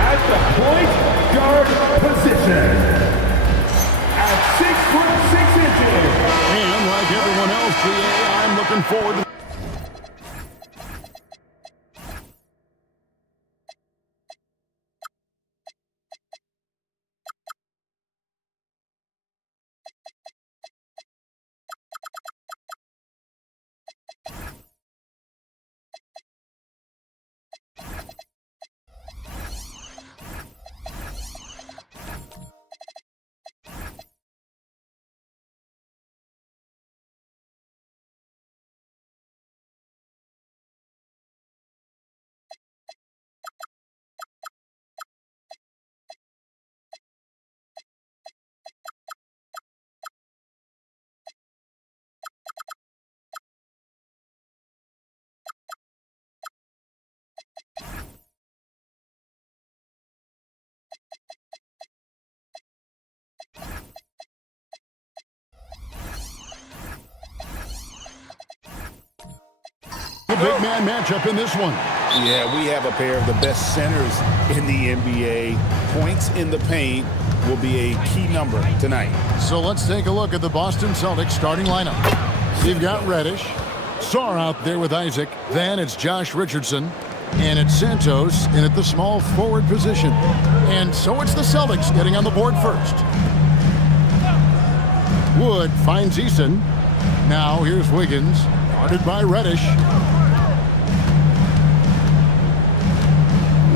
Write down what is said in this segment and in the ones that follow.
At the point guard position, at 6'6". And like everyone else, GA, I'm looking forward to the big man matchup in this one. Yeah, we have a pair of the best centers in the NBA. Points in the paint will be a key number tonight. So let's take a look at the Boston Celtics starting lineup. You've got Reddish, Sarr out there with Isaac. Then it's Josh Richardson. And it's Santos in at the small forward position. And so it's the Celtics getting on the board first. Wood finds Eason. Now here's Wiggins, guarded by Reddish.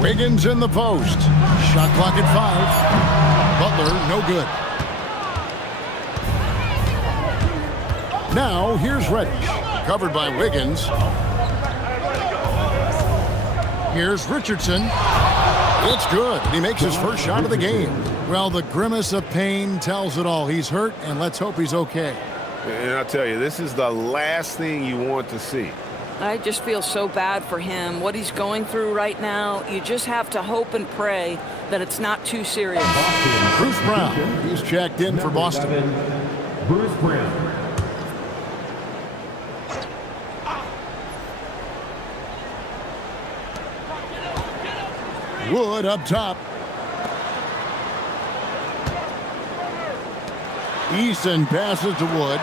Wiggins in the post. Shot clock at 5. Butler, no good. Now here's Reddish, covered by Wiggins. Here's Richardson. It's good. He makes his first shot of the game. Well, the grimace of pain tells it all. He's hurt, and let's hope he's okay. And I'll tell you, this is the last thing you want to see. I just feel so bad for him. What he's going through right now, you just have to hope and pray that it's not too serious. Bruce Brown, he's checked in for Boston. Bruce Brown. Wood up top. Eason passes to Wood.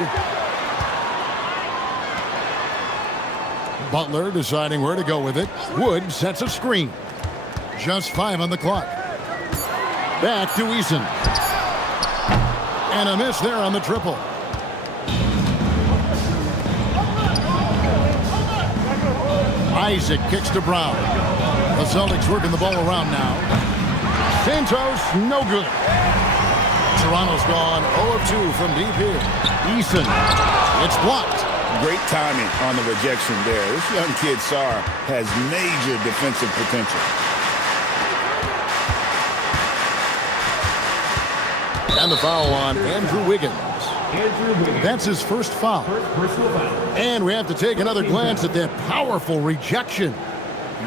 Butler deciding where to go with it. Wood sets a screen. Just 5 on the clock. Back to Eason. And a miss there on the triple. Isaac kicks to Brown. The Celtics working the ball around now. Santos, no good. Toronto's gone 0 of 2 from deep here. Eason, it's blocked. Great timing on the rejection there. This young kid, Sarr, has major defensive potential. And the foul on Andrew Wiggins. That's his first foul. Personal foul. And we have to take another glance at that powerful rejection.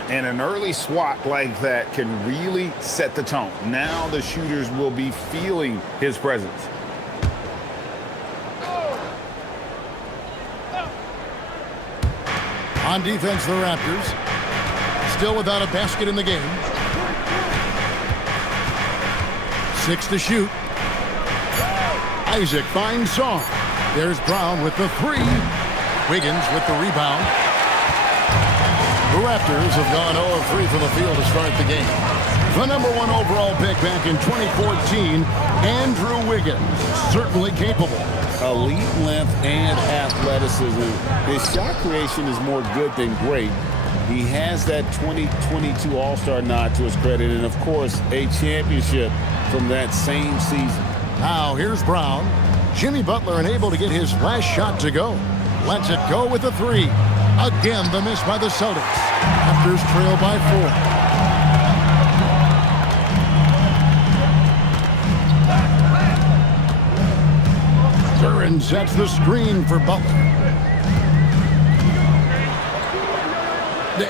And an early swat like that can really set the tone. Now the shooters will be feeling his presence. On defense, the Raptors still without a basket in the game. 6 to shoot. Isaac finds Song. There's Brown with the 3. Wiggins with the rebound. The Raptors have gone 0 of 3 from the field to start the game. The number 1 overall pick back in 2014, Andrew Wiggins, certainly capable. Elite length and athleticism. His shot creation is more good than great. He has that 2022 All-Star nod to his credit, and of course, a championship from that same season. Now here's Brown. Jimmy Butler unable to get his last shot to go. Lets it go with the 3. Again, the miss by the Celtics. Raptors trail by 4. Duran sets the screen for Butler.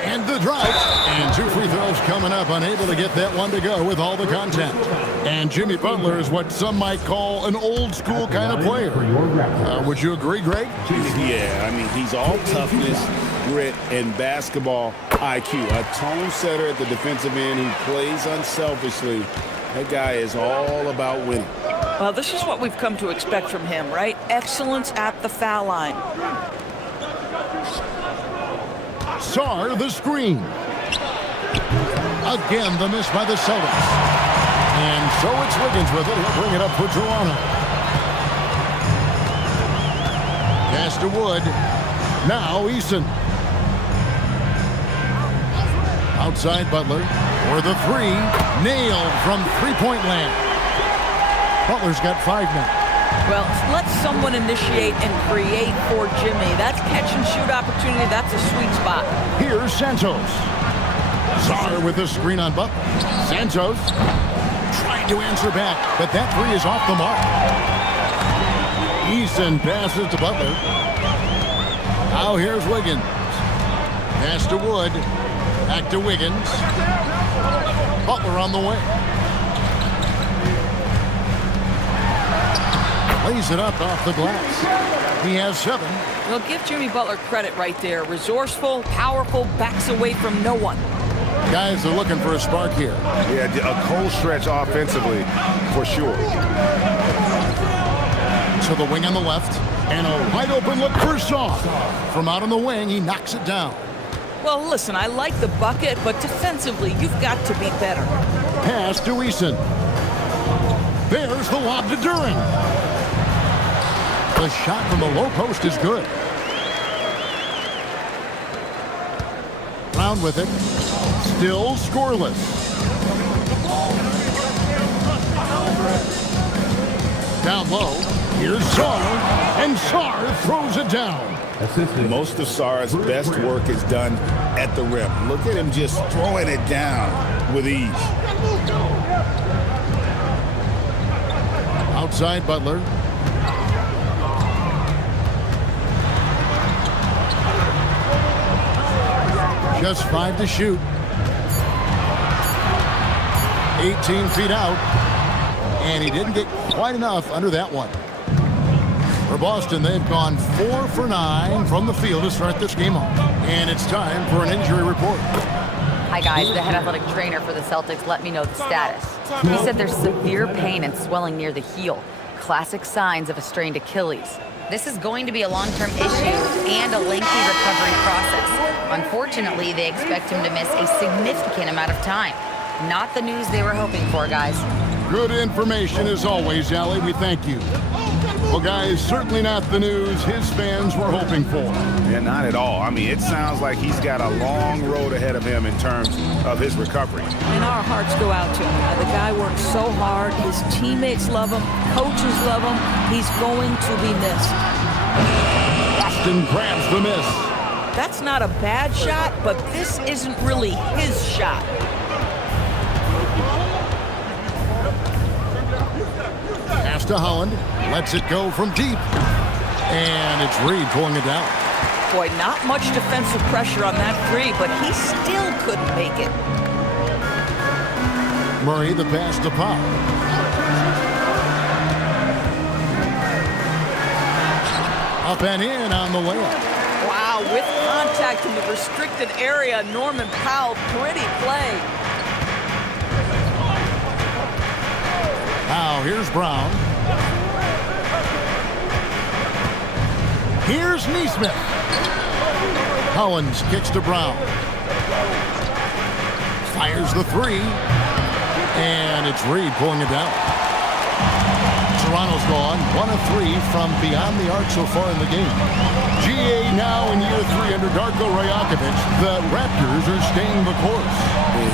And the drive. And 2 free throws coming up. Unable to get that one to go with all the contact. And Jimmy Butler is what some might call an old school kind of player. Would you agree, Greg? Yeah, I mean, he's all toughness, grit, and basketball IQ. A tone setter at the defensive end who plays unselfishly. That guy is all about winning. Well, this is what we've come to expect from him, right? Excellence at the foul line. Sarr the screen. Again, the miss by the Celtics. And so it's Wiggins with it. He'll bring it up for Toronto. Pass to Wood. Now Eason. Outside Butler. For the 3. Nailed from three-point land. Butler's got 5 now. Well, let someone initiate and create for Jimmy. That's catch and shoot opportunity. That's a sweet spot. Here's Santos. Sarr with the screen on Butler. Santos trying to answer back, but that 3 is off the mark. Eason passes to Butler. Now here's Wiggins. Pass to Wood. Back to Wiggins. Butler on the way. Lays it up off the glass. He has 7. Well, give Jimmy Butler credit right there. Resourceful, powerful, backs away from no one. Guys are looking for a spark here. Yeah, a cold stretch offensively, for sure. To the wing on the left. And a wide open look for Song. From out on the wing, he knocks it down. Well, listen, I like the bucket, but defensively, you've got to be better. Pass to Eason. There's the lob to Duran. The shot from the low post is good. Brown with it. Still scoreless. Down low. Here's Sarr. And Sarr throws it down. Most of Sarr's best work is done at the rim. Look at him just throwing it down with ease. Outside Butler. Just 5 to shoot. 18 feet out. And he didn't get quite enough under that one. For Boston, they've gone 4 for 9 from the field to start this game off. And it's time for an injury report. Hi guys, the head athletic trainer for the Celtics let me know the status. He said there's severe pain and swelling near the heel. Classic signs of a strained Achilles. This is going to be a long-term issue and a lengthy recovery process. Unfortunately, they expect him to miss a significant amount of time. Not the news they were hoping for, guys. Good information as always, Allie. We thank you. Well, guys, certainly not the news his fans were hoping for. Yeah, not at all. I mean, it sounds like he's got a long road ahead of him in terms of his recovery. And our hearts go out to him. The guy works so hard. His teammates love him. Coaches love him. He's going to be missed. Boston grabs the miss. That's not a bad shot, but this isn't really his shot. Pass to Holland. Lets it go from deep. And it's Reed pulling it down. Boy, not much defensive pressure on that three, but he still couldn't make it. Murray, the pass to Pop. Up and in on the layup. Wow, with contact in the restricted area, Norman Powell, pretty play. Now here's Brown. Here's Neesmith. Collins kicks to Brown. Fires the three. And it's Reed pulling it down. Toronto's gone 1 of 3 from beyond the arc so far in the game. GA now in year 3 under Darko Rajakovic. The Raptors are staying the course.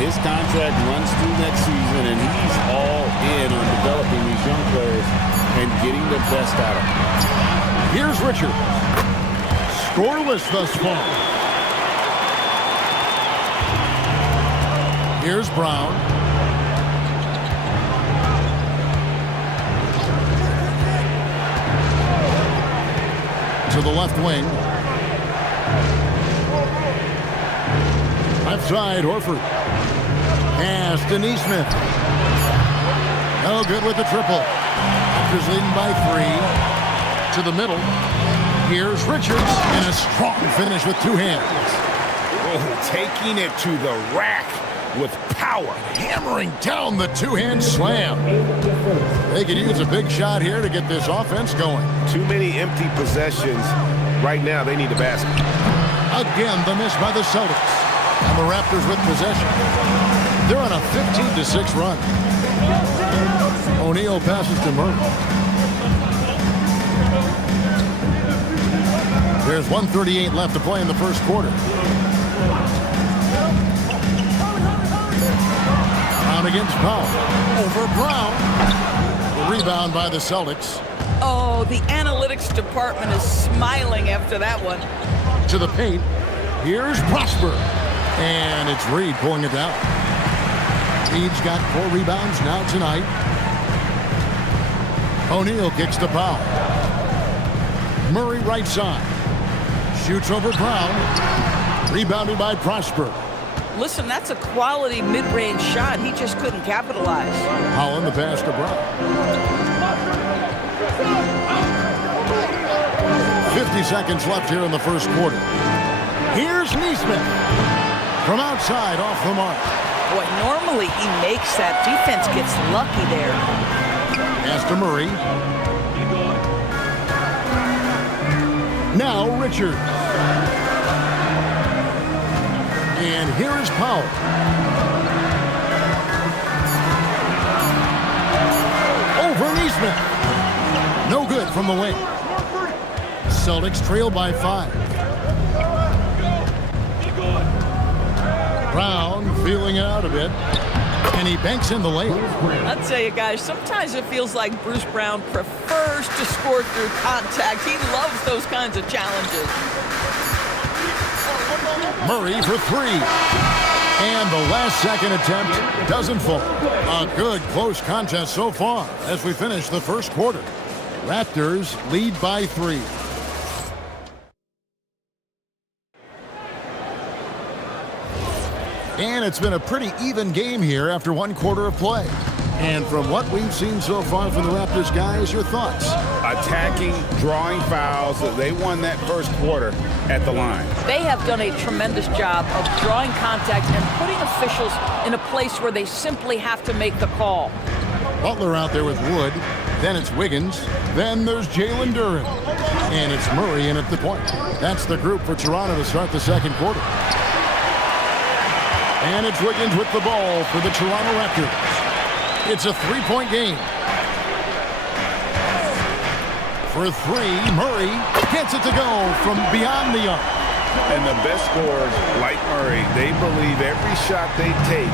His contract runs through next season, and he's all in on developing these young players and getting the best out of them. Here's Richard. Scoreless thus far. Here's Brown. To the left wing. Left side, Horford. Pass to Neesmith. No good with the triple. Raptors leading by 3. To the middle. Here's Richards. And a strong finish with 2 hands. Oh, taking it to the rack with power. Hammering down the 2-hand slam. They could use a big shot here to get this offense going. Too many empty possessions. Right now, they need a basket. Again, the miss by the Celtics. And the Raptors with possession. They're on a 15-6 run. O'Neal passes to Murray. There's 1:38 left to play in the first quarter. Brown against Powell. Over Brown. The rebound by the Celtics. Oh, the analytics department is smiling after that one. To the paint. Here's Prosper. And it's Reed pulling it down. Reed's got 4 rebounds now tonight. O'Neal kicks to Powell. Murray right side. Shoots over Brown. Rebounded by Prosper. Listen, that's a quality mid-range shot. He just couldn't capitalize. Holland the pass to Brown. 50 seconds left here in the first quarter. Here's Neesmith. From outside, off the mark. Boy, normally he makes that. Defense gets lucky there. Pass to Murray. Now Richards. And here is Powell. Over Neesmith. No good from the wing. Celtics trail by 5. Brown feeling it out a bit. And he banks in the lane. I'll tell you guys, sometimes it feels like Bruce Brown prefers to score through contact. He loves those kinds of challenges. Murray for 3. And the last second attempt doesn't fall. A good close contest so far as we finish the first quarter. Raptors lead by 3. And it's been a pretty even game here after 1 quarter of play. And from what we've seen so far from the Raptors guys, your thoughts? Attacking, drawing fouls. They won that first quarter at the line. They have done a tremendous job of drawing contact and putting officials in a place where they simply have to make the call. Butler out there with Wood. Then it's Wiggins. Then there's Jalen Duren. And it's Murray in at the point. That's the group for Toronto to start the second quarter. And it's Wiggins with the ball for the Toronto Raptors. It's a 3-point game. For 3, Murray gets it to go from beyond the arc. And the best scorers, like Murray, they believe every shot they take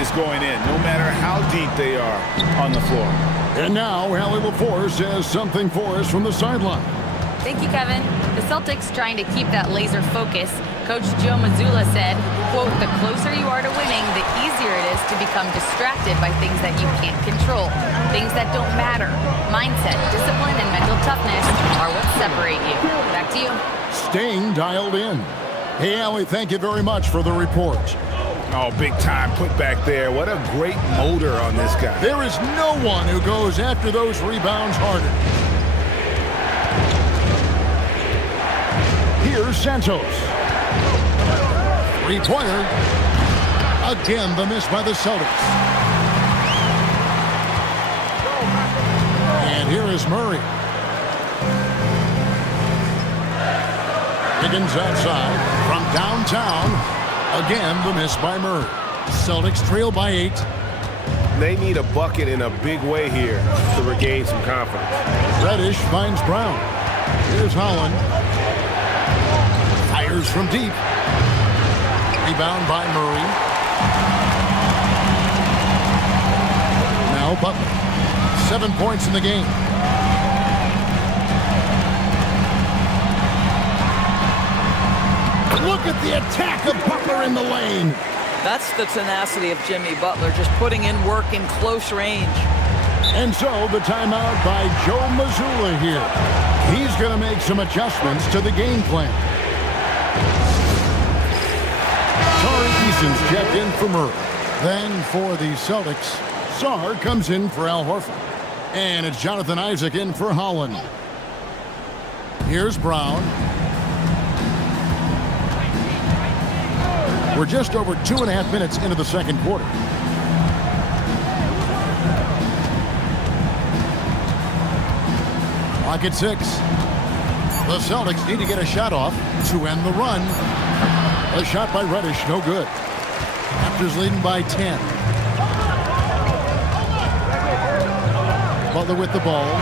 is going in, no matter how deep they are on the floor. And now, Allie LaForce has something for us from the sideline. Thank you, Kevin. The Celtics trying to keep that laser focus. Coach Joe Mazzulla said, quote, "The closer you are to winning, the easier it is to become distracted by things that you can't control, things that don't matter. Mindset, discipline, and mental toughness are what separate you." Back to you. Staying dialed in. Hey, Allie, thank you very much for the report. Oh, big time put back there. What a great motor on this guy. There is no one who goes after those rebounds harder. Here's Santos. Three-pointer. Again, the miss by the Celtics. And here is Murray. Higgins outside from downtown. Again, the miss by Murray. Celtics trail by 8. They need a bucket in a big way here to regain some confidence. Reddish finds Brown. Here's Holland. Fires from deep. Rebound by Murray. Now Butler. 7 points in the game. Look at the attack of Butler in the lane. That's the tenacity of Jimmy Butler, just putting in work in close range. And so the timeout by Joe Mazzulla here. He's going to make some adjustments to the game plan. Tari Eason's checked in for Murray. Then for the Celtics, Sarr comes in for Al Horford. And it's Jonathan Isaac in for Holland. Here's Brown. We're just over 2.5 minutes into the second quarter. Clock at 6. The Celtics need to get a shot off to end the run. A shot by Reddish, no good. Raptors leading by 10. Butler with the ball.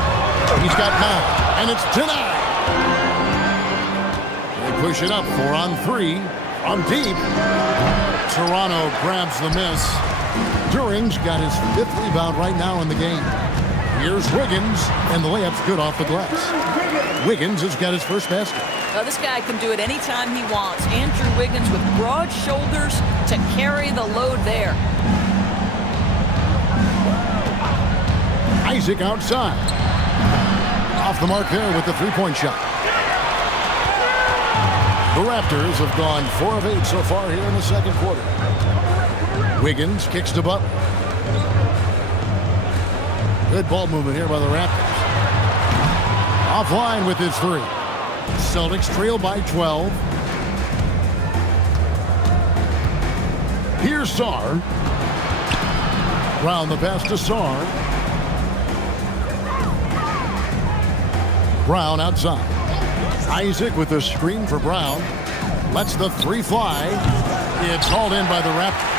He's got 9, and it's denied. They push it up 4 on 3. On deep. Toronto grabs the miss. During's got his 5th rebound right now in the game. Here's Wiggins, and the layup's good off the glass. Wiggins has got his first basket. Well, this guy can do it anytime he wants. Andrew Wiggins with broad shoulders to carry the load there. Isaac outside. Off the mark there with the three-point shot. The Raptors have gone 4 of 8 so far here in the second quarter. Wiggins kicks to Butler. Good ball movement here by the Raptors. Offline with his 3. Celtics trail by 12. Here's Sarr. Brown the pass to Sarr. Brown outside. Isaac with the screen for Brown. Lets the 3 fly. It's hauled in by the Raptors.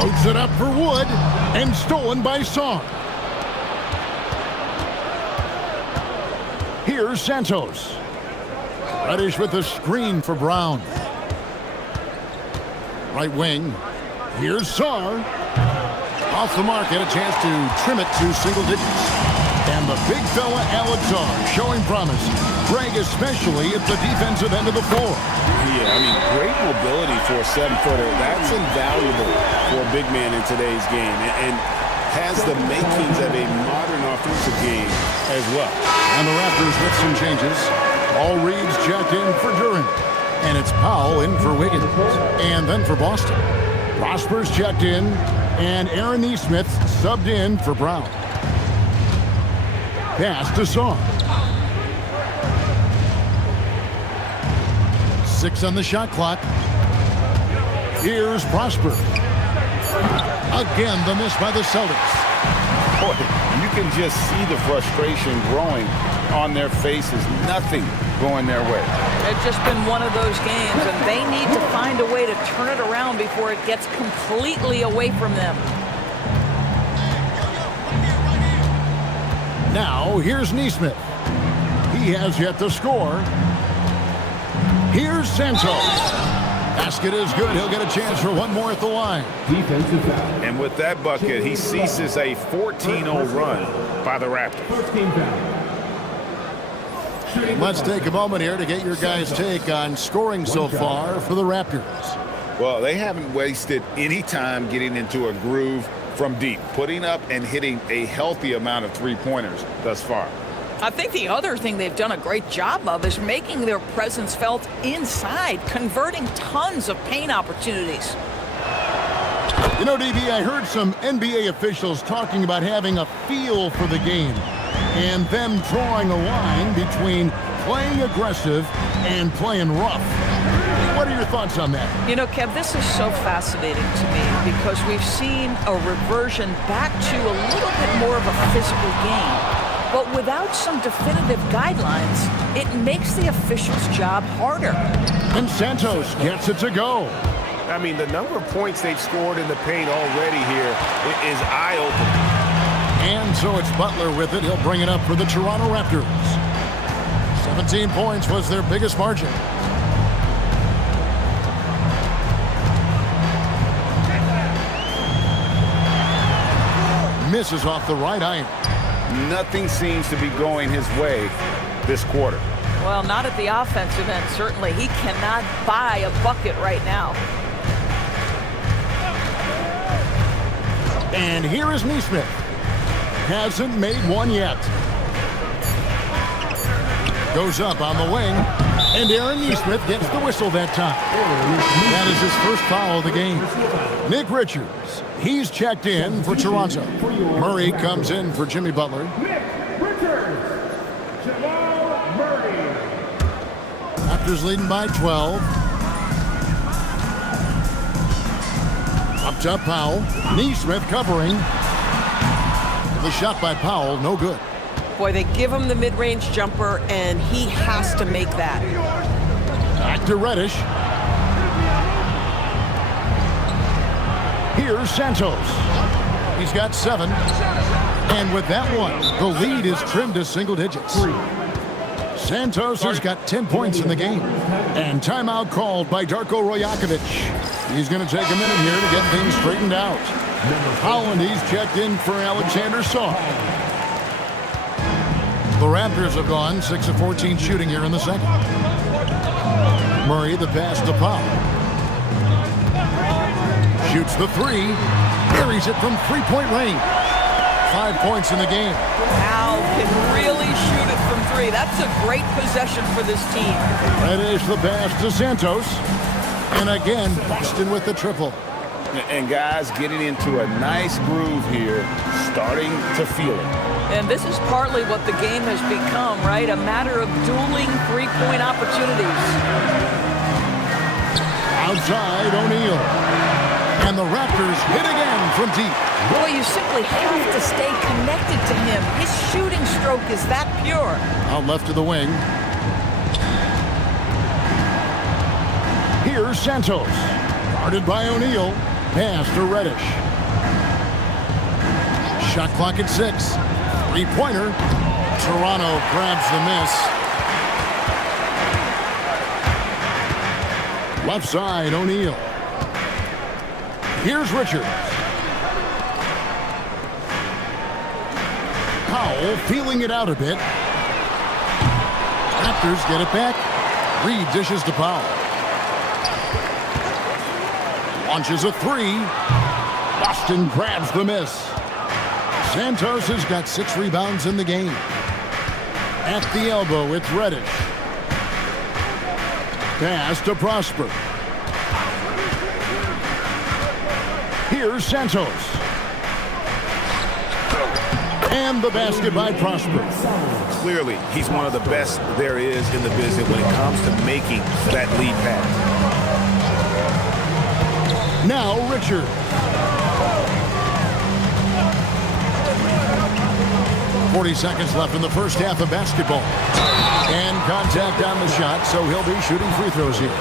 Floats it up for Wood. And stolen by Sarr. Here's Santos. Reddish with the screen for Brown. Right wing. Here's Sarr. Off the mark, had a chance to trim it to single digits. And the big fella, Alexar, showing promise. Greg, especially at the defensive end of the floor. Yeah, I mean, great mobility for a 7-footer. That's invaluable for a big man in today's game. And has the makings of a modern offensive game as well. And the Raptors with some changes. All Reeves checked in for Duren. And it's Powell in for Wiggins. And then for Boston. Prosper's checked in. And Aaron Nesmith subbed in for Brown. Pass to Sarr. 6 on the shot clock. Here's Prosper. Again, the miss by the Celtics. Boy, you can just see the frustration growing on their faces. Nothing going their way. It's just been one of those games, and they need to find a way to turn it around before it gets completely away from them. Now, here's Nesmith. He has yet to score. Here's Santos. Basket is good. He'll get a chance for one more at the line. Defensive foul. And with that bucket, he ceases a 14-0 run by the Raptors. First team foul. Let's take a moment here to get your guys' take on scoring so far for the Raptors. Well, they haven't wasted any time getting into a groove from deep, putting up and hitting a healthy amount of three-pointers thus far. I think the other thing they've done a great job of is making their presence felt inside, converting tons of paint opportunities. You know, DB, I heard some NBA officials talking about having a feel for the game and them drawing a line between playing aggressive and playing rough. What are your thoughts on that? You know, Kev, this is so fascinating to me because we've seen a reversion back to a little bit more of a physical game. But without some definitive guidelines, it makes the officials' job harder. And Santos gets it to go. I mean, the number of points they've scored in the paint already here is eye-opening. And so it's Butler with it. He'll bring it up for the Toronto Raptors. 17 points was their biggest margin. Misses off the right iron. Nothing seems to be going his way this quarter. Well, not at the offensive end, certainly. He cannot buy a bucket right now. And here is Neesmith. Hasn't made one yet. Goes up on the wing. And Aaron Neesmith gets the whistle that time. That is his first foul of the game. Nick Richards, he's checked in for Toronto. Murray comes in for Jimmy Butler. Nick Richards. Jamal Murray. Raptors leading by 12. Up top Powell. Neesmith covering. The shot by Powell, no good. Boy, they give him the mid-range jumper, and he has to make that. Back to Reddish. Here's Santos. He's got 7. And with that one, the lead is trimmed to single digits. Santos has got 10 points in the game. And timeout called by Darko Rajakovic. He's going to take a minute here to get things straightened out. Holland, he's checked in for Alexander Saw. The Raptors have gone 6 of 14 shooting here in the second. Murray, the pass to Powell. Shoots the 3. Buries it from three-point range. 5 points in the game. Powell can really shoot it from 3. That's a great possession for this team. Reddish the pass to Santos. And again, Boston with the triple. And guys getting into a nice groove here, starting to feel it. And this is partly what the game has become, right? A matter of dueling three-point opportunities. Outside, O'Neal. And the Raptors hit again from deep. Boy, you simply have to stay connected to him. His shooting stroke is that pure. Out left to the wing. Here's Santos. Guarded by O'Neal. Pass to Reddish. Shot clock at 6. Three-pointer. Toronto grabs the miss. Left side, O'Neal. Here's Richards. Powell feeling it out a bit. Raptors get it back. Reed dishes to Powell. Launches a 3. Boston grabs the miss. Santos has got 6 rebounds in the game. At the elbow, it's Reddish. Pass to Prosper. Here's Santos. And the basket by Prosper. Clearly, he's one of the best there is in the business when it comes to making that lead pass. Now Richards. .40 seconds left in the first half of basketball. And contact on the shot, so he'll be shooting free throws here.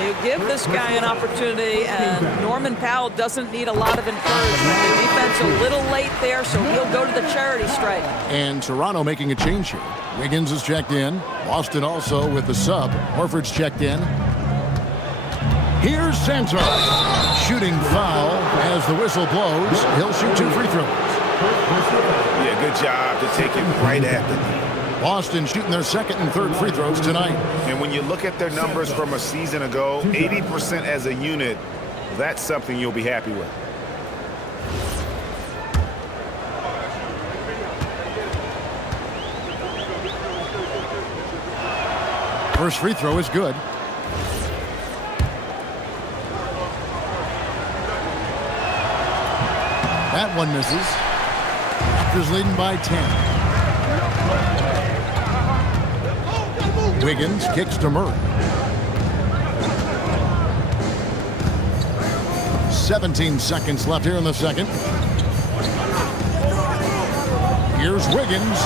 You give this guy an opportunity, and Norman Powell doesn't need a lot of encouragement. The defense a little late there, so he'll go to the charity stripe. And Toronto making a change here. Wiggins is checked in. Boston also with the sub. Horford's checked in. Here's Santos. Shooting foul as the whistle blows. He'll shoot 2 free throws. Yeah, good job to take it right at the knee. Boston shooting their second and third free throws tonight. And when you look at their numbers from a season ago, 80% as a unit, that's something you'll be happy with. First free throw is good. That one misses. Raptors leading by 10. Wiggins kicks to Murray. 17 seconds left here in the second. Here's Wiggins.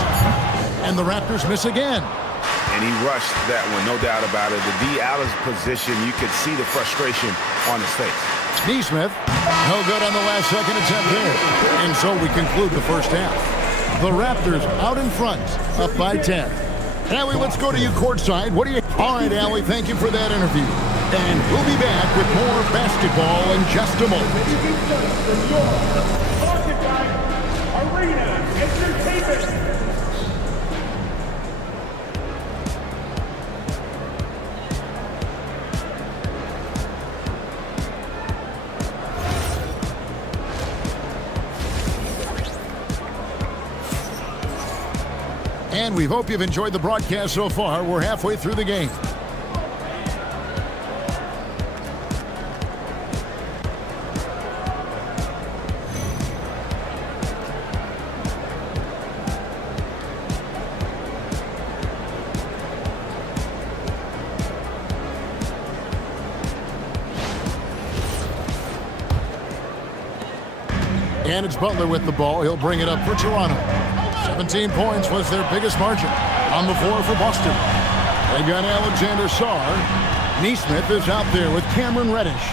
And the Raptors miss again. And he rushed that one, no doubt about it. To be out of position, you could see the frustration on his face. Neesmith, no good on the last second attempt there. And so we conclude the first half. The Raptors out in front, up by 10. Allie, let's go to you courtside. What do you... All right, Allie, thank you for that interview. And we'll be back with more basketball in just a moment. Arena Entertainment. And we hope you've enjoyed the broadcast so far. We're halfway through the game. And it's Butler with the ball. He'll bring it up for Toronto. 17 points was their biggest margin on the floor for Boston. They got Alexander Sarr. Neesmith is out there with Cameron Reddish.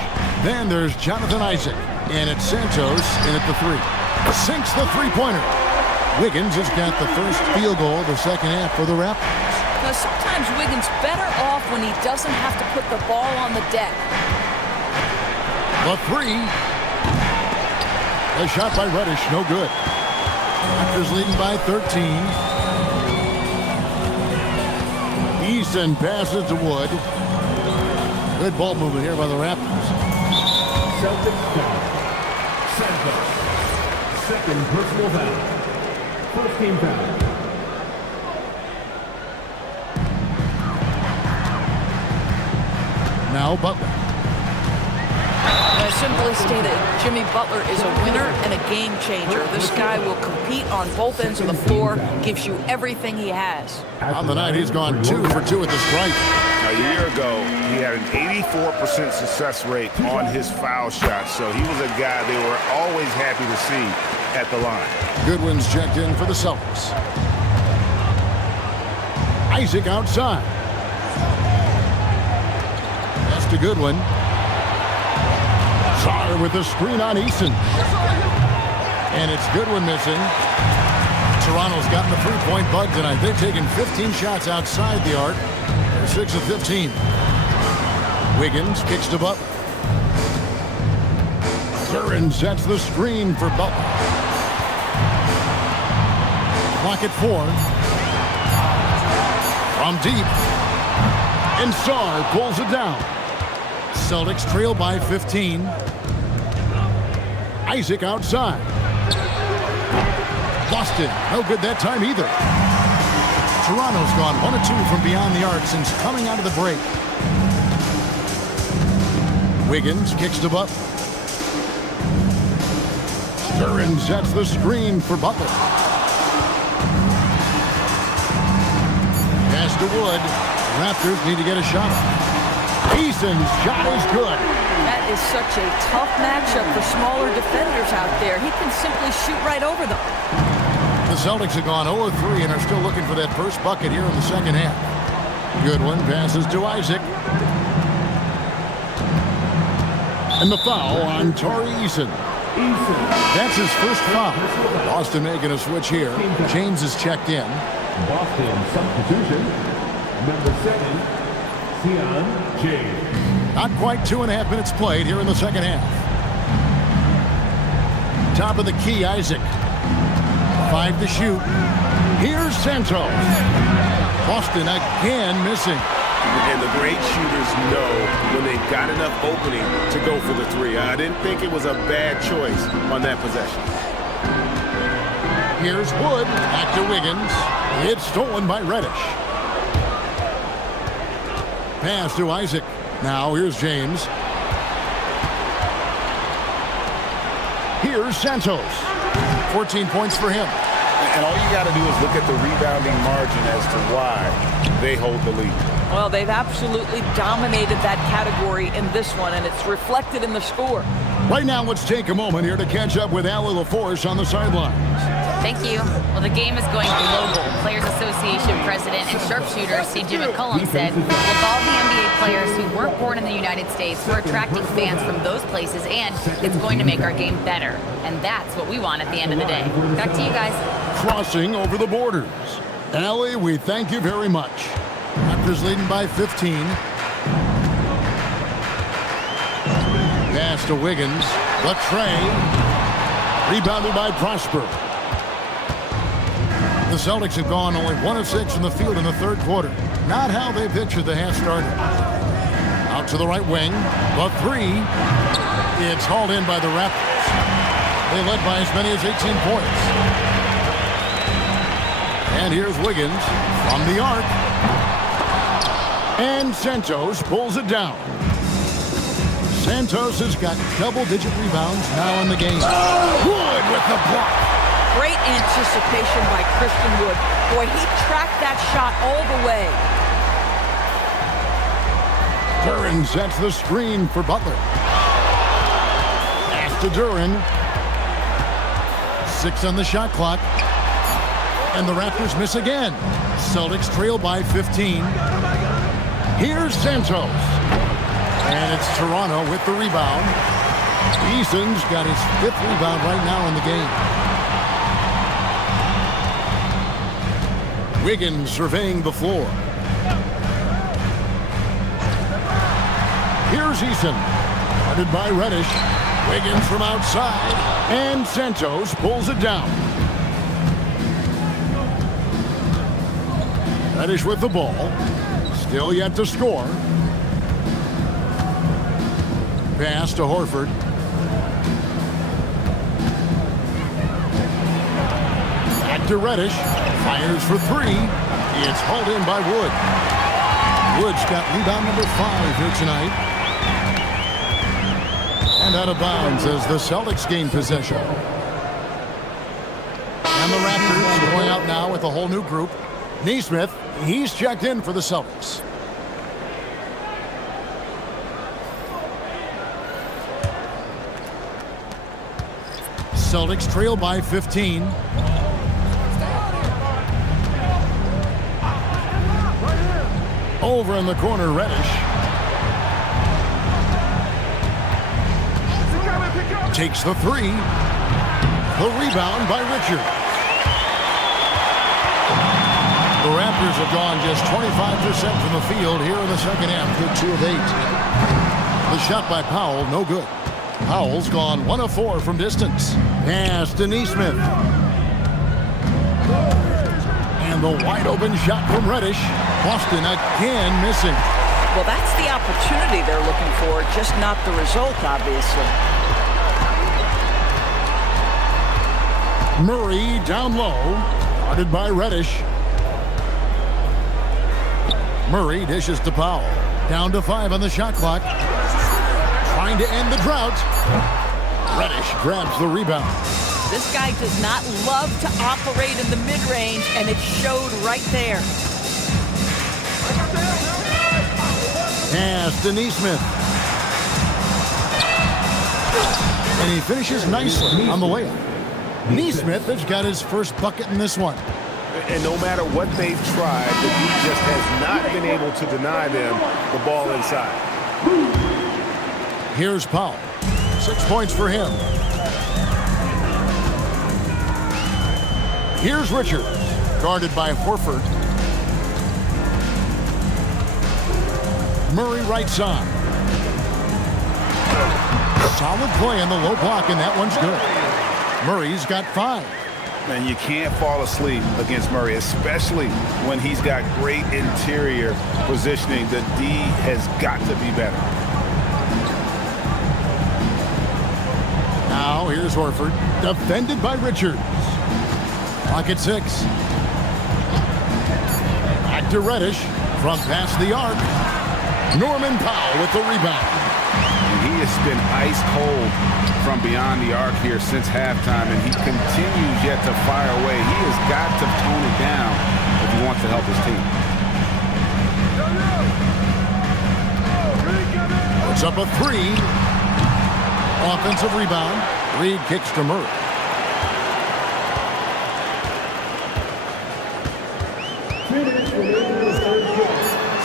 Then there's Jonathan Isaac. And it's Santos in at the 3. Sinks the three-pointer. Wiggins has got the first field goal of the second half for the Raptors. Now, sometimes Wiggins better off when he doesn't have to put the ball on the deck. The 3. A shot by Reddish, no good. Raptors leading by 13. Easton passes to Wood. Good ball movement here by the Raptors. Celtics foul. Santos. Second personal foul. First team foul. Now Butler. Simply stated, Jimmy Butler is a winner and a game changer. This guy will compete on both ends of the floor, gives you everything he has. On the night, he's gone 2 for 2 at the stripe. A year ago, he had an 84% success rate on his foul shots, so he was a guy they were always happy to see at the line. Goodwin's checked in for the Celtics. Isaac outside. That's to Goodwin. Sarr with a screen on Eason. And it's Goodwin missing. Toronto's gotten the three-point bug tonight. They've taken 15 shots outside the arc. They're 6 of 15. Wiggins kicks to Butler. Curran sets the screen for Butler. Clock at 4. From deep. And Sarr pulls it down. Celtics trail by 15. Isaac outside. Boston, no good that time either. Toronto's gone 1 of 2 from beyond the arc since coming out of the break. Wiggins kicks to Butler. Curran sets the screen for Butler. Pass to Wood. Raptors need to get a shot. Eason's shot is good. That is such a tough matchup for smaller defenders out there. He can simply shoot right over them. The Celtics have gone 0 of 3 and are still looking for that first bucket here in the second half. Goodwin passes to Isaac. And the foul on Torrey Eason. That's his first foul. Boston making a switch here. James is checked in. Boston substitution. Number 7, Sion James. Not quite 2.5 minutes played here in the second half. Top of the key, Isaac. 5 to shoot. Here's Santos. Boston again missing. And the great shooters know when they've got enough opening to go for the three. I didn't think it was a bad choice on that possession. Here's Wood. Back to Wiggins. It's stolen by Reddish. Pass to Isaac. Now here's James. Here's Santos. 14 points for him. And all you got to do is look at the rebounding margin as to why they hold the lead. Well, they've absolutely dominated that category in this one, and it's reflected in the score. Right now, let's take a moment here to catch up with Allie LaForce on the sidelines. Thank you. Well, the game is going global. Players Association President and sharpshooter C.J. McCollum said, with all the NBA players who weren't born in the United States, we're attracting fans from those places, and it's going to make our game better. And that's what we want at the end of the day. Back to you guys. Crossing over the borders. Allie, we thank you very much. Raptors leading by 15. Pass to Wiggins. The tray. Rebounded by Prosper. The Celtics have gone only 1 of 6 from the field in the third quarter. Not how they pictured the half started. Out to the right wing. The three. It's hauled in by the Raptors. They led by as many as 18 points. And here's Wiggins from the arc. And Santos pulls it down. Santos has got double-digit rebounds now in the game. Wood with the block. Great anticipation by Christian Wood. Boy, he tracked that shot all the way. Duran sets the screen for Butler. Pass to Duran. 6 on the shot clock. And the Raptors miss again. Celtics trail by 15. Here's Santos. And it's Toronto with the rebound. Eason's got his 5th rebound right now in the game. Wiggins surveying the floor. Here's Eason. Guarded by Reddish. Wiggins from outside. And Santos pulls it down. Reddish with the ball. Still yet to score. Pass to Horford. Back to Reddish. Fires for 3. It's hauled in by Wood. Wood's got rebound number 5 here tonight. And out of bounds as the Celtics gain possession. And the Raptors going out now with a whole new group. Nesmith, he's checked in for the Celtics. Celtics trail by 15. Over in the corner, Reddish. Takes the 3. The rebound by Richard. The Raptors have gone just 25% from the field here in the second half. Good 2 of 8. The shot by Powell, no good. Powell's gone 1 of 4 from distance. Pass to Nesmith. And the wide open shot from Reddish. Boston again missing. Well, that's the opportunity they're looking for, just not the result, obviously. Murray down low. Guarded by Reddish. Murray dishes to Powell. Down to 5 on the shot clock. Trying to end the drought. Reddish grabs the rebound. This guy does not love to operate in the mid-range, and it showed right there. Pass to Nesmith. And he finishes nicely on the layup. Nesmith has got his first bucket in this one. And no matter what they've tried, the D just has not been able to deny them the ball inside. Here's Powell. 6 points for him. Here's Richard. Guarded by Horford. Murray right side. Solid play in the low block, and that one's good. Murray's got 5. And you can't fall asleep against Murray, especially when he's got great interior positioning. The D has got to be better. Now here's Horford, defended by Richards. Clock at 6. Back to Reddish from past the arc. Norman Powell with the rebound. And he has been ice cold from beyond the arc here since halftime, and he continues yet to fire away. He has got to tone it down if he wants to help his team. Puts up a 3. Offensive rebound. Reed kicks to Murray.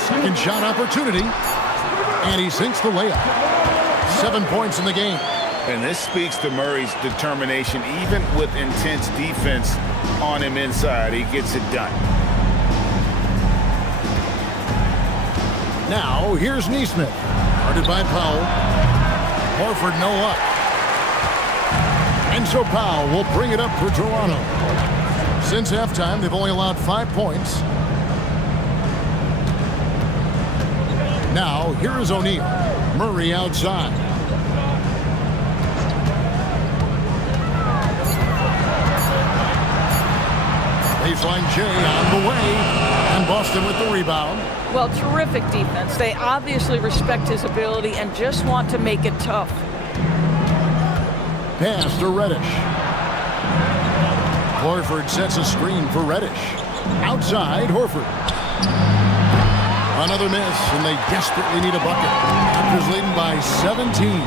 Second shot opportunity. And he sinks the layup. 7 points in the game. And this speaks to Murray's determination, even with intense defense on him inside. He gets it done. Now, here's Neesmith. Guarded by Powell. Horford no luck. And so Powell will bring it up for Toronto. Since halftime, they've only allowed 5 points. Now, here is O'Neal. Murray outside. Baseline J on the way. And Boston with the rebound. Well, terrific defense. They obviously respect his ability and just want to make it tough. Pass to Reddish. Horford sets a screen for Reddish. Outside, Horford. Another miss, and they desperately need a bucket. Raptors leading by 17.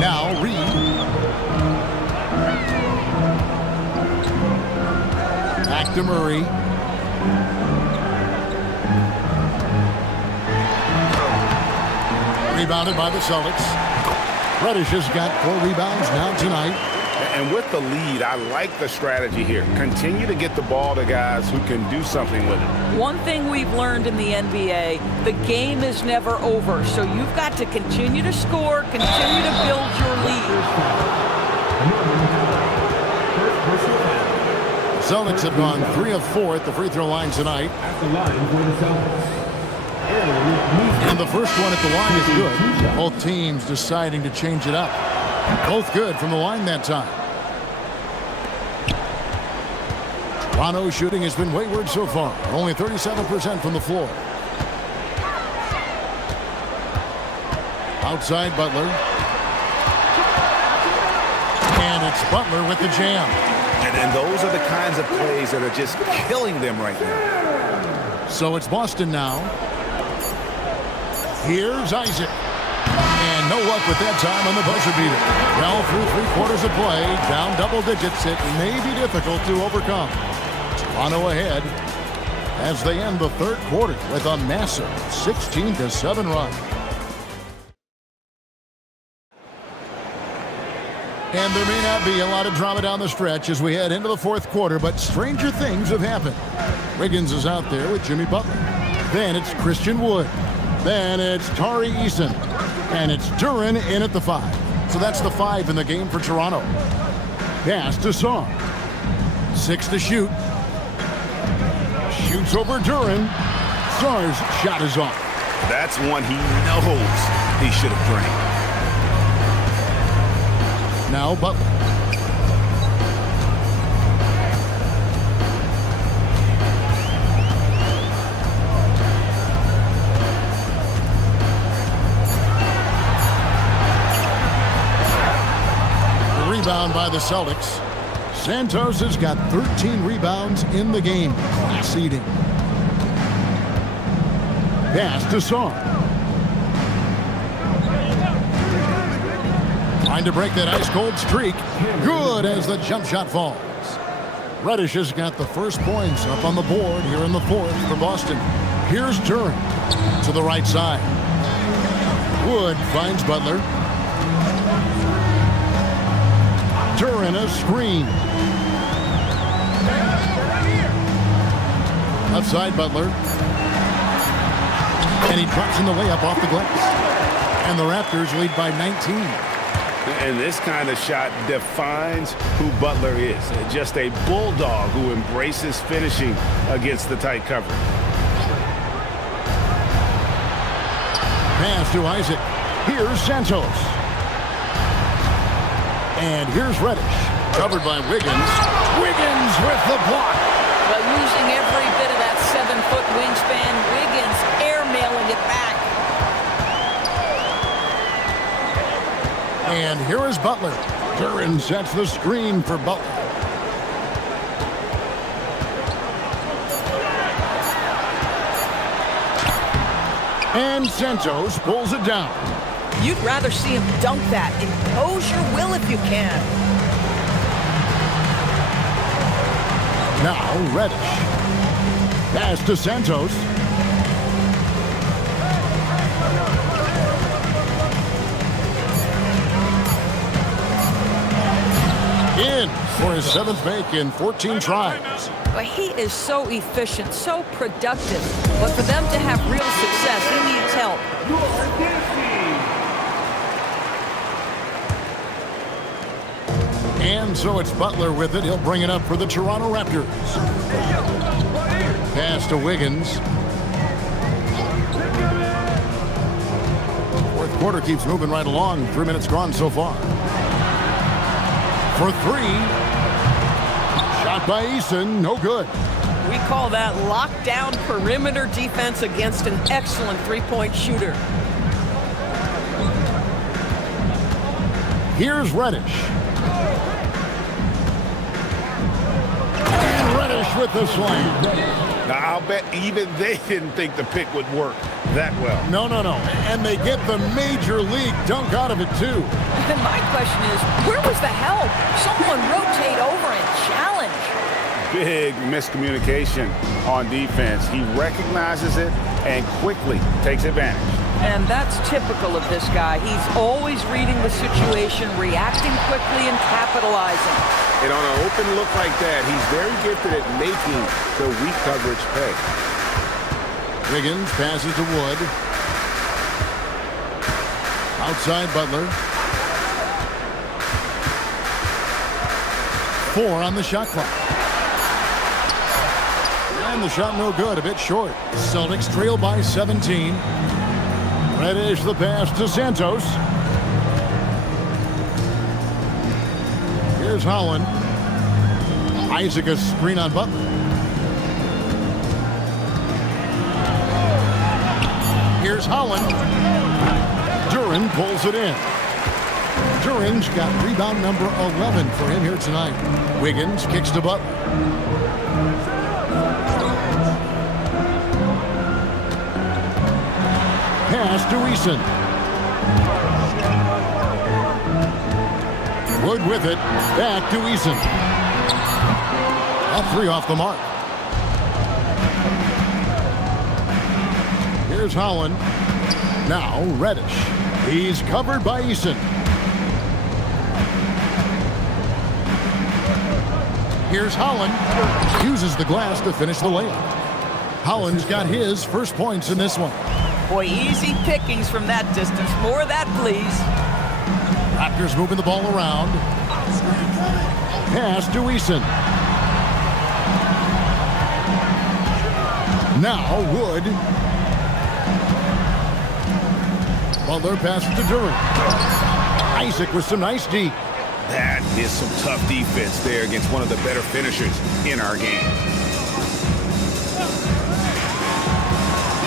Now, Reed. Back to Murray. Rebounded by the Celtics. Reddish has got 4 rebounds now tonight. And with the lead, I like the strategy here. Continue to get the ball to guys who can do something with it. One thing we've learned in the NBA, the game is never over. So you've got to continue to score, continue to build your lead. Celtics have gone 3 of 4 at the free throw line tonight. At the line for the Celtics. And the first one at the line is good. Both teams deciding to change it up. Both good from the line that time. Toronto's shooting has been wayward so far. Only 37% from the floor. Outside Butler. And it's Butler with the jam. And those are the kinds of plays that are just killing them right now. So it's Boston now. Here's Isaac. And no luck with that time on the buzzer beater. Well, through 3/4 of play, down double digits, it may be difficult to overcome. Toronto ahead as they end the third quarter with a massive 16-7 run. And there may not be a lot of drama down the stretch as we head into the fourth quarter, but stranger things have happened. Wiggins is out there with Jimmy Butler. Then it's Christian Wood. Then it's Tari Eason. And it's Duren in at the 5. So that's the 5 in the game for Toronto. Pass to Song. 6 to shoot. Shoots over Duren. Sar's shot is off. That's one he knows he should have drained. Now Butler. Rebound by the Celtics. Santos has got 13 rebounds in the game. Class eating. Pass to Song. Trying to break that ice-cold streak. Good as the jump shot falls. Reddish has got the first points up on the board here in the fourth for Boston. Here's Duren to the right side. Wood finds Butler. Duren a screen. Left side Butler. And he drops in the layup off the glass. And the Raptors lead by 19. And this kind of shot defines who Butler is. Just a bulldog who embraces finishing against the tight cover. Pass to Isaac. Here's Santos. And here's Reddish. Covered by Wiggins. Wiggins with the block. Well, using every bit of that 7-foot wingspan, Wiggins airmailing it back. And here is Butler. Duran sets the screen for Butler. And Santos pulls it down. You'd rather see him dunk that. Impose your will if you can. Now Reddish. Pass to Santos. In for his 7th make in 14 tries. But he is so efficient, so productive. But for them to have real success, he needs help. And so it's Butler with it. He'll bring it up for the Toronto Raptors. Pass to Wiggins. Fourth quarter keeps moving right along. 3 minutes gone so far. For 3. Shot by Eason, no good. We call that lockdown perimeter defense against an excellent three-point shooter. Here's Reddish. And Reddish with the slam. Now, I'll bet even they didn't think the pick would work that well. No. And they get the major league dunk out of it, too. And my question is, where was the help? Someone rotate over and challenge. Big miscommunication on defense. He recognizes it and quickly takes advantage. And that's typical of this guy. He's always reading the situation, reacting quickly, and capitalizing. And on an open look like that, he's very gifted at making the weak coverage pay. Wiggins passes to Wood. Outside Butler. 4 on the shot clock. And the shot no good, a bit short. Celtics trail by 17. Reddish the pass to Santos. Here's Holland. Isaac a screen on Butler. Here's Holland. Duran pulls it in. Duran's got rebound number 11 for him here tonight. Wiggins kicks to Butler. Pass to Eason. Wood with it. Back to Eason. That 3 off the mark. Here's Holland. Now Reddish. He's covered by Eason. Here's Holland. Uses the glass to finish the layup. Holland's got his first points in this one. Boy, easy pickings from that distance. More of that, please. Raptors moving the ball around. Pass to Eason. Now Wood. Butler passes to Duran. Isaac with some nice D. That is some tough defense there against one of the better finishers in our game.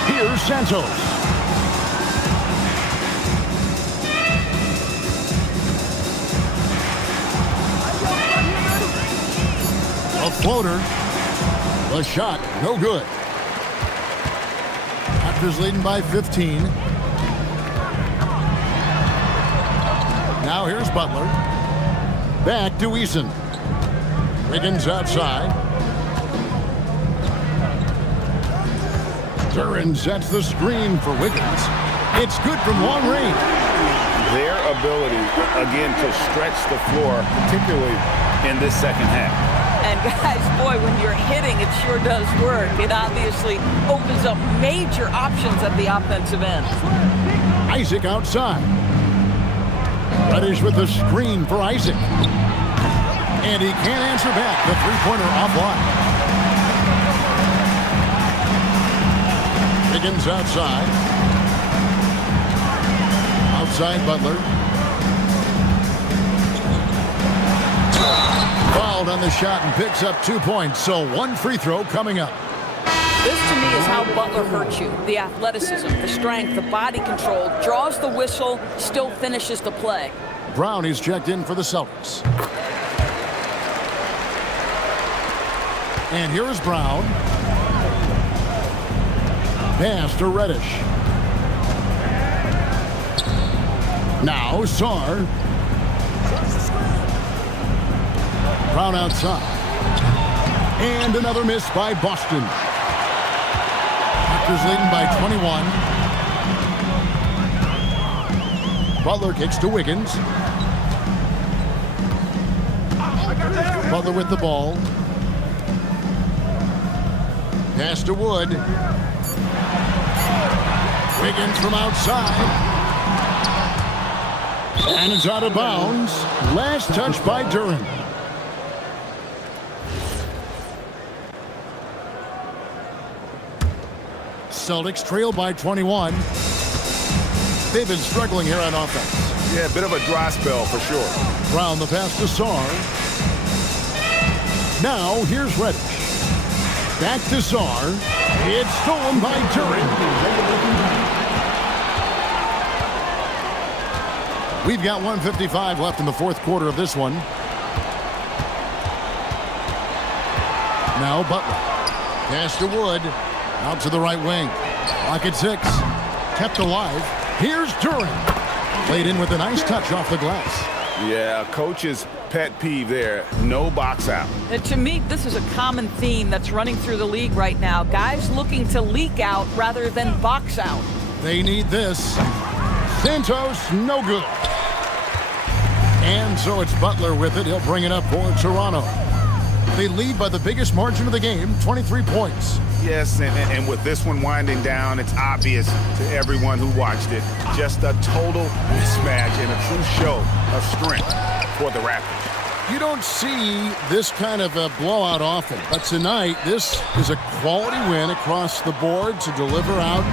Here's Santos. A floater. The shot, no good. Raptors leading by 15. Now here's Butler. Back to Eason. Wiggins outside. Duran sets the screen for Wiggins. It's good from long range. Their ability, again, to stretch the floor, particularly in this second half. And guys, boy, when you're hitting, it sure does work. It obviously opens up major options at the offensive end. Isaac outside. Reddish with the screen for Isaac. And he can't answer back. The three-pointer offline. Higgins outside. Outside Butler. Fouled on the shot and picks up 2 points. So one free throw coming up. This, to me, is how Butler hurts you. The athleticism, the strength, the body control, draws the whistle, still finishes the play. Brown is checked in for the Celtics. And here is Brown. Pass to Reddish. Now Sarr. Brown outside. And another miss by Boston. Raptors leading by 21. Butler kicks to Wiggins. Butler with the ball. Pass to Wood. Wiggins from outside. And it's out of bounds. Last touch by Duren. Celtics trail by 21. They've been struggling here on offense. Yeah, a bit of a dry spell for sure. Brown the pass to Sarr. Now here's Reddish. Back to Sarr. It's stolen by Duren. We've got 1:55 left in the fourth quarter of this one. Now Butler. Pass to Wood. Out to the right wing. Lock at 6. Kept alive. Here's Duren. Played in with a nice touch off the glass. Yeah, coach's pet peeve there. No box out. And to me, this is a common theme that's running through the league right now. Guys looking to leak out rather than box out. They need this. Santos, no good. And so it's Butler with it. He'll bring it up for Toronto. They lead by the biggest margin of the game, 23 points. Yes, and with this one winding down, it's obvious to everyone who watched it. Just a total mismatch and a true show of strength for the Raptors. You don't see this kind of a blowout often, but tonight this is a quality win across the board to deliver out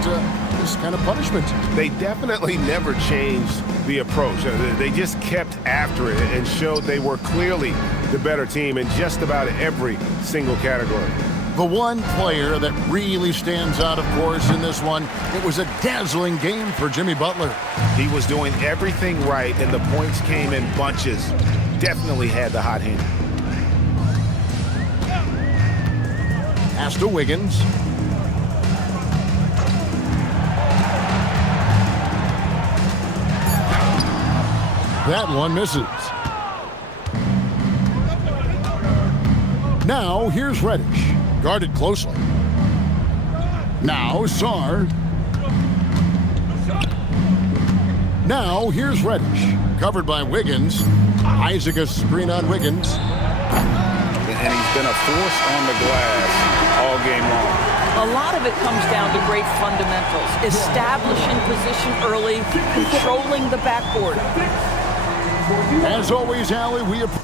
this kind of punishment. They definitely never changed the approach. They just kept after it and showed they were clearly the better team in just about every single category. The one player that really stands out, of course, in this one, it was a dazzling game for Jimmy Butler. He was doing everything right, and the points came in bunches. Definitely had the hot hand. Pass to Wiggins. That one misses. Now here's Reddish. Guarded closely. Now Sarr. Now here's Reddish. Covered by Wiggins. Isaac a screen on Wiggins. And he's been a force on the glass all game long. A lot of it comes down to great fundamentals. Establishing position early, controlling the backboard. As always, Allie, we appreciate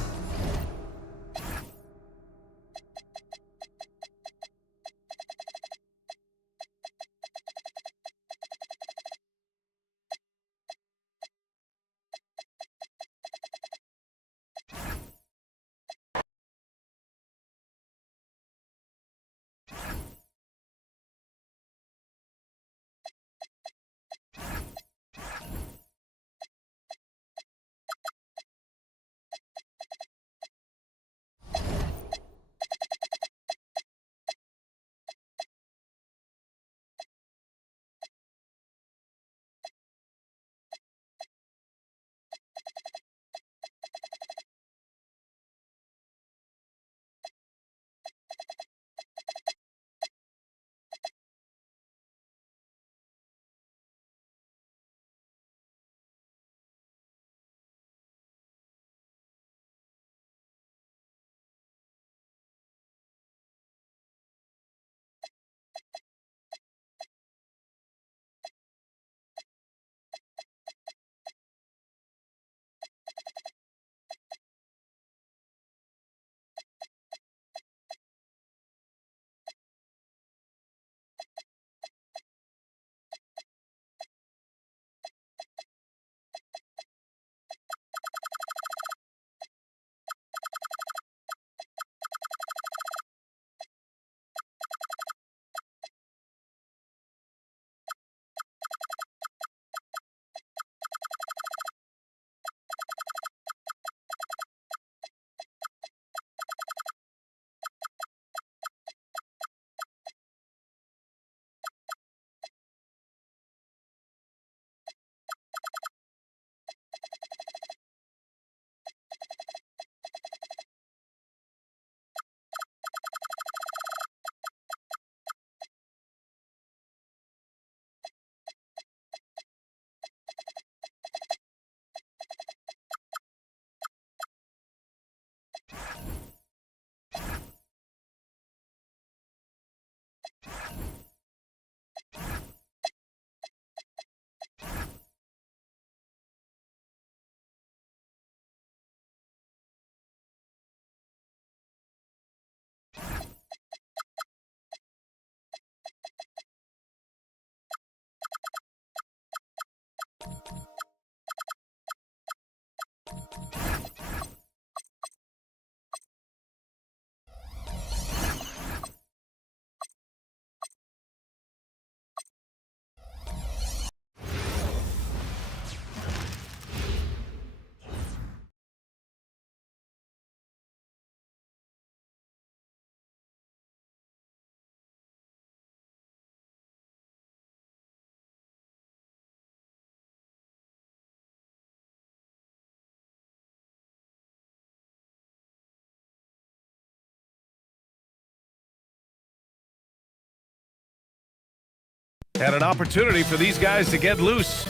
And an opportunity for these guys to get loose.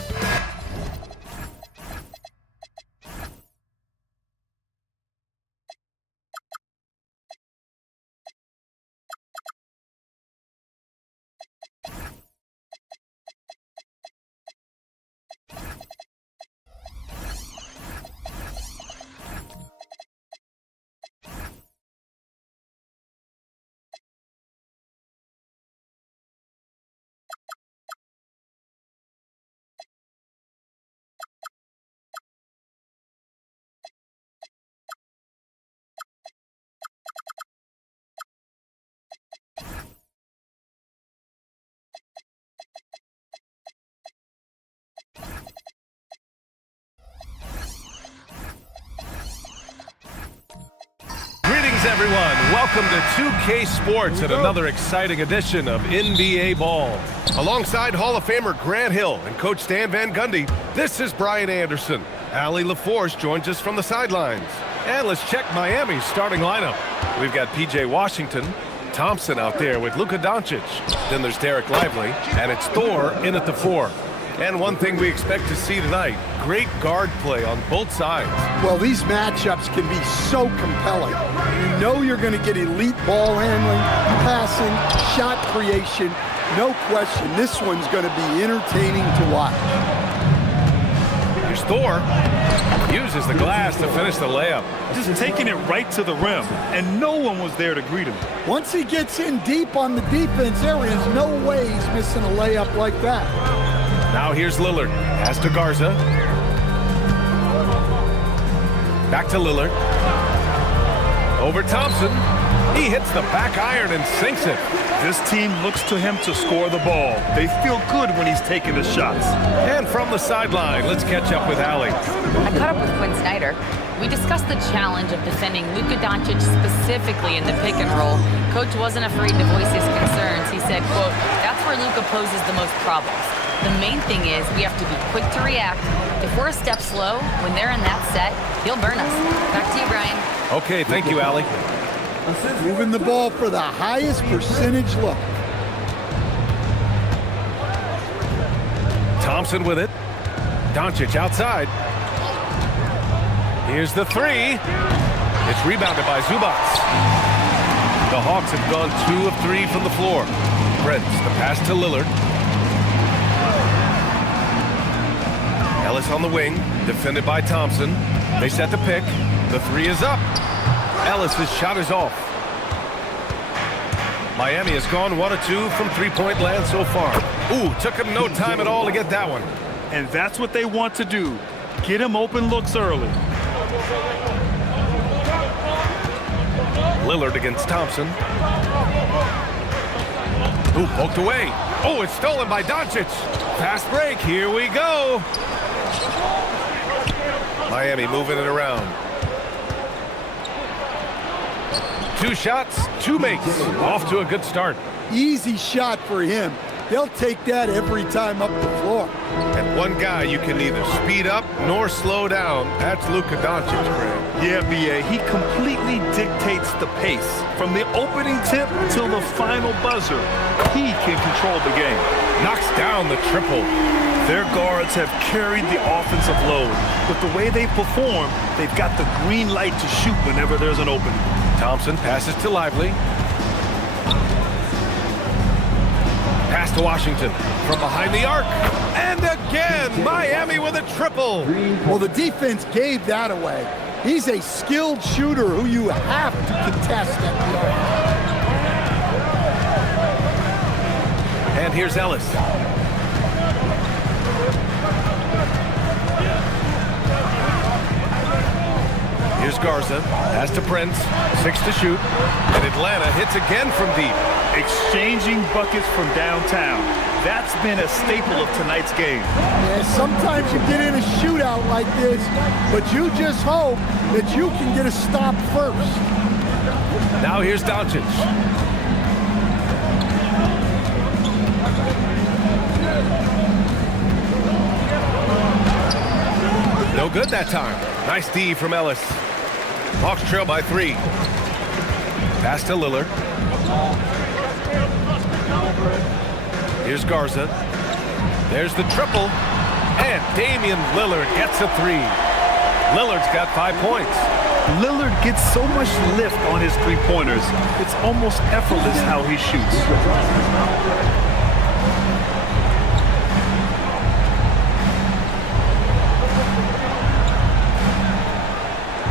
Greetings, everyone. Welcome to 2K Sports and another exciting edition of NBA Ball. Alongside Hall of Famer Grant Hill and Coach Stan Van Gundy, this is Brian Anderson. Allie LaForce joins us from the sidelines. And let's check Miami's starting lineup. We've got P.J. Washington, Thompson out there with Luka Doncic. Then there's Derek Lively, and it's Thor in at the 4. And one thing we expect to see tonight, great guard play on both sides. Well, these matchups can be so compelling. You know you're going to get elite ball handling, passing, shot creation. No question, this one's going to be entertaining to watch. Here's Thor. Uses the glass to finish the layup. Just taking it right to the rim, and no one was there to greet him. Once he gets in deep on the defense, there is no way he's missing a layup like that. Now here's Lillard. Pass to Garza. Back to Lillard. Over Thompson. He hits the back iron and sinks it. This team looks to him to score the ball. They feel good when he's taking the shots. And from the sideline, let's catch up with Allie. I caught up with Quinn Snyder. We discussed the challenge of defending Luka Doncic specifically in the pick and roll. Coach wasn't afraid to voice his concerns. He said, quote, "That's where Luka poses the most problems. The main thing is we have to be quick to react. If we're a step slow, when they're in that set, he'll burn us." Back to you, Brian. Okay, thank you, Allie. Moving the ball for the highest percentage look. Thompson with it. Doncic outside. Here's the 3. It's rebounded by Zubac. The Hawks have gone 2 of 3 from the floor. Brents, the pass to Lillard. Ellis on the wing, defended by Thompson. They set the pick. The 3 is up. Ellis's shot is off. Miami has gone 1 of 2 from three-point land so far. Ooh, took him no time at all to get that one. And that's what they want to do. Get him open looks early. Lillard against Thompson. Ooh, poked away. Oh, it's stolen by Doncic. Fast break, here we go. Miami moving it around. 2 shots, 2 makes. Off to a good start. Easy shot for him. They'll take that every time up the floor. And one guy you can neither speed up nor slow down. That's Luka Doncic, Greg. Yeah, B.A., he completely dictates the pace. From the opening tip till the final buzzer, he can control the game. Knocks down the triple. Their guards have carried the offensive load. With the way they perform, they've got the green light to shoot whenever there's an opening. Thompson passes to Lively. Pass to Washington from behind the arc. And again, Miami with a triple. Well, the defense gave that away. He's a skilled shooter who you have to contest at the arc. And here's Ellis. Here's Garza. Pass to Prince. 6 to shoot. And Atlanta hits again from deep. Exchanging buckets from downtown. That's been a staple of tonight's game. Yeah, sometimes you get in a shootout like this, but you just hope that you can get a stop first. Now here's Doncic. No good that time. Nice D from Ellis. Hawks trail by 3. Pass to Lillard. Here's Garza. There's the triple. And Damian Lillard gets a 3. Lillard's got 5 points. Lillard gets so much lift on his three-pointers. It's almost effortless how he shoots.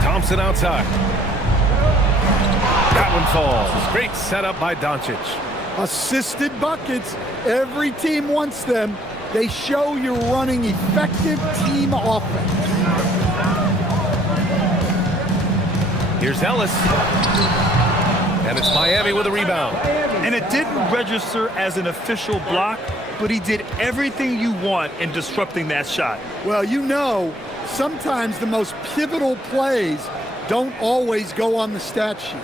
Thompson outside. That one falls. Great setup by Doncic. Assisted buckets. Every team wants them. They show you're running effective team offense. Here's Ellis. And it's Miami with a rebound. And it didn't register as an official block, but he did everything you want in disrupting that shot. Well, you know, sometimes the most pivotal plays don't always go on the stat sheet.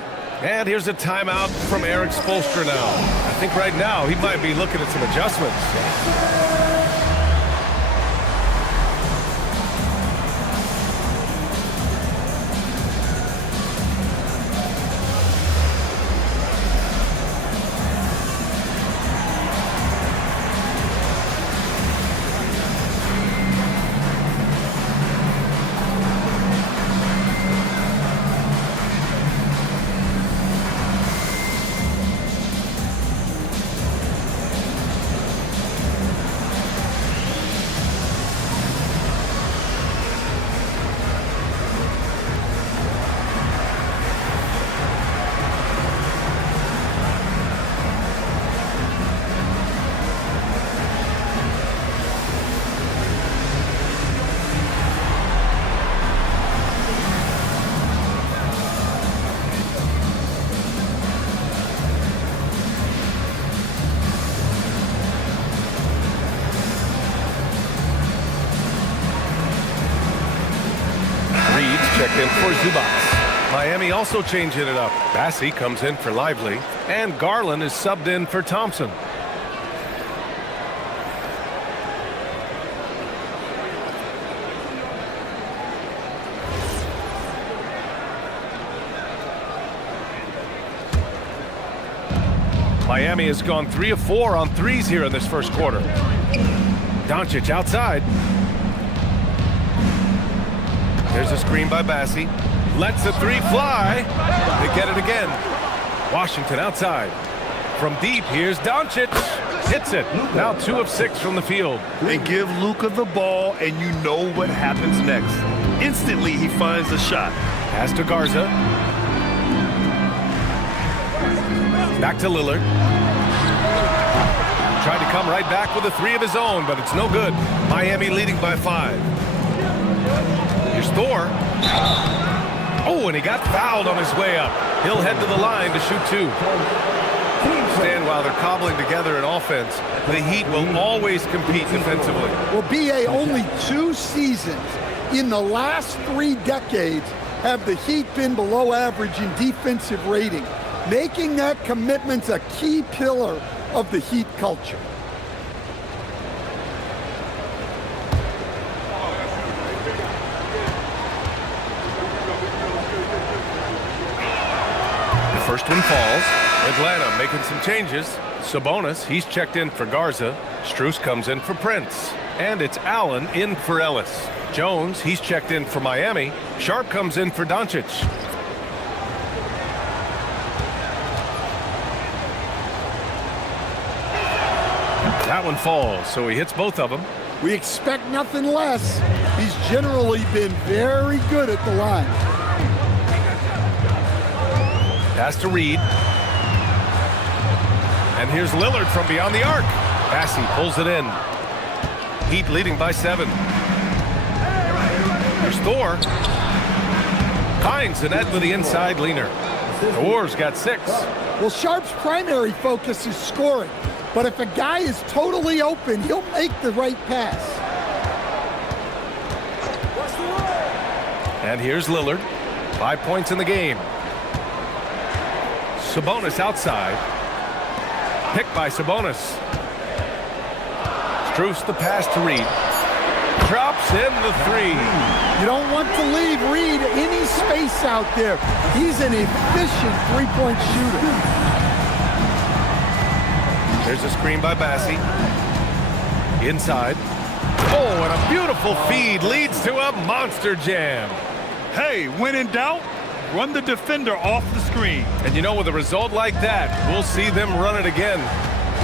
And here's a timeout from Eric Spoelstra now. I think right now he might be looking at some adjustments. Checked in for Zubac. Miami also changing it up. Bassie comes in for Lively, and Garland is subbed in for Thompson. Miami has gone 3 of 4 on threes here in this first quarter. Doncic outside. There's a screen by Bassie. Lets the 3 fly. They get it again. Washington outside. From deep, here's Doncic. Hits it. Now 2 of 6 from the field. And give Luka the ball, and you know what happens next. Instantly, he finds the shot. Pass to Garza. Back to Lillard. Tried to come right back with a 3 of his own, but it's no good. Miami leading by 5. Here's Thor. Oh, and he got fouled on his way up. He'll head to the line to shoot 2. Stand while they're cobbling together in offense. The Heat will always compete defensively. Well, BA, only 2 seasons in the last 3 decades have the Heat been below average in defensive rating, making that commitment a key pillar of the Heat culture. First one falls. Atlanta making some changes. Sabonis, he's checked in for Garza. Strus comes in for Prince. And it's Allen in for Ellis. Jones, he's checked in for Miami. Sharp comes in for Doncic. That one falls, so he hits both of them. We expect nothing less. He's generally been very good at the line. Pass to Reed. And here's Lillard from beyond the arc. Bassey pulls it in. Heat leading by 7. Here's Thor. Finds the net with the inside leaner. The Wars got 6. Well, Sharp's primary focus is scoring. But if a guy is totally open, he'll make the right pass. And here's Lillard. 5 points in the game. Sabonis outside. Picked by Sabonis. Strus the pass to Reed. Drops in the 3. You don't want to leave Reed any space out there. He's an efficient three-point shooter. There's a screen by Bassey. Inside. Oh, and a beautiful feed leads to a monster jam. Hey, when in doubt, run the defender off the screen. And you know, with a result like that, we'll see them run it again.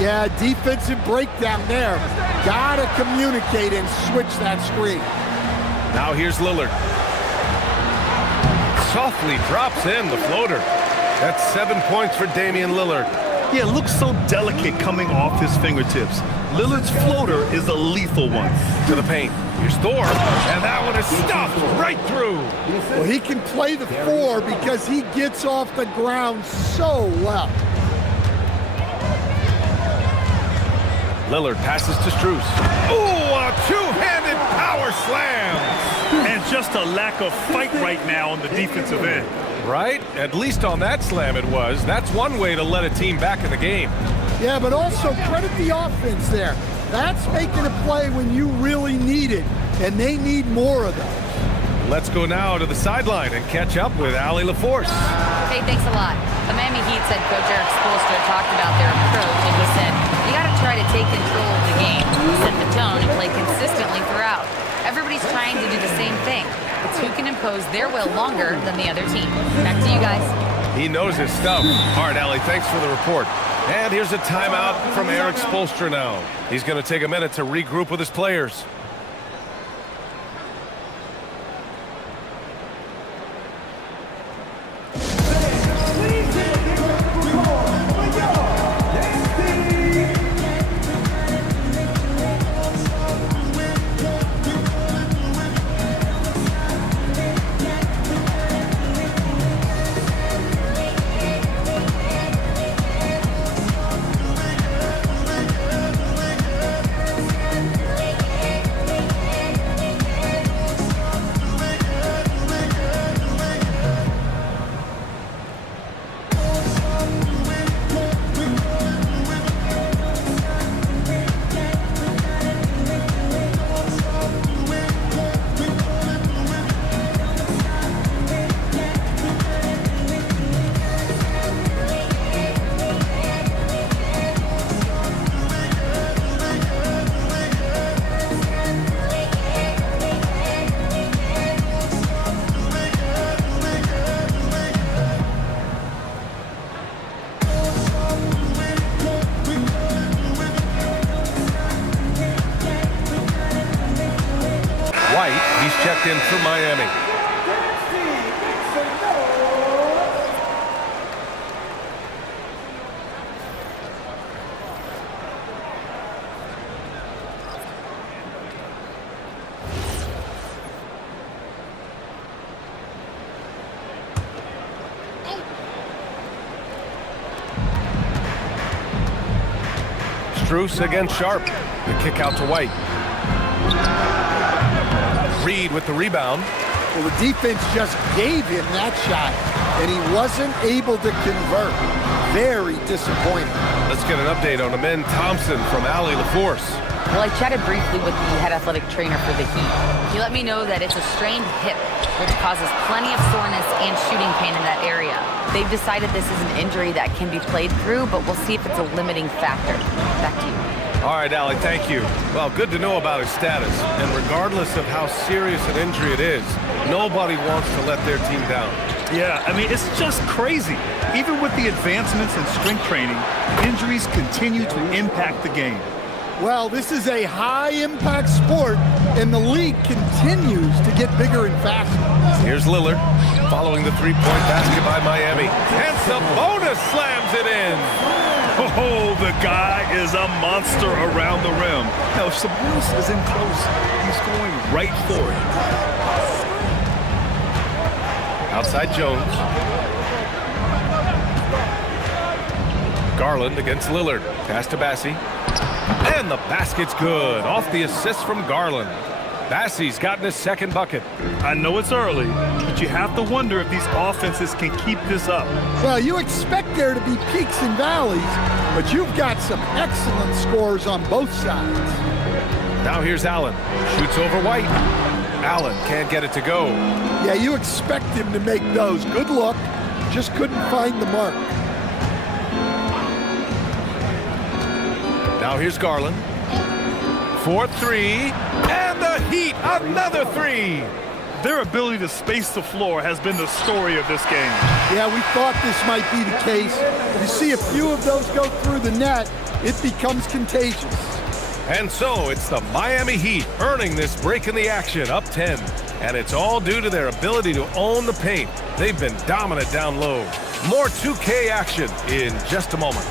Yeah, defensive breakdown there. Gotta communicate and switch that screen. Now here's Lillard. Softly drops in the floater. That's 7 points for Damian Lillard. Yeah, it looks so delicate coming off his fingertips. Lillard's floater is a lethal one. To the paint. Here's Thor, and that one is stuffed right through. Well, he can play the 4 because he gets off the ground so well. Lillard passes to Strus. Ooh, a two-handed power slam. And just a lack of fight right now on the defensive end. Right? At least on that slam it was. That's one way to let a team back in the game. Yeah, but also credit the offense there. That's making a play when you really need it, and they need more of those. Let's go now to the sideline and catch up with Allie LaForce. Hey, thanks a lot. The Miami Heat said Coach Eric Spoelstra talked about their approach, and he said, you got to try to take control of the game, set the tone, and play consistently throughout. Everybody's trying to do the same thing. It's who can impose their will longer than the other team. Back to you guys. He knows his stuff. All right, Allie, thanks for the report. And here's a timeout from Eric Spoelstra now. He's going to take a minute to regroup with his players. He's checked in for Miami. Strus against Sharp. The kick out to White. Reed with the rebound. Well, the defense just gave him that shot, and he wasn't able to convert. Very disappointing. Let's get an update on Amin Thompson from Allie LaForce. Well, I chatted briefly with the head athletic trainer for the Heat. He let me know that it's a strained hip, which causes plenty of soreness and shooting pain in that area. They've decided this is an injury that can be played through, but we'll see if it's a limiting factor. Back to you. All right, Allie, thank you. Well, good to know about his status. And regardless of how serious an injury it is, nobody wants to let their team down. Yeah, I mean, it's just crazy. Even with the advancements in strength training, injuries continue to impact the game. Well, this is a high-impact sport, and the league continues to get bigger and faster. Here's Lillard following the three-point basket by Miami. And Sabonis slams it in. Oh, the guy is a monster around the rim. Now, if Sabonis is in close, he's going right for it. Outside Jones. Garland against Lillard. Pass to Bassie. And the basket's good. Off the assist from Garland. Bassie's gotten his second bucket. I know it's early, but you have to wonder if these offenses can keep this up. Well, you expect there to be peaks and valleys, but you've got some excellent scores on both sides. Now here's Allen. Shoots over White. Allen can't get it to go. Yeah, you expect him to make those. Good luck. Just couldn't find the mark. Now here's Garland. 4-3. And the Heat, another three. Their ability to space the floor has been the story of this game. Yeah, we thought this might be the case. If you see a few of those go through the net, it becomes contagious. And so it's the Miami Heat earning this break in the action, up 10. And it's all due to their ability to own the paint. They've been dominant down low. More 2K action in just a moment.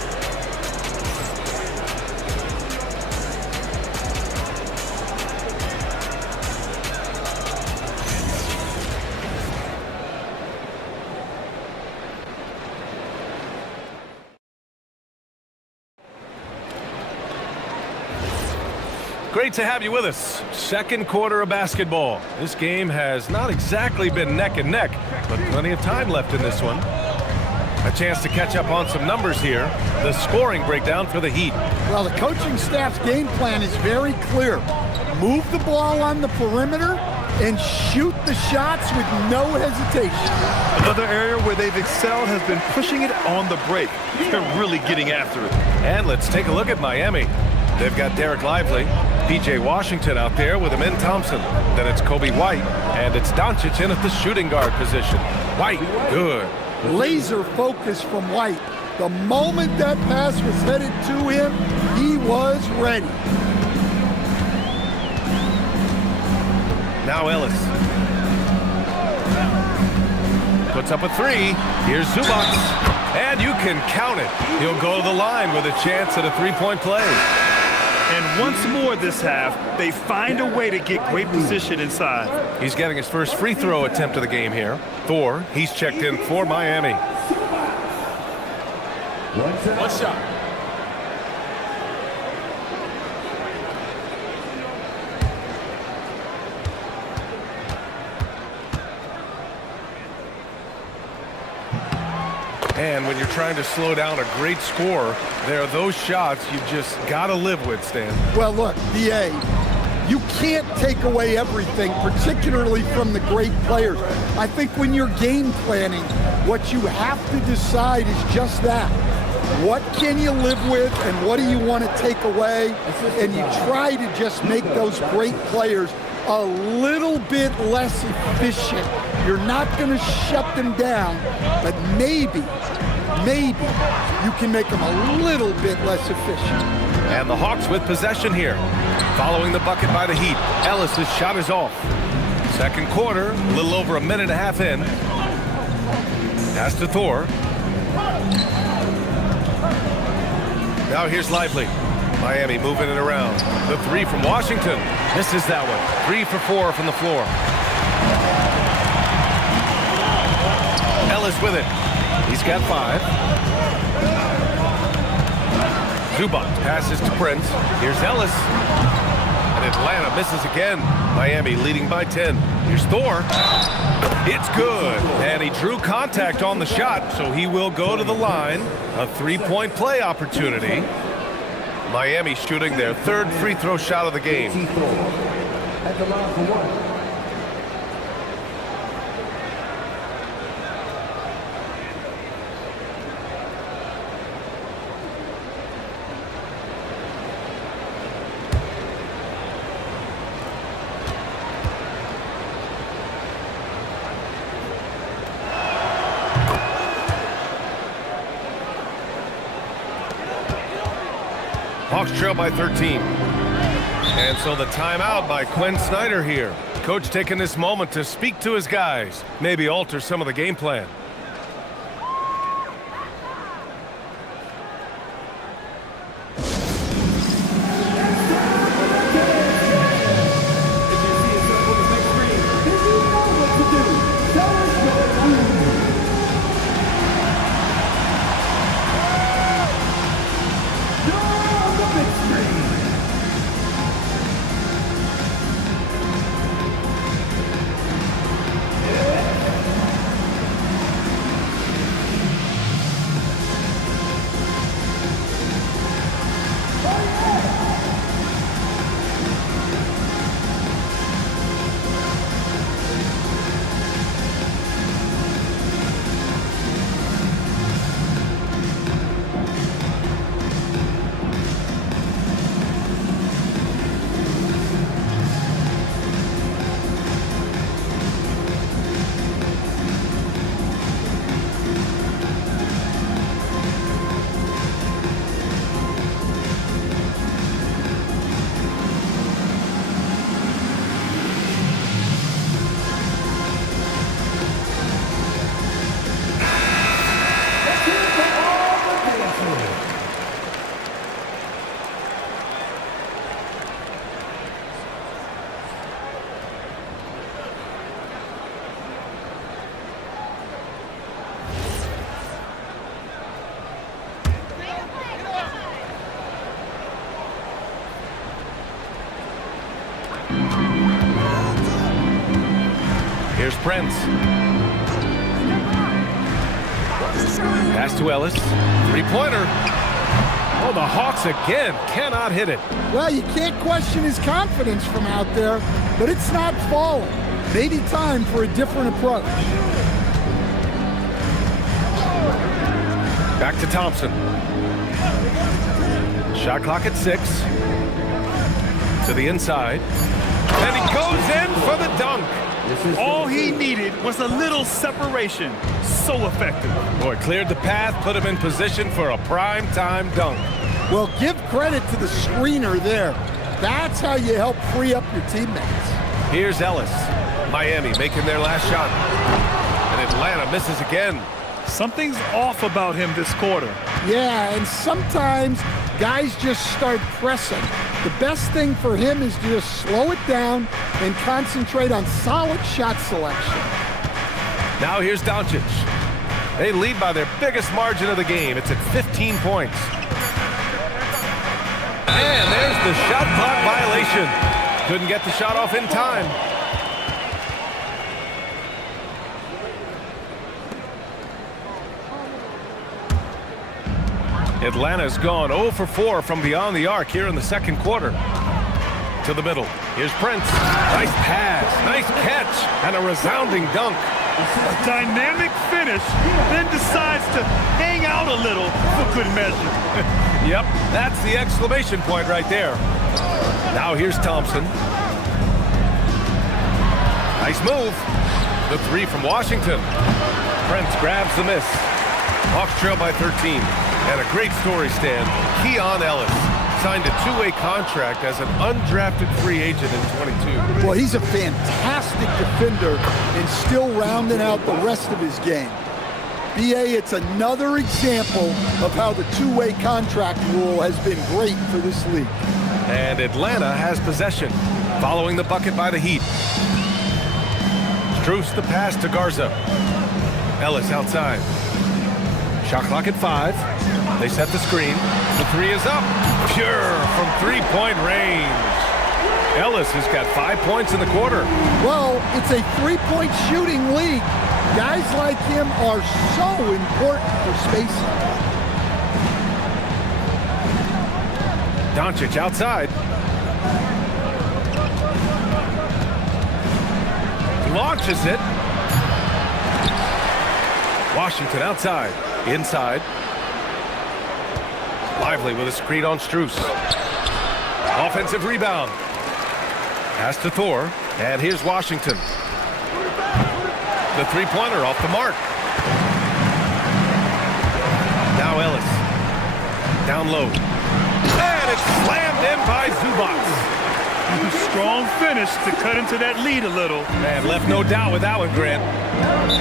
Great to have you with us. Second quarter of basketball. This game has not exactly been neck and neck, but plenty of time left in this one. A chance to catch up on some numbers here. The scoring breakdown for the Heat. Well, the coaching staff's game plan is very clear. Move the ball on the perimeter and shoot the shots with no hesitation. Another area where they've excelled has been pushing it on the break. They're really getting after it. And let's take a look at Miami. They've got Derek Lively, P.J. Washington out there with Amin Thompson. Then it's Kobe White, and it's Doncic in at the shooting guard position. White, good. Laser focus from White. The moment that pass was headed to him, he was ready. Now Ellis. Puts up a three. Here's Zubac. And you can count it. He'll go to the line with a chance at a three-point play. And once more this half, they find a way to get great position inside. He's getting his first free throw attempt of the game here. Thor, he's checked in for Miami. One shot. And when you're trying to slow down a great scorer, there are those shots you just got to live with, Stan. Well, look, D.A., you can't take away everything, particularly from the great players. I think when you're game planning, what you have to decide is just that. What can you live with and what do you want to take away? And you try to just make those great players a little bit less efficient. You're not going to shut them down, but maybe you can make them a little bit less efficient. And the Hawks with possession here. Following the bucket by the Heat, Ellis's shot is off. Second quarter, a little over a minute and a half in. Pass to Thor. Now here's Lively. Miami moving it around. The three from Washington. Misses that one. 3 for 4 from the floor. Ellis with it. He's got 5. Zubac passes to Prince. Here's Ellis. And Atlanta misses again. Miami leading by 10. Here's Thor. It's good. And he drew contact on the shot, so he will go to the line. A three-point play opportunity. Miami shooting their third free throw shot of the game. At the line for one. Hawks trail by 13. And so the timeout by Quinn Snyder here. Coach taking this moment to speak to his guys, maybe alter some of the game plan. Here's Prince. Pass to Ellis. Three-pointer. Oh, the Hawks again cannot hit it. Well, you can't question his confidence from out there, but it's not falling. Maybe time for a different approach. Back to Thompson. Shot clock at 6. To the inside. And he goes in for the dunk. All he needed was a little separation. So effective. Boy, cleared the path, put him in position for a prime-time dunk. Well, give credit to the screener there. That's how you help free up your teammates. Here's Ellis. Miami making their last shot. And Atlanta misses again. Something's off about him this quarter. Yeah, and sometimes guys just start pressing. The best thing for him is to just slow it down and concentrate on solid shot selection. Now here's Doncic. They lead by their biggest margin of the game. It's at 15 points. And there's the shot clock violation. Couldn't get the shot off in time. Atlanta's gone 0 for 4 from beyond the arc here in the second quarter. To the middle. Here's Prince. Nice pass, nice catch, and a resounding dunk. A dynamic finish, then decides to hang out a little for good measure. Yep, that's the exclamation point right there. Now here's Thompson. Nice move. The three from Washington. Prince grabs the miss. Hawks trail by 13. And a great story, Stan. Keon Ellis signed a two-way contract as an undrafted free agent in 22. Well, he's a fantastic defender and still rounding out the rest of his game. B.A., it's another example of how the two-way contract rule has been great for this league. And Atlanta has possession, following the bucket by the Heat. Strus the pass to Garza. Ellis outside. Shot clock at 5. They set the screen. The three is up. Pure from three-point range. Ellis has got 5 points in the quarter. Well, it's a three-point shooting league. Guys like him are so important for spacing. Doncic outside. Launches it. Washington outside. Inside. Lively with a screen on Strus. Offensive rebound. Pass to Thor. And here's Washington. The three-pointer off the mark. Now Ellis. Down low. And it's slammed in by Zubac. Strong finish to cut into that lead a little. And left no doubt with that one, Grant.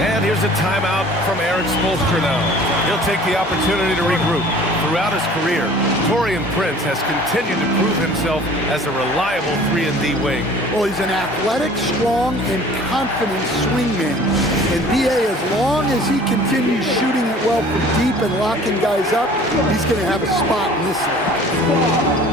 And here's a timeout from Eric Spoelstra now. He'll take the opportunity to regroup. Throughout his career, Taurean Prince has continued to prove himself as a reliable 3-and-D wing. Well, he's an athletic, strong, and confident swingman. And B.A., as long as he continues shooting it well from deep and locking guys up, he's going to have a spot in this league.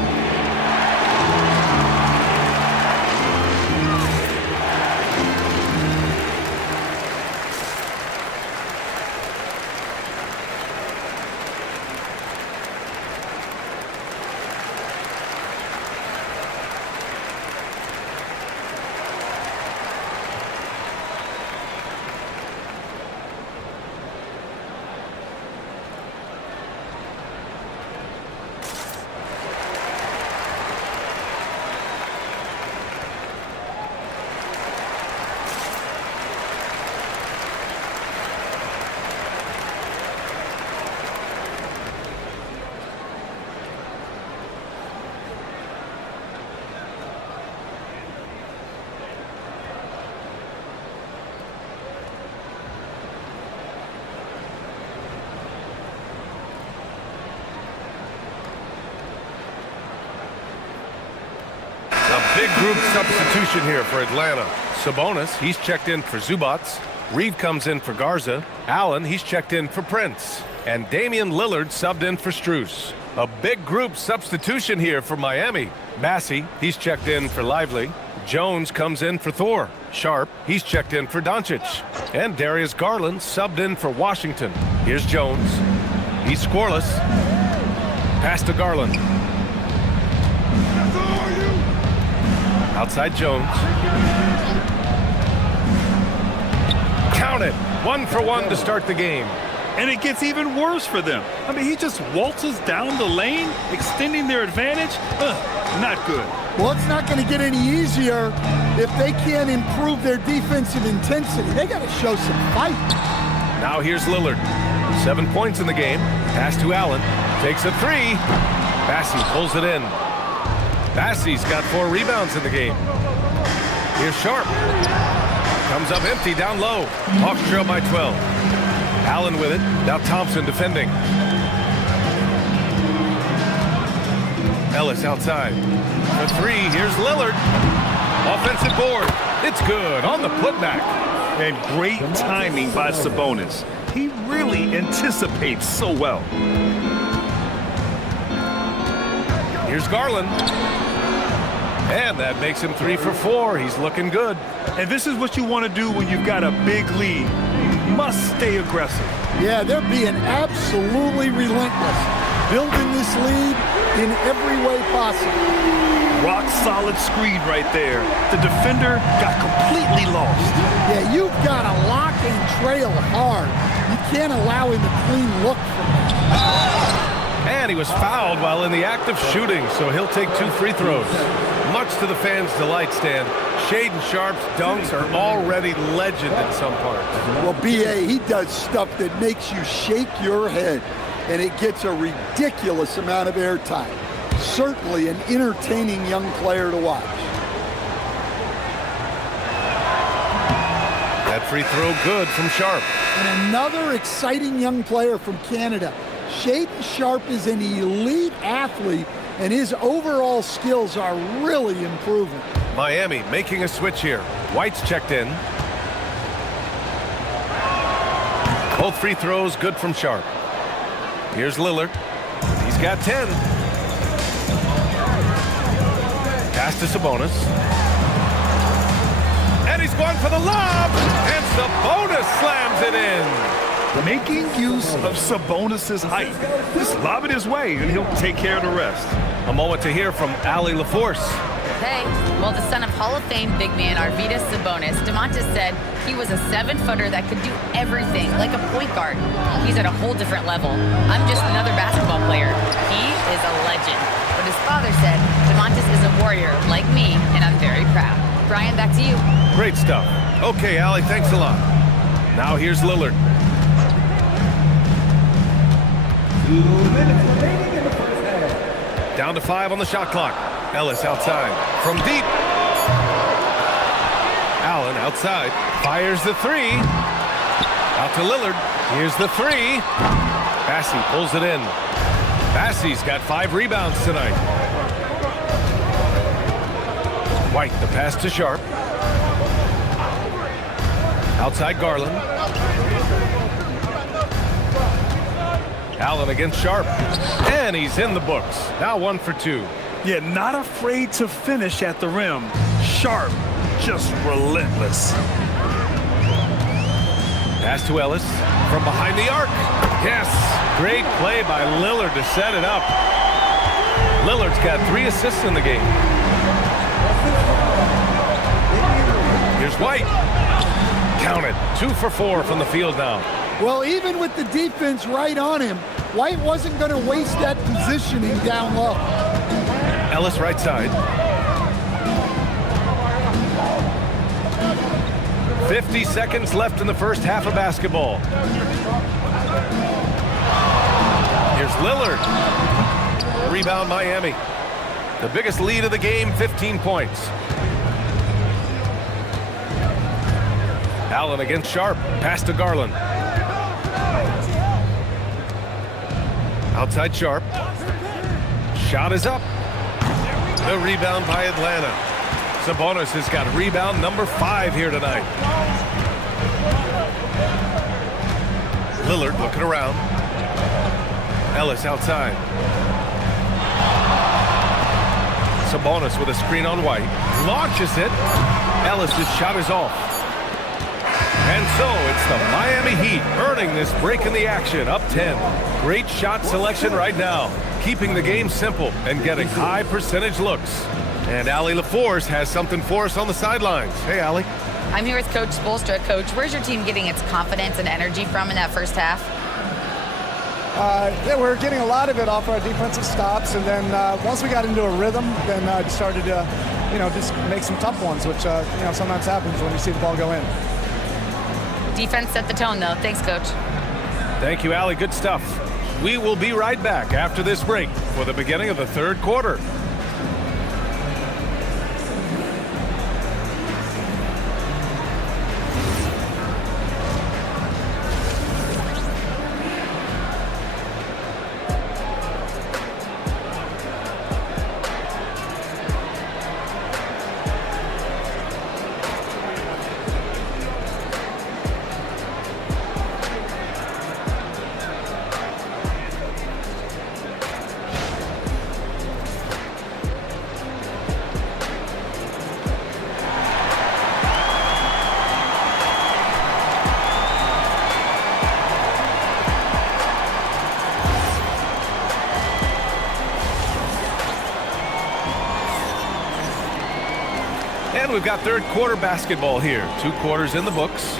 Big group substitution here for Atlanta. Sabonis, he's checked in for Zubac. Reed comes in for Garza. Allen, he's checked in for Prince. And Damian Lillard subbed in for Strus. A big group substitution here for Miami. Massey, he's checked in for Lively. Jones comes in for Thor. Sharp, he's checked in for Doncic. And Darius Garland subbed in for Washington. Here's Jones. He's scoreless. Pass to Garland. Outside Jones. Count it. 1 for 1 to start the game. And it gets even worse for them. I mean, he just waltzes down the lane, extending their advantage. Not good. Well, it's not going to get any easier if they can't improve their defensive intensity. They got to show some fight. Now here's Lillard. 7 points in the game. Pass to Allen. Takes a 3. Bassey pulls it in. Bassey's got 4 rebounds in the game. Here's Sharp. Comes up empty down low. Hawks trail by 12. Allen with it. Now Thompson defending. Ellis outside. For 3, here's Lillard. Offensive board. It's good on the putback. And great timing by Sabonis. He really anticipates so well. Here's Garland. And that makes him 3 for 4. He's looking good. And this is what you want to do when you've got a big lead. You must stay aggressive. Yeah, they're being absolutely relentless. Building this lead in every way possible. Rock solid screen right there. The defender got completely lost. Yeah, you've got to lock and trail hard. You can't allow him a clean look from that. And he was fouled while in the act of shooting, so he'll take 2 free throws. Much to the fans' delight, Stan. Shaden Sharp's dunks are already legend in some parts. Well, B.A., he does stuff that makes you shake your head, and it gets a ridiculous amount of airtime. Certainly an entertaining young player to watch. That free throw good from Sharp. And another exciting young player from Canada. Shaden Sharp is an elite athlete, and his overall skills are really improving. Miami making a switch here. White's checked in. Both free throws good from Sharp. Here's Lillard. He's got 10. Pass to Sabonis. And he's going for the lob. And Sabonis slams it in. Making use of Sabonis' height. Just lob it his way, and he'll take care of the rest. A moment to hear from Allie LaForce. Hey, well, the son of Hall of Fame big man Arvydas Sabonis, DeMontis said he was a 7-footer that could do everything, like a point guard. He's at a whole different level. I'm just another basketball player. He is a legend. But his father said DeMontis is a warrior like me, and I'm very proud. Brian, back to you. Great stuff. Okay, Allie, thanks a lot. Now here's Lillard. 2 minutes remaining in the first half. Down to 5 on the shot clock. Ellis outside. From deep. Allen outside. Fires the 3. Out to Lillard. Here's the 3. Bassey pulls it in. Bassey's got 5 rebounds tonight. White, the pass to Sharp. Outside Garland. Allen against Sharp. And he's in the books. Now 1 for 2. Yeah, not afraid to finish at the rim. Sharp, just relentless. Pass to Ellis from behind the arc. Yes, great play by Lillard to set it up. Lillard's got 3 assists in the game. Here's White. Counted. 2 for 4 from the field now. Well, even with the defense right on him, White wasn't going to waste that positioning down low. Ellis right side. 50 seconds left in the first half of basketball. Here's Lillard. Rebound Miami. The biggest lead of the game, 15 points. Allen against Sharp. Pass to Garland. Outside Sharp. Shot is up. The rebound by Atlanta. Sabonis has got rebound number 5 here tonight. Lillard looking around. Ellis outside. Sabonis with a screen on White. Launches it. Ellis' shot is off. And so it's the Miami Heat earning this break in the action, up 10. Great shot selection right now, keeping the game simple and getting high percentage looks. And Allie LaForce has something for us on the sidelines. Hey, Allie. I'm here with Coach Spoelstra. Coach, where's your team getting its confidence and energy from in that first half? Yeah, we're getting a lot of it off our defensive stops, and then once we got into a rhythm, then started to, just make some tough ones, which sometimes happens when you see the ball go in. Defense set the tone, though. Thanks, Coach. Thank you, Allie. Good stuff. We will be right back after this break for the beginning of the third quarter. And we've got third quarter basketball here. 2 quarters in the books.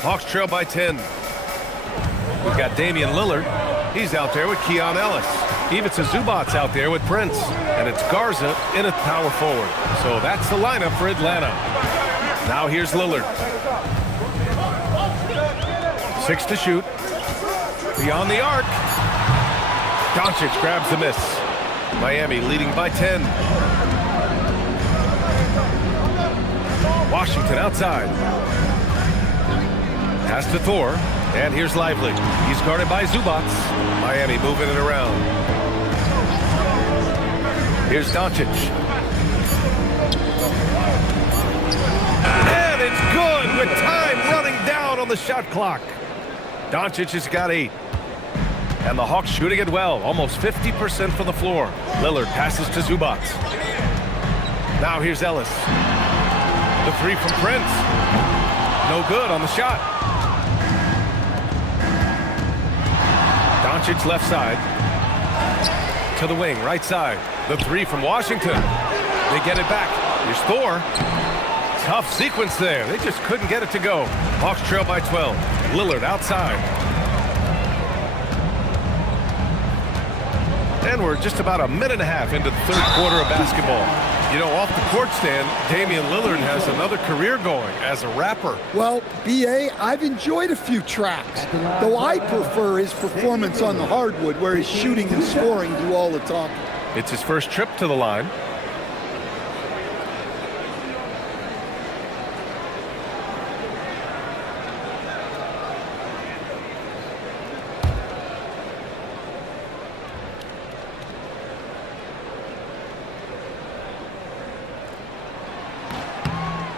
Hawks trail by 10. We've got Damian Lillard. He's out there with Keon Ellis. Ivica Zubac's out there with Prince. And it's Garza in at power forward. So that's the lineup for Atlanta. Now here's Lillard. 6 to shoot. Beyond the arc. Doncic grabs the miss. Miami leading by 10. Washington outside. Pass to Thor. And here's Lively. He's guarded by Zubac. Miami moving it around. Here's Doncic. And it's good with time running down on the shot clock. Doncic has got 8. And the Hawks shooting it well. Almost 50% from the floor. Lillard passes to Zubac. Now here's Ellis. The 3 from Prince. No good on the shot. Doncic left side. To the wing, right side. The 3 from Washington. They get it back. Here's Thor. Tough sequence there. They just couldn't get it to go. Hawks trail by 12. Lillard outside. And we're just about a minute and a half into the third quarter of basketball. You know, off the court stand, Damian Lillard has another career going as a rapper. Well, B.A., I've enjoyed a few tracks, though I prefer his performance on the hardwood where his shooting and scoring do all the talking. It's his first trip to the line.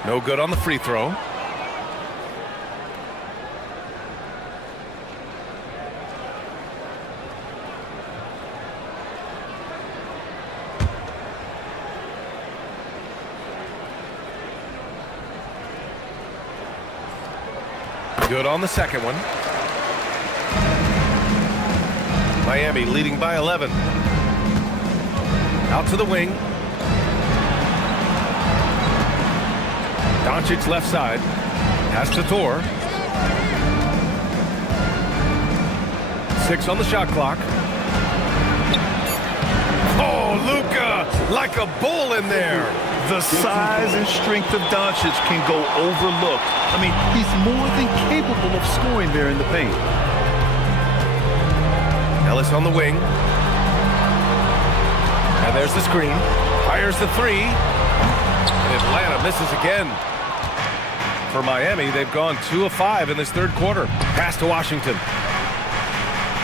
No good on the free throw. Good on the second one. Miami leading by 11. Out to the wing. Doncic left side. Has to Thor. 6 on the shot clock. Oh, Luka, like a bull in there. The size and strength of Doncic can go overlooked. I mean, he's more than capable of scoring there in the paint. Ellis on the wing. And there's the screen. Fires the three. And Atlanta misses again. For Miami, they've gone 2 of 5 in this third quarter. Pass to Washington.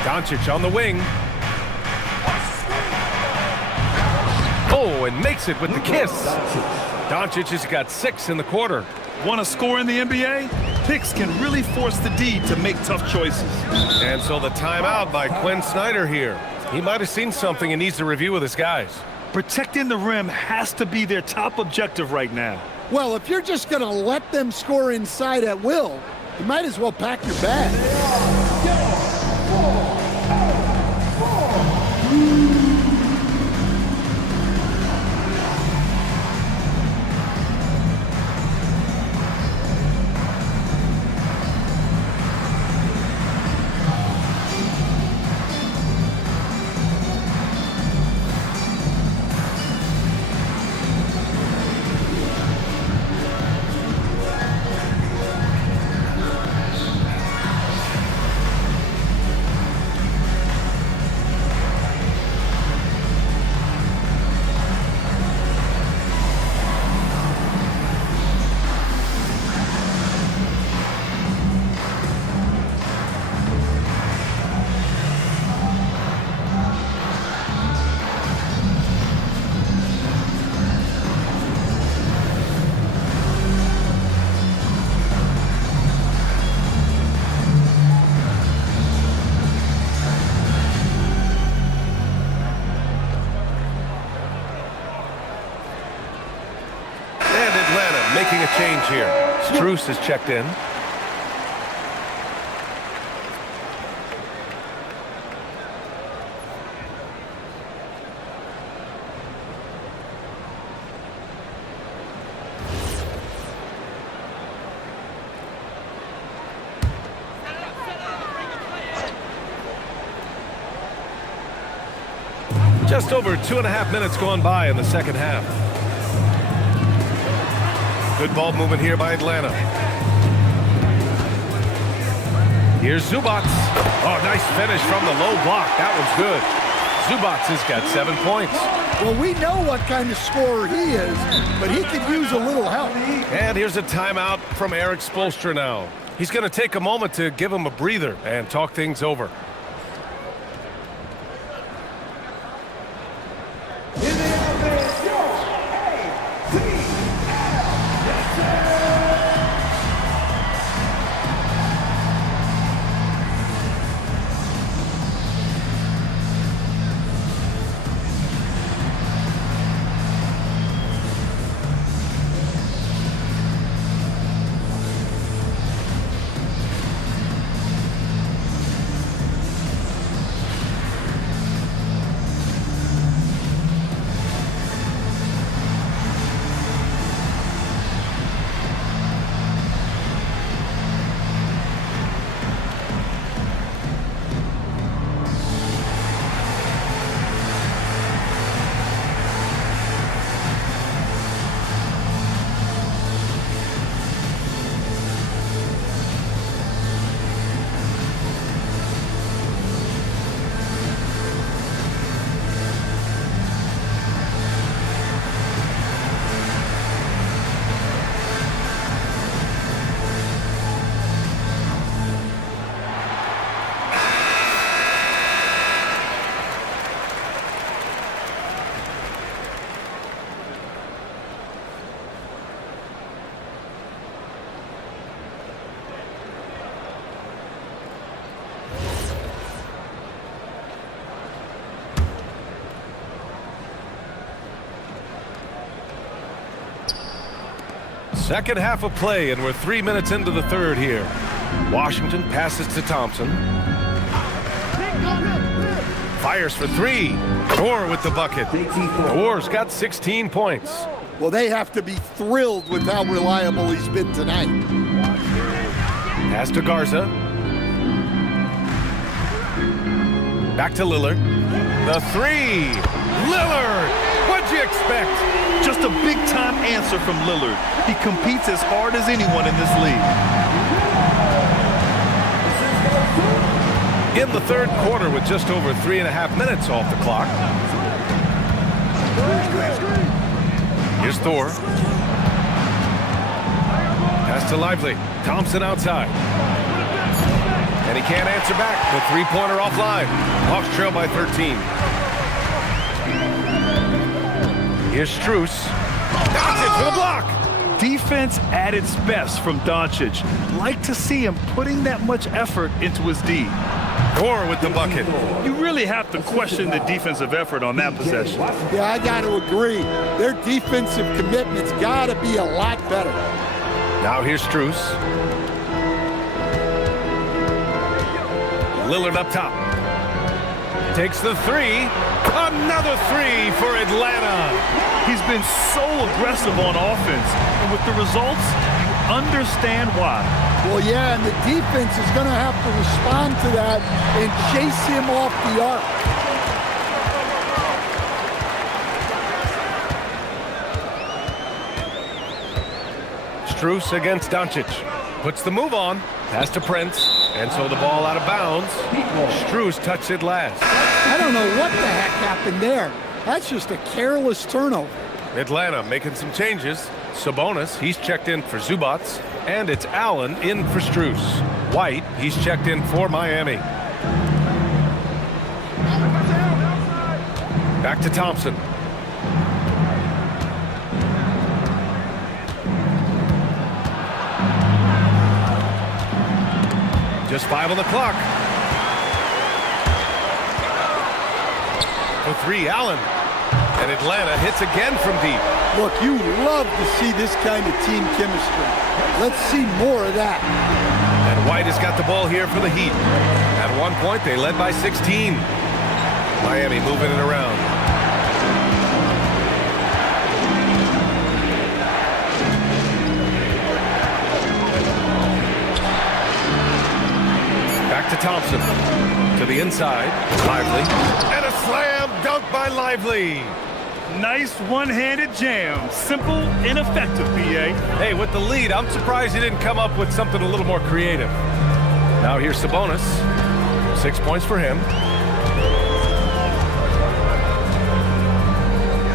Doncic on the wing. Oh, and makes it with the kiss. Doncic has got 6 in the quarter. Want to score in the NBA? Picks can really force the D to make tough choices. And so the timeout by Quinn Snyder here. He might have seen something and needs to review with his guys. Protecting the rim has to be their top objective right now. Well, if you're just going to let them score inside at will, you might as well pack your bags. Making a change here. Strus is checked in. Just over 2.5 minutes gone by in the second half. Good ball movement here by Atlanta. Here's Zubac. Oh, nice finish from the low block. That one's good. Zubac has got 7 points. Well, we know what kind of scorer he is, but he could use a little help. And here's a timeout from Eric Spoelstra now. He's going to take a moment to give him a breather and talk things over. Second half of play, and we're 3 minutes into the third here. Washington passes to Thompson. Fires for three. Gore with the bucket. The Wars got 16 points. Well, they have to be thrilled with how reliable he's been tonight. Pass to Garza. Back to Lillard. The three. Lillard! What'd you expect? Just a big-time answer from Lillard. He competes as hard as anyone in this league. In the third quarter with just over 3.5 minutes off the clock. Here's Thor. Pass to Lively. Thompson outside. And he can't answer back. The three-pointer offline. Hawks trail by 13. Here's Strus. Doncic for the block. Defense at its best from Doncic. Like to see him putting that much effort into his D. Gore with the bucket. You really have to question the defensive effort on that possession. Yeah, I got to agree. Their defensive commitment's got to be a lot better. Now here's Strus. Lillard up top. Takes the three. Another three for Atlanta. He's been so aggressive on offense, and with the results, you understand why. Well, yeah, and the defense is going to have to respond to that and chase him off the arc. Strus against Doncic. Puts the move on. Pass to Prince. And so the ball out of bounds. Strus touched it last. I don't know what the heck happened there. That's just a careless turnover. Atlanta making some changes. Sabonis, he's checked in for Zubats. And it's Allen in for Strus. White, he's checked in for Miami. Back to Thompson. Just 5 on the clock. For three, Allen. And Atlanta hits again from deep. Look, you love to see this kind of team chemistry. Let's see more of that. And White has got the ball here for the Heat. At one point, they led by 16. Miami moving it around. Back to Thompson. To the inside. Lively. And a slam dunk by Lively. Nice one-handed jam. Simple and effective, PA. Hey, with the lead, I'm surprised he didn't come up with something a little more creative. Now here's Sabonis. 6 points for him.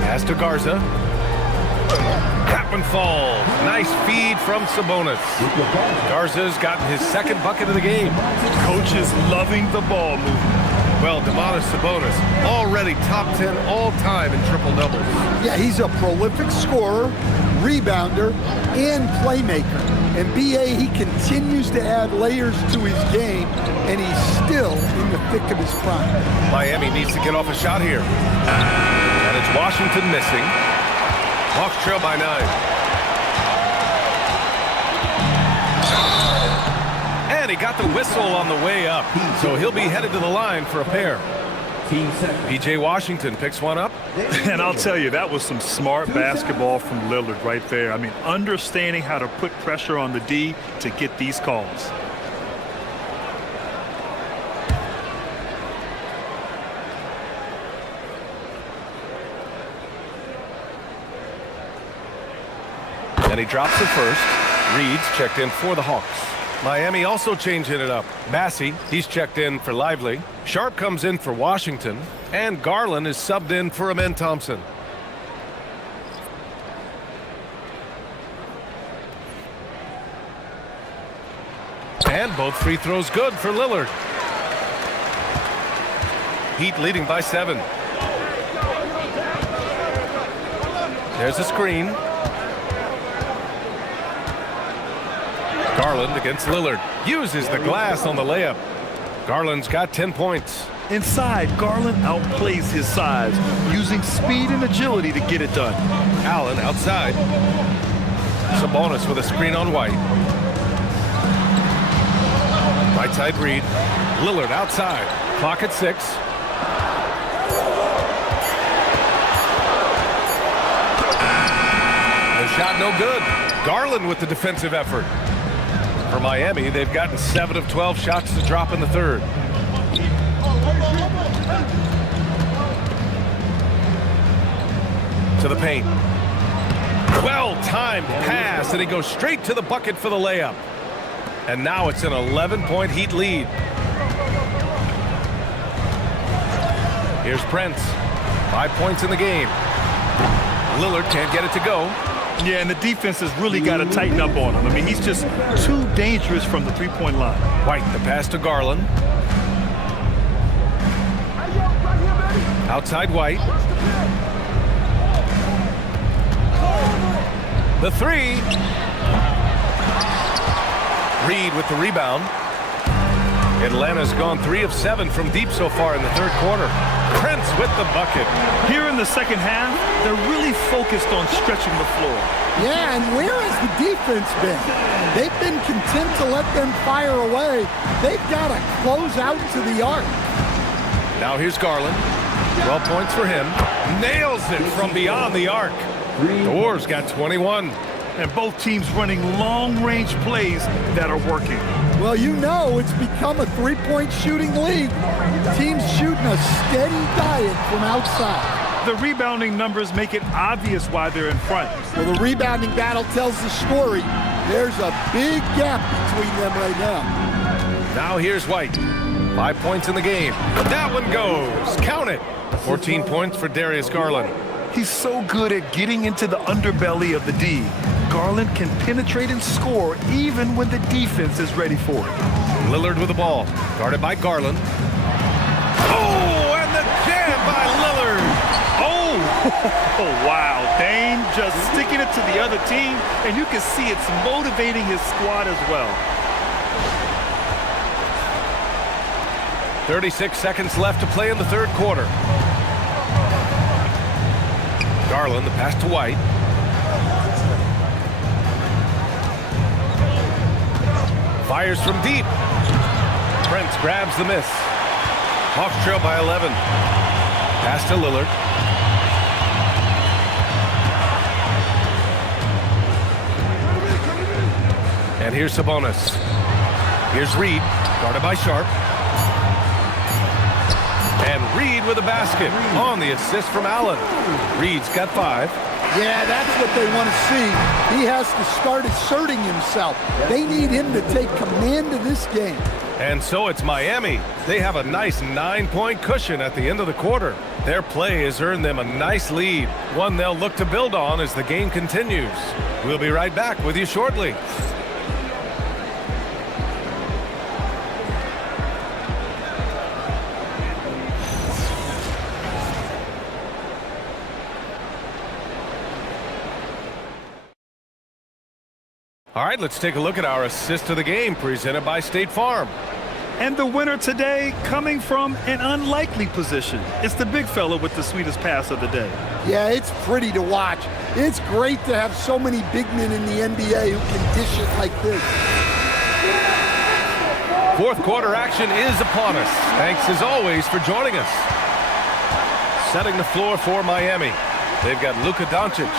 Pass to Garza. That one falls. Nice feed from Sabonis. Garza's gotten his second bucket of the game. Coach is loving the ball movement. Well, Domantas Sabonis already top 10 all-time in triple-doubles. Yeah, he's a prolific scorer, rebounder, and playmaker. And BA, he continues to add layers to his game, and he's still in the thick of his prime. Miami needs to get off a shot here. And it's Washington missing. Hawks trail by 9. And he got the whistle on the way up. So he'll be headed to the line for a pair. P.J. Washington picks one up. And I'll tell you, that was some smart basketball from Lillard right there. I mean, understanding how to put pressure on the D to get these calls. And he drops the first. Reed's checked in for the Hawks. Miami also changing it up. Massey, he's checked in for Lively. Sharp comes in for Washington. And Garland is subbed in for Amen Thompson. And both free throws good for Lillard. Heat leading by 7. There's a screen. Garland against Lillard. Uses the glass on the layup. Garland's got 10 points. Inside, Garland outplays his size, using speed and agility to get it done. Allen outside. Sabonis with a screen on White. Right side Reed. Lillard outside. Clock at 6. The shot no good. Garland with the defensive effort. For Miami, they've gotten 7 of 12 shots to drop in the third. To the paint. Well-timed pass, and he goes straight to the bucket for the layup. And now it's an 11-point Heat lead. Here's Prince. 5 points in the game. Lillard can't get it to go. Yeah, and the defense has really got to tighten up on him. I mean, he's just too dangerous from the three-point line. White, the pass to Garland. Outside White. The three. Reed with the rebound. Atlanta's gone 3 of 7 from deep so far in the third quarter. Prince with the bucket. Here in the second half, they're really focused on stretching the floor. Yeah, and where has the defense been? They've been content to let them fire away. They've got to close out to the arc. Now here's Garland. 12 points for him. Nails it from beyond the arc. The Warriors got 21. And both teams running long-range plays that are working. Well, you know it's become a three-point shooting league. Teams shooting a steady diet from outside. The rebounding numbers make it obvious why they're in front. Well, the rebounding battle tells the story. There's a big gap between them right now. Now here's White. 5 points in the game. That one goes. Count it. 14 points for Darius Garland. He's so good at getting into the underbelly of the D. Garland can penetrate and score even when the defense is ready for it. Lillard with the ball. Guarded by Garland. Oh, and the jam by Lillard. Oh, wow. Dame just sticking it to the other team, and you can see it's motivating his squad as well. 36 seconds left to play in the third quarter. Garland, the pass to White. Fires from deep. Prince grabs the miss. Hawks trail by 11. Pass to Lillard. And here's Sabonis. Here's Reed, guarded by Sharp. And Reed with a basket on the assist from Allen. Reed's got 5. Yeah, that's what they want to see. He has to start asserting himself. They need him to take command of this game. And so it's Miami. They have a nice 9-point cushion at the end of the quarter. Their play has earned them a nice lead, one they'll look to build on as the game continues. We'll be right back with you shortly. All right, let's take a look at our assist of the game presented by State Farm. And the winner today coming from an unlikely position. It's the big fella with the sweetest pass of the day. Yeah, it's pretty to watch. It's great to have so many big men in the NBA who can dish it like this. Fourth quarter action is upon us. Thanks as always for joining us. Setting the floor for Miami. They've got Luka Doncic.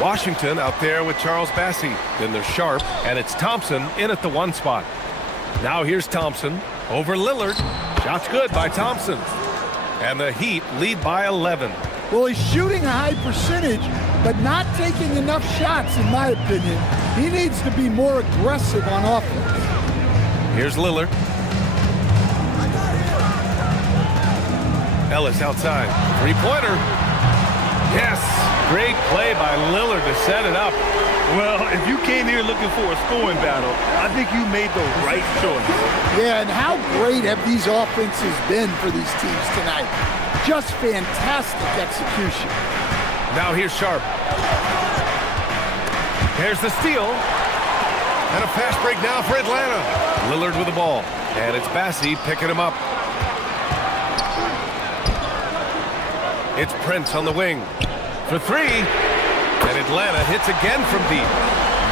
Washington out there with Charles Bassey. Then there's Sharp, and it's Thompson in at the 1 spot. Now here's Thompson over Lillard. Shot's good by Thompson. And the Heat lead by 11. Well, he's shooting a high percentage, but not taking enough shots, in my opinion. He needs to be more aggressive on offense. Here's Lillard. Ellis outside. Three-pointer. Yes. Great play by Lillard to set it up. Well, if you came here looking for a scoring battle, I think you made the right choice. Yeah, and how great have these offenses been for these teams tonight? Just fantastic execution. Now here's Sharp. Here's the steal. And a fast break now for Atlanta. Lillard with the ball. And it's Bassey picking him up. It's Prince on the wing for 3. And Atlanta hits again from deep.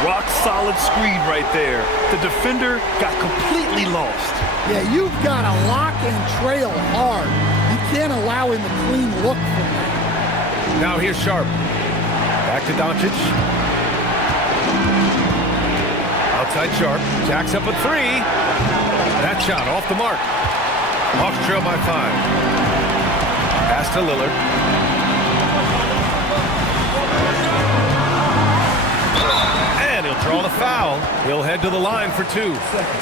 rock-solid screen right there. The defender got completely lost. Yeah, you've got to lock and trail hard. You can't allow him a clean look from that. Now here's Sharp. Back to Doncic. Outside Sharp. Jacks up a three. That shot off the mark. Hawks trail by 5. Pass to Lillard. And he'll draw the foul. He'll head to the line for 2.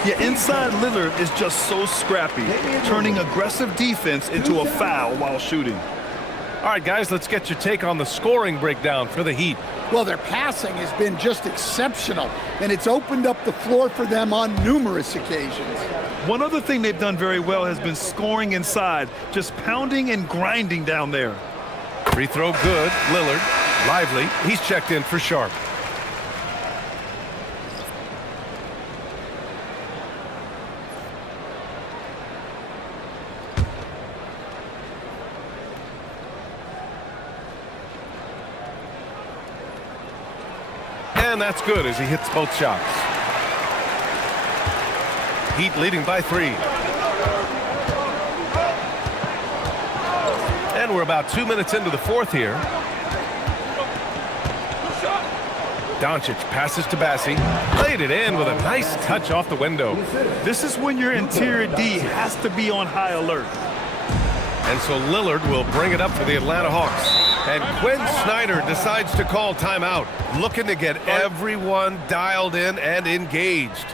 Yeah, inside Lillard is just so scrappy, turning aggressive defense into a foul while shooting. All right, guys, let's get your take on the scoring breakdown for the Heat. Well, their passing has been just exceptional, and it's opened up the floor for them on numerous occasions. One other thing they've done very well has been scoring inside, just pounding and grinding down there. Free throw good. Lillard. Lively. He's checked in for Sharp. And that's good as he hits both shots. Heat leading by 3. And we're about 2 minutes into the 4th here. Doncic passes to Bassi. Laid it in with a nice touch off the window. This is when your interior D has to be on high alert. And so Lillard will bring it up for the Atlanta Hawks. And Quinn Snyder decides to call timeout, looking to get everyone dialed in and engaged.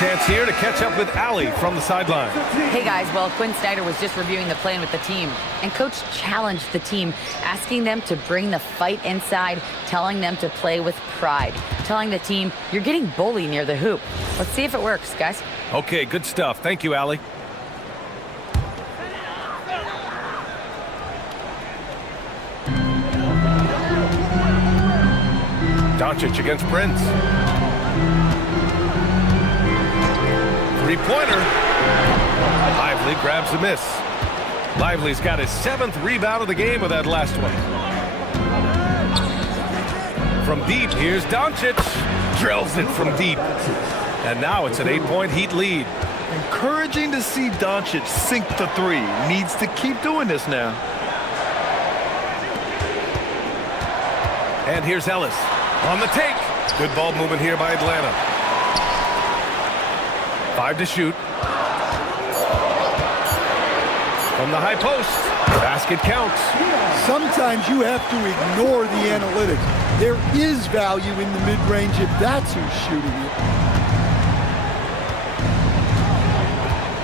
Chance here to catch up with Allie from the sideline. Hey guys, well, Quinn Snyder was just reviewing the plan with the team, and Coach challenged the team, asking them to bring the fight inside, telling them to play with pride, telling the team, you're getting bullied near the hoop. Let's see if it works, guys. Okay, good stuff. Thank you, Allie. Doncic against Prince. Three-pointer. Lively grabs the miss. Lively's got his 7th rebound of the game with that last one. From deep, here's Doncic. Drills it from deep. And now it's an 8-point Heat lead. Encouraging to see Doncic sink the 3. Needs to keep doing this now. And here's Ellis on the take. Good ball movement here by Atlanta. 5 to shoot. From the high post. Basket counts. Sometimes you have to ignore the analytics. There is value in the mid-range if that's who's shooting it.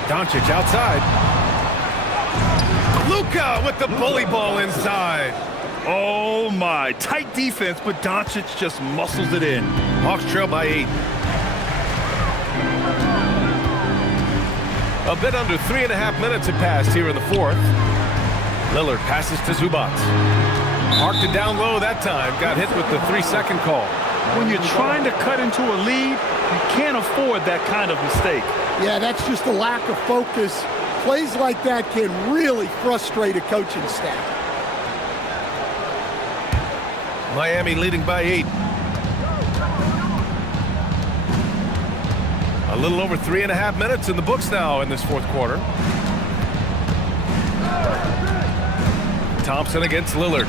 Doncic outside. Luka with the bully ball inside. Oh my, tight defense, but Doncic just muscles it in. Hawks trail by 8. A bit under 3.5 minutes have passed here in the 4th. Lillard passes to Zubac. Marked it down low that time. Got hit with the 3-second call. When you're trying to cut into a lead, you can't afford that kind of mistake. Yeah, that's just a lack of focus. Plays like that can really frustrate a coaching staff. Miami leading by 8. A little over 3.5 minutes in the books now in this fourth quarter. Thompson against Lillard.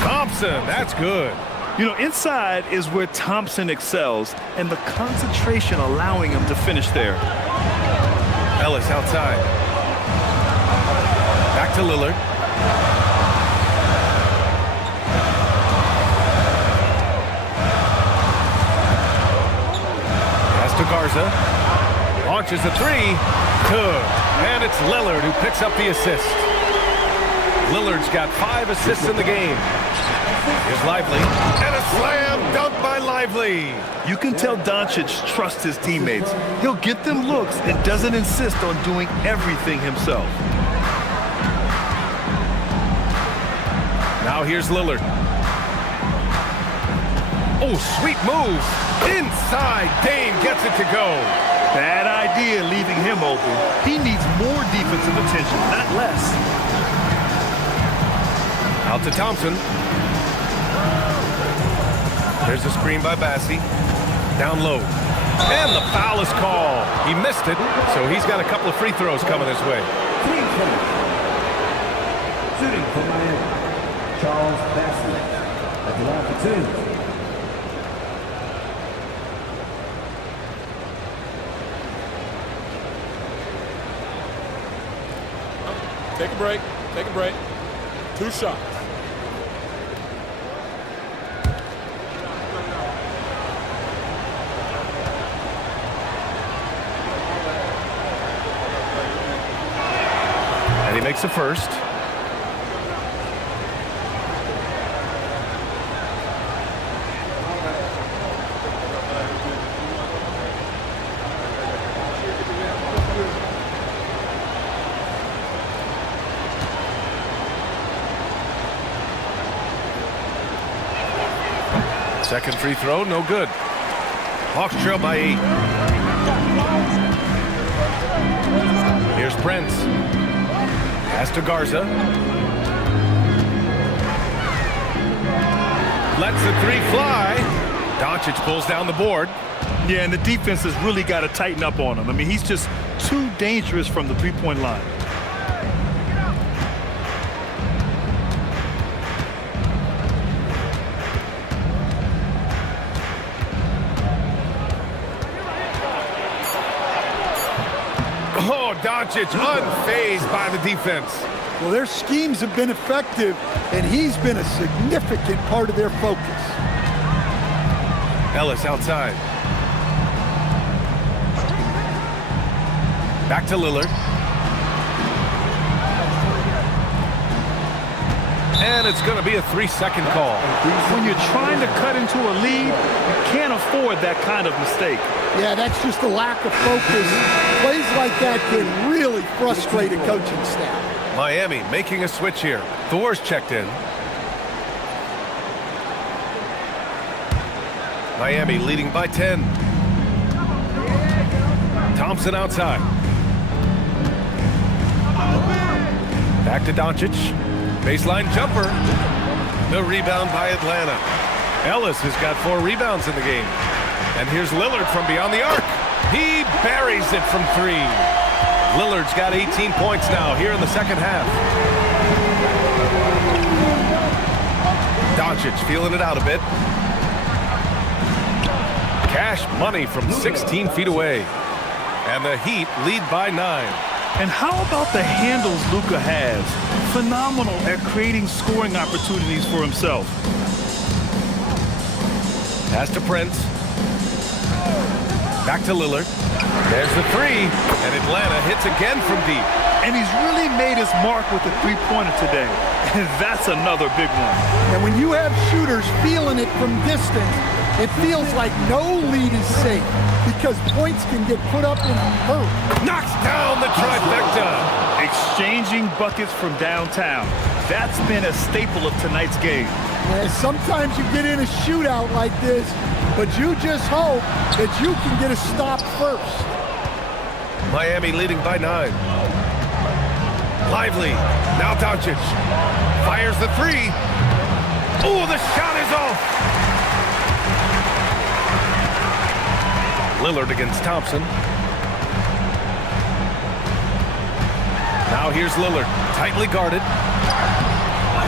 Thompson, that's good. You know, inside is where Thompson excels, and the concentration allowing him to finish there. Ellis outside. Back to Lillard. Pass to Garza. Launches a three. Good. And it's Lillard who picks up the assist. Lillard's got 5 assists in the game. Here's Lively. And a slam dunk by Lively. You can tell Doncic trusts his teammates. He'll get them looks and doesn't insist on doing everything himself. Now here's Lillard. Oh, sweet move. Inside. Dame gets it to go. Bad idea leaving him open. He needs more defensive attention, not less. Out to Thompson. There's a screen by Bassi. Down low. And the foul is called. He missed it, so he's got a couple of free throws coming his way. Shooting for Miami, Charles Bassi at the line for 2. Take a break. Take a break. 2 shots. And he makes the first. Second free throw, no good. Hawks trail by 8. Here's Prince. Pass to Garza. Lets the three fly. Doncic pulls down the board. Yeah, and the defense has really got to tighten up on him. I mean, he's just too dangerous from the three-point line. Oh, Doncic unfazed by the defense. Well, their schemes have been effective, and he's been a significant part of their focus. Ellis outside. Back to Lillard. And it's going to be a 3-second call. When you're trying to cut into a lead, you can't afford that kind of mistake. Yeah, that's just a lack of focus. Plays like that can really frustrate a coaching staff. Miami making a switch here. Thor's checked in. Miami leading by 10. Thompson outside. Back to Doncic. Baseline jumper. The rebound by Atlanta. Ellis has got 4 rebounds in the game. And here's Lillard from beyond the arc. He buries it from 3. Lillard's got 18 points now here in the second half. Doncic feeling it out a bit. Cash money from 16 feet away. And the Heat lead by 9. And how about the handles Luka has? Phenomenal at creating scoring opportunities for himself. Pass to Prince. Back to Lillard. There's the 3. And Atlanta hits again from deep. And he's really made his mark with the three-pointer today. And that's another big one. And when you have shooters feeling it from distance, it feels like no lead is safe because points can get put up in a hurry. Knocks down the trifecta. Exchanging buckets from downtown. That's been a staple of tonight's game. Yeah, sometimes you get in a shootout like this, but you just hope that you can get a stop first. Miami leading by 9. Lively. Now Doncic. Fires the 3. Oh, the shot is off. Lillard against Thompson. Now here's Lillard, tightly guarded.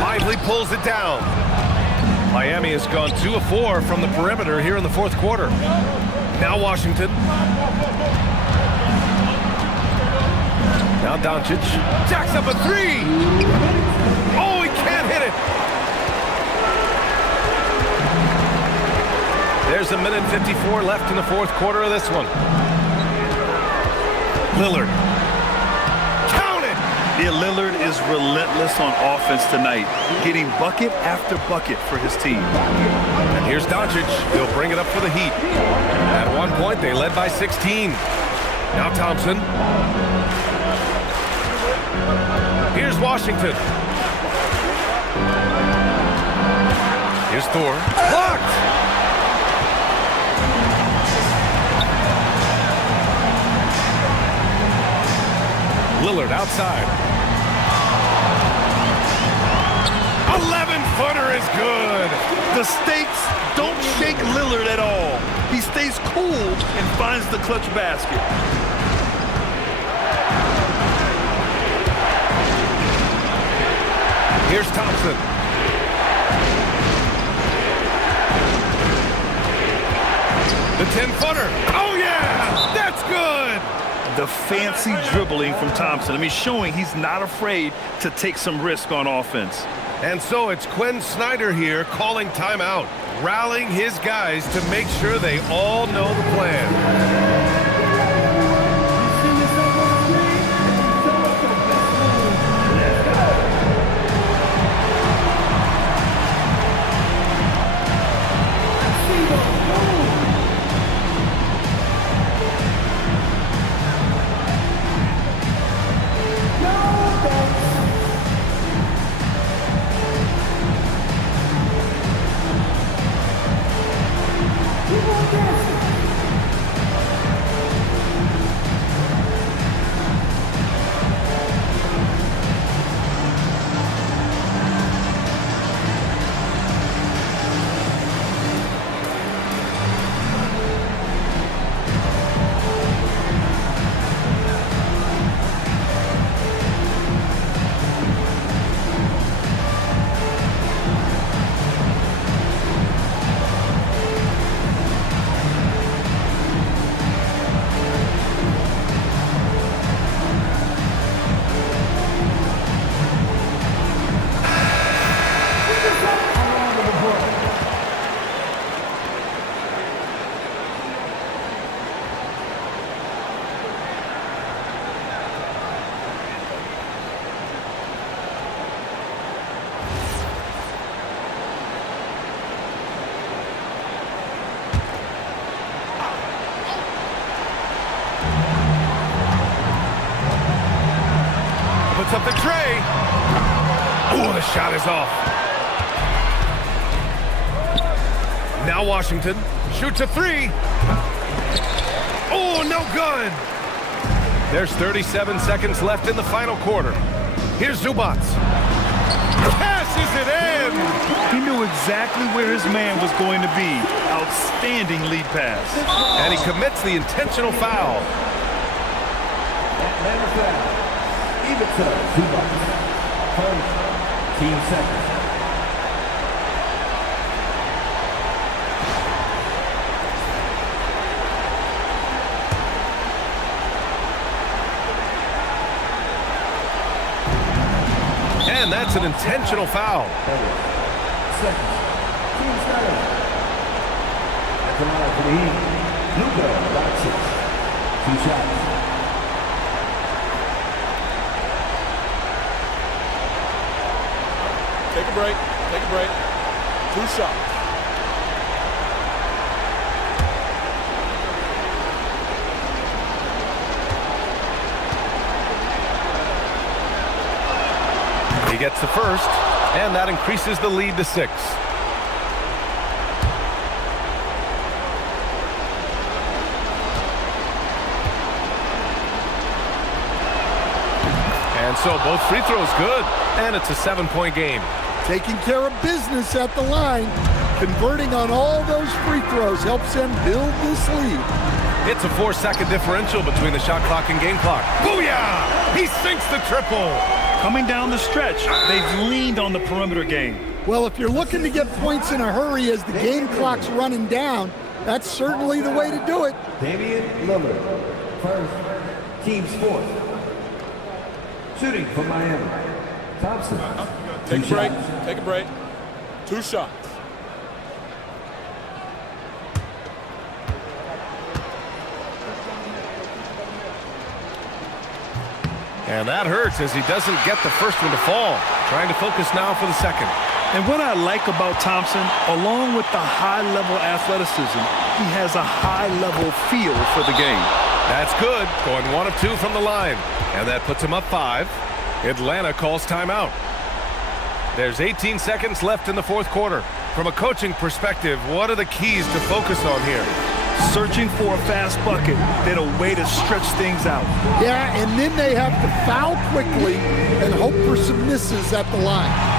Lively pulls it down. Miami has gone 2 of 4 from the perimeter here in the fourth quarter. Now Washington. Now Doncic jacks up a 3. Oh, he can't hit it. There's 1:54 left in the fourth quarter of this one. Lillard. Yeah, Lillard is relentless on offense tonight, getting bucket after bucket for his team. And here's Doncic. He'll bring it up for the Heat. At one point, they led by 16. Now Thompson. Here's Washington. Here's Thor. Blocked! Lillard outside. 11-footer is good. The stakes don't shake Lillard at all. He stays cool and finds the clutch basket. Here's Thompson. The 10-footer. Oh, yeah! That's good! The fancy dribbling from Thompson. I mean, showing he's not afraid to take some risk on offense. And so it's Quinn Snyder here calling timeout, rallying his guys to make sure they all know the plan. Up the tray. Oh, the shot is off. Now Washington shoots a 3. Oh, no good. There's 37 seconds left in the final quarter. Here's Zubac. Passes it in. He knew exactly where his man was going to be. Outstanding lead pass. And he commits the intentional foul. Even so, Zubac. Team seconds. And that's an intentional foul. Seconds. Team seconds. At the line for the Heat, Luka Doncic. 2 shots. Take a break. Take a break. 2 shots. He gets the first, and that increases the lead to 6. And so both free throws good, and it's a 7-point game. taking care of business at the line. Converting on all those free throws helps them build this lead. It's a 4-second differential between the shot clock and game clock. Booyah! He sinks the triple. Coming down the stretch, they've leaned on the perimeter game. Well, if you're looking to get points in a hurry as the game clock's running down, that's certainly the way to do it. Damian Lillard, first, team's fourth. Shooting for Miami, Thompson. Take a break. Take a break. 2 shots. And that hurts as he doesn't get the first one to fall. Trying to focus now for the second. And what I like about Thompson, along with the high-level athleticism, he has a high-level feel for the game. That's good. Going 1 of 2 from the line. And that puts him up 5. Atlanta calls timeout. There's 18 seconds left in the fourth quarter. From a coaching perspective, what are the keys to focus on here? Searching for a fast bucket, then a way to stretch things out. Yeah, and then they have to foul quickly and hope for some misses at the line.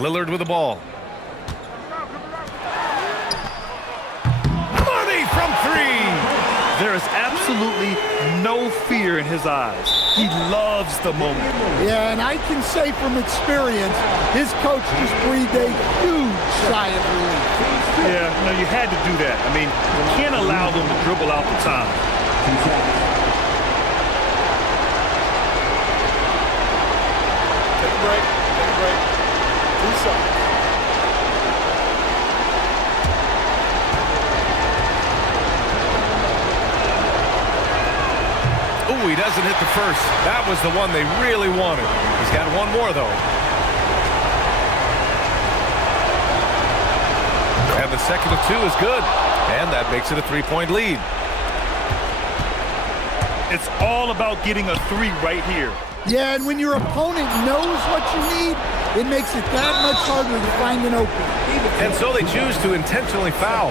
Lillard with the ball. Money from 3! There is absolutely no fear in his eyes. He loves the moment. Yeah, and I can say from experience, his coach just breathed a huge sigh of relief. Yeah, no, you had to do that. I mean, you can't allow them to dribble out the time. Take a break. Take a break. 2 shots. Ooh, he doesn't hit the first. That was the one they really wanted. He's got one more, though. And the second of 2 is good. And that makes it a 3-point lead. It's all about getting a 3 right here. Yeah, and when your opponent knows what you need, it makes it that much harder to find an opening. And so they choose to intentionally foul.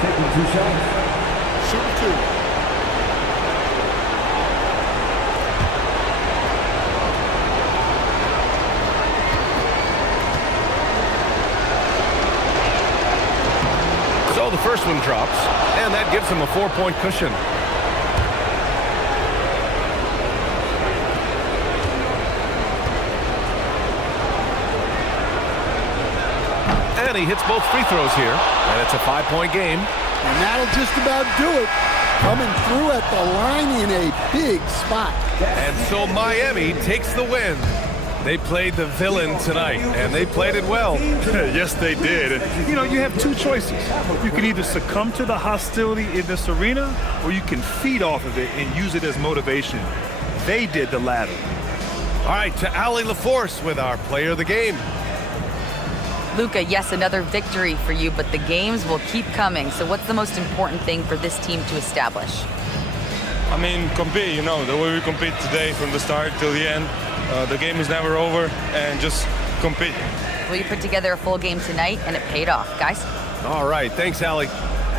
Taking 2 shots. Shooting 2. So the first one drops, and that gives him a 4-point cushion. And he hits both free throws here, and it's a 5-point game. And that'll just about do it. Coming through at the line in a big spot. And so Miami takes the win. They played the villain tonight, and they played it well. Yes, they did. And, you know, you have 2 choices. You can either succumb to the hostility in this arena, or you can feed off of it and use it as motivation. They did the latter. All right, to Allie LaForce with our player of the game. Luka, yes, another victory for you, but the games will keep coming. So what's the most important thing for this team to establish? I mean, compete, you know, the way we compete today from the start till the end. The game is never over, and just compete. Well, you put together a full game tonight, and it paid off, guys. All right, thanks, Allie.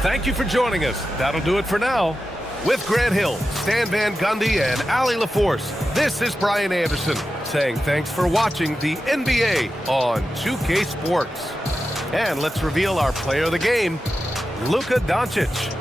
Thank you for joining us. That'll do it for now. With Grant Hill, Stan Van Gundy, and Allie LaForce, this is Brian Anderson saying thanks for watching the NBA on 2K Sports. And let's reveal our player of the game, Luka Doncic.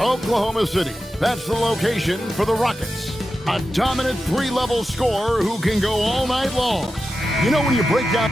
Oklahoma City. That's the location for the Rockets. A dominant three-level scorer who can go all night long. You know when you break down...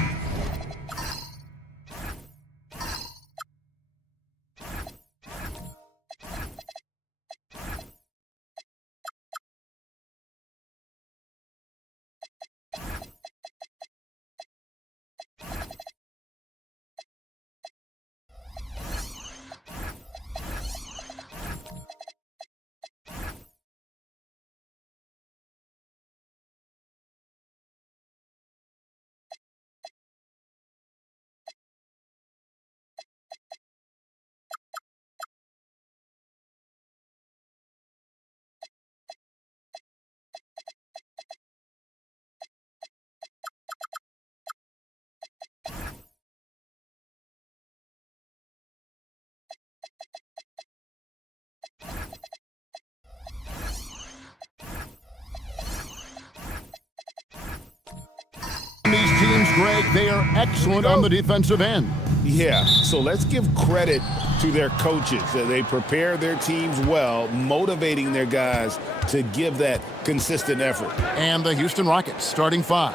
These teams, Greg, they are excellent on the defensive end. Yeah, so let's give credit to their coaches. They prepare their teams well, motivating their guys to give that consistent effort. And the Houston Rockets starting five.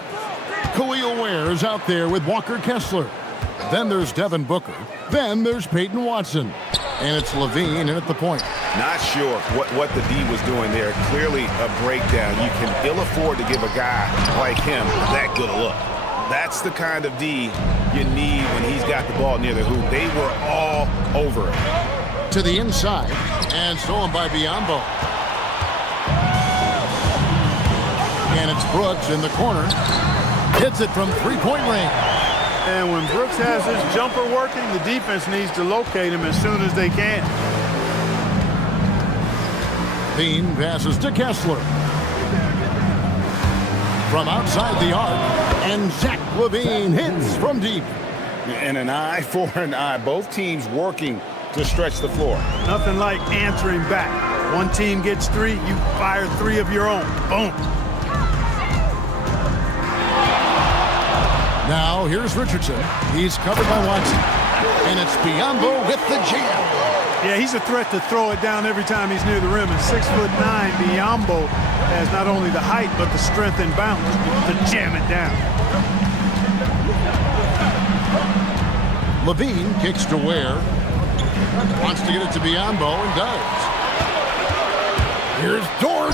Khalil Ware is out there with Walker Kessler. Then there's Devin Booker. Then there's Peyton Watson. And it's Levine in at the point. Not sure what the D was doing there. Clearly a breakdown. You can ill afford to give a guy like him that good a look. That's the kind of D you need when he's got the ball near the hoop. They were all over it. To the inside, and stolen by Biyombo. And it's Brooks in the corner. Hits it from three-point range. And when Brooks has his jumper working, the defense needs to locate him as soon as they can. Bean passes to Kessler. From outside the arc, and Zach LaVine hits from deep. And an eye for an eye. Both teams working to stretch the floor. Nothing like answering back. One team gets three, you fire three of your own. Boom. Now, here's Richardson. He's covered by Watson. And it's Biyombo with the jam. Yeah, he's a threat to throw it down every time he's near the rim. And 6'9", Biyombo has not only the height, but the strength and balance to jam it down. Levine kicks to Ware. Wants to get it to Biyombo and does. Here's Dort.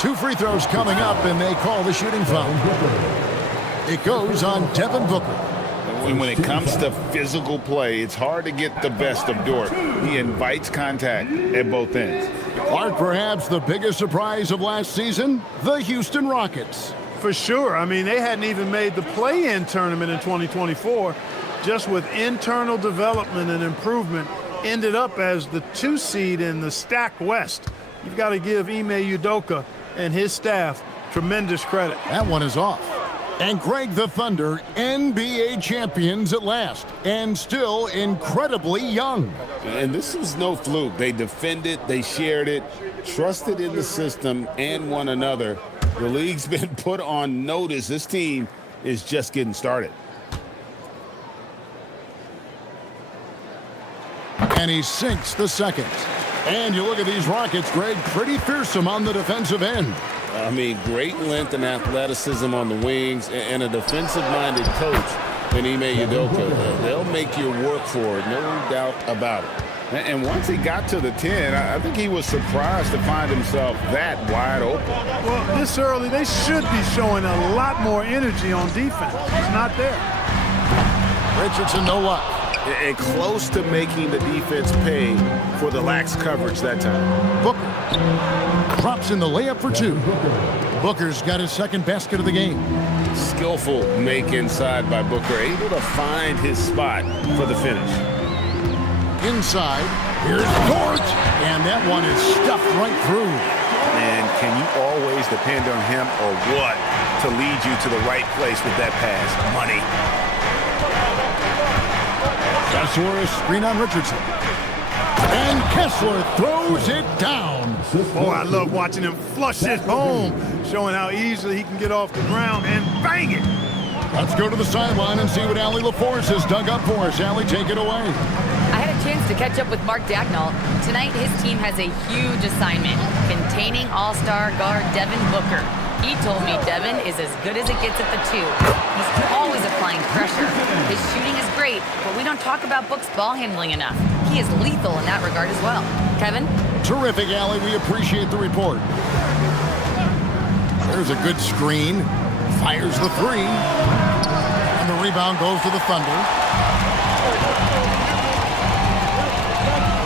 2 free throws coming up, and they call the shooting foul. It goes on Devin Booker. When it comes to physical play, it's hard to get the best of Dort. He invites contact at both ends. Clark, perhaps the biggest surprise of last season, the Houston Rockets. For sure. I mean, they hadn't even made the play-in tournament in 2024. Just with internal development and improvement, ended up as the 2 seed in the stacked West. You've got to give Ime Udoka and his staff tremendous credit. That one is off. And Greg, the Thunder, NBA champions at last, and still incredibly young. And this was no fluke. They defended, they shared it, trusted in the system and one another. The league's been put on notice. This team is just getting started. And he sinks the second. And you look at these Rockets, Greg, pretty fearsome on the defensive end. I mean, great length and athleticism on the wings, and a defensive-minded coach in Ime Udoka. They'll make you work for it, no doubt about it. And once he got to the 10, I think he was surprised to find himself that wide open. Well, this early, they should be showing a lot more energy on defense. It's not there. Richardson, no luck. And close to making the defense pay for the lax coverage that time. Booker drops in the layup for two. Booker's got his second basket of the game. Skillful make inside by Booker, able to find his spot for the finish. Inside, here's Dort, and that one is stuffed right through. And can you always depend on him or what to lead you to the right place with that pass? Money. Kessler, screen on Richardson. And Kessler throws it down. Boy, I love watching him flush it home, showing how easily he can get off the ground and bang it. Let's go to the sideline and see what Allie LaForce has dug up for us. Allie, take it away. I had a chance to catch up with Mark Dagnall. Tonight, his team has a huge assignment, containing all-star guard Devin Booker. He told me Devin is as good as it gets at the 2. He's always applying pressure. His shooting is great, but we don't talk about Book's ball handling enough. He is lethal in that regard as well. Kevin? Terrific, Allie. We appreciate the report. There's a good screen. Fires the 3. And the rebound goes to the Thunder.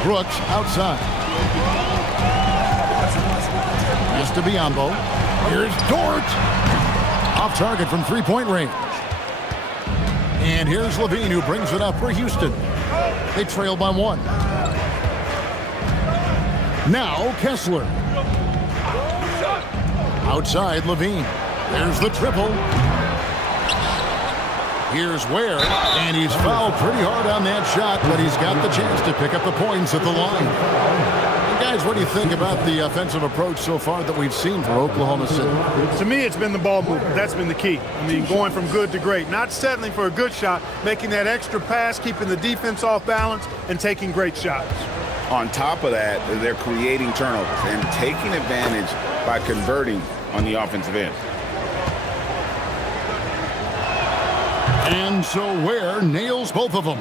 Brooks outside. Just to Biombo. Here's Dort. Off target from three-point range. And here's Levine, who brings it up for Houston. They trail by 1. Now Kessler. Outside Levine. There's the triple. Here's Ware, and he's fouled pretty hard on that shot, but he's got the chance to pick up the points at the line. And guys, what do you think about the offensive approach so far that we've seen for Oklahoma City? To me, it's been the ball movement. That's been the key. I mean, going from good to great. Not settling for a good shot, making that extra pass, keeping the defense off balance, and taking great shots. On top of that, they're creating turnovers and taking advantage by converting on the offensive end. And so Ware nails both of them.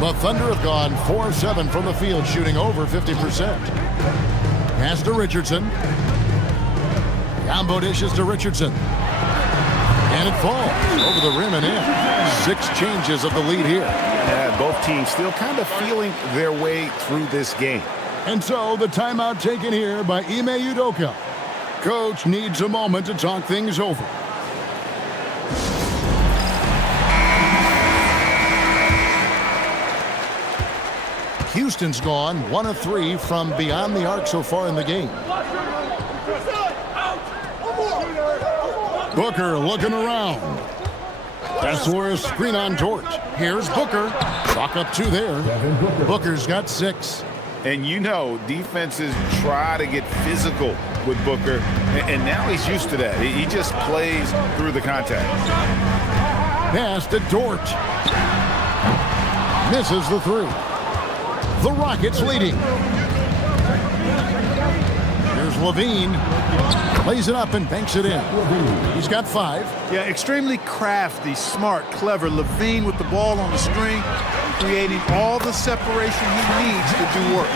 The Thunder have gone 4-7 from the field, shooting over 50%. Pass to Richardson. Combo dishes to Richardson. And it falls over the rim and in. 6 changes of the lead here. Yeah, both teams still kind of feeling their way through this game. And so the timeout taken here by Ime Udoka. Coach needs a moment to talk things over. Houston's gone 1 of 3 from beyond the arc so far in the game. Booker looking around. That's where a screen on Dort. Here's Booker. Chalk up 2 there. Booker's got 6. And you know, defenses try to get physical with Booker, and now he's used to that. He just plays through the contact. Pass to Dort. Misses the 3. The Rockets leading. Here's Levine. Plays it up and banks it in. He's got 5. Yeah, extremely crafty, smart, clever. Levine with the ball on the string, creating all the separation he needs to do work.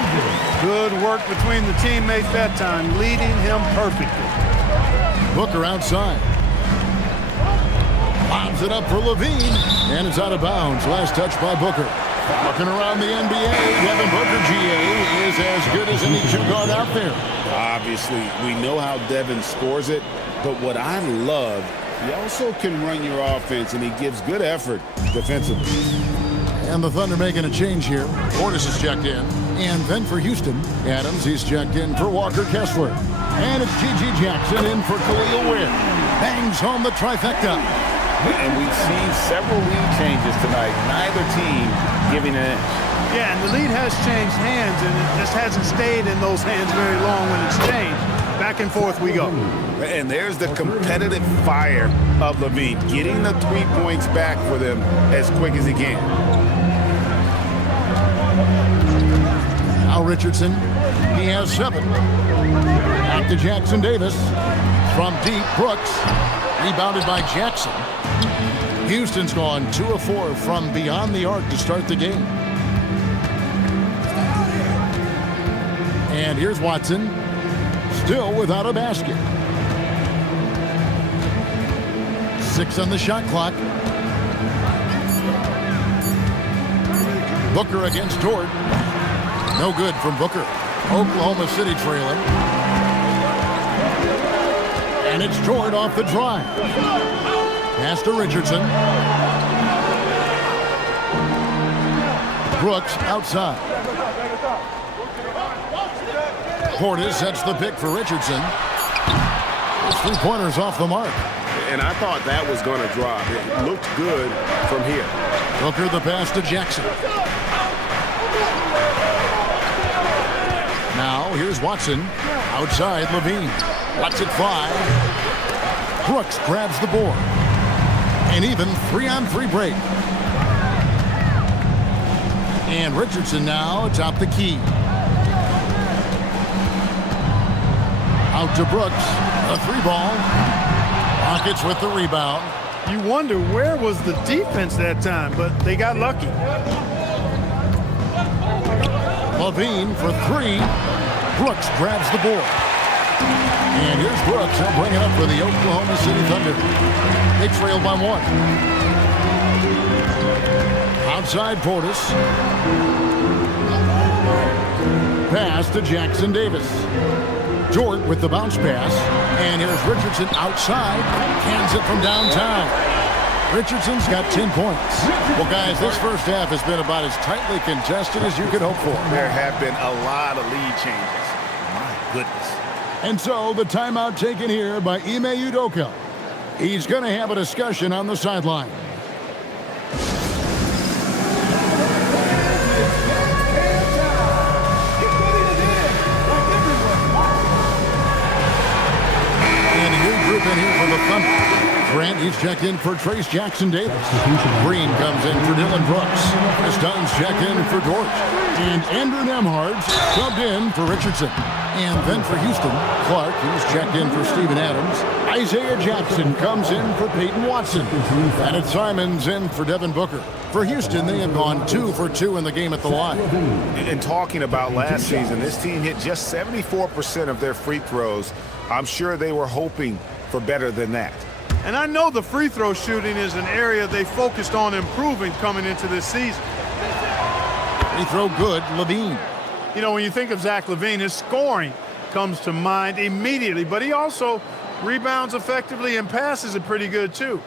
Good work between the teammates that time, leading him perfectly. Booker outside. Lobs it up for Levine, and it's out of bounds. Last touch by Booker. Looking around the NBA, Devin Booker, GA, is as good as any 2-guard out there. Obviously, we know how Devin scores it, but what I love, he also can run your offense, and he gives good effort defensively. And the Thunder making a change here. Portis is checked in. And then for Houston, Adams, he's checked in for Walker Kessler. And it's G.G. Jackson in for Khalil Ware. Bangs home the trifecta. And we've seen several lead changes tonight. Neither team giving an inch. Yeah, and the lead has changed hands, and it just hasn't stayed in those hands very long when it's changed. Back and forth we go. And there's the competitive fire of Levine, getting the 3 points back for them as quick as he can. Now Richardson, he has 7. Back to Jackson Davis. From deep, Brooks. Rebounded by Jackson. Houston's gone 2 of 4 from beyond the arc to start the game. And here's Watson, still without a basket. 6 on the shot clock. Booker against Dort. No good from Booker. Oklahoma City trailing. And it's Dort off the drive. Pass to Richardson. Brooks outside. Portis sets the pick for Richardson. His 3-pointers off the mark. And I thought that was going to drop. It looked good from here. Booker the pass to Jackson. Now here's Watson. Outside Levine. Lets it fly. Brooks grabs the board. An even 3-on-3 break. And Richardson now atop the key. Out to Brooks. A 3-ball. Rockets with the rebound. You wonder where was the defense that time, but they got lucky. Levine for 3. Brooks grabs the board. And here's Brooks. He'll bring it up for the Oklahoma City Thunder. They trail by 1. Outside Portis. Pass to Jackson Davis. Dort with the bounce pass. And here's Richardson outside. Hands it from downtown. Richardson's got 10 points. Well, guys, this first half has been about as tightly contested as you could hope for. There have been a lot of lead changes. My goodness. And so the timeout taken here by Ime Udoka. He's going to have a discussion on the sideline. And a new group in here for the Thunder. Grant, he's checked in for Trace Jackson Davis. Green comes in for Dylan Brooks. Chris Dunn's checked in for Dort. And Andrew Nembhard's subbed in for Richardson. And then for Houston, Clark, he's checked in for Steven Adams. Isaiah Jackson comes in for Peyton Watson. And it's Simons in for Devin Booker. For Houston, they have gone 2 for 2 in the game at the line. And talking about last season, this team hit just 74% of their free throws. I'm sure they were hoping for better than that. And I know the free throw shooting is an area they focused on improving coming into this season. Free throw good, Levine. You know, when you think of Zach LaVine, his scoring comes to mind immediately, but he also rebounds effectively and passes it pretty good too.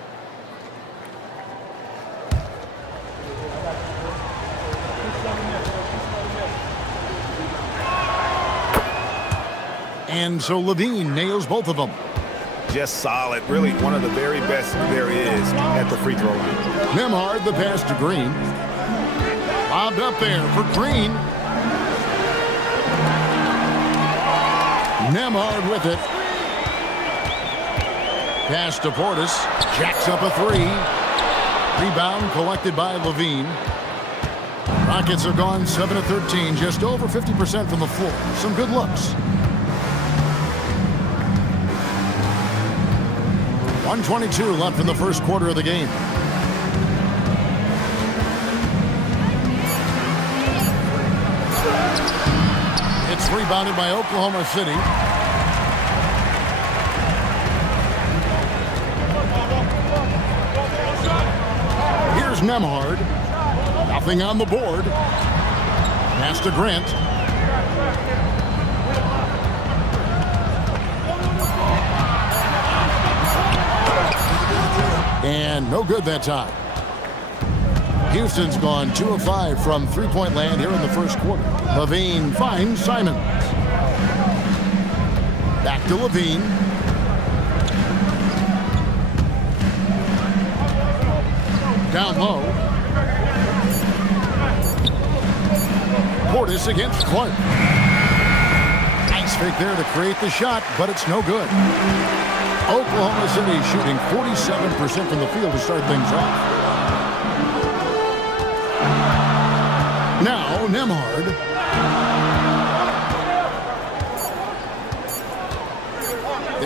And so Levine nails both of them. Just solid. Really one of the very best there is at the free throw line. Nembhard the pass to Green. Lobbed up there for Green. Nembhard with it. Pass to Portis. Jacks up a 3. Rebound collected by Levine. Rockets have gone 7 of 13, just over 50% from the floor. Some good looks. 1:22 left in the first quarter of the game. It's rebounded by Oklahoma City. Here's Nembhard. Nothing on the board. Pass to Grant. And no good that time. Houston's gone 2 of 5 from three-point land here in the first quarter. Levine finds Simons. Back to Levine. Down low. Portis against Clark. Nice fake there to create the shot, but it's no good. Oklahoma City shooting 47% from the field to start things off. Now Nembhard.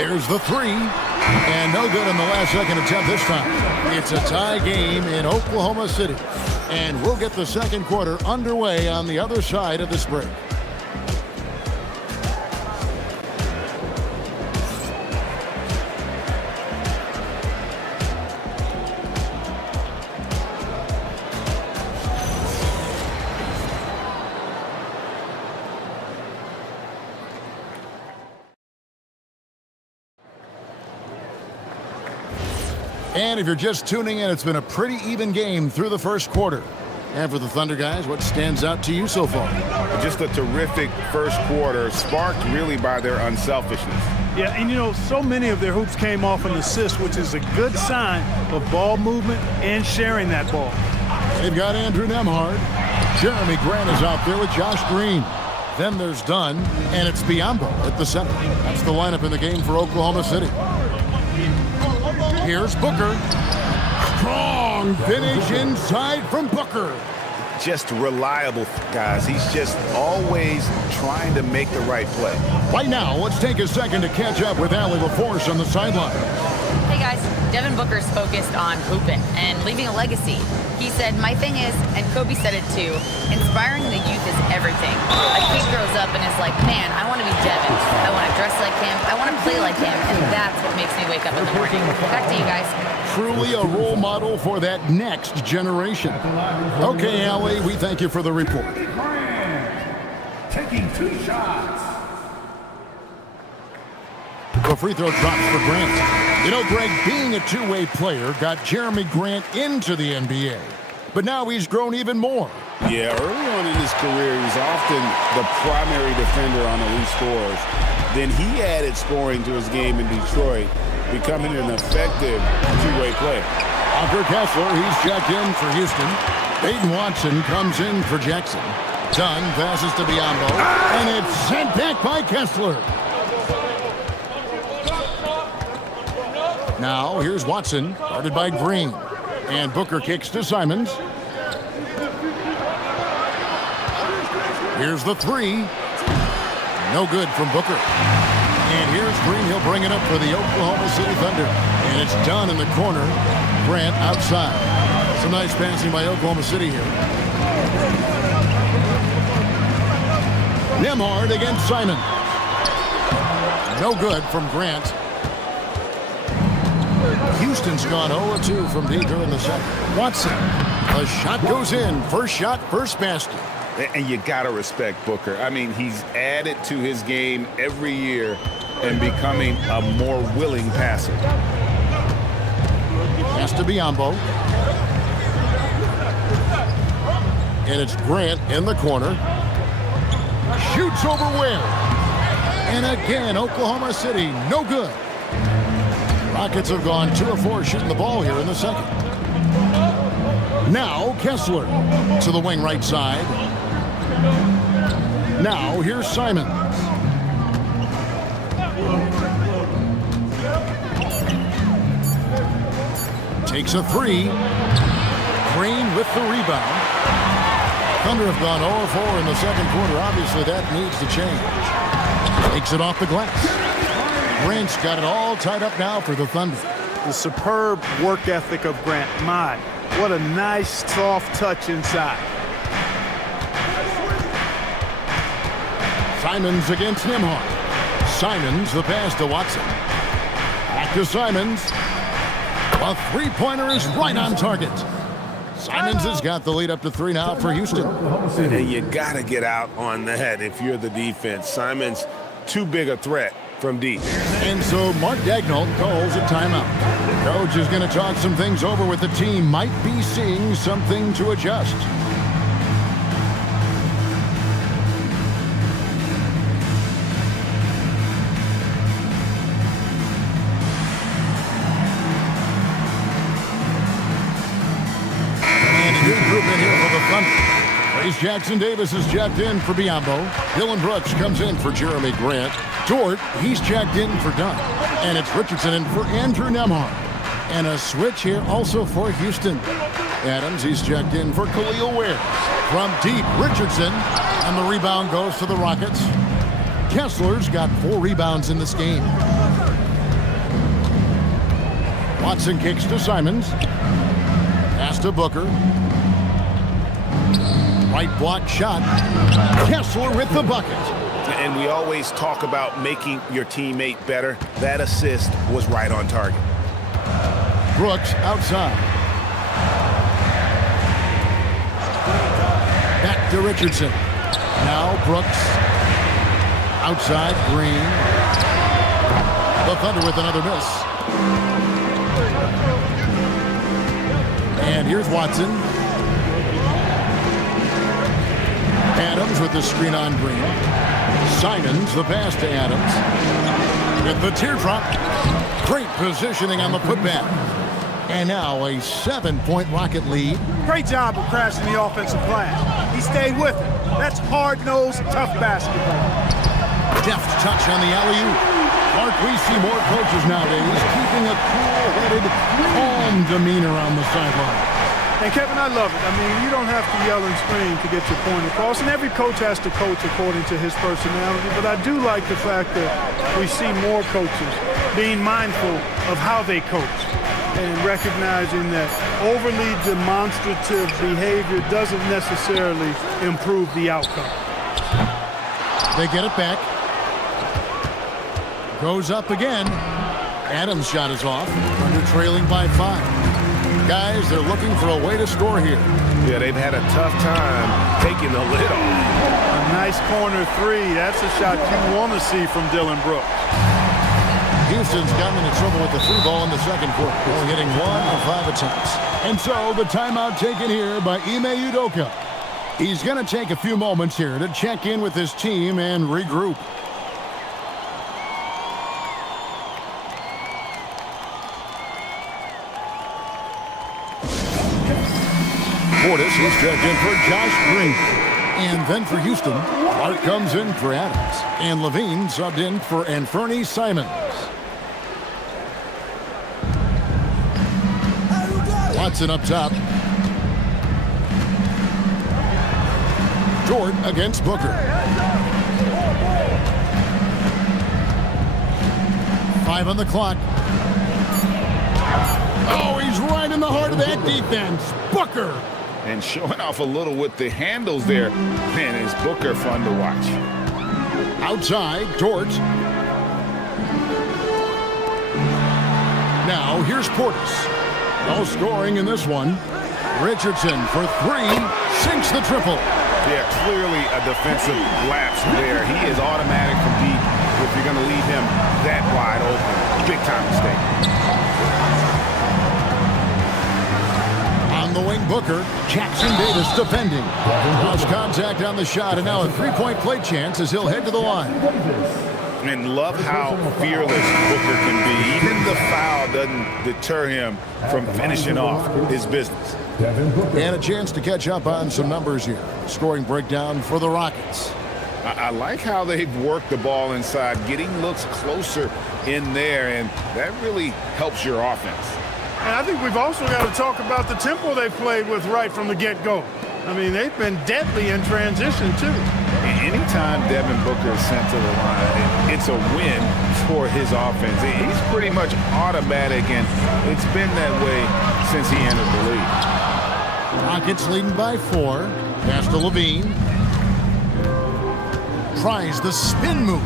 Here's the three. And no good on the last second attempt this time. It's a tie game in Oklahoma City. And we'll get the second quarter underway on the other side of this break. And if you're just tuning in, it's been a pretty even game through the first quarter. And for the Thunder guys, what stands out to you so far? Just a terrific first quarter, sparked really by their unselfishness. Yeah, and you know, so many of their hoops came off an assist, which is a good sign of ball movement and sharing that ball. They've got Andrew Nembhard. Jeremy Grant is out there with Josh Green. Then there's Dunn, and it's Biyombo at the center. That's the lineup in the game for Oklahoma City. Here's Booker. Strong finish inside from Booker. Just reliable, guys. He's just always trying to make the right play. Right now, let's take a second to catch up with Allie LaForce on the sideline. Hey guys, Devin Booker's focused on hooping and leaving a legacy. He said, my thing is, and Kobe said it too, inspiring the youth is everything. A kid grows up and is like, man, I want to be Devin. I want to dress like him. I want to play like him. And that's what makes me wake up in the morning. Back to you guys. Truly a role model for that next generation. Okay, Allie, we thank you for the report. Taking 2 shots. The free throw drops for Grant. You know, Greg, being a two-way player got Jeremy Grant into the NBA. But now he's grown even more. Yeah, early on in his career, he was often the primary defender on elite scores. Then he added scoring to his game in Detroit, becoming an effective two-way player. Walker Kessler, he's checked in for Houston. Peyton Watson comes in for Jackson. Dunn passes to Biyombo, and it's sent back by Kessler. Now, here's Watson, guarded by Green. And Booker kicks to Simons. Here's the three. No good from Booker. And here's Green. He'll bring it up for the Oklahoma City Thunder. And it's done in the corner. Grant outside. Some nice passing by Oklahoma City here. Nembhard against Simon. No good from Grant. Houston's gone 0-2 from deep during the second. Watson. A shot goes in. First shot, first basket. And you got to respect Booker. I mean, he's added to his game every year and becoming a more willing passer. Pass to Biyombo. And it's Grant in the corner. Shoots over Ware. And again, Oklahoma City, no good. Rockets have gone 2 of 4 shooting the ball here in the second. Now Kessler to the wing right side. Now here's Simon. Takes a three. Green with the rebound. Thunder have gone 0-4 in the second quarter. Obviously that needs to change. Takes it off the glass. Grant's got it all tied up now for the Thunder. The superb work ethic of Grant. My, what a nice, soft touch inside. Simons against Nembhard. Simons, the pass to Watson. Back to Simons. A three-pointer is right on target. Simons has got the lead up to 3 now for Houston. And you got to get out on that if you're the defense. Simons, too big a threat from deep. And so Mark Daigneault calls a timeout. Coach is going to talk some things over with the team. Might be seeing something to adjust. And a new group in here for the Thunder. Trace Jackson Davis is checked in for Biyombo. Dylan Brooks comes in for Jeremy Grant. Dort, he's checked in for Dunn. And it's Richardson in for Andrew Nembhard. And a switch here also for Houston. Adams, he's checked in for Khalil Ware. From deep, Richardson. And the rebound goes to the Rockets. Kessler's got 4 rebounds in this game. Watson kicks to Simons. Pass to Booker. Right block shot. Kessler with the bucket. And we always talk about making your teammate better. That assist was right on target. Brooks outside. Back to Richardson. Now Brooks. Outside, Green. The Thunder with another miss. And here's Watson. Adams with the screen on Green. Simons, the pass to Adams. With the teardrop. Great positioning on the putback. And now a 7-point Rocket lead. Great job of crashing the offensive glass. He stayed with it. That's hard-nosed, tough basketball. Deft touch on the alley-oop. Mark, we see more coaches nowadays keeping a cool-headed, calm demeanor on the sideline. And Kevin, I love it. I mean, you don't have to yell and scream to get your point across, and every coach has to coach according to his personality. But I do like the fact that we see more coaches being mindful of how they coach and recognizing that overly demonstrative behavior doesn't necessarily improve the outcome. They get it back. Goes up again. Adams' shot is off. Under trailing by 5. Guys, they're looking for a way to score here. Yeah, they've had a tough time taking the lid off. A nice corner three. That's a shot you want to see from Dylan Brooks. Houston's gotten into trouble with the free ball in the second quarter, only hitting 1 of 5 attempts. And so the timeout taken here by Ime Udoka. He's going to take a few moments here to check in with his team and regroup. Portis, he's checked in for Josh Green. And then for Houston, Clark comes in for Adams. And Levine subbed in for Anferny Simons. Watson up top. Dort against Booker. 5 on the clock. Oh, he's right in the heart of that defense. Booker. And showing off a little with the handles there. Man, is Booker fun to watch. Outside, Dort. Now, here's Portis. No scoring in this one. Richardson for 3. Sinks the triple. Yeah, clearly a defensive lapse there. He is automatic from deep if you're going to leave him that wide open. Big time mistake. On the wing, Booker. Jackson Davis defending. Lost contact on the shot, and now a 3-point play chance as he'll head to the line. And love how fearless Booker can be. Even the foul doesn't deter him from finishing off his business. And a chance to catch up on some numbers here. Scoring breakdown for the Rockets. I like how they've worked the ball inside, getting looks closer in there, and that really helps your offense. And I think we've also got to talk about the tempo they played with right from the get-go. I mean, they've been deadly in transition, too. Anytime Devin Booker is sent to the line, it's a win for his offense. He's pretty much automatic, and it's been that way since he entered the league. Rockets leading by 4. Pass to Levine. Tries the spin move.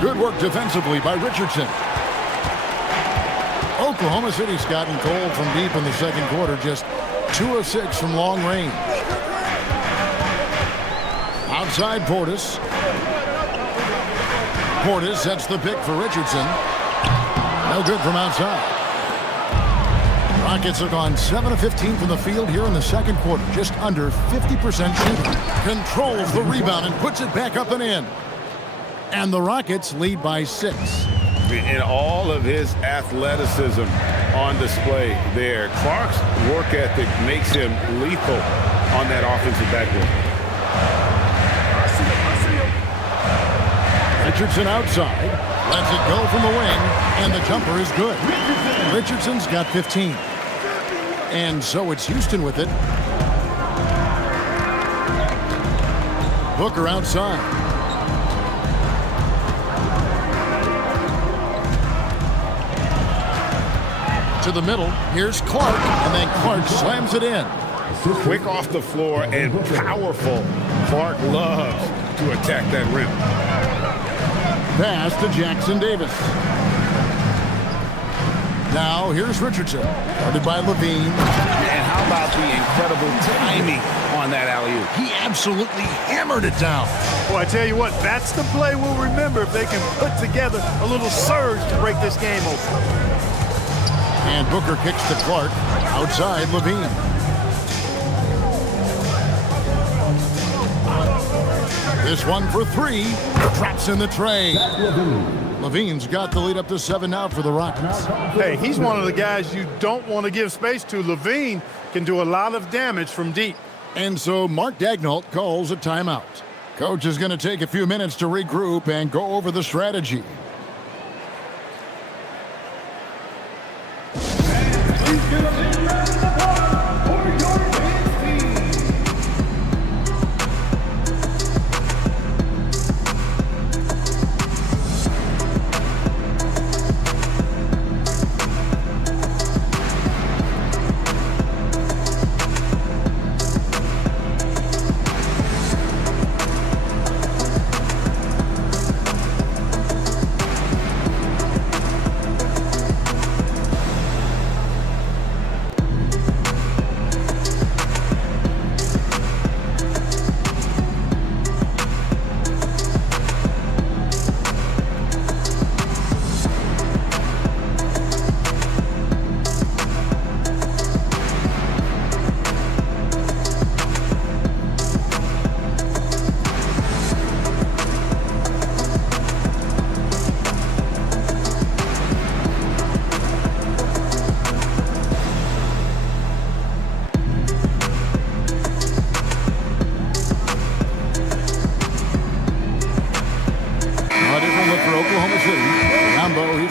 Good work defensively by Richardson. Oklahoma City's gotten cold from deep in the second quarter, just 2 of 6 from long range. Outside Portis. Portis sets the pick for Richardson. No good from outside. Rockets have gone 7 of 15 from the field here in the second quarter, just under 50% shooting. Controls the rebound and puts it back up and in. And the Rockets lead by 6. In all of his athleticism on display there, Clark's work ethic makes him lethal on that offensive backboard. Richardson outside, lets it go from the wing, and the jumper is good. Richardson's got 15. And so it's Houston with it. Booker outside. To the middle. Here's Clark, and then Clark slams it in. Quick off the floor and powerful. Clark loves to attack that rim. Pass to Jackson Davis. Now here's Richardson, guarded by Levine. And how about the incredible timing on that alley-oop? He absolutely hammered it down. Boy, I tell you what, that's the play we'll remember if they can put together a little surge to break this game open. And Booker kicks to Clark, outside Levine. This one for three, drops in the tray. Levine's got the lead up to 7 now for the Rockets. Hey, he's one of the guys you don't want to give space to. Levine can do a lot of damage from deep. And so Mark Daigneault calls a timeout. Coach is going to take a few minutes to regroup and go over the strategy.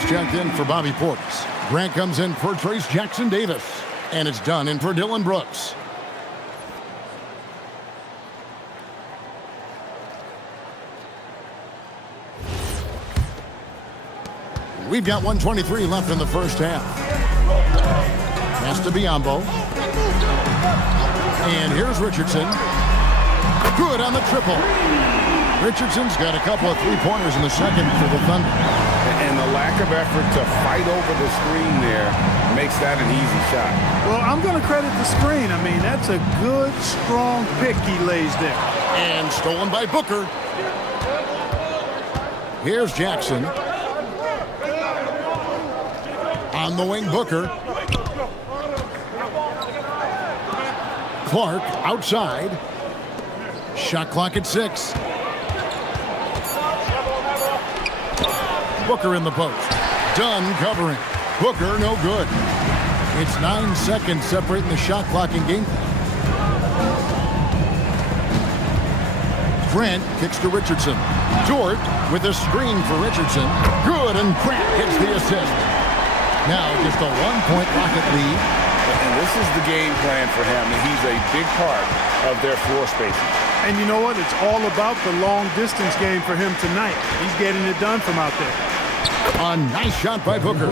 Checked in for Bobby Portis. Grant comes in for Trace Jackson Davis. And it's done in for Dylan Brooks. We've got 1:23 left in the first half. Pass to Biyombo. And here's Richardson. Good on the triple. Richardson's got a couple of three-pointers in the second for the Thunder. And the lack of effort to fight over the screen there makes that an easy shot. Well, I'm going to credit the screen. I mean, that's a good, strong pick he lays there. And stolen by Booker. Here's Jackson. On the wing, Booker. Clark outside. Shot clock at 6. Booker in the post. Dunn covering. Booker no good. It's 9 seconds separating the shot clock and game. Grant kicks to Richardson. Dort with a screen for Richardson. Good, and Grant gets the assist. Now just a 1-point Rocket lead. And this is the game plan for him. He's a big part of their floor spacing. And you know what? It's all about the long distance game for him tonight. He's getting it done from out there. A nice shot by Booker.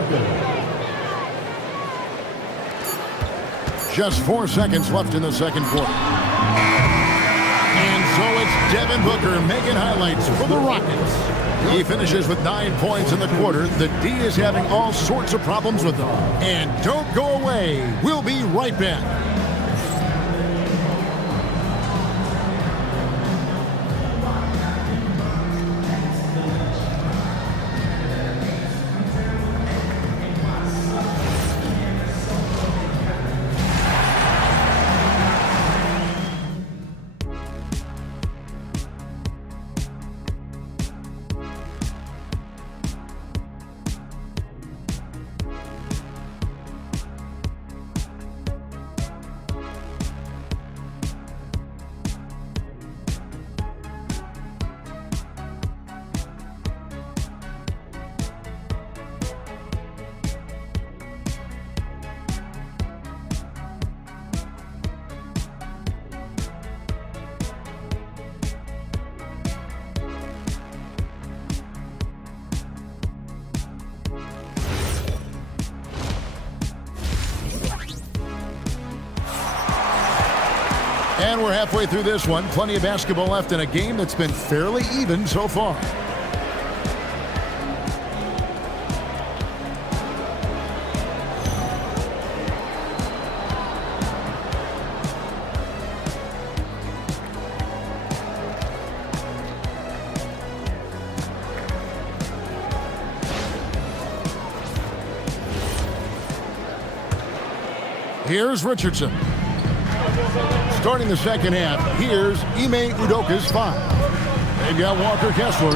Just 4 seconds left in the second quarter. And so it's Devin Booker making highlights for the Rockets. He finishes with 9 points in the quarter. The D is having all sorts of problems with them. And don't go away. We'll be right back. And we're halfway through this one. Plenty of basketball left in a game that's been fairly even so far. Here's Richardson. Starting the second half, here's Ime Udoka's 5. They've got Walker Kessler.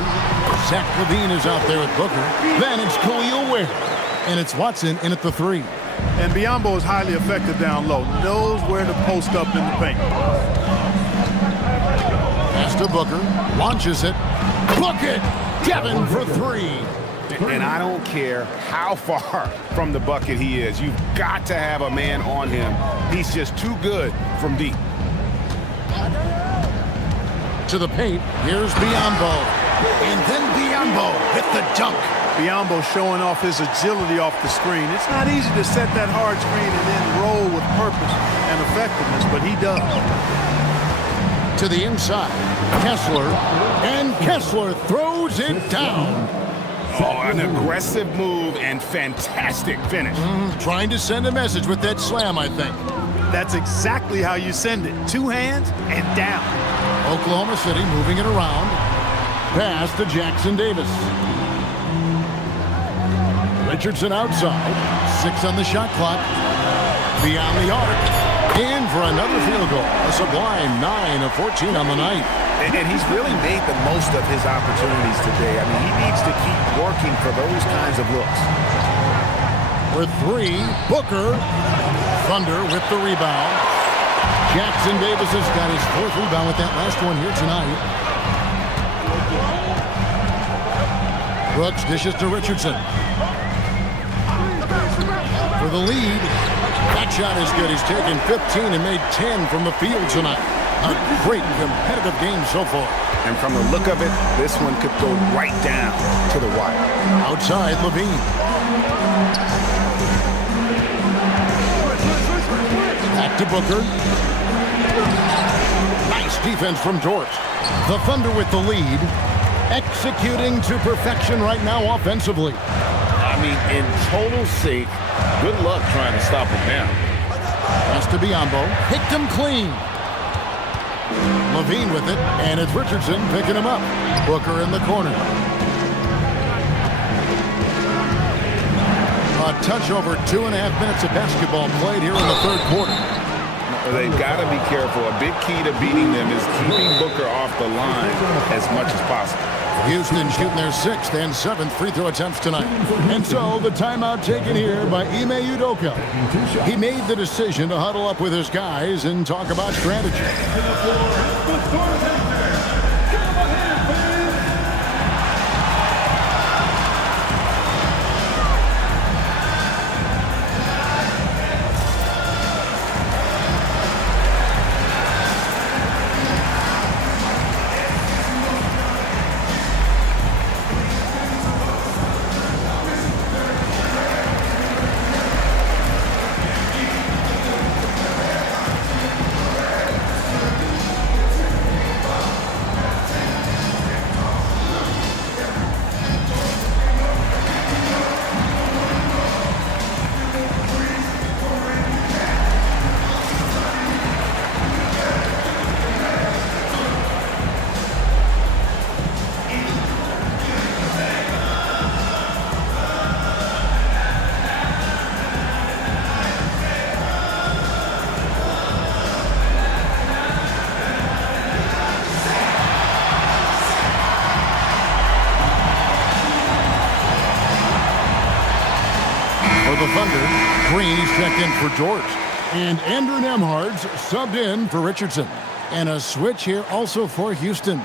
Zach LaVine is out there with Booker. Then it's Khalil Ware. And it's Watson in at the 3. And Biyombo is highly effective down low. Knows where to post up in the paint. Pass to Booker. Launches it. Book it! Devin for 3. And I don't care how far from the bucket he is. You've got to have a man on him. He's just too good from deep. To the paint. Here's Biyombo. And then Biyombo with the dunk. Biyombo showing off his agility off the screen. It's not easy to set that hard screen and then roll with purpose and effectiveness, but he does. To the inside. Kessler. And Kessler throws it down. Oh, an aggressive move and fantastic finish. Trying to send a message with that slam, I think. That's exactly how you send it. 2 hands and down. Oklahoma City moving it around. Pass to Jackson Davis. Richardson outside. 6 on the shot clock. Beyond the arc. In for another field goal. A sublime 9 of 14 on the night. And he's really made the most of his opportunities today. I mean, he needs to keep working for those kinds of looks. For 3, Booker. Thunder with the rebound. Jackson Davis has got his 4th rebound with that last one here tonight. Brooks dishes to Richardson. For the lead. That shot is good. He's taken 15 and made 10 from the field tonight. A great competitive game so far. And from the look of it, this one could go right down to the wire. Outside, LaVine. Back to Booker. Nice defense from Dort. The Thunder with the lead. Executing to perfection right now offensively. I mean, in total sync. Good luck trying to stop him now. Pass to Biyombo. Picked him clean. LaVine with it, and it's Richardson picking him up. Booker in the corner. A touch over 2.5 minutes of basketball played here in the 3rd quarter. They've got to be careful. A big key to beating them is keeping Booker off the line as much as possible. Houston shooting their 6th and 7th free throw attempts tonight. And so the timeout taken here by Ime Udoka. He made the decision to huddle up with his guys and talk about strategy. The Thunder, Green's checked in for George. And Andrew Nemhard's subbed in for Richardson. And a switch here also for Houston.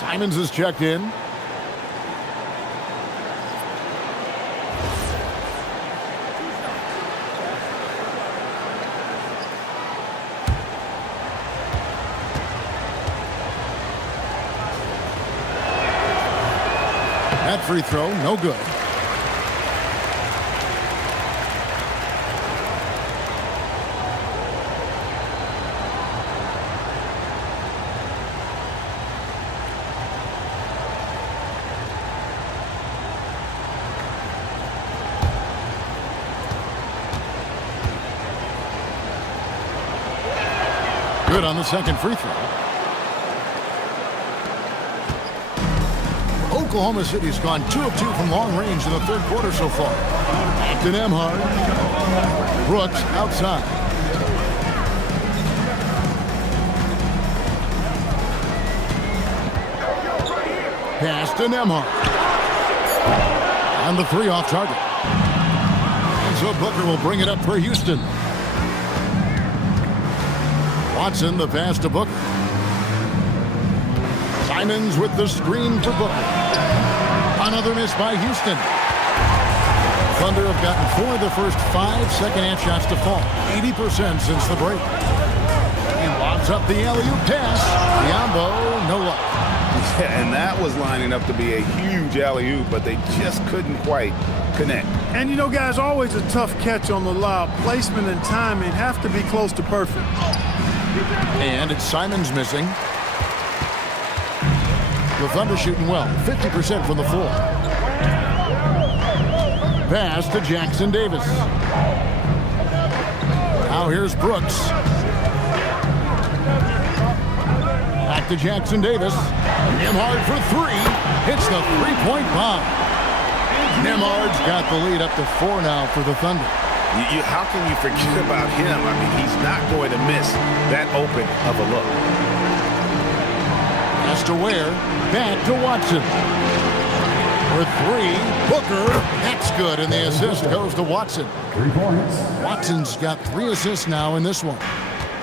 Simons is checked in. That free throw, no good. Good on the second free throw. Oklahoma City's gone 2 of 2 from long range in the third quarter so far. Back to Nembhard. Brooks outside. Pass to Nembhard. And the 3 off target. And so Booker will bring it up for Houston. Watson, the pass to Booker. Simons with the screen for Booker. Another miss by Houston. Thunder have gotten 4 of the first 5 second-half shots to fall. 80% since the break. He lobs up the alley-oop pass. Biyombo, no luck. Yeah, and that was lining up to be a huge alley-oop, but they just couldn't quite connect. And you know, guys, always a tough catch on the lob. Placement and timing have to be close to perfect. And it's Simons missing. The Thunder shooting well, 50% from the floor. Pass to Jackson Davis. Now here's Brooks. Back to Jackson Davis. Nembhard for 3. Hits the three-point bomb. Nembhard's got the lead up to 4 now for the Thunder. How can you forget about him? I mean, he's not going to miss that open of a look. Pass to Ware. Back to Watson. For 3. Booker. That's good, and the assist goes to Watson. 3 points. Watson's got 3 assists now in this one.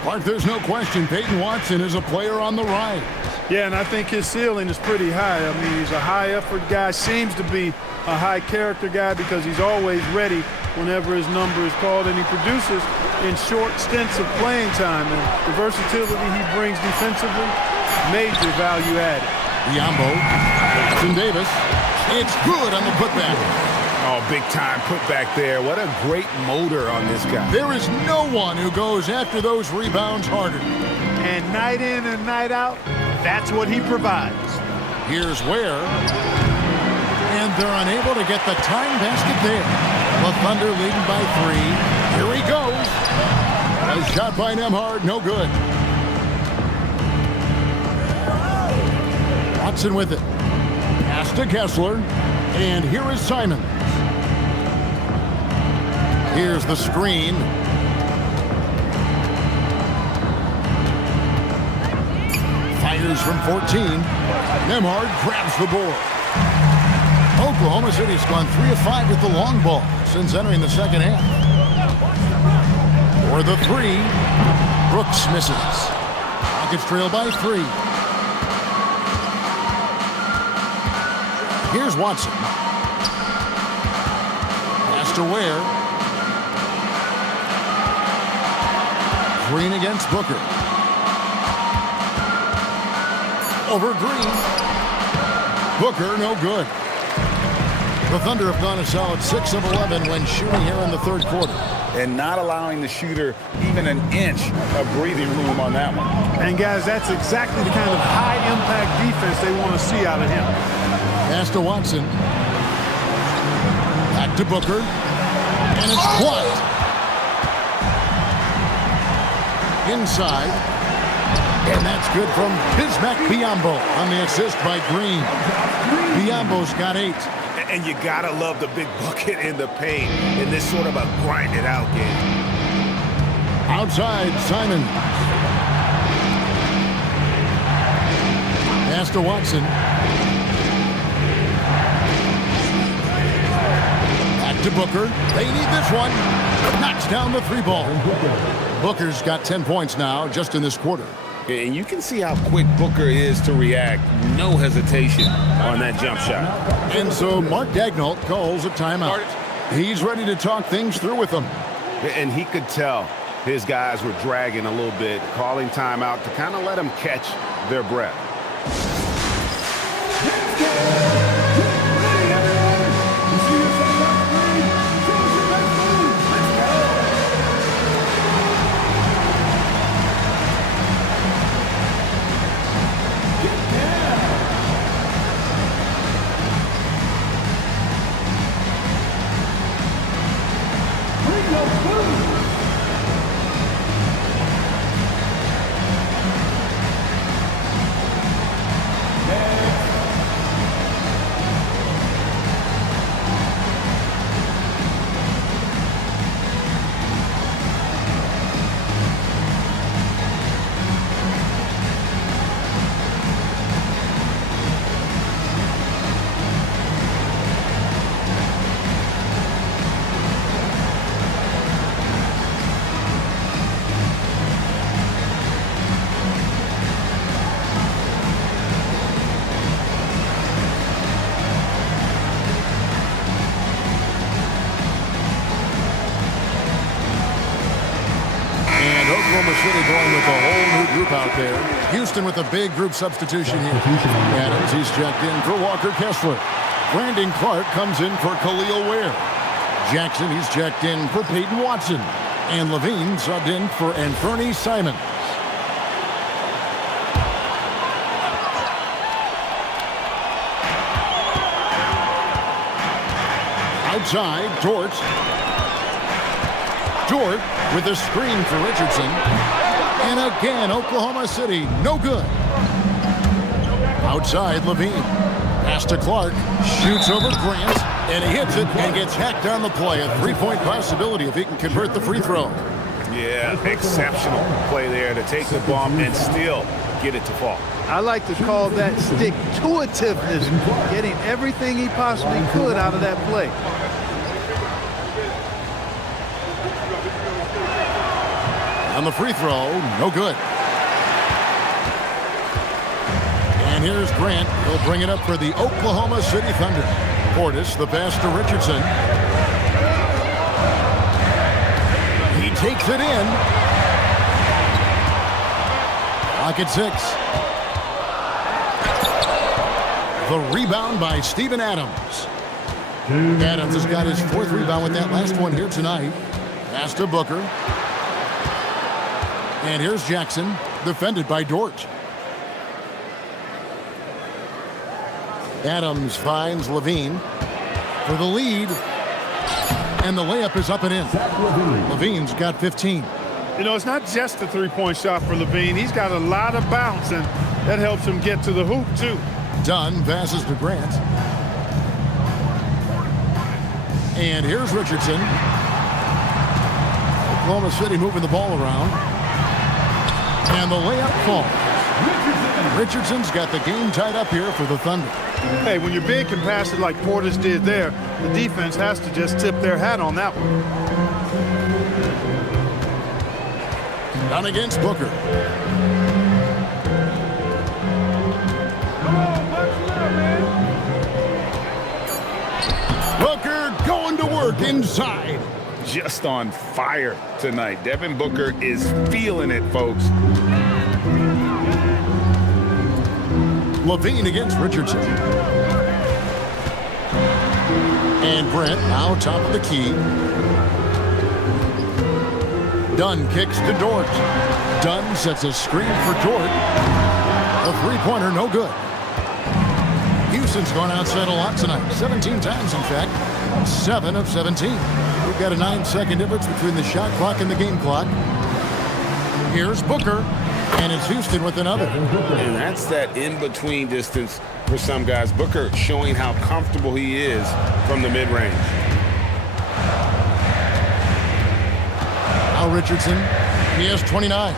Clark, there's no question Peyton Watson is a player on the rise. Yeah, and I think his ceiling is pretty high. I mean, he's a high-effort guy, seems to be a high-character guy because he's always ready whenever his number is called, and he produces in short stints of playing time. And the versatility he brings defensively, major value added. Biyombo. Jackson Davis. It's good on the putback. Oh, big-time putback there. What a great motor on this guy. There is no one who goes after those rebounds harder. And night in and night out, that's what he provides. Here's Ware. And they're unable to get the tying basket there. The Thunder leading by 3. Here he goes. A shot by Nembhard, no good. Watson with it. Pass to Kessler. And here is Simon. Here's the screen. Fires from 14. Nembhard grabs the board. Oklahoma City's gone 3 of 5 with the long ball since entering the second half. For the 3, Brooks misses. Rockets trail by 3. Here's Watson. Pass to Ware. Green against Booker. Over Green. Booker, no good. The Thunder have gone a solid 6 of 11 when shooting here in the third quarter. And not allowing the shooter even an inch of breathing room on that one. And, guys, that's exactly the kind of high-impact defense they want to see out of him. Pass to Watson. Back to Booker. And it's blocked. Inside. And that's good from Bismack Biyombo on the assist by Green. Biyombo's got 8. And you gotta love the big bucket in the paint in this sort of a grind-it-out game. Outside, Simon. Pass to Watson. Back to Booker. They need this one. Knocks down the 3 ball. Booker's got 10 points now just in this quarter. And you can see how quick Booker is to react. No hesitation on that jump shot. And so Mark Daigneault calls a timeout. He's ready to talk things through with them. And he could tell his guys were dragging a little bit, calling timeout to kind of let them catch their breath. going with a whole new group out there. Houston with a big group substitution here. Adams, he's checked in for Walker Kessler. Brandon Clark comes in for Khalil Ware. Jackson, he's checked in for Peyton Watson. And Levine subbed in for Anthony Simons. Outside, Dort. Dort with a screen for Richardson. And again, Oklahoma City, no good. Outside, Levine. Pass to Clark. Shoots over Grant. And he hits it and gets hacked on the play. A three-point possibility if he can convert the free throw. Yeah, exceptional play there to take the bomb and still get it to fall. I like to call that stick-to-itiveness, getting everything he possibly could out of that play. On the free throw, no good. And here's Grant. He'll bring it up for the Oklahoma City Thunder. Portis, the pass to Richardson. He takes it in. Clock at 6. The rebound by Steven Adams. Adams has got his 4th rebound with that last one here tonight. Pass to Booker. And here's Jackson, defended by Dort. Adams finds Levine for the lead. And the layup is up and in. Levine's got 15. You know, it's not just a three-point shot for Levine. He's got a lot of bounce, and that helps him get to the hoop, too. Dunn passes to Grant. And here's Richardson. Oklahoma City moving the ball around. And the layup falls. Richardson's got the game tied up here for the Thunder. Hey, when you're big and pass it like Portis did there, the defense has to just tip their hat on that one. Down against Booker. Booker going to work inside. Just on fire tonight. Devin Booker is feeling it, folks. Levine against Richardson. And Brent now top of the key. Dunn kicks to Dort. Dunn sets a screen for Dort. A three-pointer, no good. Houston's gone outside a lot tonight. 17 times, in fact. 7 of 17. We've got a 9-second difference between the shot clock and the game clock. Here's Booker. And it's Houston with another. And that's that in-between distance for some guys. Booker showing how comfortable he is from the mid-range. Now Richardson, he has 29.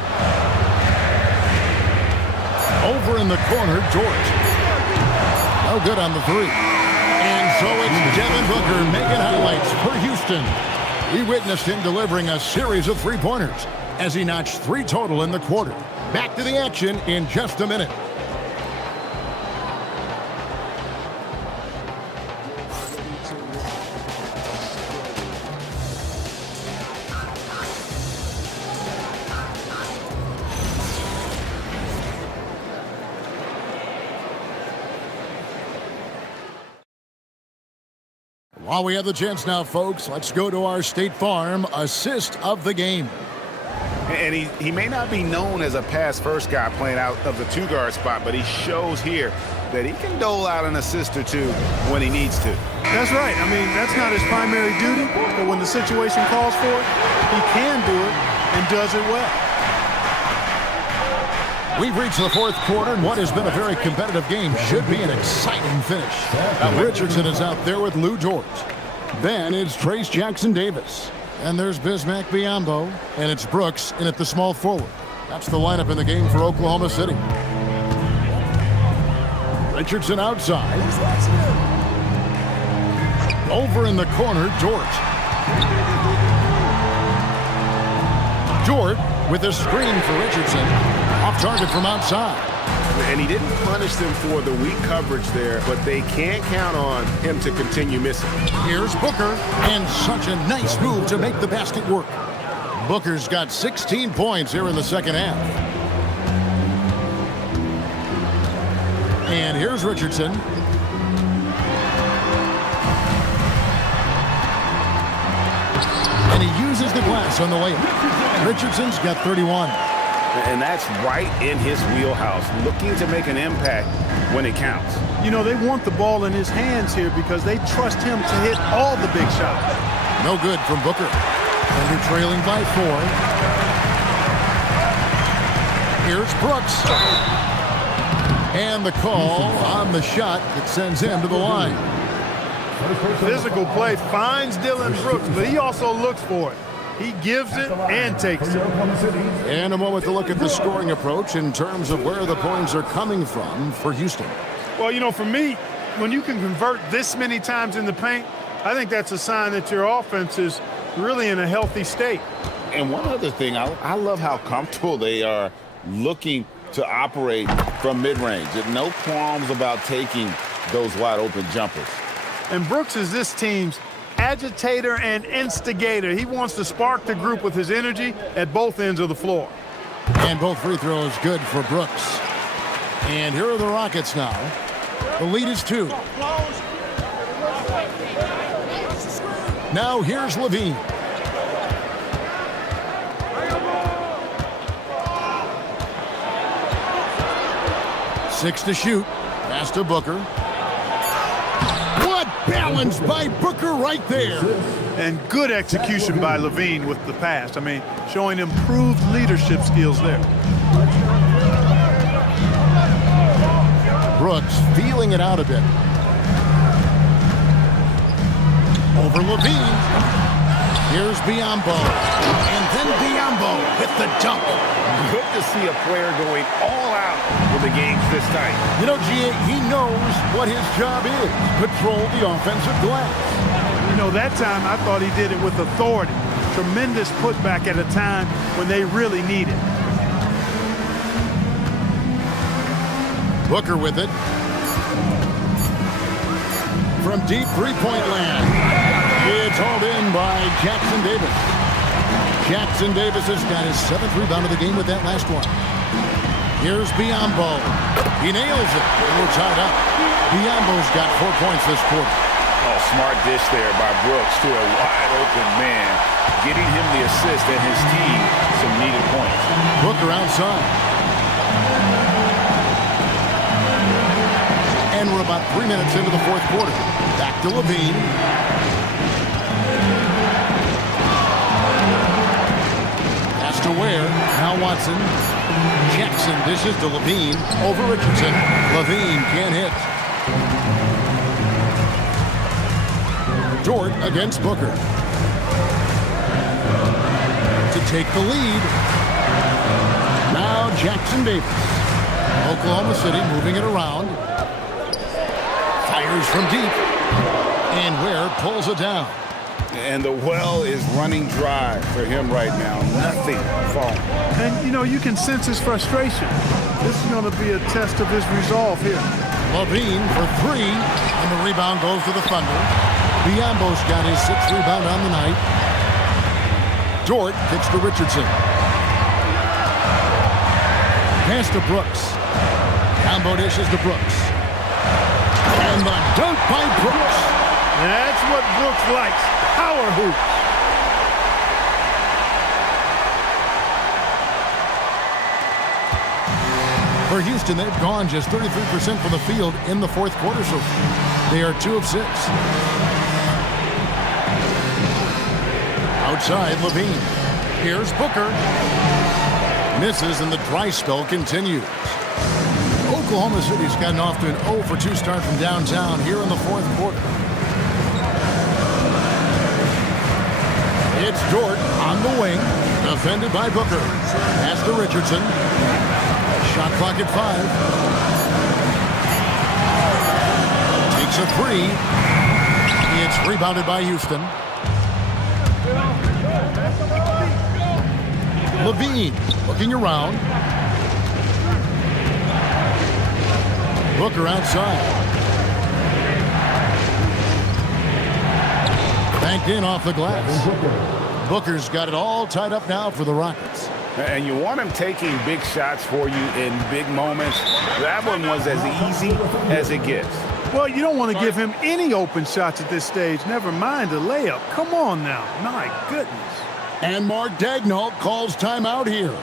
Over in the corner, Dort. No good on the three. And so it's Devin Booker making highlights for Houston. We witnessed him delivering a series of three-pointers as he notched 3 total in the quarter. Back to the action in just a minute. While we have the chance now, folks, let's go to our State Farm assist of the game. And he may not be known as a pass-first guy playing out of the two-guard spot, but he shows here that he can dole out an assist or two when he needs to. That's right. I mean, that's not his primary duty, but when the situation calls for it, he can do it and does it well. We've reached the 4th quarter, and what has been a very competitive game should be an exciting finish. Richardson is out there with Lou Dort. Then it's Trace Jackson Davis. And there's Bismack Biyombo, and it's Brooks in at the small forward. That's the lineup in the game for Oklahoma City. Richardson outside. Over in the corner, Dort. Dort with a screen for Richardson. Off target from outside. And he didn't punish them for the weak coverage there, but they can't count on him to continue missing. Here's Booker, and such a nice move to make the basket work. Booker's got 16 points here in the second half. And here's Richardson. And he uses the glass on the layup. Richardson's got 31. And that's right in his wheelhouse, looking to make an impact when it counts. You know, they want the ball in his hands here because they trust him to hit all the big shots. No good from Booker. And they're trailing by 4. Here's Brooks. And the call on the shot that sends him to the line. Physical play finds Dylan Brooks, but he also looks for it. He gives it and takes it. And a moment to look at the scoring approach in terms of where the points are coming from for Houston. Well, you know, for me, when you can convert this many times in the paint, I think that's a sign that your offense is really in a healthy state. And one other thing, I love how comfortable they are looking to operate from mid-range. No qualms about taking those wide-open jumpers. And Brooks is this team's agitator and instigator. He wants to spark the group with his energy at both ends of the floor. And both free throws good for Brooks. And here are the Rockets now. The lead is 2. Now here's Levine. Six to shoot. Pass to Booker. What balance by Booker right there. And good execution by Levine with the pass. I mean, showing improved leadership skills there. Brooks feeling it out a bit. Over Levine. Here's Biyombo. And then Biyombo with the dunk. Good to see a player going all out when the game's this tight. You know, G.A., he knows what his job is. Patrol the offensive glass. You know, that time I thought he did it with authority. Tremendous putback at a time when they really need it. Booker with it. From deep three-point land. It's hauled in by Jackson Davis. Jackson Davis has got his 7th rebound of the game with that last one. Here's Biyombo. He nails it. And we're tied up. Biyombo's got 4 points this quarter. Oh, smart dish there by Brooks to a wide-open man, getting him the assist and his team some needed points. Booker outside. And we're about 3 minutes into the fourth quarter. Back to Levine. Pass to Ware. Now Watson. Jackson dishes to Levine. Over Richardson. Levine can't hit. Dort against Booker. To take the lead. Now Jackson Davis. Oklahoma City moving it around. Fires from deep. And Ware pulls it down. And the well is running dry for him right now. Nothing falling. And, you know, you can sense his frustration. This is going to be a test of his resolve here. Levine for 3. And the rebound goes to the Thunder. Biyombo's got his 6th rebound on the night. Dort kicks to Richardson. Pass to Brooks. Combo dishes to Brooks. And the dunk by Brooks. That's what Brooks likes. Power hoops. For Houston, they've gone just 33% from the field in the fourth quarter so far. They are 2 of 6. Outside, Levine. Here's Booker. Misses, and the dry spell continues. Oklahoma City's gotten off to an 0 for 2 start from downtown here in the fourth quarter. It's Dort on the wing, defended by Booker. Pass to Richardson. Shot clock at 5. Takes a 3. It's rebounded by Houston. Levine looking around. Booker outside. Banked in off the glass. Booker's got it all tied up now for the Rockets. And you want him taking big shots for you in big moments. That one was as easy as it gets. Well, you don't want to give him any open shots at this stage. Never mind a layup. Come on now. My goodness. And Mark Daigneault calls timeout here.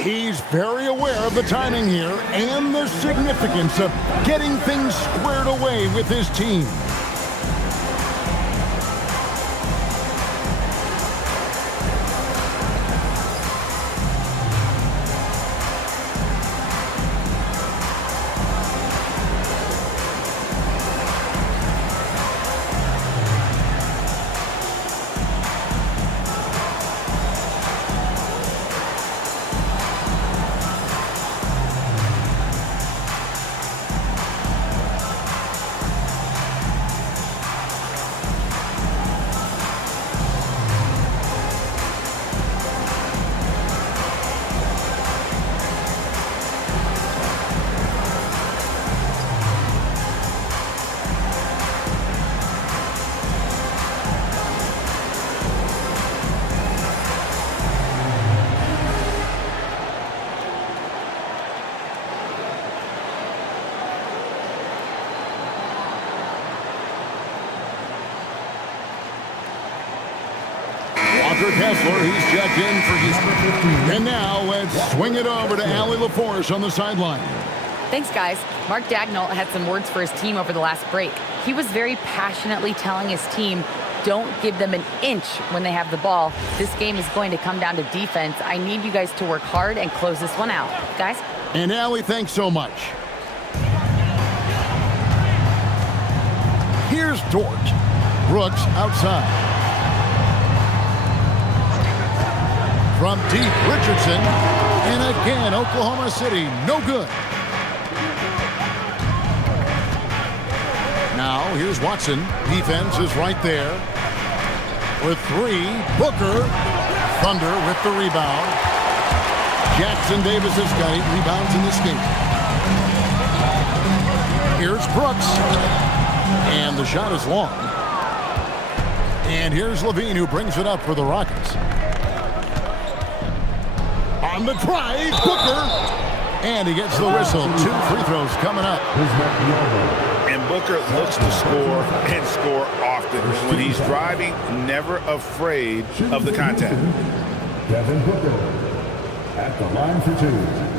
He's very aware of the timing here and the significance of getting things squared away with his team. Kessler, he's checked in for Houston. And now let's swing it over to Allie LaForce on the sideline. Thanks, guys. Mark Daigneault had some words for his team over the last break. He was very passionately telling his team, don't give them an inch when they have the ball. This game is going to come down to defense. I need you guys to work hard and close this one out. Guys? And Allie, thanks so much. Here's Dort. Brooks outside. From deep, Richardson. And again, Oklahoma City, no good. Now, here's Watson. Defense is right there. With three, Booker. Thunder with the rebound. Jackson Davis has got 8 rebounds in this game. Here's Brooks. And the shot is long. And here's Levine, who brings it up for the Rockets. On the drive, Booker. And he gets the whistle. 2 free throws coming up. And Booker looks to score and score often. When he's driving, never afraid of the contact. Devin Booker at the line for 2.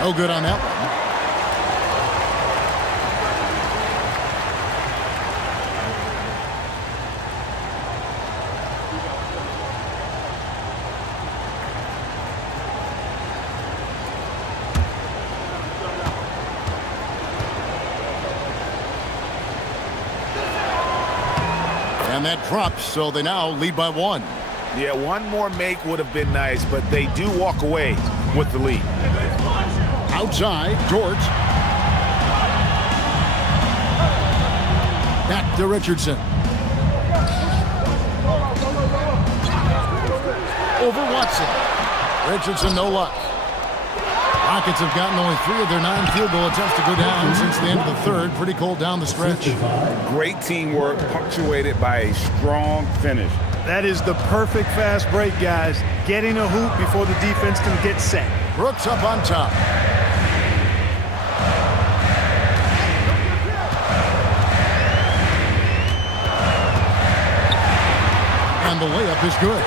No good on that one. And that drops, so they now lead by 1. Yeah, one more make would have been nice, but they do walk away with the lead. Outside, Dort. Back to Richardson. Over Watson. Richardson, no luck. Rockets have gotten only 3 of their 9 field goal attempts to go down since the end of the third. Pretty cold down the stretch. Great teamwork, punctuated by a strong finish. That is the perfect fast break, guys. Getting a hoop before the defense can get set. Brooks up on top. And the layup is good.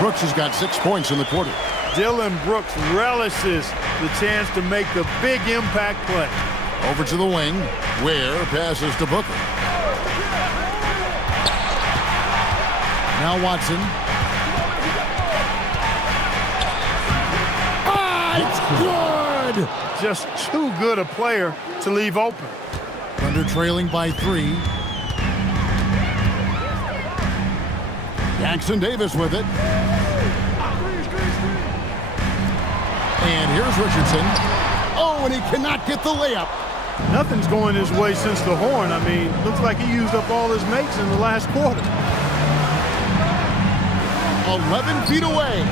Brooks has got 6 points in the quarter. Dylan Brooks relishes the chance to make the big impact play. Over to the wing. Ware passes to Booker. Now Watson. Ah, it's good! Just too good a player to leave open. Thunder trailing by 3. Jackson Davis with it. And here's Richardson. Oh, and he cannot get the layup. Nothing's going his way since the horn. I mean, looks like he used up all his makes in the last quarter. 11 feet away.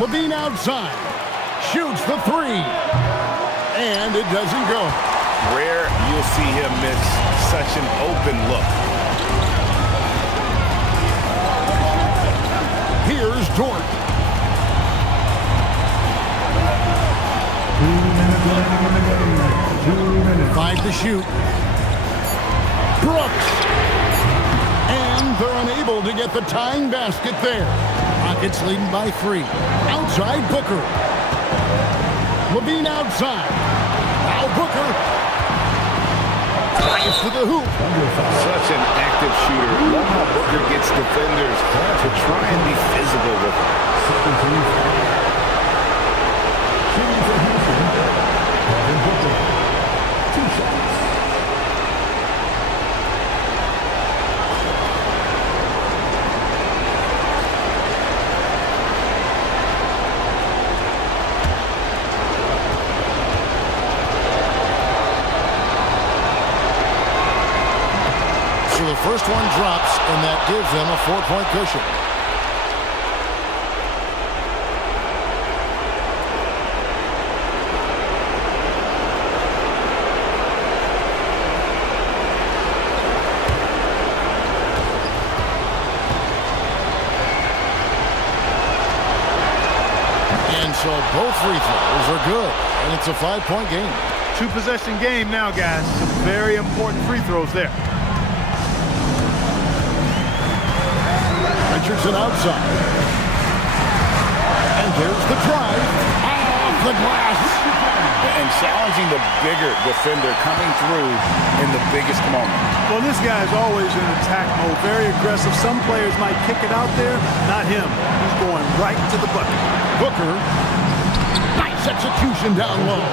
Levine outside. Shoots the three. And it doesn't go. Rare you'll see him miss such an open look. Here's Dort. 2 minutes remaining in the game. 2 minutes. 5 to shoot. Brooks. And they're unable to get the tying basket there. Rockets leading by 3. Outside Booker. Levine outside. Now Booker. Drives to the hoop. Such an active shooter. Love how Booker gets defenders to try and be physical with him. Shooting for Houston. Devin Booker. 2 shots. So the first one drops, and that gives them a 4-point cushion. And so both free throws are good, and it's a 5-point game. 2-possession game now, guys. Some very important free throws there. Richardson outside. And there's the drive. Off the glass. And challenging the bigger defender coming through in the biggest moment. Well, this guy is always in attack mode, very aggressive. Some players might kick it out there, not him. He's going right to the bucket. Booker. Nice execution down low.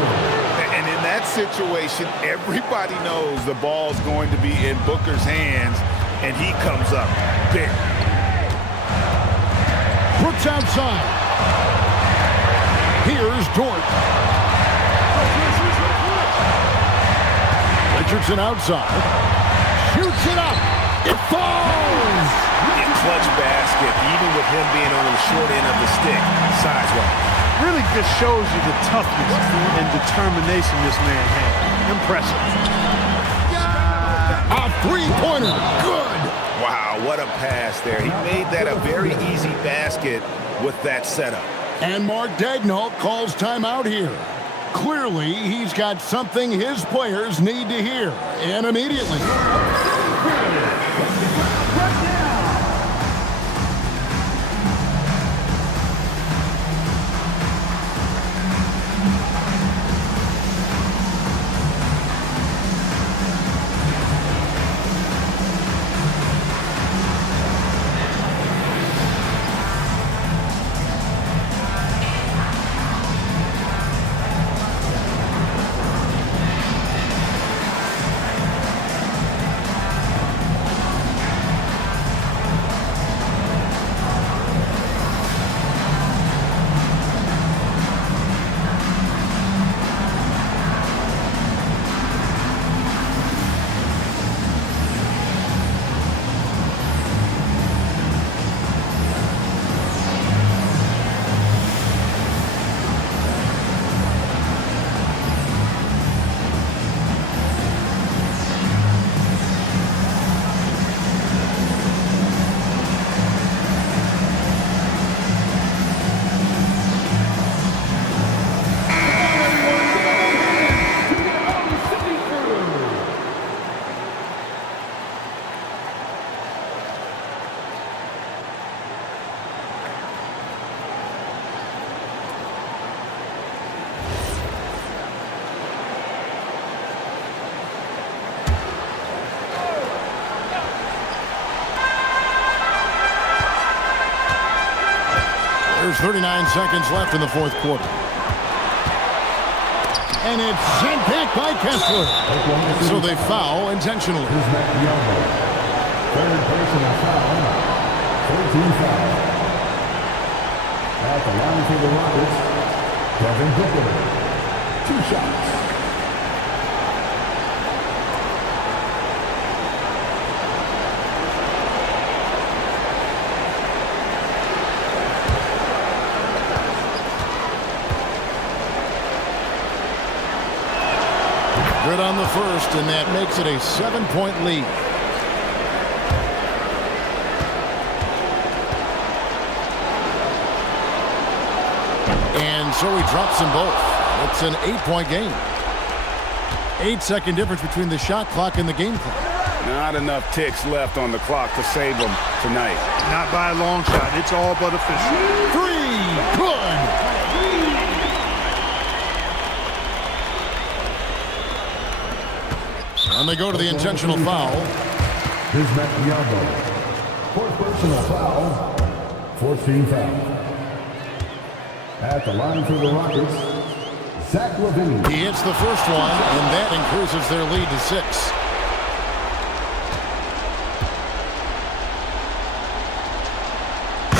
And in that situation, everybody knows the ball's going to be in Booker's hands, and he comes up big. Brooks outside. Here's Dort. Richardson outside. Shoots it up. It falls. A clutch basket, even with him being on the short end of the stick, size-wise. Really just shows you the toughness and determination this man had. Impressive. A three-pointer. Good. Wow, what a pass there. He made that a very easy basket with that setup. And Mark Daigneault calls timeout here. Clearly, he's got something his players need to hear, and immediately. There's 39 seconds left in the fourth quarter. And it's sent back by Kessler. So they foul intentionally. Third personal foul. 14 foul. At the line for the Rockets, Devin Booker. 2 shots. Good on the first, and that makes it a 7-point lead. And so he drops them both. It's an 8-point game. 8-second difference between the shot clock and the game clock. Not enough ticks left on the clock to save them tonight. Not by a long shot. It's all but official. 3, good. And they go to the intentional foul. Bismack Biyombo. Fourth personal foul. 14 foul. At the line for the Rockets, Zach LaVine. He hits the first one, and that increases their lead to 6.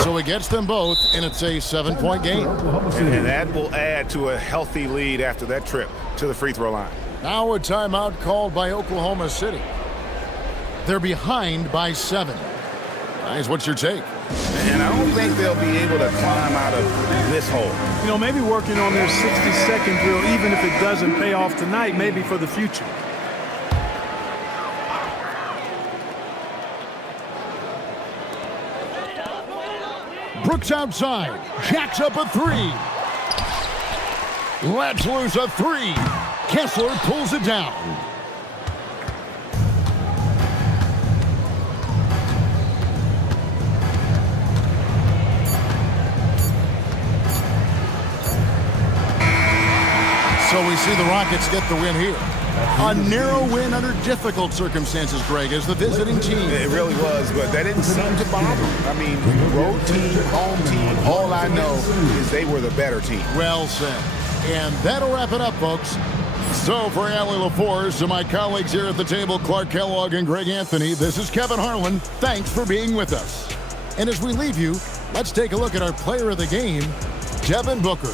So he gets them both, and it's a 7-point game. And that will add to a healthy lead after that trip to the free throw line. Now a timeout called by Oklahoma City. They're behind by 7. Guys, what's your take? And I don't think they'll be able to climb out of this hole. You know, maybe working on their 60-second drill, even if it doesn't pay off tonight, maybe for the future. Brooks outside. Jacks up a 3. Lets loose a 3. Kessler pulls it down. So we see the Rockets get the win here. A narrow win under difficult circumstances, Greg, as the visiting team. It really was, but that didn't seem to bother them. I mean, road team, home team, all I know is they were the better team. Well said. And that'll wrap it up, folks. So for Allie LaForce, to my colleagues here at the table, Clark Kellogg and Greg Anthony, this is Kevin Harlan. Thanks for being with us. And as we leave you, let's take a look at our player of the game, Devin Booker.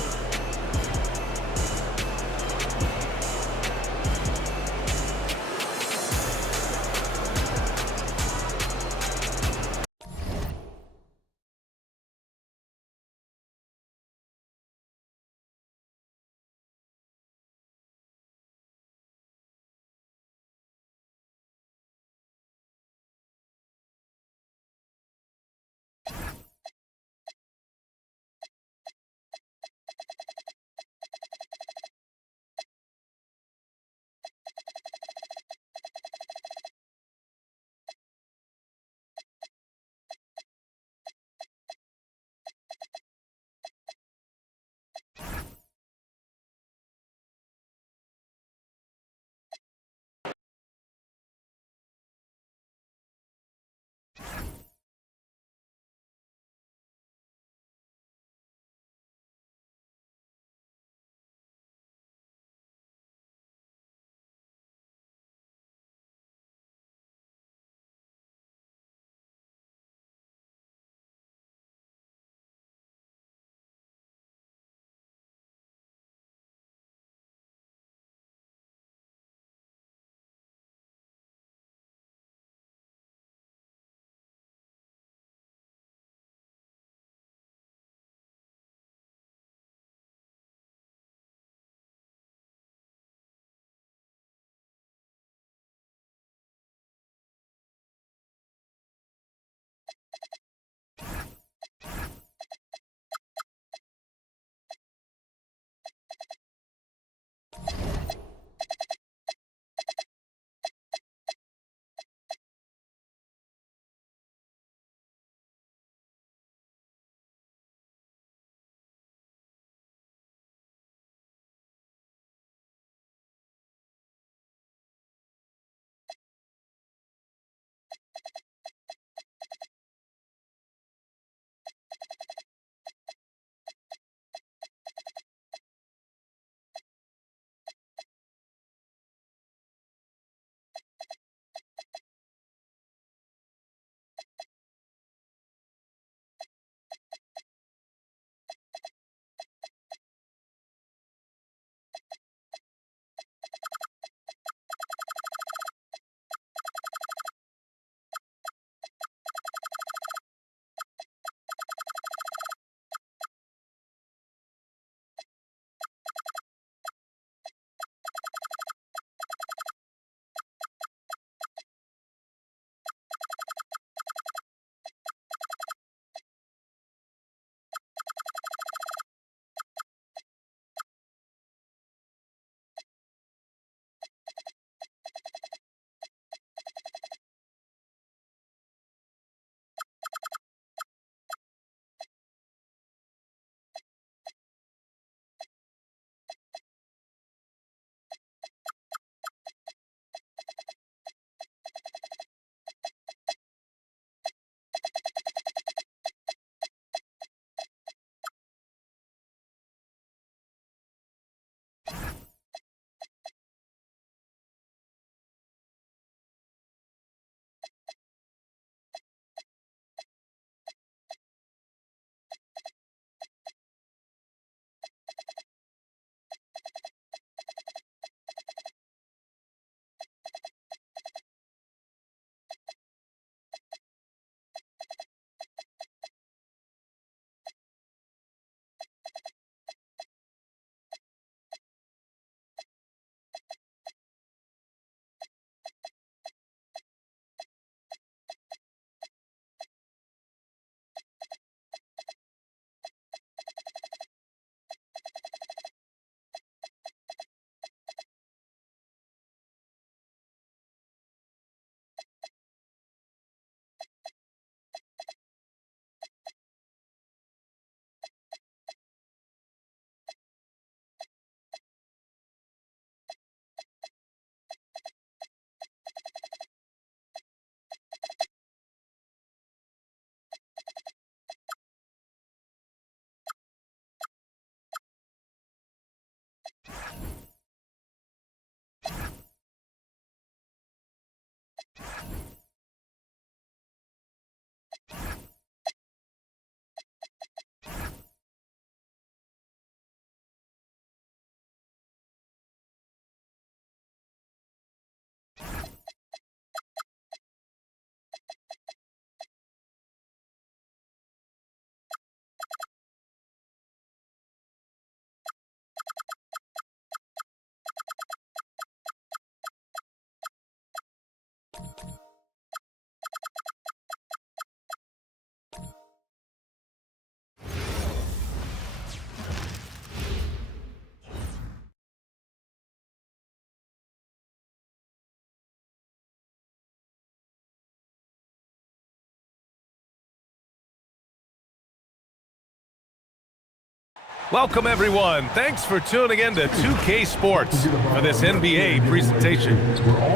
Welcome, everyone. Thanks for tuning in to 2K Sports for this NBA presentation.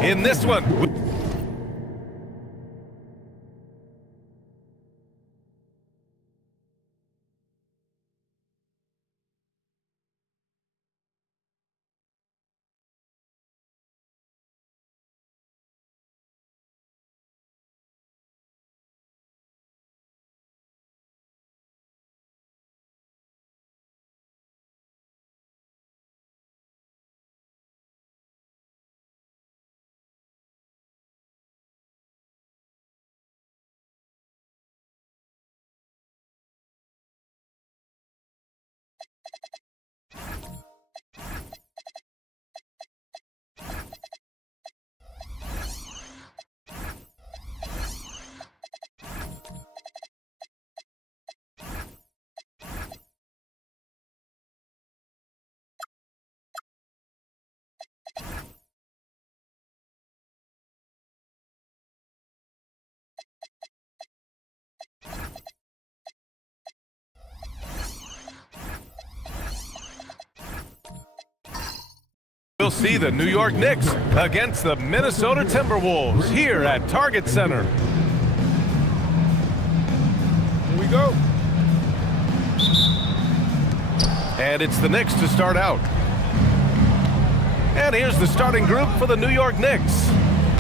In this one, we'll see the New York Knicks against the Minnesota Timberwolves here at Target Center. Here we go. And it's the Knicks to start out. And here's the starting group for the New York Knicks.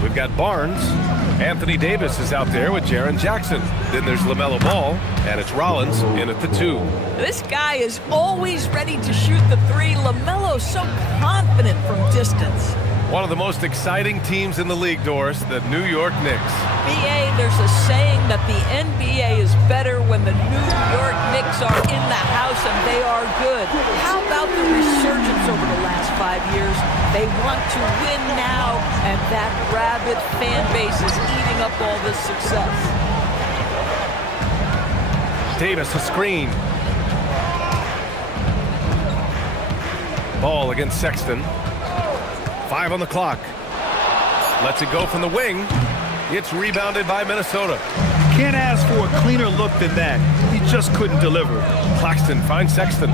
We've got Barnes. Anthony Davis is out there with Jaren Jackson. Then there's LaMelo Ball, and it's Rollins in at the 2. This guy is always ready to shoot the three. LaMelo's so confident from distance. One of the most exciting teams in the league, Doris, the New York Knicks. BA, there's a saying that the NBA is better when the New York Knicks are in the house and they are good. How about the resurgence over the last 5 years? They want to win now, and that rabid fan base is eating up all this success. Davis, a screen. Ball against Sexton. 5 on the clock. Lets it go from the wing. It's rebounded by Minnesota. Can't ask for a cleaner look than that. He just couldn't deliver. Claxton finds Sexton.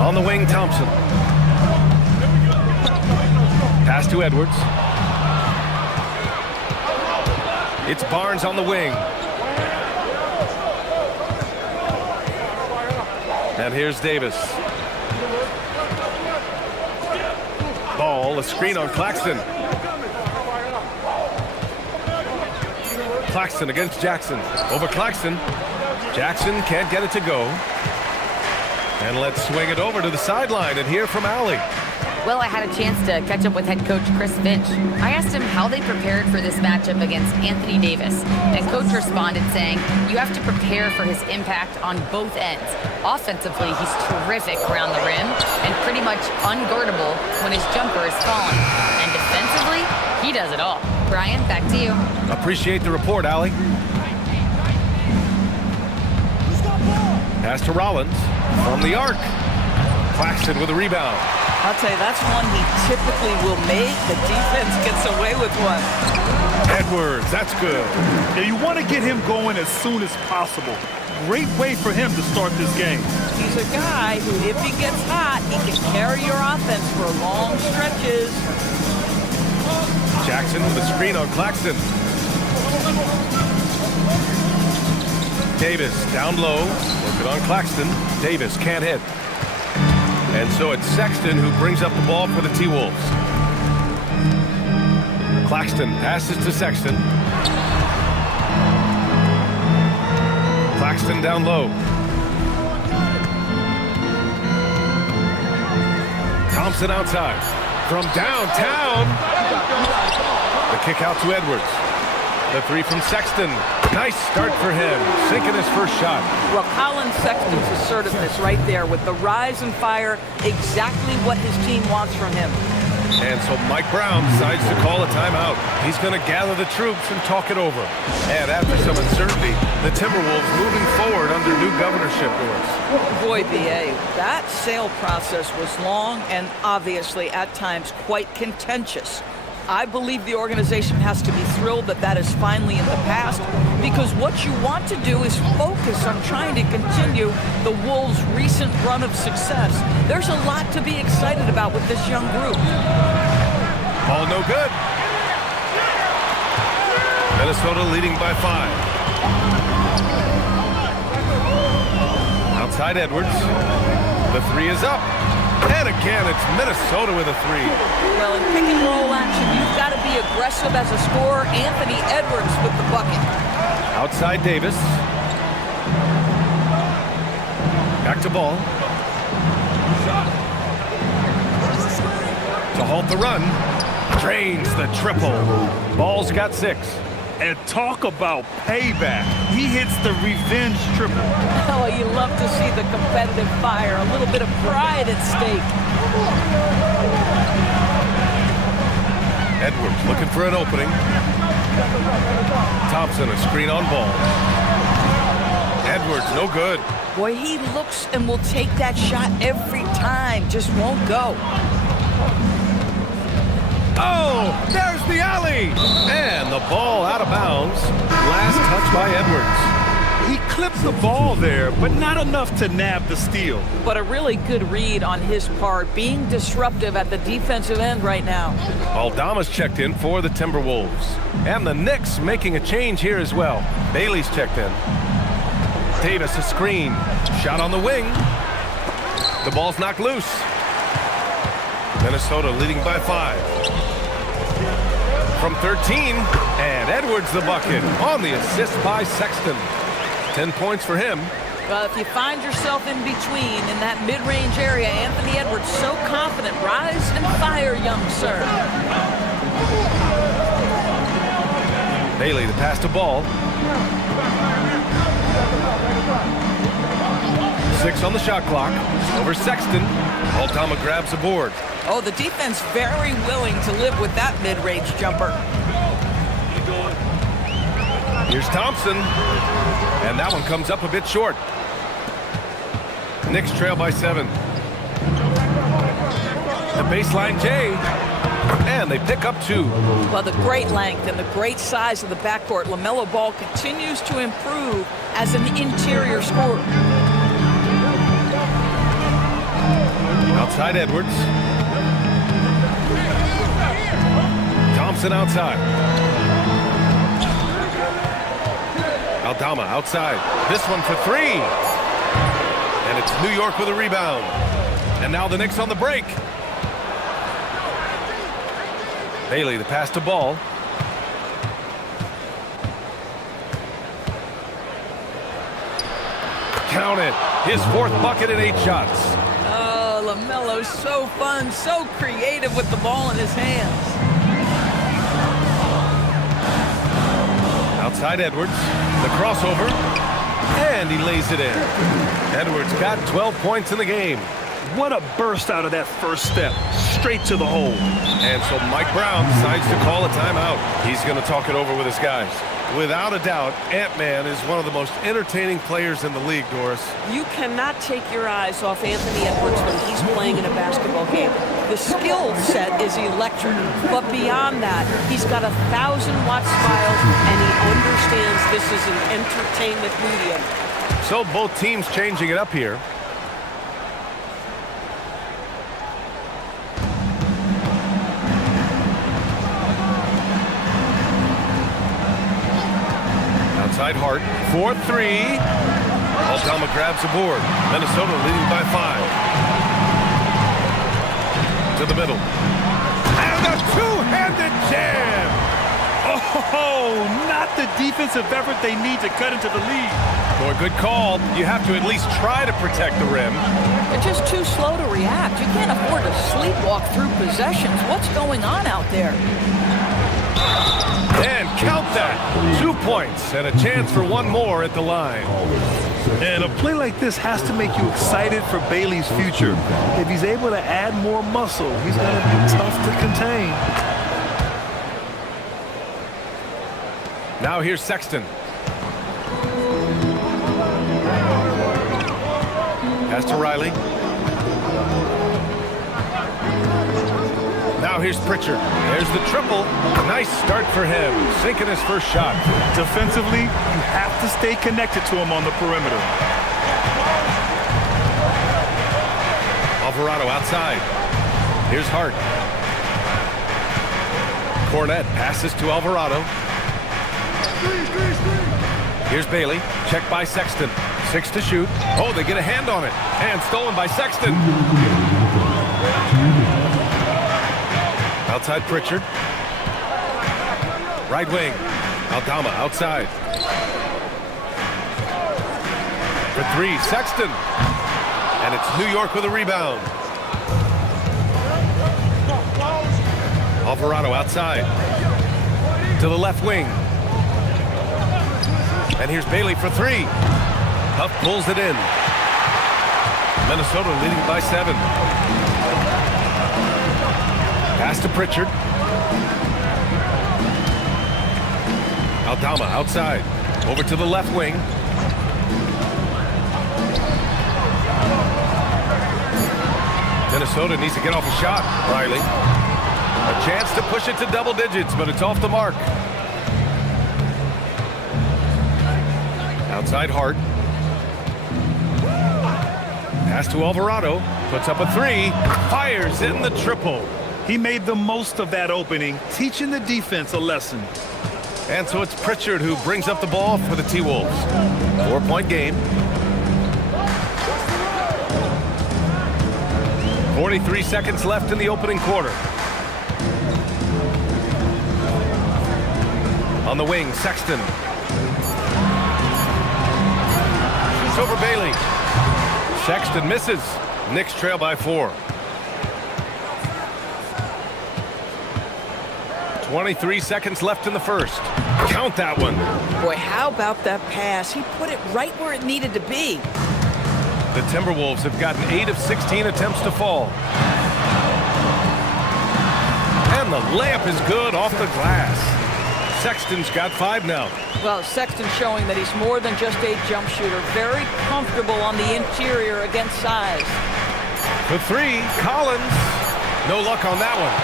On the wing, Thompson. Pass to Edwards. It's Barnes on the wing. And here's Davis. Ball, a screen on Claxton. Claxton against Jackson. Over Claxton. Jackson can't get it to go. And let's swing it over to the sideline and hear from Allie. Well, I had a chance to catch up with head coach Chris Finch. I asked him how they prepared for this matchup against Anthony Davis. And coach responded saying, you have to prepare for his impact on both ends. Offensively, he's terrific around the rim and pretty much unguardable when his jumper is falling. And defensively, he does it all. Brian, back to you. Appreciate the report, Allie. Pass to Rollins from the arc. Claxton with a rebound. I'll tell you, that's one he typically will make. The defense gets away with one. Edwards, that's good. Yeah, you want to get him going as soon as possible. Great way for him to start this game. He's a guy who, if he gets hot, he can carry your offense for long stretches. Jackson with a screen on Claxton. Davis down low. Working on Claxton. Davis can't hit. And so it's Sexton who brings up the ball for the T-Wolves. Claxton passes to Sexton. Claxton down low. Thompson outside. From downtown. The kick out to Edwards. The three from Sexton. Nice start for him, sinking his first shot. Well, Colin Sexton's assertiveness right there with the rise and fire, exactly what his team wants from him. And so Mike Brown decides to call a timeout. He's going to gather the troops and talk it over. And after some uncertainty, the Timberwolves moving forward under new governorship, Doris. Boy, B.A., that sale process was long and obviously at times quite contentious. I believe the organization has to be thrilled that that is finally in the past, because what you want to do is focus on trying to continue the Wolves' recent run of success. There's a lot to be excited about with this young group. Ball no good. Minnesota leading by 5. Outside Edwards. The three is up. And again, it's Minnesota with a three. Well, in pick and roll action, you've got to be aggressive as a scorer. Anthony Edwards with the bucket. Outside Davis. Back to Ball. To halt the run. Drains the triple. Ball's got 6. And talk about payback. He hits the revenge triple. Oh, you love to see the competitive fire. A little bit of pride at stake. Edwards looking for an opening. Thompson a screen on Ball. Edwards no good. Boy, he looks and will take that shot every time. Just won't go. Oh, there's the alley! And the ball out of bounds. Last touch by Edwards. He clipped the ball there, but not enough to nab the steal. But a really good read on his part, being disruptive at the defensive end right now. Aldama's checked in for the Timberwolves. And the Knicks making a change here as well. Bailey's checked in. Davis a screen. Shot on the wing. The ball's knocked loose. Minnesota leading by 5. From 13, and Edwards the bucket on the assist by Sexton. 10 points for him. Well, if you find yourself in between in that mid-range area, Anthony Edwards so confident. Rise and fire, young sir. Bailey the pass to Ball. 6 on the shot clock. Over Sexton. Aldama grabs the board. Oh, the defense very willing to live with that mid-range jumper. Here's Thompson. And that one comes up a bit short. Knicks trail by 7. The baseline J. And they pick up 2. Well, the great length and the great size of the backcourt, LaMelo Ball continues to improve as an interior scorer. Outside Edwards. Thompson outside. Aldama outside. This one for 3. And it's New York with a rebound. And now the Knicks on the break. Bailey the pass to Ball. Count it. His 4th bucket in 8 shots. Oh, LaMelo's so fun, so creative with the ball in his hands. Outside Edwards, the crossover, and he lays it in. Edwards got 12 points in the game. What a burst out of that first step, straight to the hole. And so Mike Brown decides to call a timeout. He's going to talk it over with his guys. Without a doubt, Ant-Man is one of the most entertaining players in the league, Doris. You cannot take your eyes off Anthony Edwards when he's playing in a basketball game. The skill set is electric, but beyond that, he's got a 1,000-watt smile, and he understands this is an entertainment medium. So both teams changing it up here. Outside Hart, 4-3. Aldama grabs the board. Minnesota leading by 5. To the middle. And a two-handed jam. No, not the defensive effort they need to cut into the lead. Boy, good call. You have to at least try to protect the rim. They're just too slow to react. You can't afford to sleepwalk through possessions. What's going on out there? And count that. 2 points and a chance for one more at the line. And a play like this has to make you excited for Bailey's future. If he's able to add more muscle, he's going to be tough to contain. Now here's Sexton. Pass to Riley. Now here's Pritchard. There's the triple. A nice start for him, sinking his first shot. Defensively, you have to stay connected to him on the perimeter. Alvarado outside. Here's Hart. Cornette passes to Alvarado. Here's Bailey. Checked by Sexton. 6 to shoot. Oh, they get a hand on it. And stolen by Sexton. Outside Pritchard. Right wing. Aldama outside. For 3, Sexton. And it's New York with a rebound. Alvarado outside. To the left wing. And here's Bailey for 3. Huff pulls it in. Minnesota leading by 7. Pass to Pritchard. Aldama outside. Over to the left wing. Minnesota needs to get off a shot. Riley. A chance to push it to double digits, but it's off the mark. Outside Hart. Pass to Alvarado. Puts up a 3. Fires in the triple. He made the most of that opening, teaching the defense a lesson. And so it's Pritchard who brings up the ball for the T-Wolves. 4-point game. 43 seconds left in the opening quarter. On the wing, Sexton. Shoots over Bailey. Sexton misses. Knicks trail by 4. 23 seconds left in the first. Count that one. Boy, how about that pass? He put it right where it needed to be. The Timberwolves have gotten 8 of 16 attempts to fall. And the layup is good off the glass. Sexton's got 5 now. Well, Sexton showing that he's more than just a jump shooter. Very comfortable on the interior against size. For 3, Collins. No luck on that one.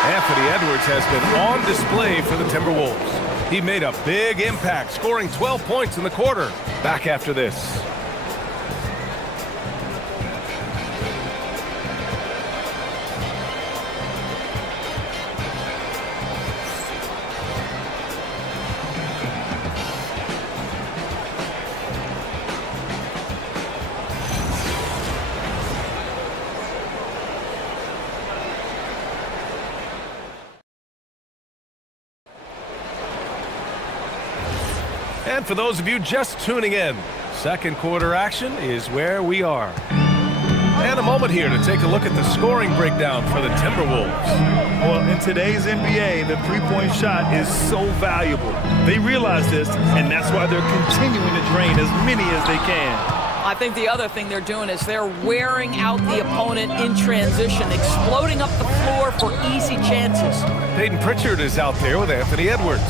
Anthony Edwards has been on display for the Timberwolves. He made a big impact, scoring 12 points in the quarter. Back after this. And for those of you just tuning in, second quarter action is where we are. And a moment here to take a look at the scoring breakdown for the Timberwolves. Well, in today's NBA, the three-point shot is so valuable. They realize this, and that's why they're continuing to drain as many as they can. I think the other thing they're doing is they're wearing out the opponent in transition, exploding up the floor for easy chances. Peyton Pritchard is out there with Anthony Edwards.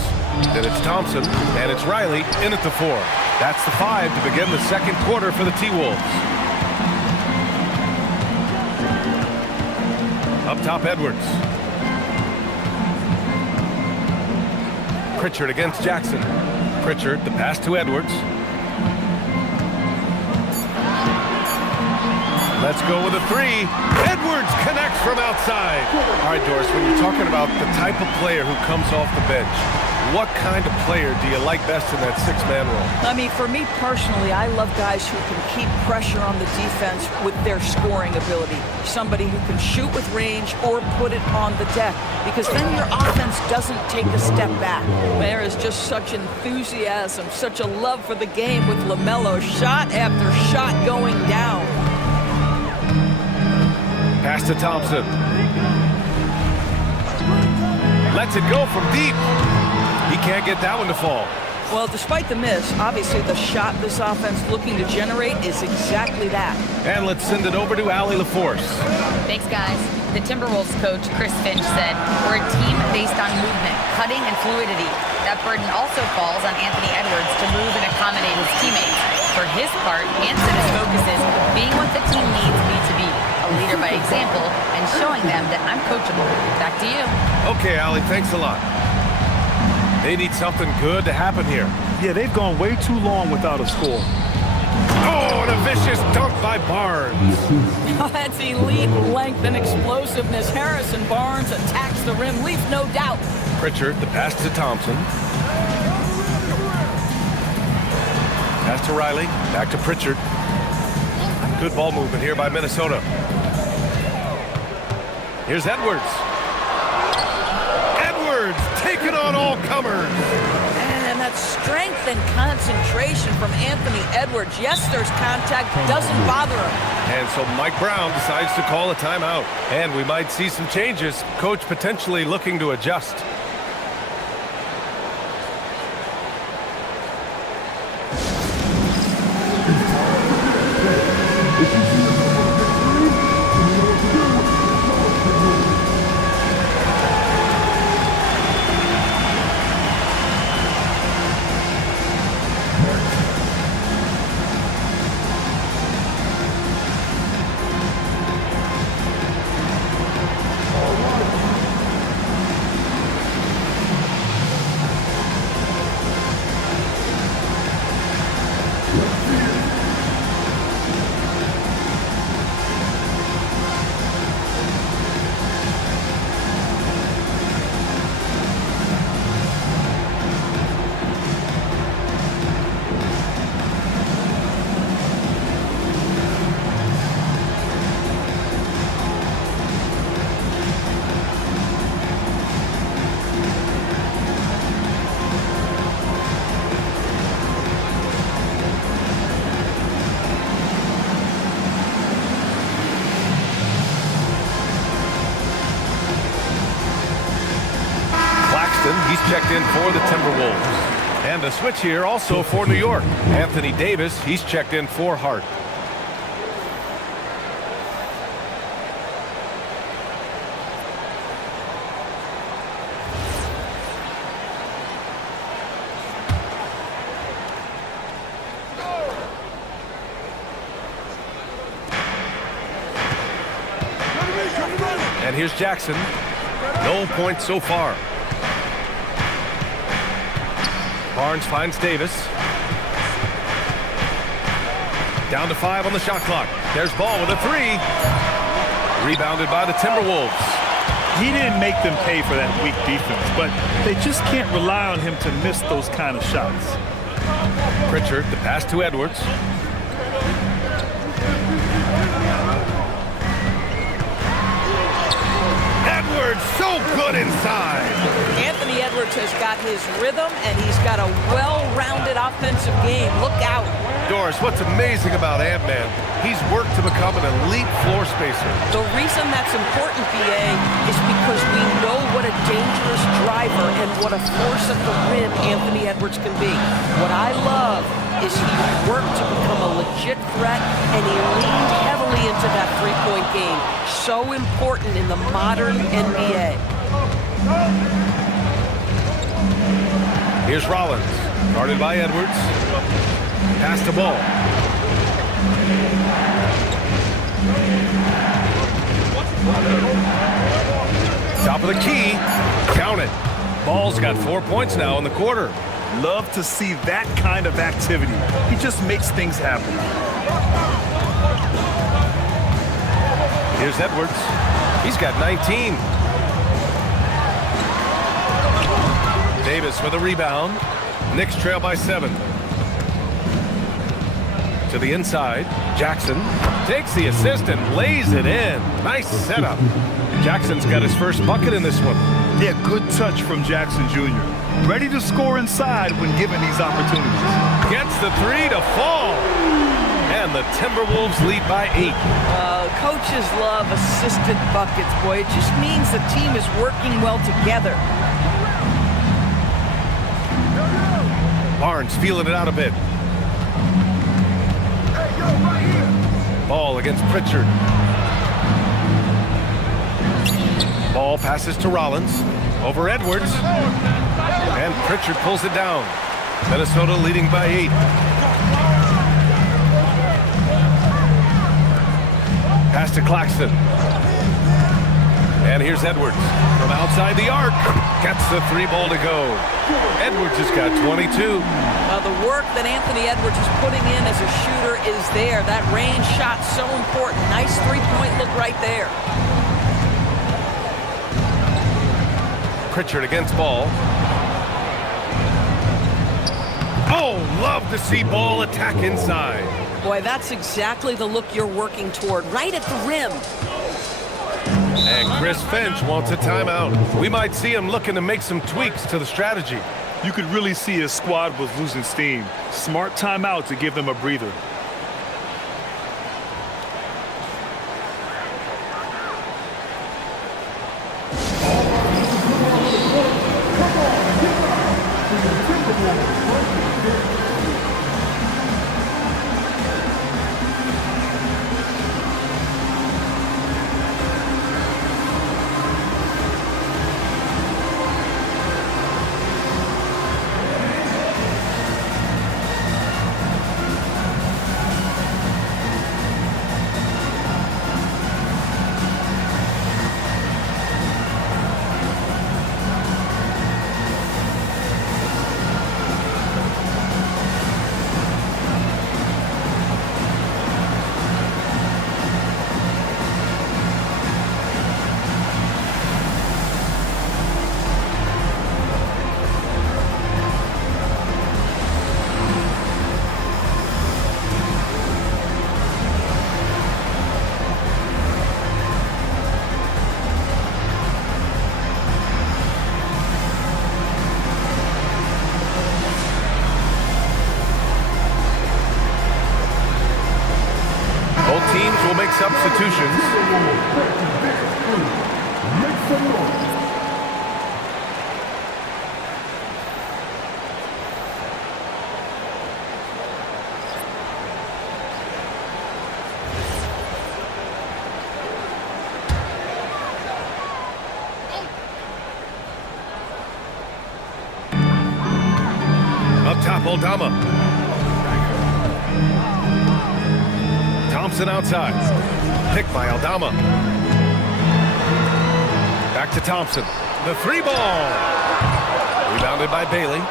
Then it's Thompson, and it's Riley in at the 4. That's the 5 to begin the second quarter for the T-Wolves. Up top, Edwards. Pritchard against Jackson. Pritchard, the pass to Edwards. Let's go with a 3. Edwards connects from outside. All right, Doris, when you're talking about the type of player who comes off the bench, What kind of player do you like best in that six-man role? I mean, for me personally, I love guys who can keep pressure on the defense with their scoring ability. Somebody who can shoot with range or put it on the deck, because then your offense doesn't take a step back. There is just such enthusiasm, such a love for the game with LaMelo, shot after shot going down. Pass to Thompson. Lets it go from deep. He can't get that one to fall. Well, despite the miss, obviously the shot this offense looking to generate is exactly that. And let's send it over to Allie LaForce. Thanks, guys. The Timberwolves coach, Chris Finch, said, "We're a team based on movement, cutting, and fluidity. That burden also falls on Anthony Edwards to move and accommodate his teammates. For his part, Ant said his focus is being what the team needs me to be, a leader by example, and showing them that I'm coachable." Back to you. Okay, Allie, thanks a lot. They need something good to happen here. Yeah, they've gone way too long without a score. Oh, and a vicious dunk by Barnes. That's elite length and explosiveness. Harrison Barnes attacks the rim, leaves no doubt. Pritchard, the pass to Thompson. Pass to Riley, back to Pritchard. Good ball movement here by Minnesota. Here's Edwards. Edwards taking on all comers. And that strength and concentration from Anthony Edwards. Yes, there's contact, doesn't bother him. And so Mike Brown decides to call a timeout. And we might see some changes. Coach potentially looking to adjust. He's checked in for the Timberwolves. And a switch here also for New York. Anthony Davis, he's checked in for Hart. And here's Jackson. No points so far. Barnes finds Davis. Down to 5 on the shot clock. There's Ball with a 3. Rebounded by the Timberwolves. He didn't make them pay for that weak defense, but they just can't rely on him to miss those kind of shots. Pritchard, the pass to Edwards. Edwards, so good inside. Anthony Edwards has got his rhythm, and he's got a well-rounded offensive game. Look out. Doris, what's amazing about Ant-Man, he's worked to become an elite floor spacer. The reason that's important, BA, is because we know what a dangerous driver and what a force at the rim Anthony Edwards can be. What I love is he worked to become a legit threat, and he leaned heavily into that three-point game. So important in the modern NBA. Here's Rollins, guarded by Edwards. Pass to Ball. Top of the key. Count it. Ball's got 4 points now in the quarter. Love to see that kind of activity. He just makes things happen. Here's Edwards. He's got 19. Davis with a rebound. Knicks trail by 7. To the inside. Jackson takes the assist and lays it in. Nice setup. Jackson's got his first bucket in this one. Yeah, good touch from Jackson Jr. Ready to score inside when given these opportunities. Gets the 3 to fall. And the Timberwolves lead by 8. Coaches love assisted buckets, boy. It just means the team is working well together. Barnes feeling it out a bit. Ball against Pritchard. Ball passes to Rollins. Over Edwards. And Pritchard pulls it down. Minnesota leading by 8. Pass to Claxton. And here's Edwards from outside the arc. Gets the 3-ball to go. Edwards has got 22. The work that Anthony Edwards is putting in as a shooter is there. That range shot so important. Nice three-point look right there. Pritchard against Ball. Oh, love to see Ball attack inside. Boy, that's exactly the look you're working toward, right at the rim. And Chris Finch wants a timeout. We might see him looking to make some tweaks to the strategy. You could really see his squad was losing steam. Smart timeout to give them a breather. Substitutions. Up top, Aldama. Thompson outside. Picked by Aldama. Back to Thompson. The 3-ball. Rebounded by Bailey.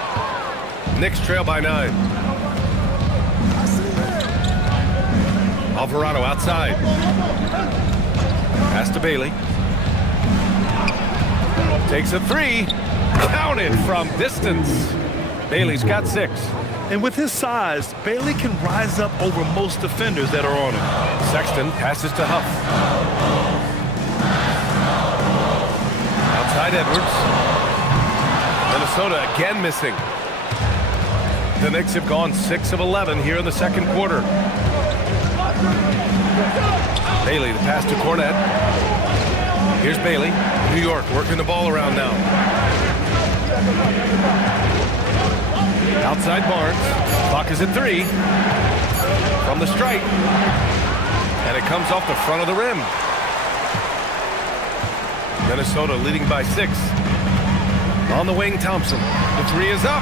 Knicks trail by 9. Alvarado outside. Pass to Bailey. Takes a 3. Counted from distance. Bailey's got 6. And with his size, Bailey can rise up over most defenders that are on him. Sexton passes to Huff. Outside Edwards. Minnesota again missing. The Knicks have gone 6 of 11 here in the second quarter. Bailey, the pass to Cornette. Here's Bailey. New York working the ball around now. Outside Barnes. Clock is at 3. From the stripe. And it comes off the front of the rim. Minnesota leading by 6. On the wing, Thompson. The 3 is up.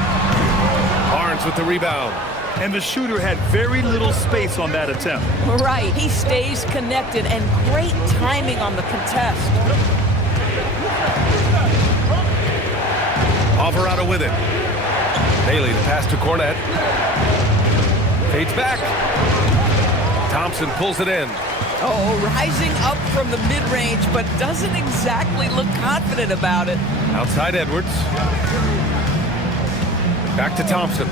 Barnes with the rebound. And the shooter had very little space on that attempt. Right. He stays connected and great timing on the contest. Alvarado with it. Bailey, the pass to Cornette. Fades back. Thompson pulls it in. Oh, rising up from the mid-range, but doesn't exactly look confident about it. Outside Edwards. Back to Thompson.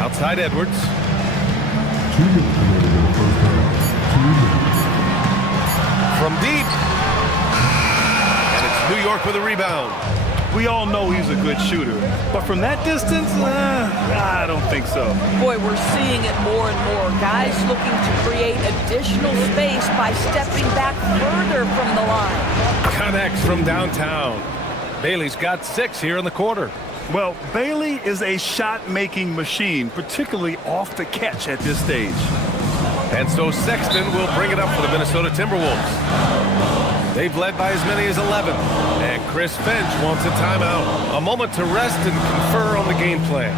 Outside Edwards. From deep. And it's New York with a rebound. We all know he's a good shooter, but from that distance, I don't think so. Boy, we're seeing it more and more. Guys looking to create additional space by stepping back further from the line. Connects from downtown. Bailey's got 6 here in the quarter. Well, Bailey is a shot-making machine, particularly off the catch at this stage. And so Sexton will bring it up for the Minnesota Timberwolves. They've led by as many as 11. And Chris Finch wants a timeout. A moment to rest and confer on the game plan.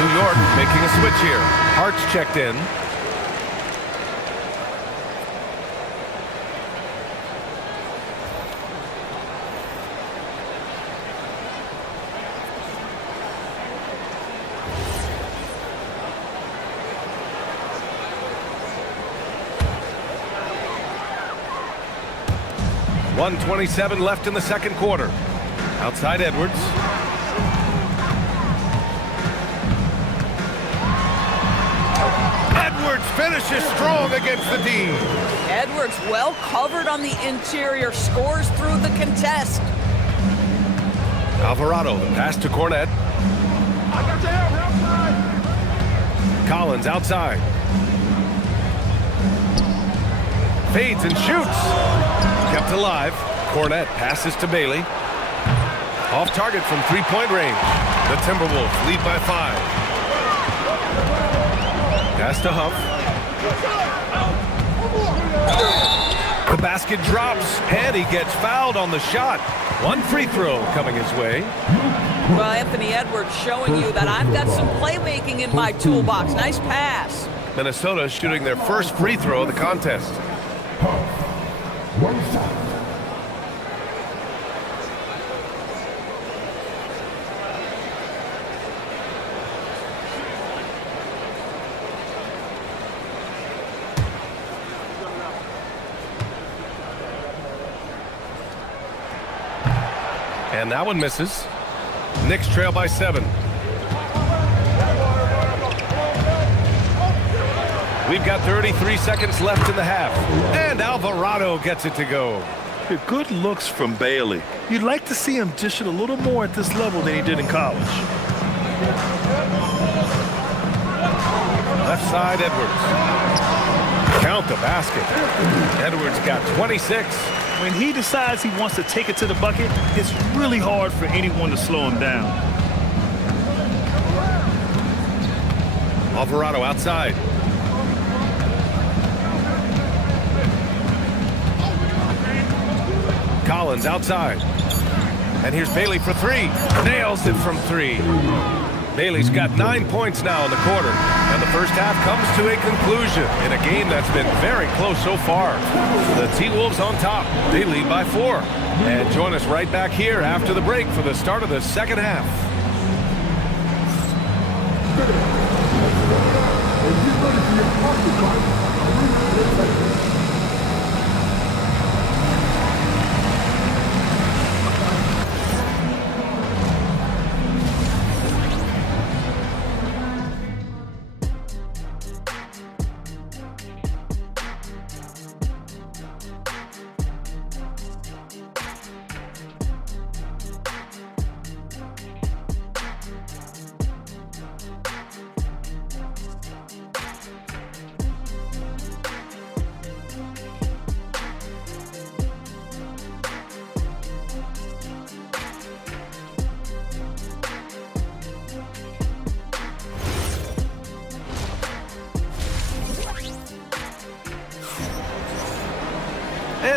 New York making a switch here. Hart's checked in. .127 left in the second quarter. Outside Edwards. Edwards finishes strong against the D. Edwards well covered on the interior, scores through the contest. Alvarado, the pass to Cornette. Collins outside. Fades and shoots. Kept alive. Cornette passes to Bailey. Off target from three-point range. The Timberwolves lead by 5. Pass to Huff. The basket drops, and he gets fouled on the shot. One free throw coming his way. Well, Anthony Edwards showing you that I've got some playmaking in my toolbox. Nice pass. Minnesota shooting their first free throw of the contest. And that one misses. Knicks trail by 7. We've got 33 seconds left in the half. And Alvarado gets it to go. Good looks from Bailey. You'd like to see him dish it a little more at this level than he did in college. Left side, Edwards. Count the basket. Edwards got 26. When he decides he wants to take it to the bucket, it's really hard for anyone to slow him down. Alvarado outside. Collins outside. And here's Bailey for 3. Nails it from 3. Bailey's got 9 points now in the quarter. And the first half comes to a conclusion in a game that's been very close so far. The T-Wolves on top. They lead by 4. And join us right back here after the break for the start of the second half.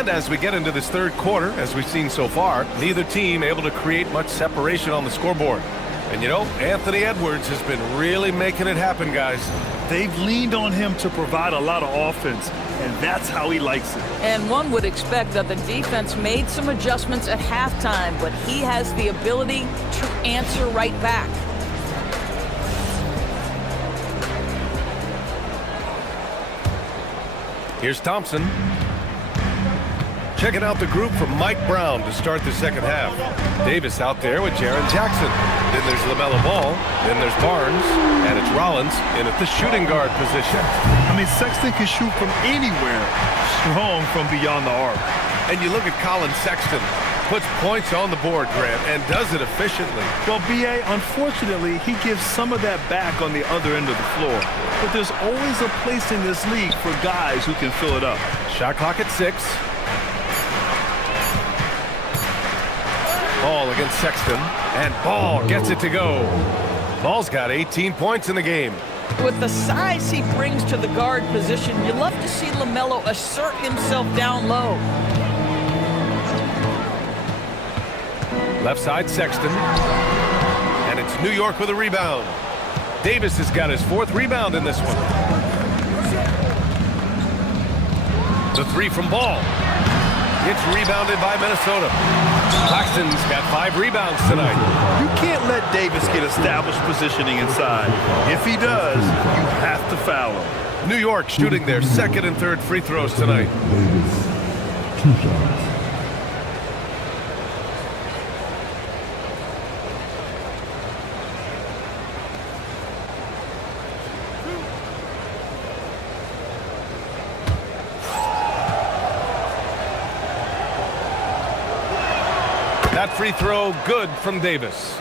And as we get into this third quarter, as we've seen so far, neither team able to create much separation on the scoreboard. And you know, Anthony Edwards has been really making it happen, guys. They've leaned on him to provide a lot of offense, and that's how he likes it. And one would expect that the defense made some adjustments at halftime, but he has the ability to answer right back. Here's Thompson. Checking out the group from Mike Brown to start the second half. Davis out there with Jaren Jackson. Then there's LaMelo Ball. Then there's Barnes. And it's Rollins in at the shooting guard position. I mean, Sexton can shoot from anywhere, strong from beyond the arc. And you look at Colin Sexton. Puts points on the board, Grant, and does it efficiently. Well, B.A., unfortunately, he gives some of that back on the other end of the floor. But there's always a place in this league for guys who can fill it up. Shot clock at 6. Ball against Sexton, and Ball gets it to go. Ball's got 18 points in the game. With the size he brings to the guard position, you love to see LaMelo assert himself down low. Left side, Sexton. And it's New York with a rebound. Davis has got his 4th rebound in this one. The 3 from Ball. It's rebounded by Minnesota. Claxton's got 5 rebounds tonight. You can't let Davis get established positioning inside. If he does, you have to foul him. New York shooting their 2nd and 3rd free throws tonight. Davis, 2 shots. That free throw good from Davis.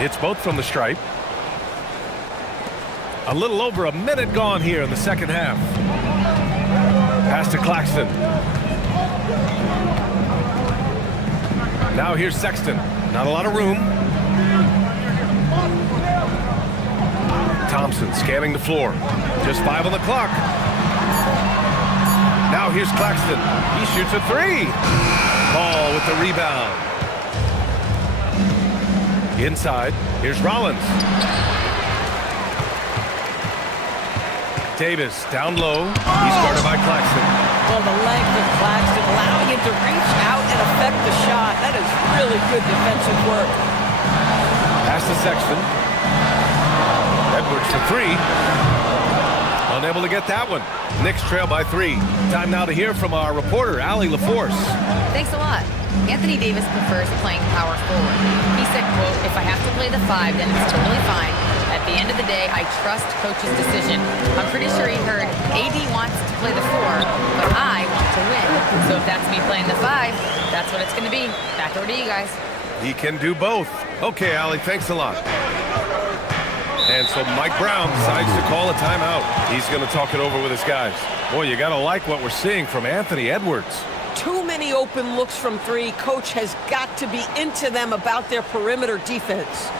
It's both from the stripe. A little over a minute gone here in the second half. Pass to Claxton. Now here's Sexton. Not a lot of room. Thompson scanning the floor. Just 5 on the clock. Now here's Claxton. He shoots a 3. Ball with the rebound. Inside. Here's Rollins. Davis down low. He's guarded by Claxton. Well, the length of Claxton allowing him to reach out and affect the shot. That is really good defensive work. Pass to Sexton. Edwards for 3. Unable to get that one. Knicks trail by 3. Time now to hear from our reporter, Allie LaForce. Thanks a lot. Anthony Davis prefers playing power forward. He said, quote, "If I have to play the 5, then it's totally fine. At the end of the day, I trust coach's decision." I'm pretty sure he heard AD wants to play the 4, but I want to win. So if that's me playing the 5, that's what it's going to be. Back over to you guys. He can do both. Okay, Allie, thanks a lot. And so Mike Brown decides to call a timeout. He's going to talk it over with his guys. Boy, you got to like what we're seeing from Anthony Edwards. Too many open looks from 3. Coach has got to be into them about their perimeter defense.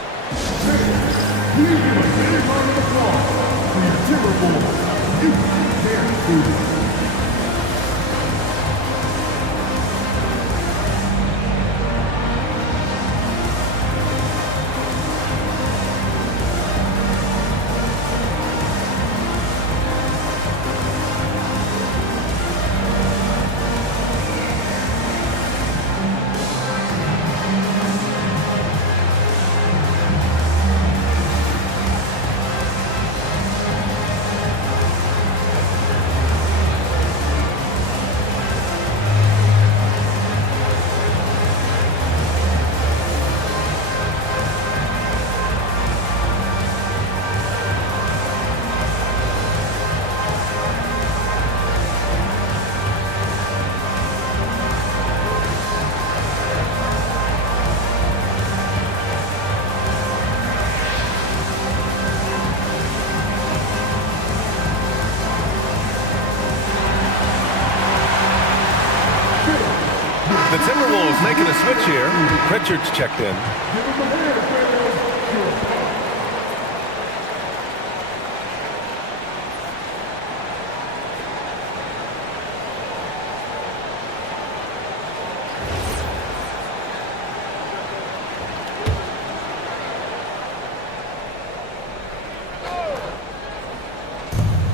The Timberwolves making a switch here. Pritchard's checked in.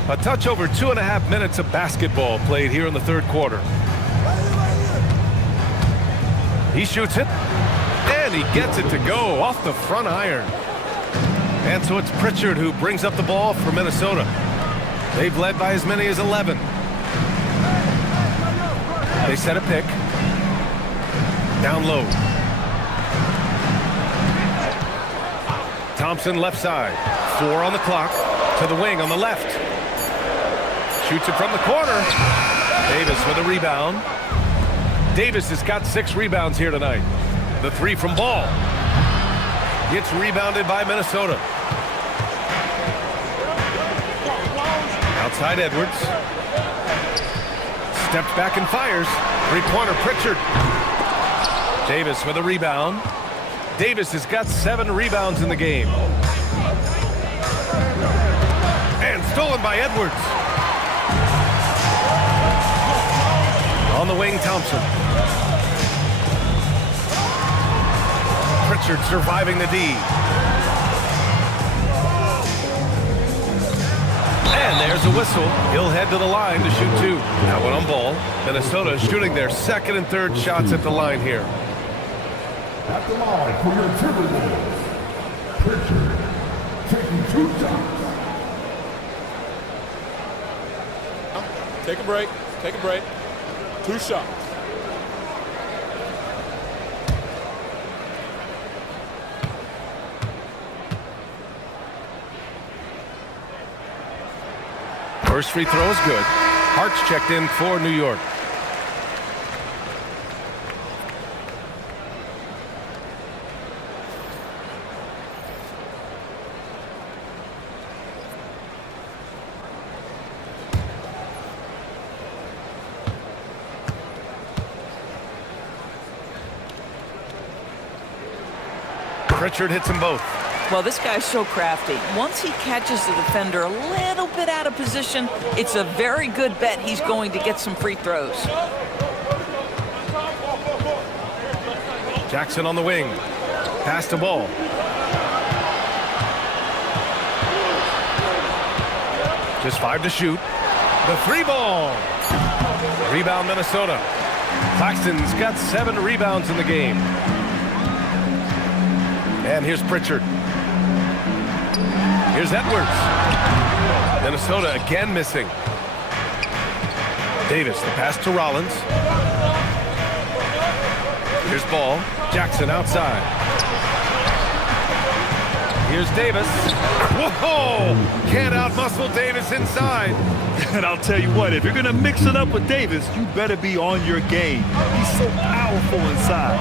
A touch over 2.5 minutes of basketball played here in the third quarter. He shoots it, and he gets it to go off the front iron. And so it's Pritchard who brings up the ball for Minnesota. They've led by as many as 11. They set a pick. Down low. Thompson left side. 4 on the clock. To the wing on the left. Shoots it from the corner. Davis with a rebound. Davis has got 6 rebounds here tonight. The 3 from Ball. Gets rebounded by Minnesota. Outside Edwards. Steps back and fires. 3-pointer Pritchard. Davis with a rebound. Davis has got 7 rebounds in the game. And stolen by Edwards. On the wing, Thompson. Pritchard surviving the D. And there's a whistle. He'll head to the line to shoot 2. That one on Ball. Minnesota shooting their second and third shots at the line here. At the line for your Timberwolves, Pritchard taking 2 shots. Take a break. Take a break. 2 shots. First free throw is good. Hart's checked in for New York. Pritchard hits them both. Well, this guy's so crafty. Once he catches the defender a little bit out of position, it's a very good bet he's going to get some free throws. Jackson on the wing. Pass to Ball. Just 5 to shoot. The 3 ball. Rebound Minnesota. Claxton's got 7 rebounds in the game. And here's Pritchard. Here's Edwards. Minnesota again missing. Davis, the pass to Rollins. Here's Ball. Jackson outside. Here's Davis. Whoa! Can't outmuscle Davis inside. And I'll tell you what, if you're going to mix it up with Davis, you better be on your game. He's so powerful inside.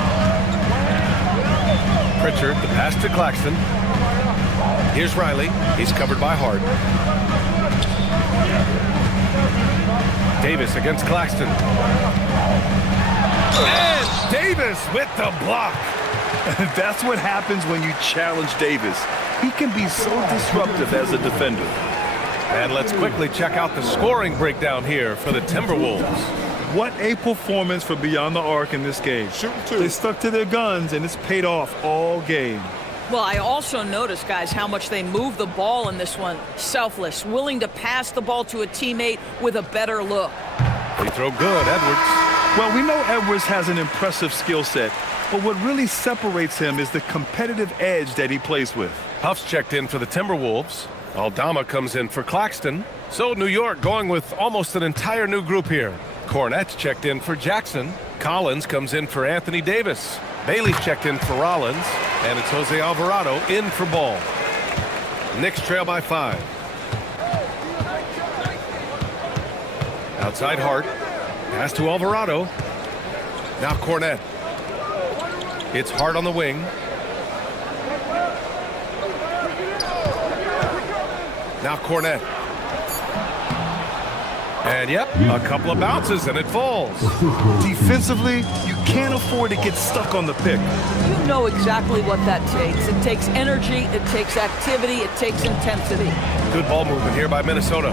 Pritchard, the pass to Claxton. Here's Riley. He's covered by Hart. Davis against Claxton. And Davis with the block. That's what happens when you challenge Davis. He can be so disruptive as a defender. And let's quickly check out the scoring breakdown here for the Timberwolves. What a performance for Beyond the Arc in this game. Shooting 2. They stuck to their guns, and it's paid off all game. Well, I also noticed, guys, how much they move the ball in this one. Selfless, willing to pass the ball to a teammate with a better look. They throw good, Edwards. Well, we know Edwards has an impressive skill set, but what really separates him is the competitive edge that he plays with. Huff's checked in for the Timberwolves. Aldama comes in for Claxton. So New York going with almost an entire new group here. Cornette's checked in for Jackson. Collins comes in for Anthony Davis. Bailey's checked in for Rollins. And it's Jose Alvarado in for Ball. Knicks trail by 5. Outside Hart. Pass to Alvarado. Now Cornette. It's Hart on the wing. Now Cornette. And yep, a couple of bounces and it falls. Defensively, you can't afford to get stuck on the pick. You know exactly what that takes. It takes energy, it takes activity, it takes intensity. Good ball movement here by Minnesota.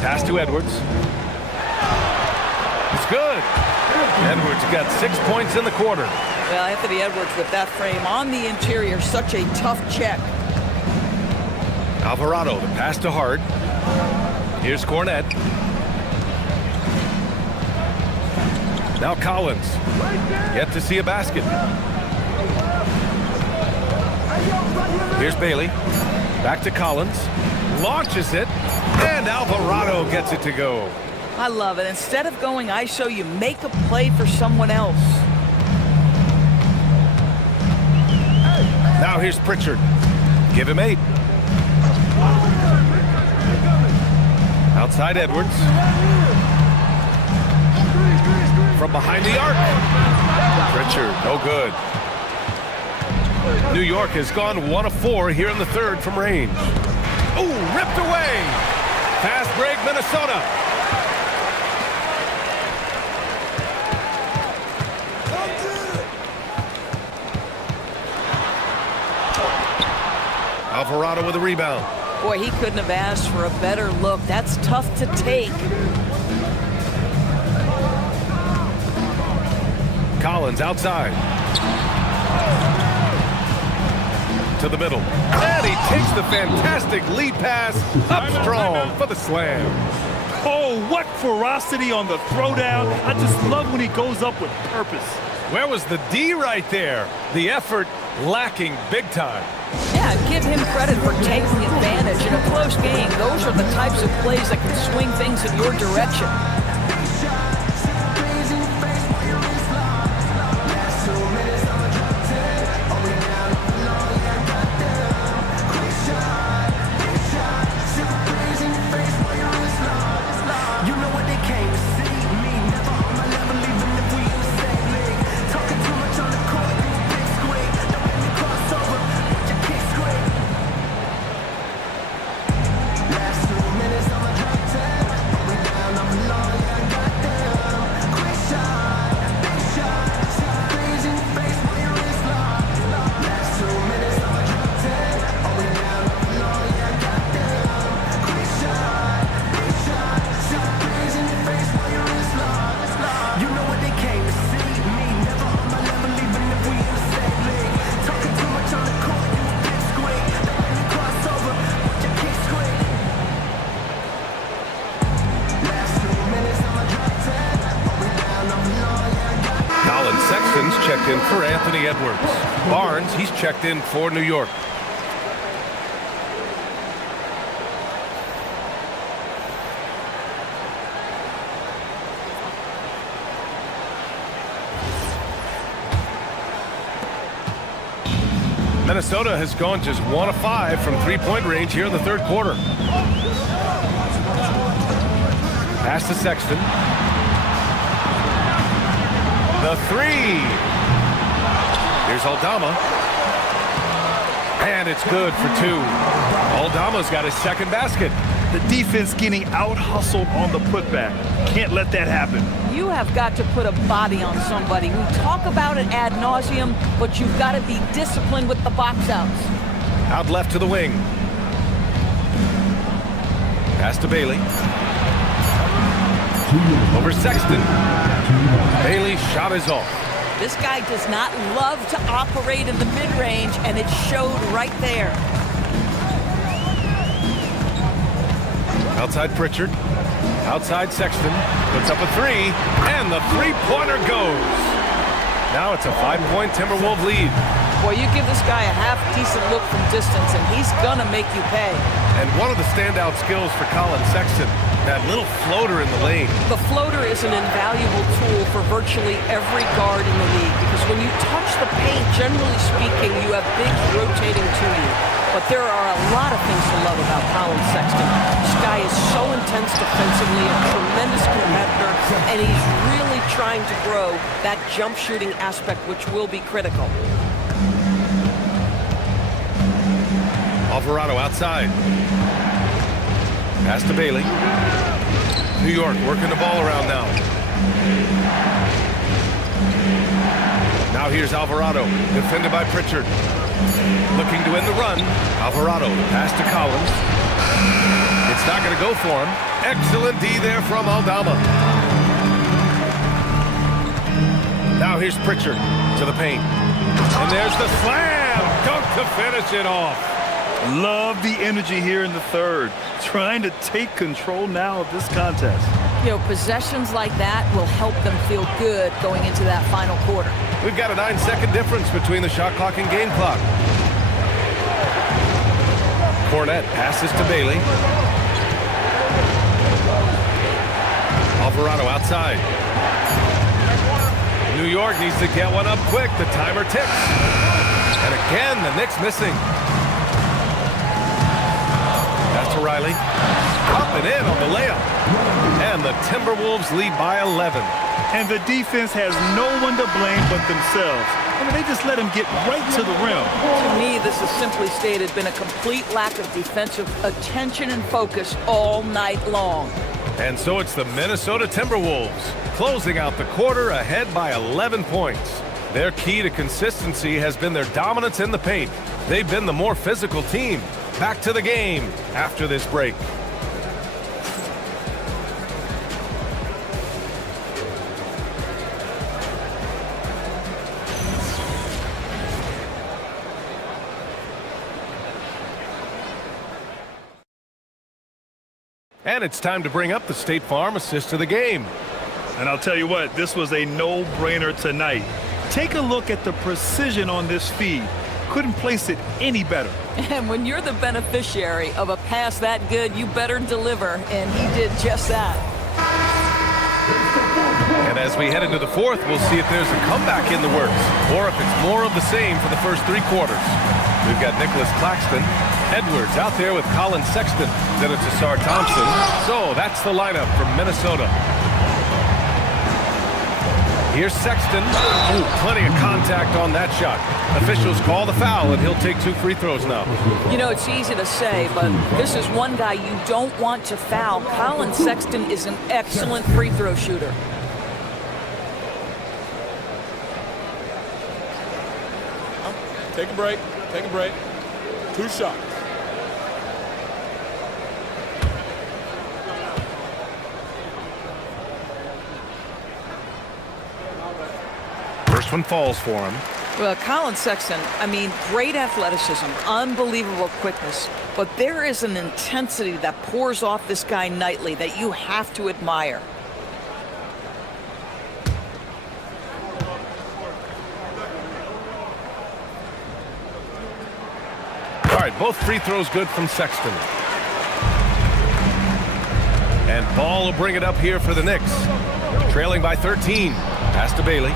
Pass to Edwards. It's good. Edwards got 6 points in the quarter. Well, Anthony Edwards with that frame on the interior, such a tough check. Alvarado, the pass to Hart. Here's Cornette. Now Collins. Yet to see a basket. Here's Bailey. Back to Collins. Launches it. And Alvarado gets it to go. I love it. Instead of going ISO, you make a play for someone else. Now here's Pritchard. Give him 8. Outside Edwards. From behind the arc. Pritchard, no good. New York has gone 1 of 4 here in the third from range. Ooh, ripped away. Fast break, Minnesota. Alvarado with a rebound. Boy, he couldn't have asked for a better look. That's tough to take. Collins outside. To the middle. And he takes the fantastic lead pass up strong for the slam. Oh, what ferocity on the throwdown. I just love when he goes up with purpose. Where was the D right there? The effort lacking big time. Yeah, give him credit for taking advantage in a close game. Those are the types of plays that can swing things in your direction. Checked in for Anthony Edwards. Barnes, he's checked in for New York. Minnesota has gone just 1 of 5 from three-point range here in the third quarter. Pass to Sexton. The 3. Here's Aldama. And it's good for 2. Aldama's got his second basket. The defense getting out-hustled on the putback. Can't let that happen. You have got to put a body on somebody. We talk about it ad nauseum, but you've got to be disciplined with the box outs. Out left to the wing. Pass to Bailey. Over Sexton. Bailey's shot is off. This guy does not love to operate in the mid-range, and it showed right there. Outside Pritchard. Outside Sexton. Puts up a 3, and the three-pointer goes. Now it's a 5-point Timberwolves lead. Boy, you give this guy a half-decent look from distance, and he's gonna make you pay. And one of the standout skills for Colin Sexton, that little floater in the lane. The floater is an invaluable tool for virtually every guard in the league because when you touch the paint, generally speaking, you have bigs rotating to you. But there are a lot of things to love about Colin Sexton. This guy is so intense defensively, a tremendous competitor, and he's really trying to grow that jump shooting aspect, which will be critical. Alvarado outside. Pass to Bailey. New York working the ball around now. Now here's Alvarado, defended by Pritchard. Looking to end the run. Alvarado, pass to Collins. It's not going to go for him. Excellent D there from Aldama. Now here's Pritchard to the paint. And there's the slam. Dunk to finish it off. Love the energy here in the third. Trying to take control now of this contest. You know, possessions like that will help them feel good going into that final quarter. We've got a 9-second difference between the shot clock and game clock. Cornette passes to Bailey. Alvarado outside. New York needs to get one up quick. The timer ticks. And again, the Knicks missing. Pass to Riley. Up and in on the layup. And the Timberwolves lead by 11. And the defense has no one to blame but themselves. I mean, they just let him get right to the rim. To me, this has simply stated been a complete lack of defensive attention and focus all night long. And so it's the Minnesota Timberwolves closing out the quarter ahead by 11 points. Their key to consistency has been their dominance in the paint. They've been the more physical team. Back to the game after this break. And it's time to bring up the State Farm assist of the game. And I'll tell you what, this was a no-brainer tonight. Take a look at the precision on this feed. Couldn't place it any better. And when you're the beneficiary of a pass that good, you better deliver, and he did just that. And as we head into the fourth, we'll see if there's a comeback in the works, or if it's more of the same for the first 3 quarters. We've got Nicholas Claxton, Edwards out there with Colin Sexton, then it's Asar Thompson. So that's the lineup from Minnesota. Here's Sexton. Ooh, plenty of contact on that shot. Officials call the foul, and he'll take 2 free throws now. You know, it's easy to say, but this is one guy you don't want to foul. Colin Sexton is an excellent free throw shooter. Take a break. Take a break. 2 shots. First one falls for him. Well, Colin Sexton, I mean, great athleticism, unbelievable quickness, but there is an intensity that pours off this guy nightly that you have to admire. All right, both free throws good from Sexton. And Ball will bring it up here for the Knicks. Trailing by 13. Pass to Bailey.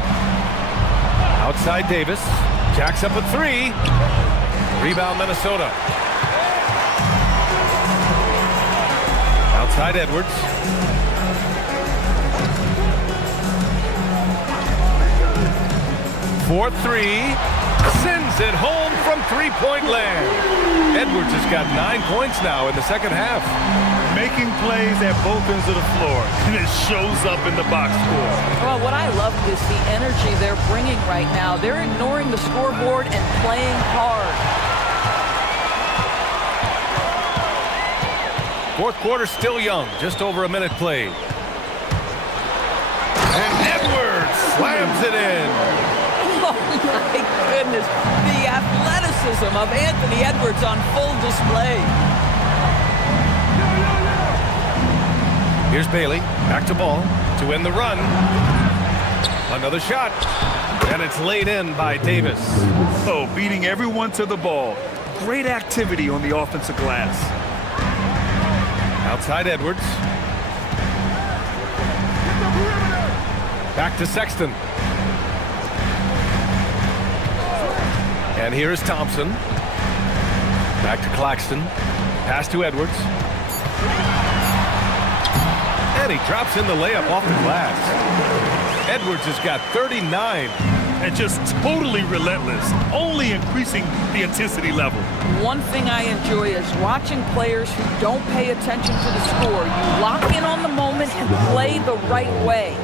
Outside Davis. Jacks up at 3. Rebound Minnesota. Outside Edwards. 4-3. Sends it home from 3-point land. Edwards has got 9 points now in the second half. Making plays at both ends of the floor, and it shows up in the box score. Well, what I love is the energy they're bringing right now. They're ignoring the scoreboard and playing hard. Fourth quarter still young, just over a minute played. And Edwards slams it in. Oh, my goodness. The athleticism of Anthony Edwards on full display. Here's Bailey, back to Ball, to end the run. Another shot, and it's laid in by Davis. Oh, beating everyone to the ball. Great activity on the offensive glass. Outside Edwards. Back to Sexton. And here is Thompson. Back to Claxton. Pass to Edwards. And he drops in the layup off the glass. Edwards has got 39. and just totally relentless, only increasing the intensity level. One thing I enjoy is watching players who don't pay attention to the score. You lock in on the moment and play the right way.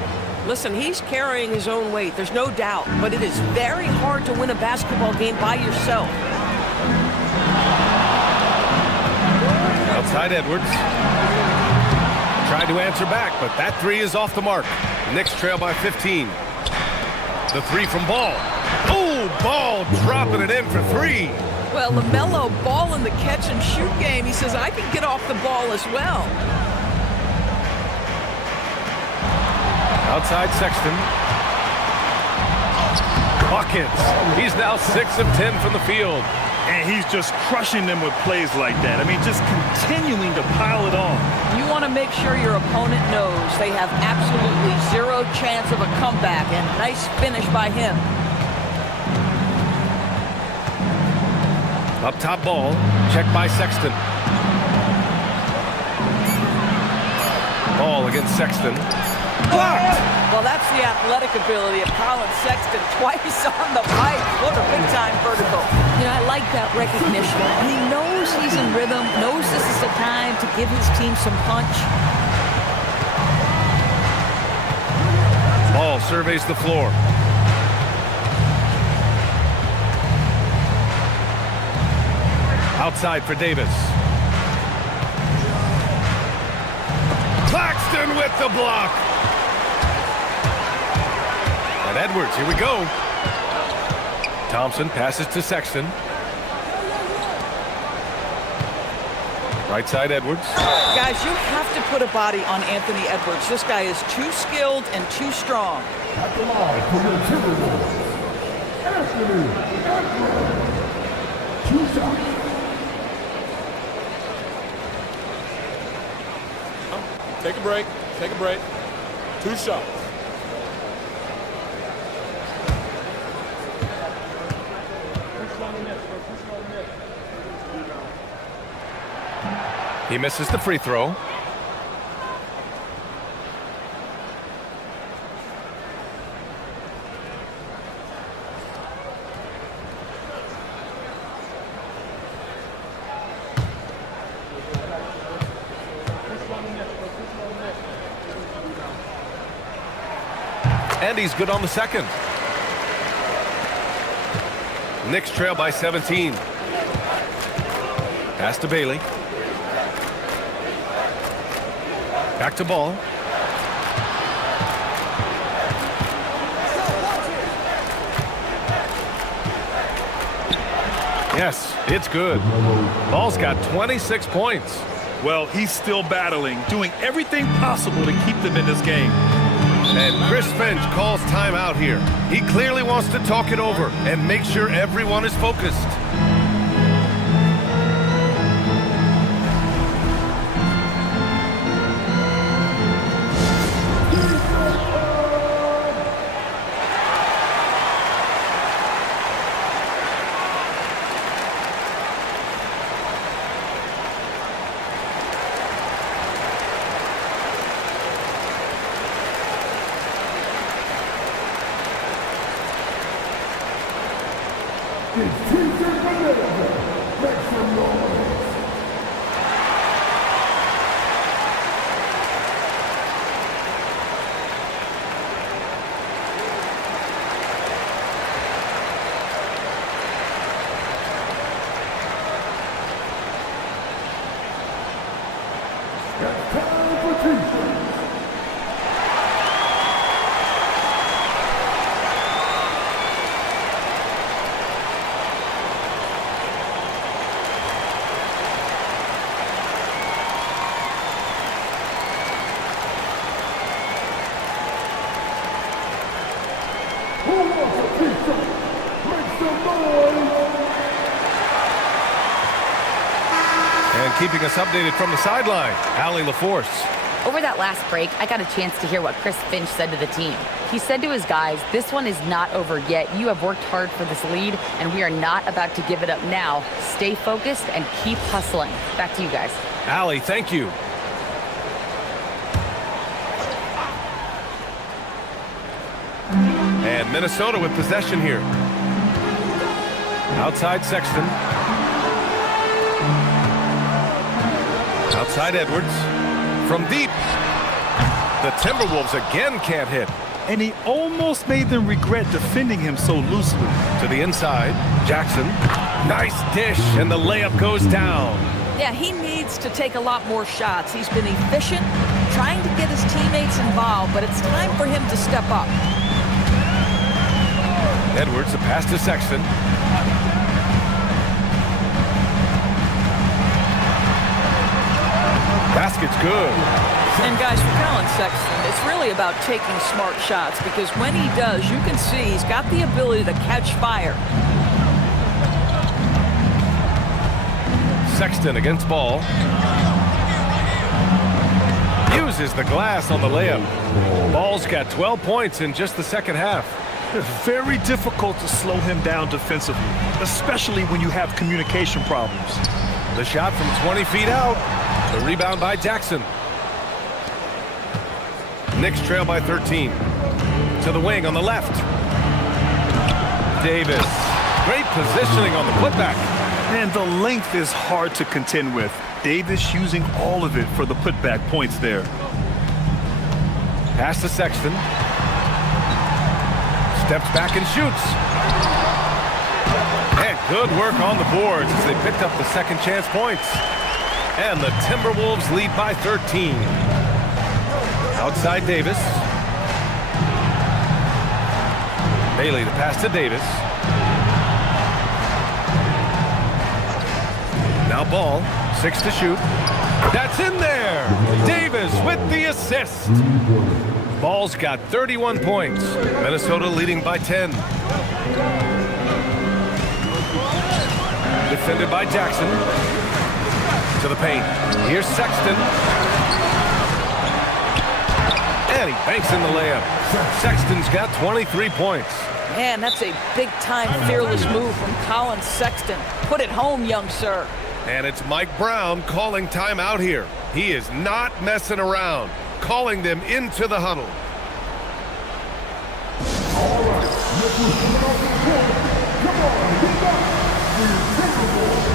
Listen, he's carrying his own weight, there's no doubt, but it is very hard to win a basketball game by yourself. Outside Edwards. Tried to answer back, but that three is off the mark. Knicks trail by 15. The three from Ball. Oh, Ball dropping it in for three. Well, LaMelo Ball in the catch and shoot game. He says, I can get off the ball as well. Outside Sexton. Buckets. He's now 6 of 10 from the field. And he's just crushing them with plays like that. I mean, just continuing to pile it on. You want to make sure your opponent knows they have absolutely zero chance of a comeback, and nice finish by him. Up top Ball. Check by Sexton. Ball against Sexton. Blocked! Well, that's the athletic ability of Colin Sexton. Twice on the pipe. What a big-time vertical. You know, I like that recognition. He knows he's in rhythm, knows this is the time to give his team some punch. Ball surveys the floor. Outside for Davis. Claxton with the block. And Edwards, here we go. Thompson passes to Sexton. Right side Edwards. Guys, you have to put a body on Anthony Edwards. This guy is too skilled and too strong. At the line for your Timberwolves, Anthony Edwards. 2 shots. Take a break. Take a break. 2 shots. He misses the free throw. And he's good on the second. Knicks trail by 17. Pass to Bailey. Back to Ball. Yes, it's good. Ball's got 26 points. Well, he's still battling, doing everything possible to keep them in this game. And Chris Finch calls timeout here. He clearly wants to talk it over and make sure everyone is focused. And keeping us updated from the sideline, Allie LaForce. Over that last break, I got a chance to hear what Chris Finch said to the team. He said to his guys, this one is not over yet. You have worked hard for this lead, and we are not about to give it up now. Stay focused and keep hustling. Back to you guys. Allie, thank you. And And Minnesota with possession here. Outside Sexton. Outside Edwards. From deep. The Timberwolves again can't hit. And he almost made them regret defending him so loosely. To the inside, Jackson. Nice dish, and the layup goes down. Yeah, he needs to take a lot more shots. He's been efficient, trying to get his teammates involved, but it's time for him to step up. Edwards, a pass to Sexton. Basket's good. And guys, for Colin Sexton, it's really about taking smart shots, because when he does, you can see he's got the ability to catch fire. Sexton against Ball. Uses the glass on the layup. Ball's got 12 points in just the second half. It's very difficult to slow him down defensively, especially when you have communication problems. The shot from 20 feet out. The rebound by Jackson. Knicks trail by 13. To the wing on the left. Davis. Great positioning on the putback. And the length is hard to contend with. Davis using all of it for the putback points there. Pass to Sexton. Steps back and shoots. And good work on the boards as they picked up the second chance points. And the Timberwolves lead by 13. Outside Davis. Bailey, the pass to Davis. Now Ball, 6 to shoot. That's in there! Davis with the assist. Ball's got 31 points. Minnesota leading by 10. Defended by Jackson. To the paint. Here's Sexton. And he banks in the layup. Sexton's got 23 points. Man, that's a big-time fearless move from Colin Sexton. Put it home, young sir. And it's Mike Brown calling timeout here. He is not messing around, calling them into the huddle. All right, let's move on the court. Come on, get back for your Timberwolves.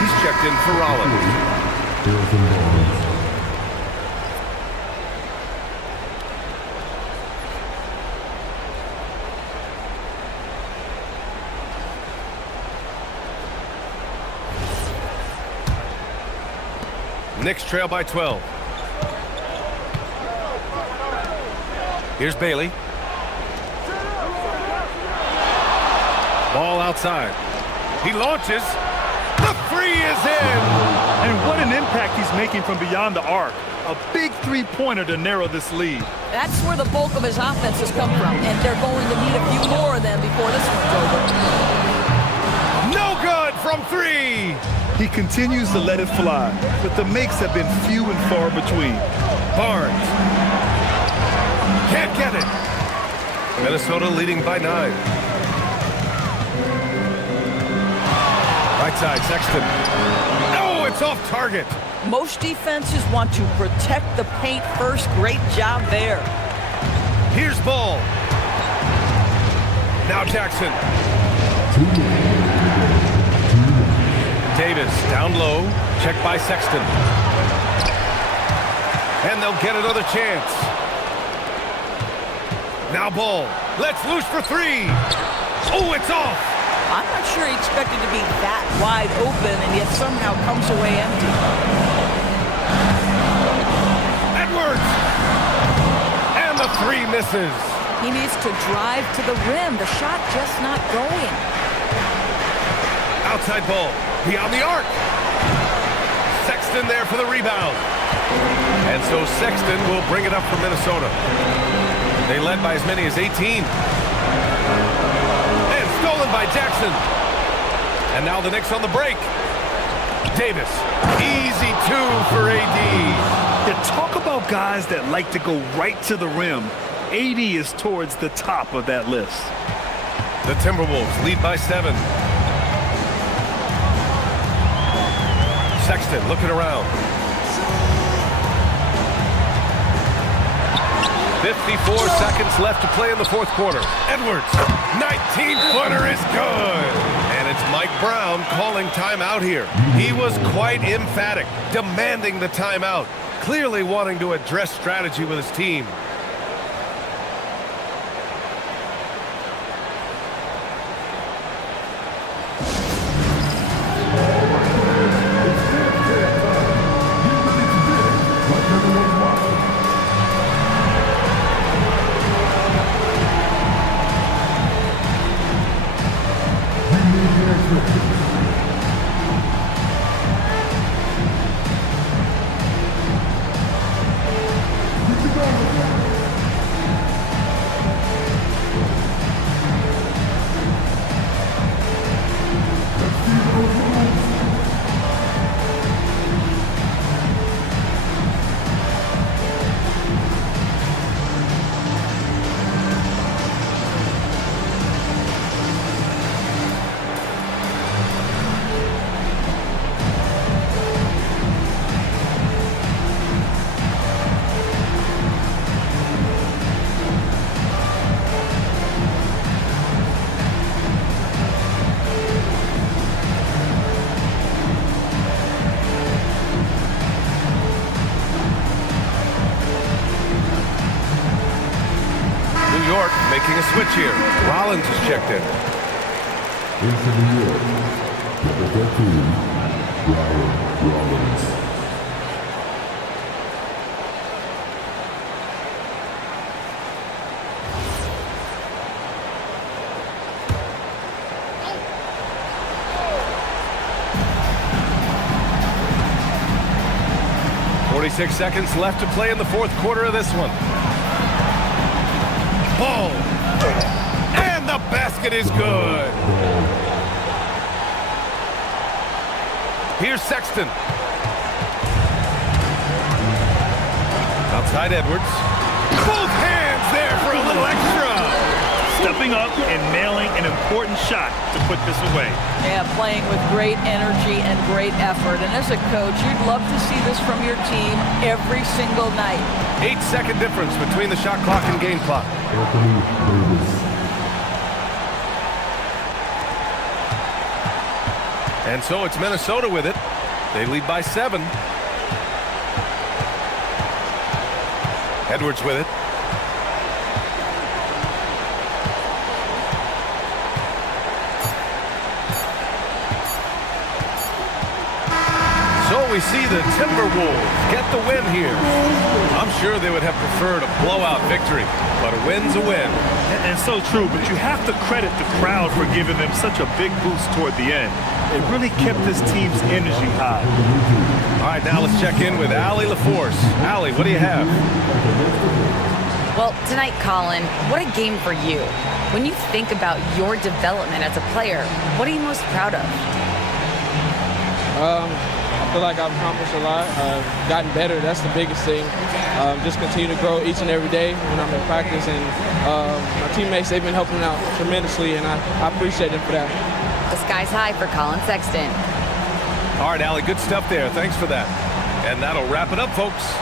He's checked in for Rollins. Knicks trail by 12. Here's Bailey. Ball outside. He launches. The three is in! And what an impact he's making from beyond the arc. A big three-pointer to narrow this lead. That's where the bulk of his offense has come from, and they're going to need a few more of them before this one's over. No good from three! He continues to let it fly, but the makes have been few and far between. Barnes. Can't get it. Minnesota leading by 9. Right side, Sexton. Oh, it's off target. Most defenses want to protect the paint first. Great job there. Here's Ball. Now Jackson. Davis down low. Checked by Sexton. And they'll get another chance. Now ball. Let's loose for three. Oh, it's off. I'm not sure he expected to be that wide open and yet somehow comes away empty. Edwards. And the three misses. He needs to drive to the rim. The shot just not going. Outside ball. Beyond the arc. Sexton there for the rebound. And so Sexton will bring it up for Minnesota. They led by as many as 18. And stolen by Jackson. And now the Knicks on the break. Davis. Easy two for AD. Yeah, talk about guys that like to go right to the rim. AD is towards the top of that list. The Timberwolves lead by 7. Sexton looking around. 54 seconds left to play in the fourth quarter. Edwards, 19-footer is good. And it's Mike Brown calling timeout here. He was quite emphatic, demanding the timeout, clearly wanting to address strategy with his team. York making a switch here. Rollins is checked in. Into New York, number 13, Brian Rollins. .46 seconds left to play in the fourth quarter of this one. Ball. And the basket is good. Here's Sexton. Outside Edwards. Both hands there for a little extra. Stepping up and nailing an important shot to put this away. Yeah, playing with great energy and great effort. And as a coach, you'd love to see this from your team every single night. 8-second difference between the shot clock and game clock. And so it's Minnesota with it. They lead by 7. Edwards with it. So we see the Timberwolves get the win here. I'm sure they would have preferred a blowout victory, but a win's a win. And so true, but you have to credit the crowd for giving them such a big boost toward the end. It really kept this team's energy high. All right, now let's check in with Allie LaForce. Allie, what do you have? Well, tonight, Colin, what a game for you. When you think about your development as a player, what are you most proud of? I feel like I've accomplished a lot. Gotten better, that's the biggest thing. Just continue to grow each and every day when I'm in practice. And my teammates, they've been helping out tremendously, and I appreciate them for that. The sky's high for Colin Sexton. All right, Allie, good stuff there. Thanks for that. And that'll wrap it up, folks.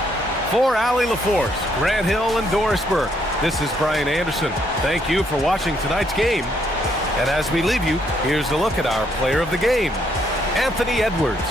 For Allie LaForce, Grant Hill, and Dorisburg, this is Brian Anderson. Thank you for watching tonight's game. And as we leave you, here's a look at our player of the game, Anthony Edwards.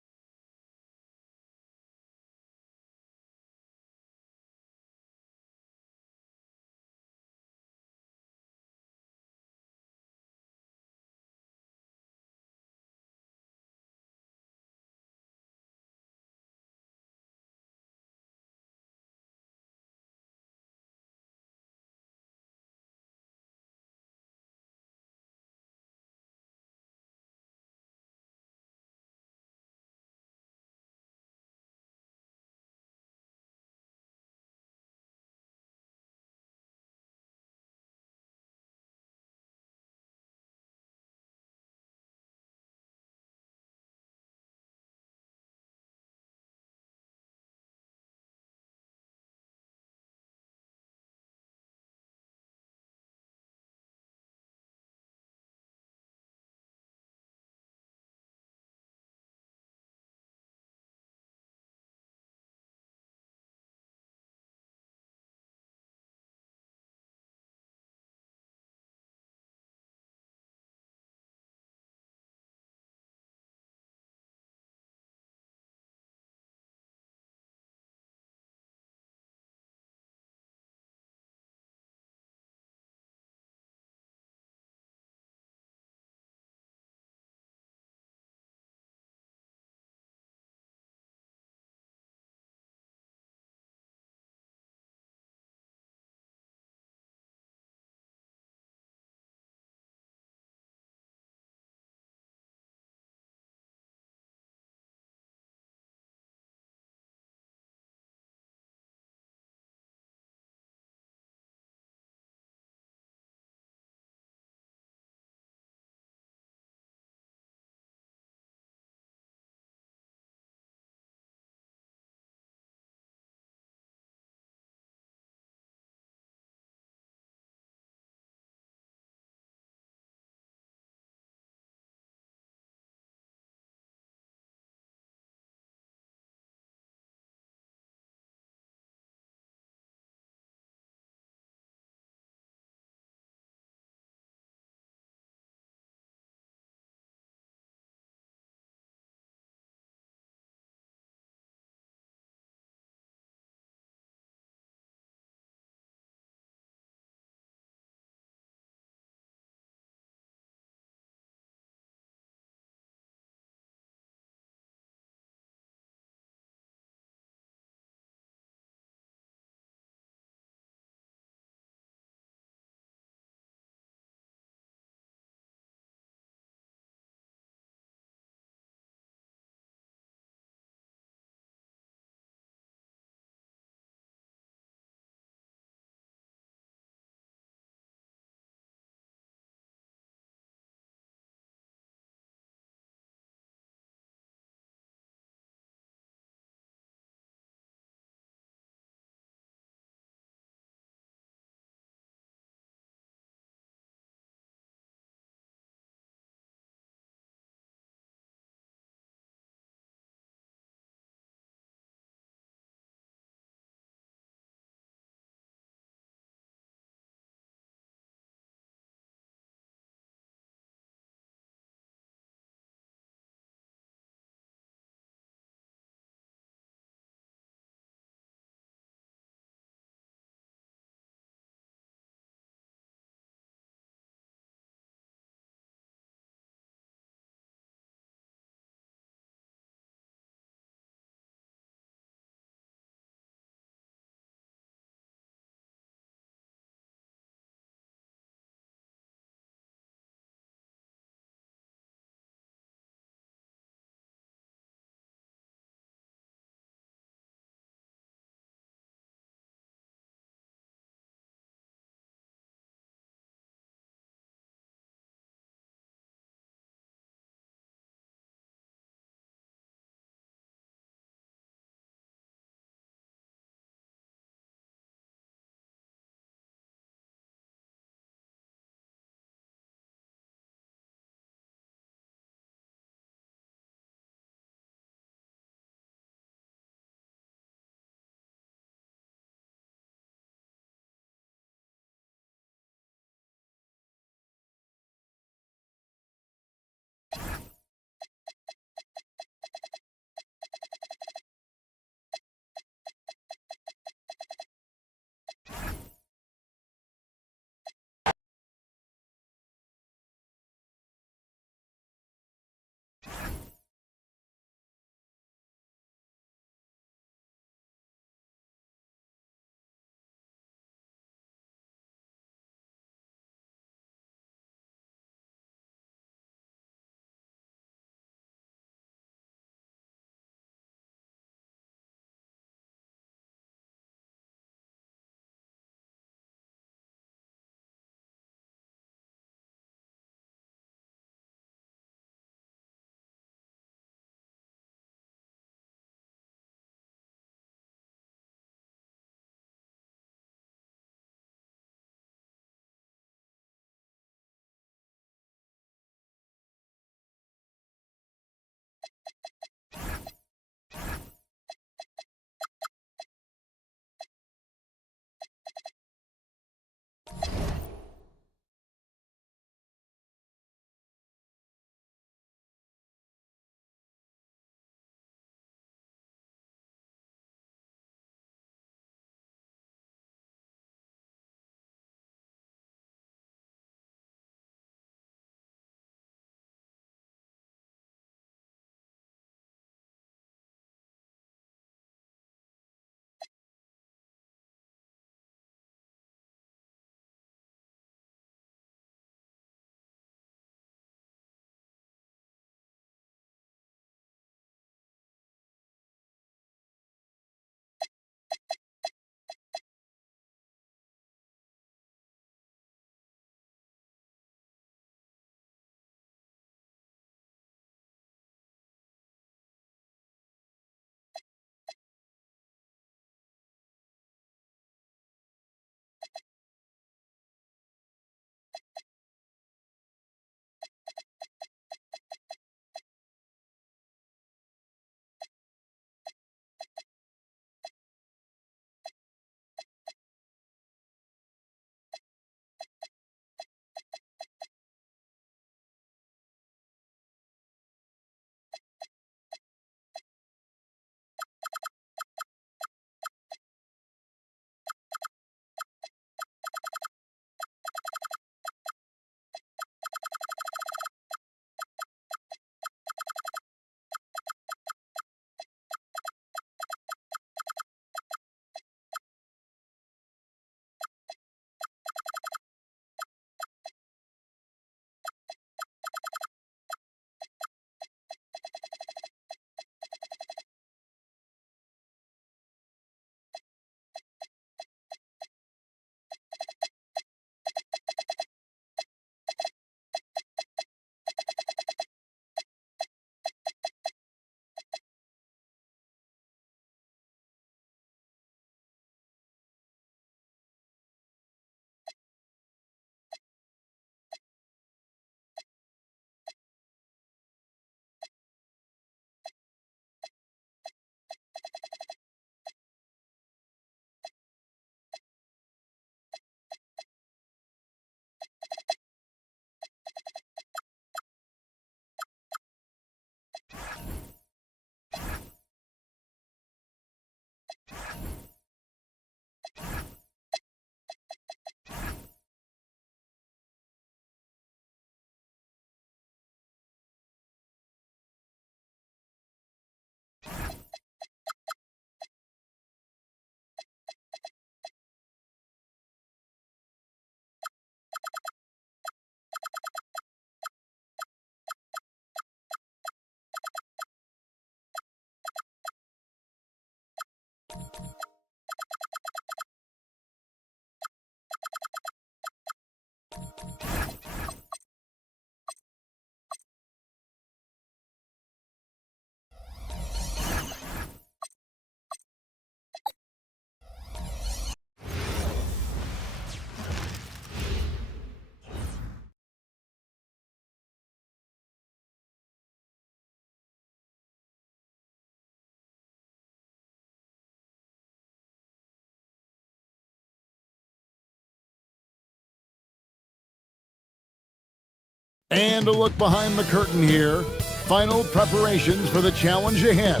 And a look behind the curtain here. Final preparations for the challenge ahead.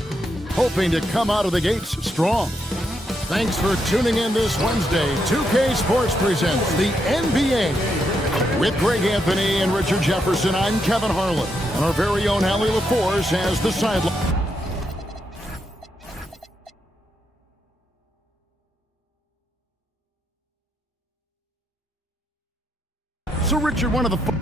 Hoping to come out of the gates strong. Thanks for tuning in this Wednesday. 2K Sports presents the NBA. With Greg Anthony and Richard Jefferson, I'm Kevin Harlan. And our very own Allie LaForce has the sideline. So Richard, one of the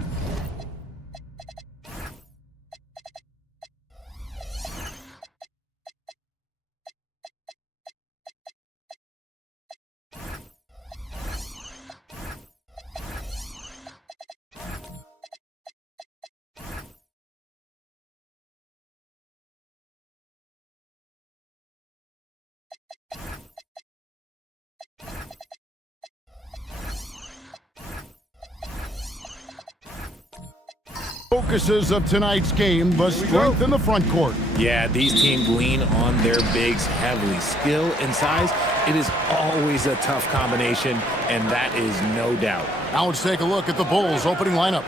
focuses of tonight's game, the strength in the front court. Yeah, these teams lean on their bigs heavily. Skill and size, it is always a tough combination, and that is no doubt. Now let's take a look at the Bulls' opening lineup.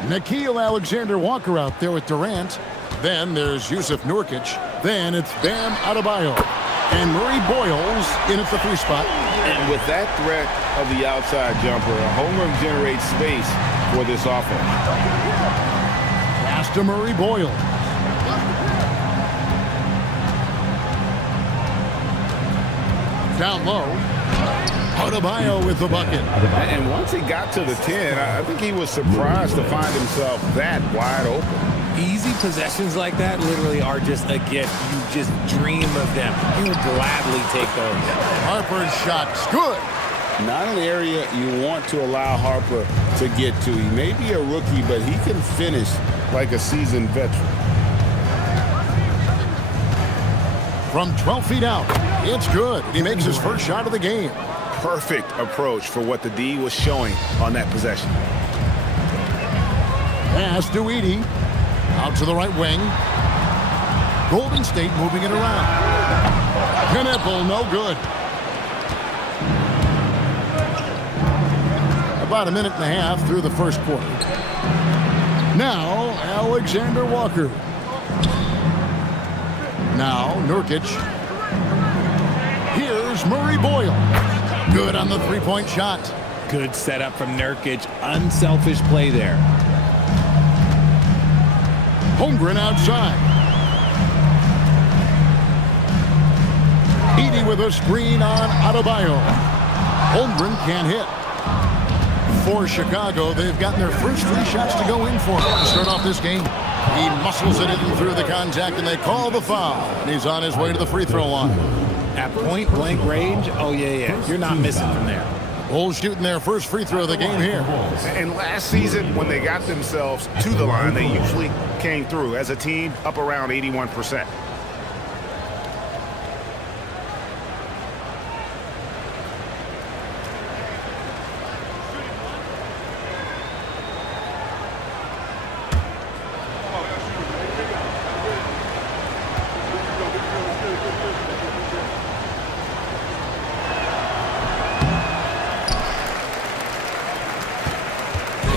Nickeil Alexander-Walker out there with Durant. Then there's Yusuf Nurkic. Then it's Bam Adebayo. And Murray Boyles in at the 3 spot. And with that threat of the outside jumper, a homer generates space for this offense. Pass to Murray Boyles. Down low. Adebayo with the bucket. And once he got to the 10, I think he was surprised to find himself that wide open. Easy possessions like that literally are just a gift. You just dream of them. You would gladly take those. Harper's shot's good. Not an area you want to allow Harper to get to. He may be a rookie, but he can finish like a seasoned veteran. From 12 feet out, it's good. He makes his first shot of the game. Perfect approach for what the D was showing on that possession. Pass to Edey. Out to the right wing. Golden State moving it around. Knipple, no good. About a minute and a half through the first quarter. Now, Alexander Walker. Now, Nurkic. Here's Murray Boyle. Good on the three-point shot. Good setup from Nurkic. Unselfish play there. Holmgren outside. Edey with a screen on Adebayo. Holmgren can't hit. For Chicago, they've gotten their first 3 shots to go in for to start off this game. He muscles it in through the contact, and they call the foul. And he's on his way to the free throw line. At point-blank range, oh, yeah. You're not missing from there. Bulls shooting their first free throw of the game here. And last season, when they got themselves to the line, they usually came through as a team up around 81%.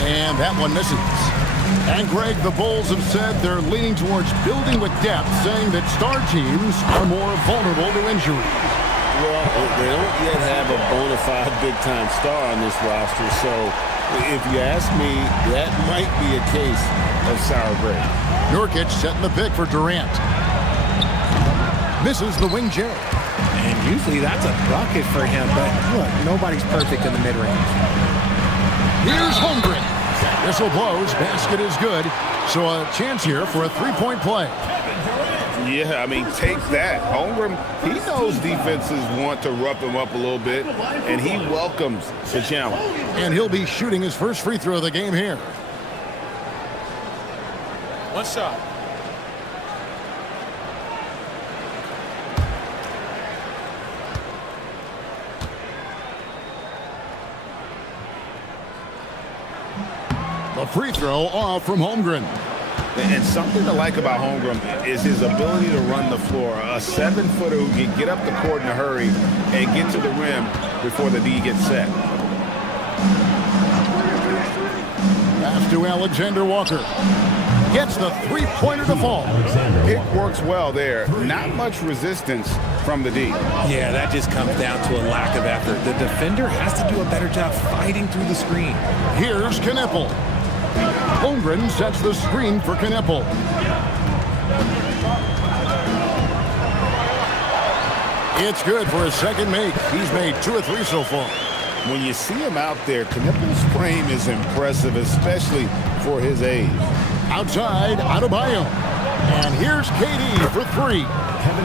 And that one misses. And Greg, the Bulls have said they're leaning towards building with depth, saying that star teams are more vulnerable to injury. Well, they don't yet have a bona fide big-time star on this roster, so if you ask me, that might be a case of sour grapes. Nurkic setting the pick for Durant. Misses the wing J. And usually that's a bucket for him, but look, nobody's perfect in the mid-range. Here's Holmgren. Whistle blows, basket is good, so a chance here for a three-point play. Yeah, I mean, take that. Holmgren, he knows defenses want to rough him up a little bit, and he welcomes the challenge. And he'll be shooting his first free throw of the game here. One shot. The free throw off from Holmgren. And something to like about Holmgren is his ability to run the floor. A 7-footer who can get up the court in a hurry and get to the rim before the D gets set. Pass to Alexander Walker. Gets the three-pointer to fall. Pick works well there. Not much resistance from the D. Yeah, that just comes down to a lack of effort. The defender has to do a better job fighting through the screen. Here's Kneppel. Holmgren sets the screen for Kneppel. It's good for a second make. He's made 2 or 3 so far. When you see him out there, Kneppel's frame is impressive, especially for his age. Outside, Adebayo. And here's KD for 3.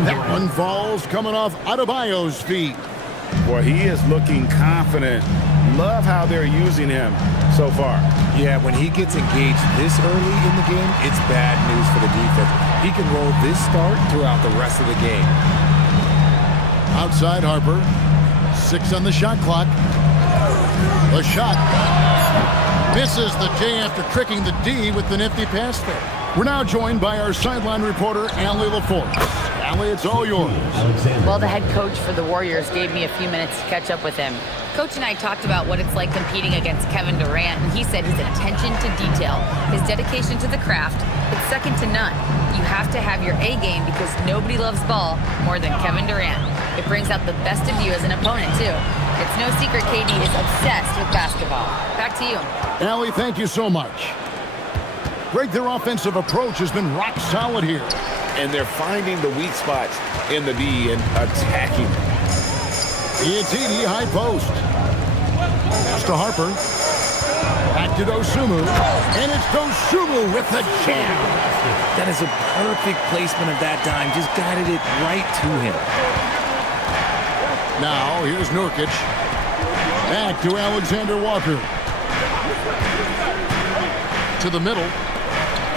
That one falls coming off Adebayo's feet. Well, he is looking confident. Love how they're using him so far. Yeah, when he gets engaged this early in the game, it's bad news for the defense. He can roll this start throughout the rest of the game. Outside Harper. 6 on the shot clock. The shot. Misses the J after tricking the D with the nifty pass there. We're now joined by our sideline reporter, Allie LaForce. Allie, it's all yours. Well, the head coach for the Warriors gave me a few minutes to catch up with him. Coach and I talked about what it's like competing against Kevin Durant, and he said his attention to detail, his dedication to the craft, it's second to none. You have to have your A game because nobody loves ball more than Kevin Durant. It brings out the best of you as an opponent, too. It's no secret KD is obsessed with basketball. Back to you. Allie, thank you so much. Greg, their offensive approach has been rock solid here. And they're finding the weak spots in the D and attacking. It's Edie, high post. Pass to Harper. Back to Dosunmu. And it's Dosunmu with the jam. That is a perfect placement of that dime. Just guided it right to him. Now, here's Nurkic. Back to Alexander Walker. To the middle.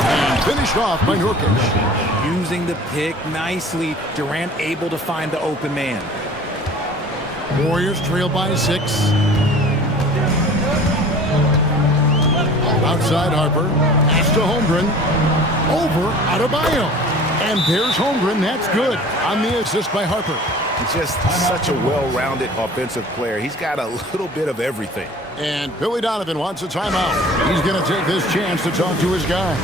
And finished off by Nurkic. Using the pick nicely. Durant able to find the open man. Warriors trail by 6. Outside Harper. Pass to Holmgren. Over Adebayo. And there's Holmgren. That's good on the assist by Harper. Just such a well-rounded offensive player. He's got a little bit of everything. And Billy Donovan wants a timeout. He's going to take this chance to talk to his guys.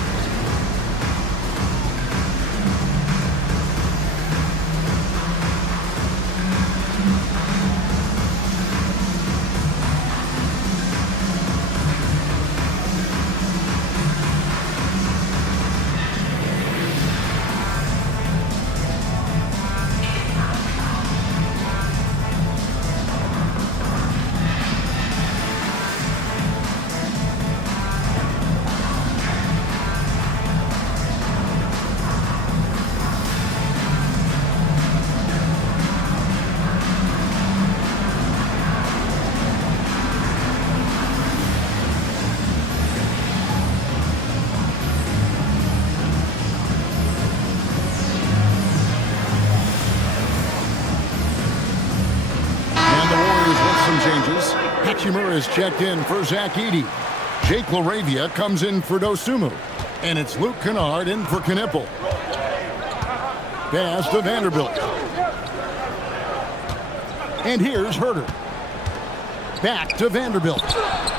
Hachimura is checked in for Zach Edey. Jake LaRavia comes in for Dosunmu. And it's Luke Kennard in for Kneppel. Pass to Vanderbilt. And here's Herter. Back to Vanderbilt.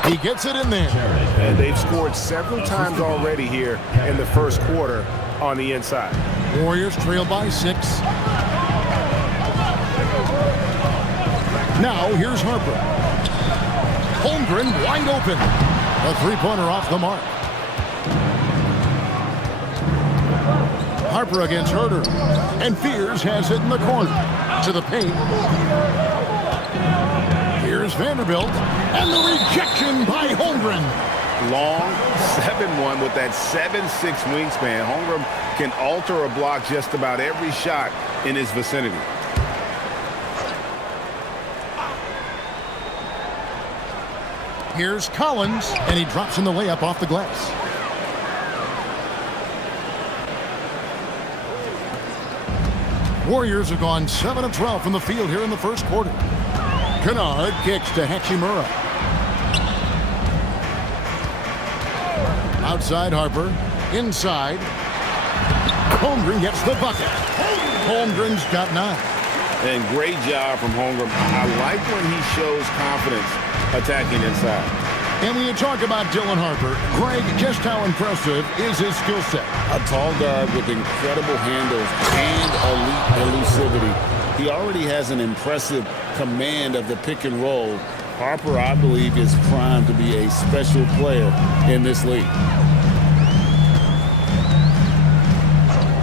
He gets it in there. And they've scored several times already here in the first quarter on the inside. Warriors trail by 6. Now here's Harper. Holmgren wide open. A three-pointer off the mark. Harper against Herter. And Fears has it in the corner. To the paint. Here's Vanderbilt. And the rejection by Holmgren. Long 7-1 with that 7'6" wingspan. Holmgren can alter a block just about every shot in his vicinity. Here's Collins, and he drops in the layup off the glass. Warriors have gone 7 of 12 from the field here in the first quarter. Kennard kicks to Hachimura. Outside Harper. Inside. Holmgren gets the bucket. Holmgren's got 9. And great job from Holmgren. I like when he shows confidence attacking inside. And when you talk about Dylan Harper, Greg, just how impressive is his skill set? A tall guard with incredible handles and elite elusivity. He already has an impressive command of the pick and roll. Harper, I believe, is primed to be a special player in this league.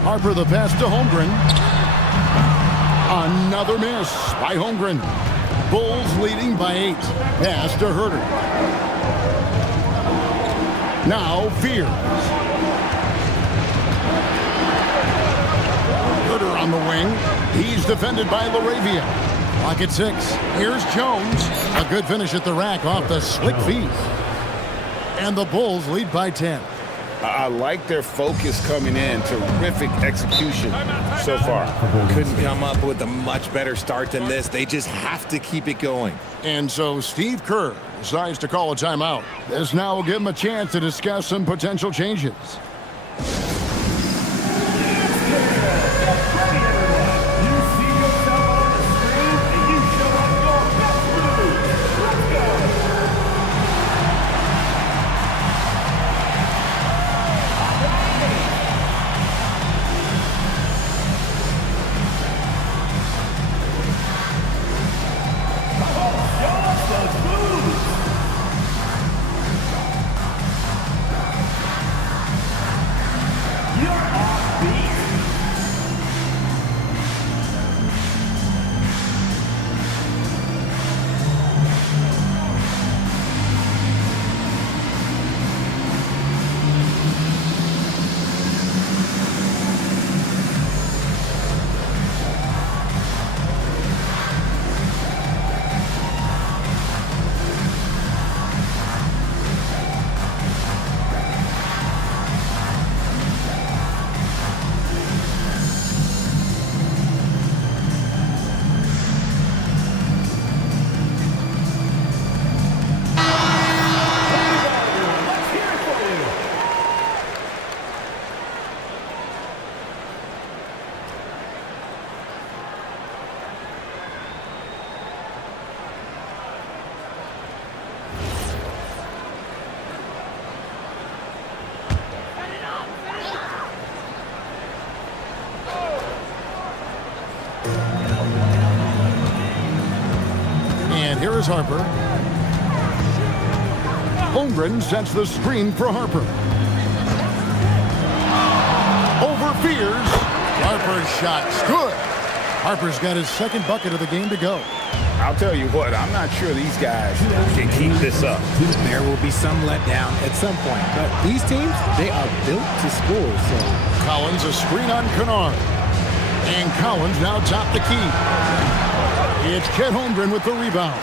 Harper the pass to Holmgren. Another miss by Holmgren. Bulls leading by 8. Pass to Herter. Now Fears. Herter on the wing. He's defended by LaRavia. Clock at 6. Here's Jones. A good finish at the rack off the slick feed. And the Bulls lead by 10. I like their focus coming in. Terrific execution so far. Couldn't come up with a much better start than this. They just have to keep it going. And so Steve Kerr decides to call a timeout. This now will give him a chance to discuss some potential changes. Here is Harper. Holmgren sets the screen for Harper. Over Fears. Harper's shot's good. Harper's got his second bucket of the game to go. I'll tell you what, I'm not sure these guys can keep this up. There will be some letdown at some point, but these teams, they are built to score. So Collins, a screen on Kennard. And Collins now top the key. It's Chet Holmgren with the rebound.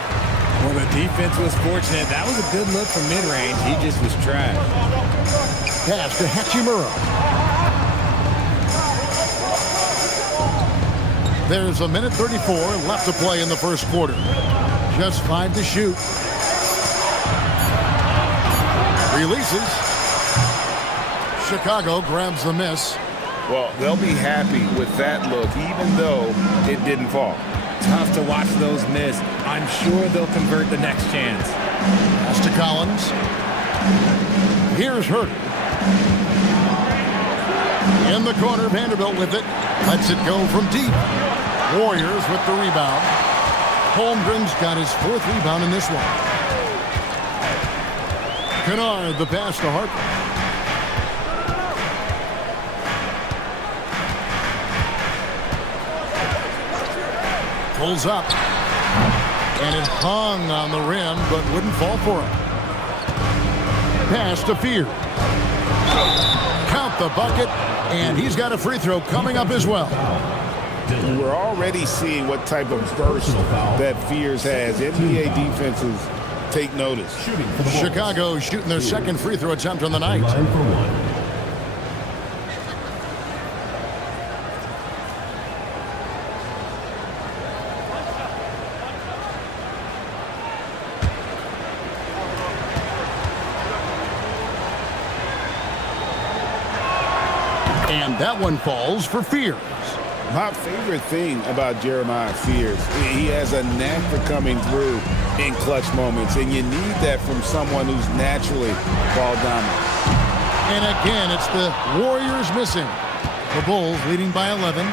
Well, the defense was fortunate. That was a good look from mid-range. He just was trash. Pass to Hachimura. There's a minute 34 left to play in the first quarter. Just 5 to shoot. Releases. Chicago grabs the miss. Well, they'll be happy with that look, even though it didn't fall. Tough to watch those miss. I'm sure they'll convert the next chance. Pass to Collins. Here's Herter. In the corner, Vanderbilt with it. Lets it go from deep. Warriors with the rebound. Holmgren's got his 4th rebound in this one. Kennard, the pass to Harper. Pulls up. And it hung on the rim, but wouldn't fall for him. Pass to Fear. Count the bucket, and he's got a free throw coming up as well. We're already seeing what type of burst that Fears has. NBA defenses take notice. Chicago shooting their 2nd free throw attempt on the night. And that one falls for Fears. My favorite thing about Jeremiah Fears, he has a knack for coming through in clutch moments, and you need that from someone who's naturally ball dominant. And again, it's the Warriors missing. The Bulls leading by 11.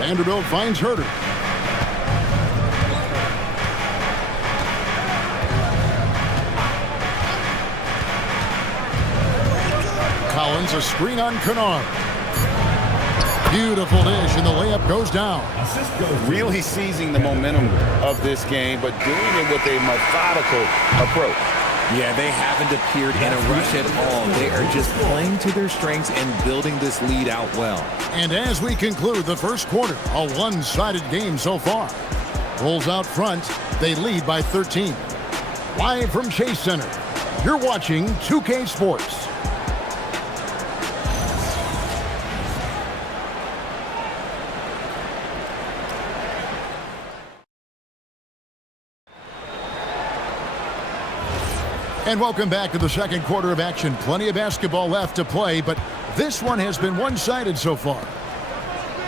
Vanderbilt finds Herter. Collins, a screen on Kennard. Beautiful dish, and the layup goes down. Really seizing the momentum of this game, but doing it with a methodical approach. Yeah, they haven't appeared in a rush at all. They are just playing to their strengths and building this lead out well. And as we conclude the first quarter, a one-sided game so far. Bulls out front, they lead by 13. Live from Chase Center, you're watching 2K Sports. And welcome back to the second quarter of action. Plenty of basketball left to play, but this one has been one-sided so far.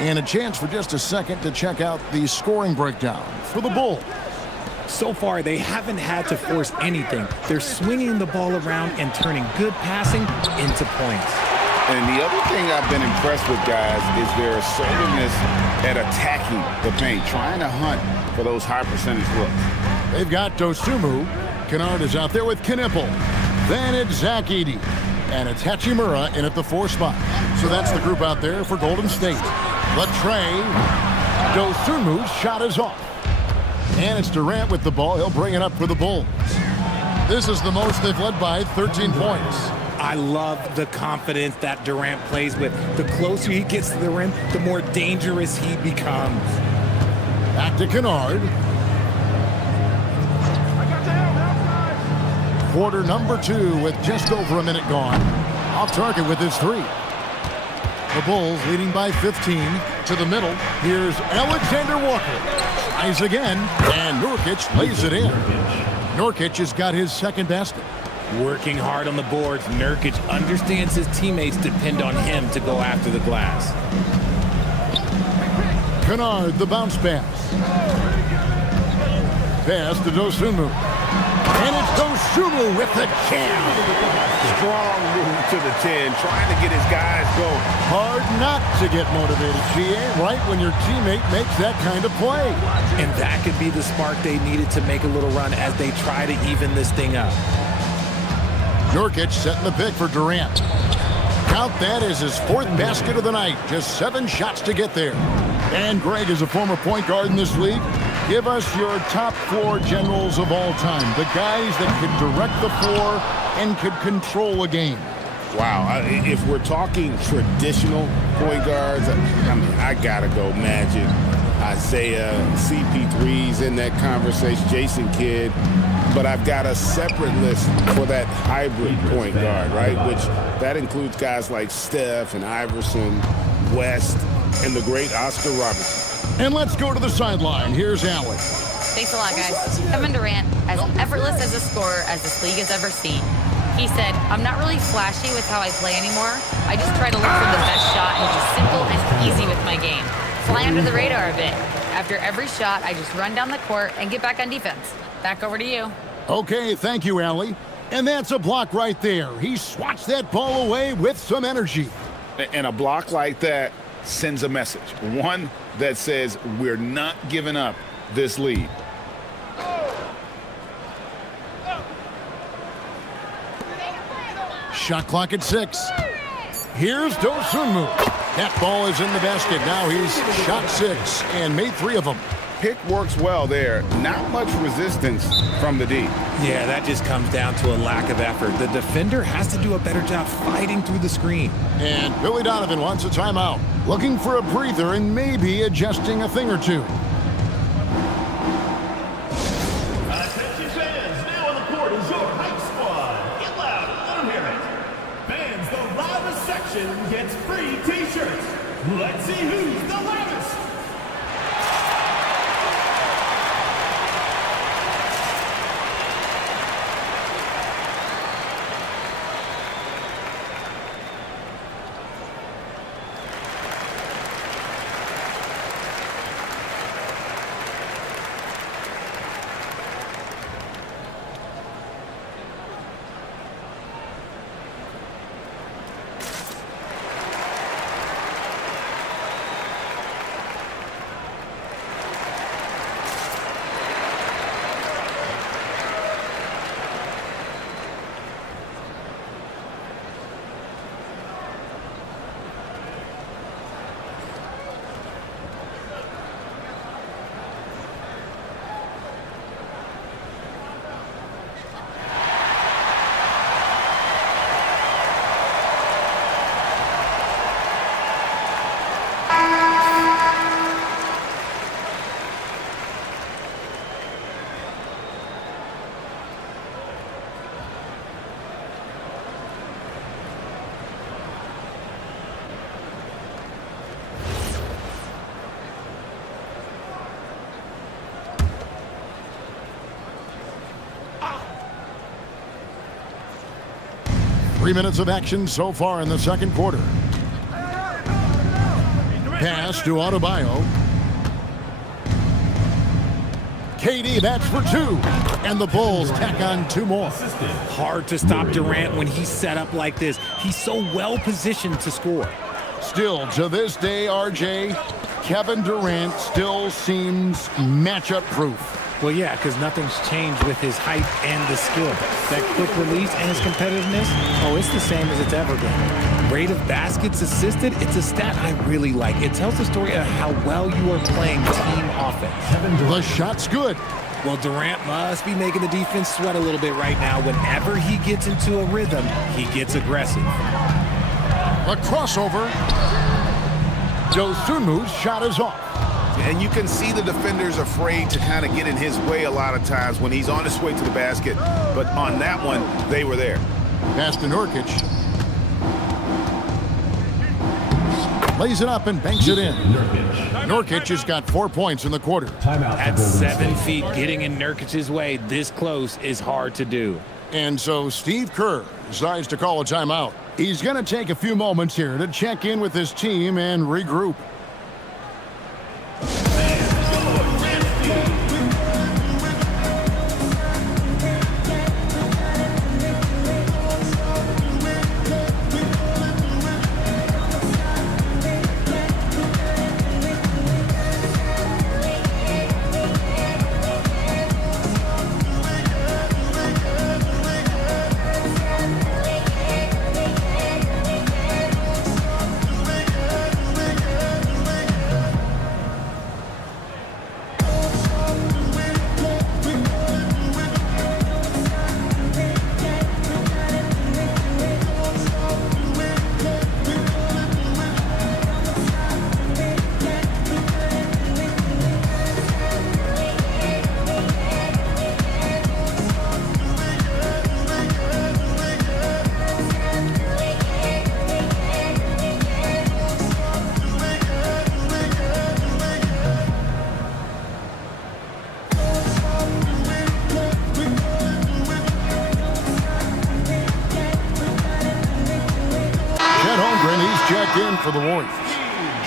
And a chance for just a second to check out the scoring breakdown for the Bulls. So far, they haven't had to force anything. They're swinging the ball around and turning good passing into points. And the other thing I've been impressed with, guys, is their assertiveness at attacking the paint, trying to hunt for those high percentage looks. They've got Dosunmu. Kennard is out there with Knipple. Then it's Zach Edey. And it's Hachimura in at the 4 spot. So that's the group out there for Golden State. Latrey. Dosunmu's shot is off. And it's Durant with the ball. He'll bring it up for the Bulls. This is the most they've led by 13 points. I love the confidence that Durant plays with. The closer he gets to the rim, the more dangerous he becomes. Back to Kennard. Quarter number 2 with just over a minute gone. Off target with his 3. The Bulls leading by 15. To the middle, here's Alexander Walker. Tries again, and Nurkic lays it in. Nurkic has got his 2nd basket. Working hard on the boards, Nurkic understands his teammates depend on him to go after the glass. Kennard, the bounce pass. Pass to Dosunmu. And it's Dosunmu with the jam. Strong move to the 10, trying to get his guys going. Hard not to get motivated, GA, right when your teammate makes that kind of play. And that could be the spark they needed to make a little run as they try to even this thing up. Nurkic setting the pick for Durant. Count that as his 4th basket of the night. Just 7 shots to get there. And Greg is a former point guard in this league. Give us your top 4 generals of all time. The guys that could direct the floor and could control a game. Wow, if we're talking traditional point guards, I mean, I gotta go Magic, Isaiah, CP3's in that conversation, Jason Kidd. But I've got a separate list for that hybrid point guard, right? Which that includes guys like Steph and Iverson, West, and the great Oscar Robertson. And let's go to the sideline. Here's Allen. Thanks a lot, guys. Kevin Durant, as effortless as a scorer as this league has ever seen. He said, I'm not really flashy with how I play anymore. I just try to look for the best shot and just simple and easy with my game. Fly under the radar a bit. After every shot, I just run down the court and get back on defense. Back over to you. Okay, thank you, Allie. And that's a block right there. He swats that ball away with some energy. And a block like that sends a message, one that says we're not giving up this lead. Shot clock at 6. Here's Dosunmu. That ball is in the basket. Now he's shot 6 and made 3 of them. Pick works well there. Not much resistance from the D. Yeah, that just comes down to a lack of effort. The defender has to do a better job fighting through the screen. And Billy Donovan wants a timeout. Looking for a breather and maybe adjusting a thing or two. Attention fans, now on the court is your hype squad. Get loud, let them hear it. Fans, the loudest section gets free t-shirts. Let's see who's the loudest. Three minutes of action so far in the second quarter. Pass to Adebayo. KD bats for 2. And the Bulls tack on 2 more. Hard to stop Durant when he's set up like this. He's so well positioned to score. Still, to this day, RJ, Kevin Durant still seems matchup proof. Well, yeah, because nothing's changed with his height and the skill. That quick release and his competitiveness, oh, it's the same as it's ever been. Rate of baskets assisted, it's a stat I really like. It tells the story of how well you are playing team offense. The shot's good. Well, Durant must be making the defense sweat a little bit right now. Whenever he gets into a rhythm, he gets aggressive. A crossover. Dosunmu's shot is off. And you can see the defenders afraid to kind of get in his way a lot of times when he's on his way to the basket. But on that one, they were there. Pass to Nurkic. Lays it up and banks it in. Nurkic has got 4 points in the quarter. At 7 feet, getting in Nurkic's way this close is hard to do. And so Steve Kerr decides to call a timeout. He's going to take a few moments here to check in with his team and regroup. In for the Warriors.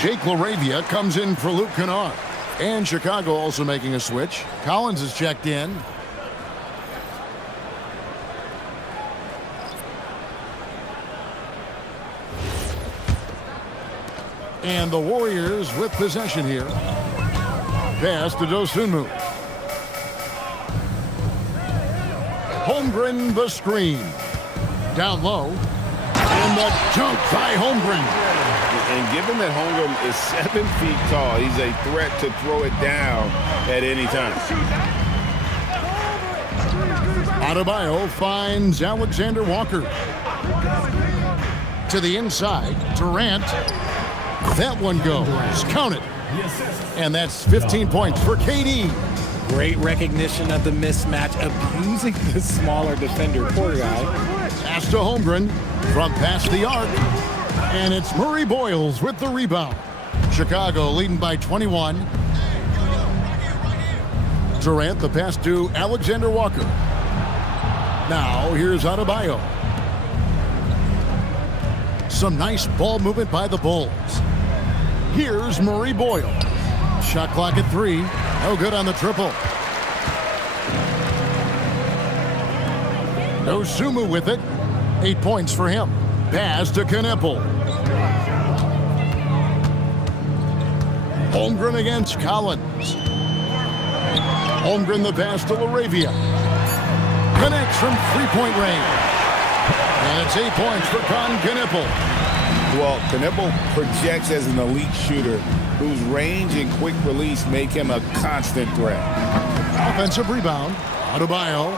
Jake LaRavia comes in for Luke Kennard. And Chicago also making a switch. Collins is checked in. And the Warriors with possession here. Pass to Dosunmu. Holmgren the screen. Down low. And the dunk by Holmgren. And given that Holmgren is 7 feet tall, he's a threat to throw it down at any time. Adebayo finds Alexander Walker. To the inside, Durant. That one goes. Count it. And that's 15 points for KD. Great recognition of the mismatch, abusing the smaller defender. Poor guy. Pass to Holmgren from past the arc. And it's Murray Boyles with the rebound. Chicago leading by 21. Durant, the pass to Alexander Walker. Now here's Adebayo. Some nice ball movement by the Bulls. Here's Murray Boyle. Shot clock at 3. No good on the triple. Dosunmu with it. 8 points for him. Pass to Kneppel. Holmgren against Collins. Holmgren the pass to LaRavia. Connects from three-point range. And it's 8 points for Kneppel. Well, Kneppel projects as an elite shooter whose range and quick release make him a constant threat. Offensive rebound. Adebayo.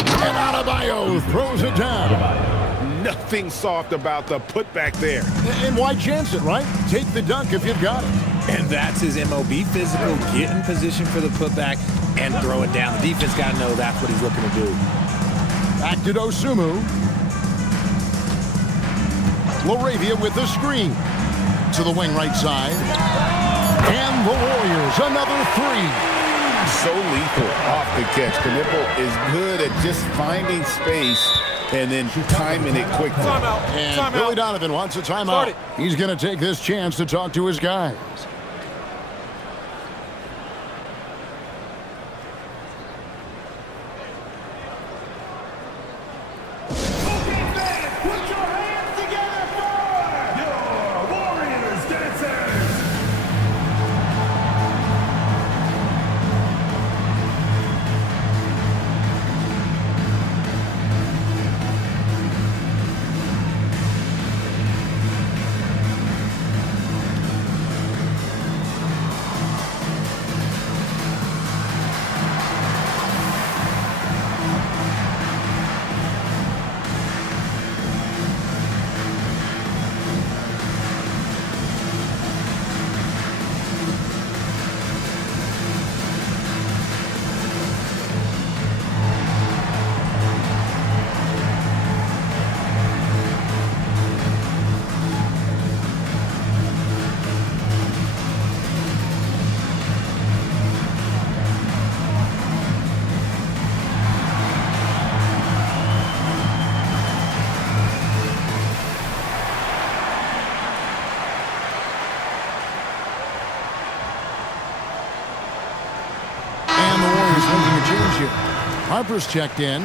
And Adebayo throws it down. Nothing soft about the putback there. And why chance it, right? Take the dunk if you've got it. And that's his MO. Be physical, get in position for the putback, and throw it down. The defense got to know that's what he's looking to do. Back to Dosunmu. LaRavia with the screen. To the wing right side. And the Warriors, another 3. So lethal off the catch. Kneppel is good at just finding space and then timing it quickly. And Billy Donovan wants a timeout. He's going to take this chance to talk to his guys. Harper's checked in.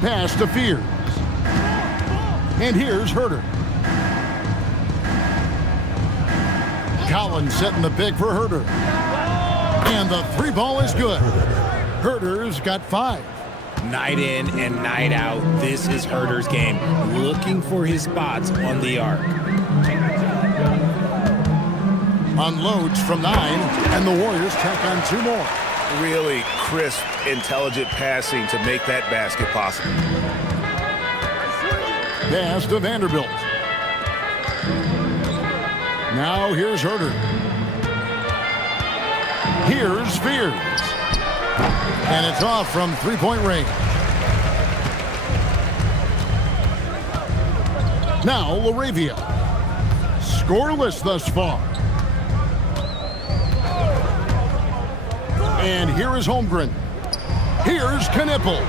Pass to Fears. And here's Herter. Collins setting the big for Herter. And the 3 ball is good. Herter's got 5. Night in and night out, this is Herter's game. Looking for his spots on the arc. Unloads from 9, and the Warriors tack on 2 more. Really crisp, intelligent passing to make that basket possible. Pass to Vanderbilt. Now here's Herter. Here's Fears. And it's off from 3-point range. Now LaRavia. Scoreless thus far. And here is Holmgren. Here's Kneppel.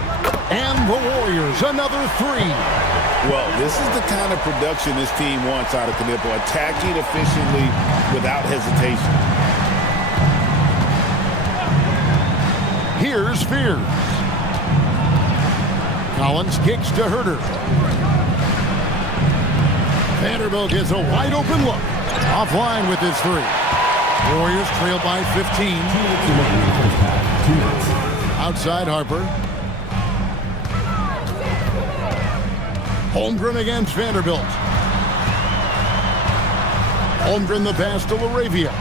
And the Warriors, another 3. Well, this is the kind of production this team wants out of Knipple, attacking efficiently without hesitation. Here's Fears. Collins kicks to Herter. Vanderbilt gets a wide open look. Offline with his three. Warriors trail by 15. Outside Harper. Holmgren against Vanderbilt. Holmgren the pass to LaRavia.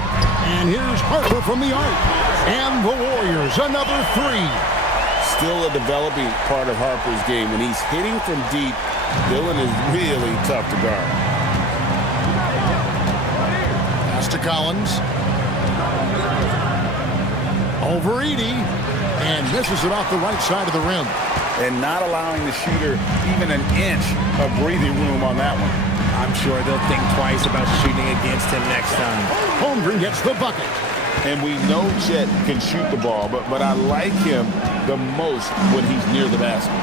And here's Harper from the arc. And the Warriors, another three. Still a developing part of Harper's game. When he's hitting from deep, Dillon is really tough to guard. Pass to Collins. Over Edey. And misses it off the right side of the rim. And not allowing the shooter even an inch of breathing room on that one. I'm sure they'll think twice about shooting against him next time. Holmgren gets the bucket. And we know Chet can shoot the ball, but I like him the most when he's near the basket.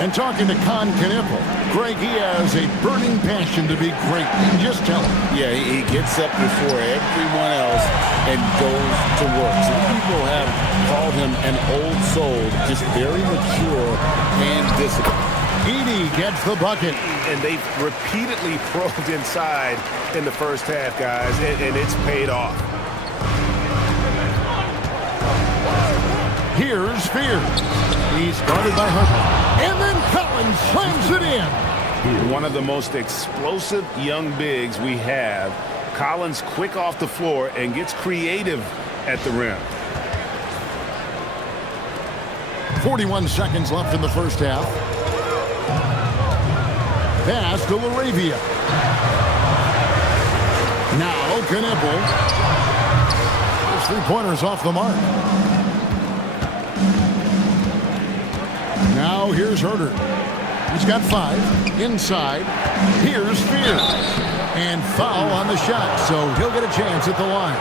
And talking to Con Knipple, Greg, he has a burning passion to be great. Just tell him. Yeah, he gets up before everyone else and goes to work. Some people have called him an old soul, just very mature and disciplined. Edey gets the bucket. And they've repeatedly probed inside in the first half, guys, and it's paid off. Here's Fears. He's guarded by Harper. And then Collins slams it in. One of the most explosive young bigs we have. Collins quick off the floor and gets creative at the rim. 41 seconds left in the first half. Pass to LaRavia. Now Knipple. His three-pointers off the mark. Now here's Herter. He's got 5. Inside. Here's Fears. And foul on the shot, so he'll get a chance at the line.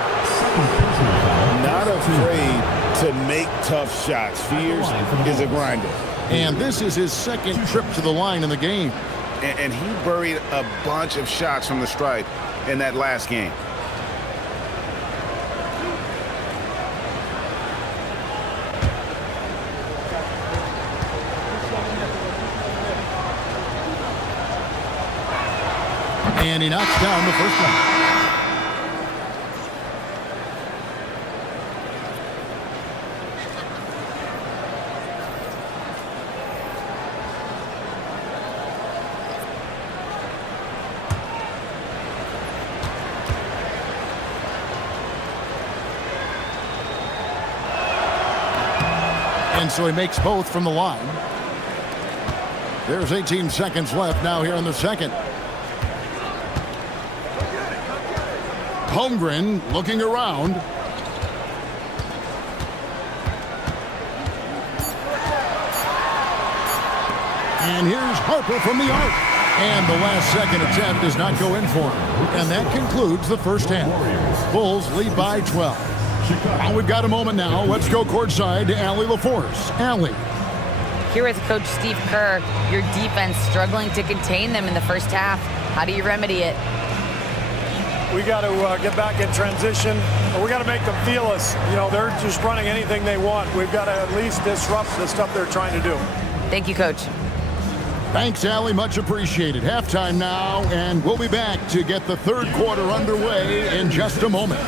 Not afraid to make tough shots. Fears is a grinder. And this is his second trip to the line in the game. And he buried a bunch of shots from the stripe in that last game. And he knocks down the first one. And so he makes both from the line. There's 18 seconds left now here in the second. Holmgren looking around. And here's Harper from the arc. And the last second attempt does not go in for him. And that concludes the first half. Bulls lead by 12. Well, we've got a moment now. Let's go courtside to Allie LaForce. Allie. Here with Coach Steve Kerr, your defense struggling to contain them in the first half. How do you remedy it? We got to get back in transition. We got to make them feel us. You know, they're just running anything they want. We've got to at least disrupt the stuff they're trying to do. Thank you, Coach. Thanks, Allie. Much appreciated. Halftime now, and we'll be back to get the third quarter underway in just a moment.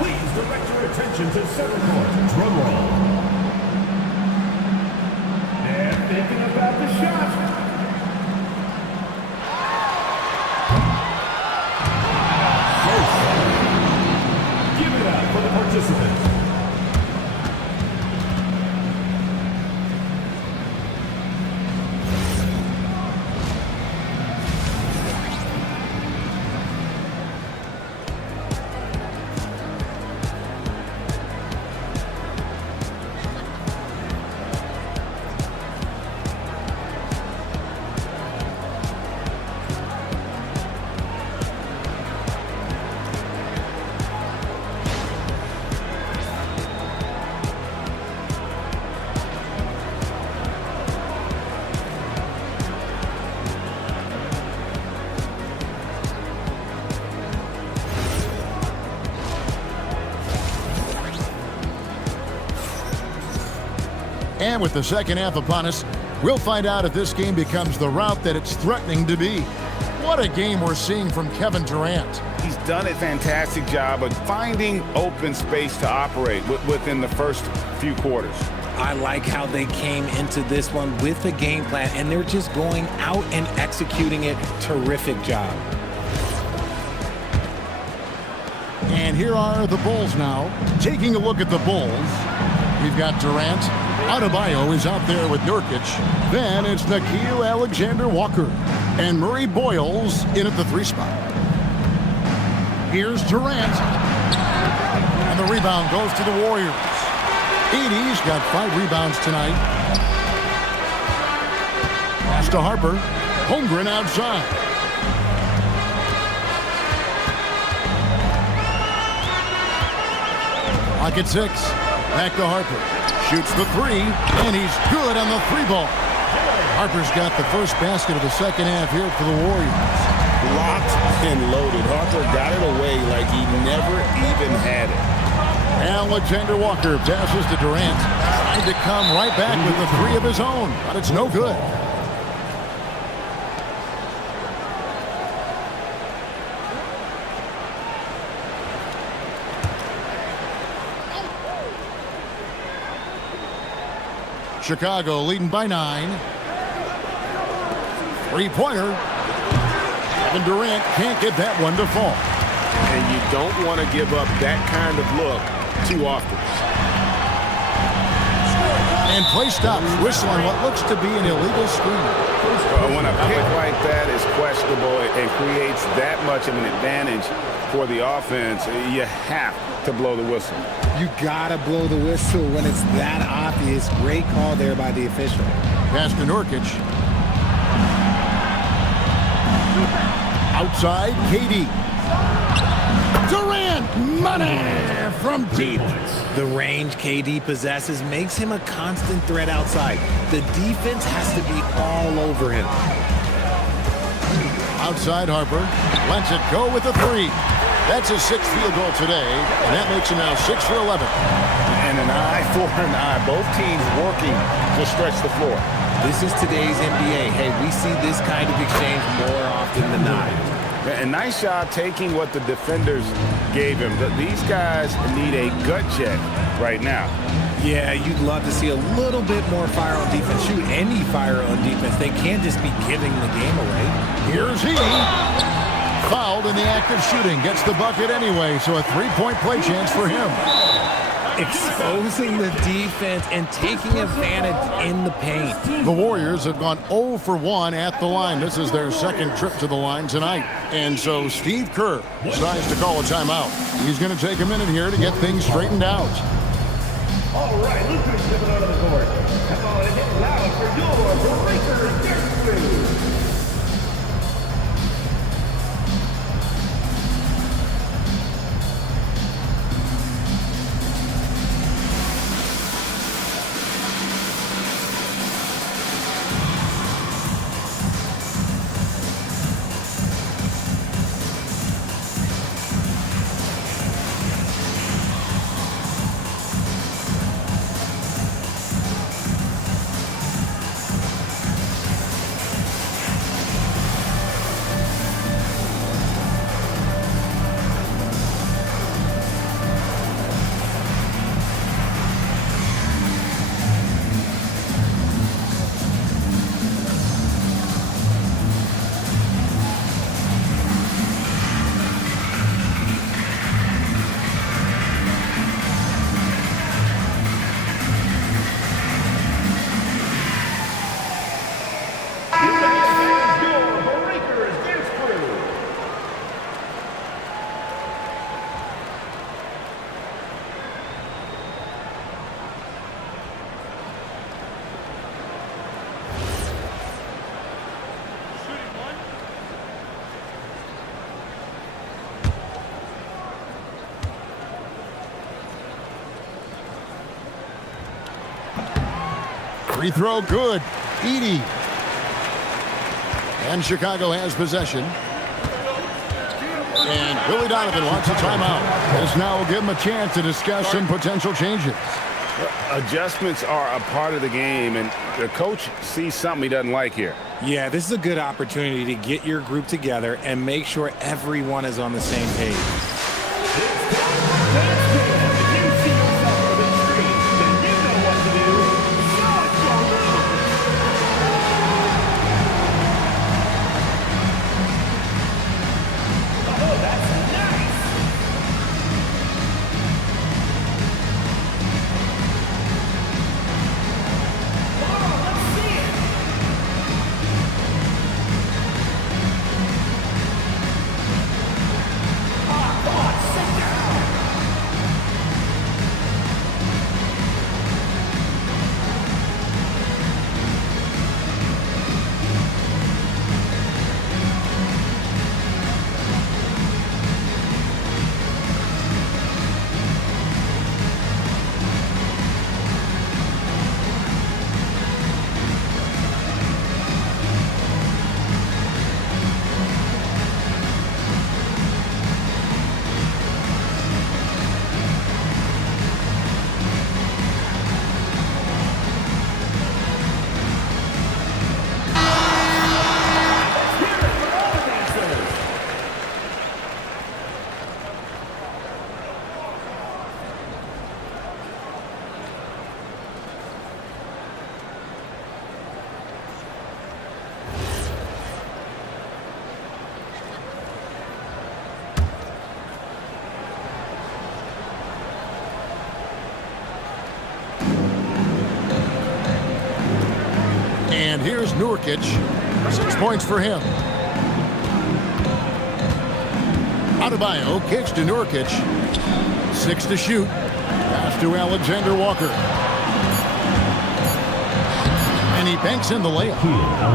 Please direct your attention to center court. Drum roll. They're thinking about the shot. Give it up for the participants. And with the second half upon us, we'll find out if this game becomes the rout that it's threatening to be. What a game we're seeing from Kevin Durant. He's done a fantastic job of finding open space to operate within the first few quarters. I like how they came into this one with a game plan, and they're just going out and executing it. Terrific job. And here are the Bulls now. Taking a look at the Bulls, we've got Durant. Adebayo is out there with Nurkic. Then it's Nickeil Alexander-Walker. And Murray Boyles in at the 3 spot. Here's Durant. And the rebound goes to the Warriors. Edey's got 5 rebounds tonight. Pass to Harper. Holmgren outside. Lock at 6. Back to Harper. Shoots the 3, and he's good on the 3-ball. Harper's got the first basket of the second half here for the Warriors. Locked and loaded. Harper got it away like he never even had it. Alexander Walker passes to Durant. Trying to come right back with the 3 of his own, but it's no good. Chicago leading by 9. 3-pointer. Kevin Durant can't get that one to fall. And you don't want to give up that kind of look too often. And play stops. Whistle on what looks to be an illegal screen. When a pick like that is questionable and creates that much of an advantage for the offense, you have to blow the whistle. You gotta blow the whistle when it's that obvious. Great call there by the official. Pass to Nurkic. Outside, KD. Durant, money from deep. The range KD possesses makes him a constant threat outside. The defense has to be all over him. Outside Harper. Lets it go with a 3. That's his 6th field goal today, and that makes him now 6 for 11. And an eye for an eye. Both teams working to stretch the floor. This is today's NBA. Hey, we see this kind of exchange more often than not. A nice job taking what the defenders gave him. These guys need a gut check right now. Yeah, you'd love to see a little bit more fire on defense. Shoot, any fire on defense. They can't just be giving the game away. Here's he. Fouled in the act of shooting. Gets the bucket anyway, so a 3-point play chance for him. Exposing the defense and taking advantage in the paint. The Warriors have gone 0 for 1 at the line. This is their second trip to the line tonight. And so Steve Kerr decides to call a timeout. He's going to take a minute here to get things straightened out. All right, Lucas coming out of the court. Come on and get loud for your breaker dance. Free throw good. Edey. And Chicago has possession. And Billy Donovan wants a timeout. This now will give him a chance to discuss some potential changes. Adjustments are a part of the game, and the coach sees something he doesn't like here. Yeah, this is a good opportunity to get your group together and make sure everyone is on the same page. And here's Nurkic. 6 points for him. Adebayo kicks to Nurkic. 6 to shoot. Pass to Alexander Walker. And he banks in the layup.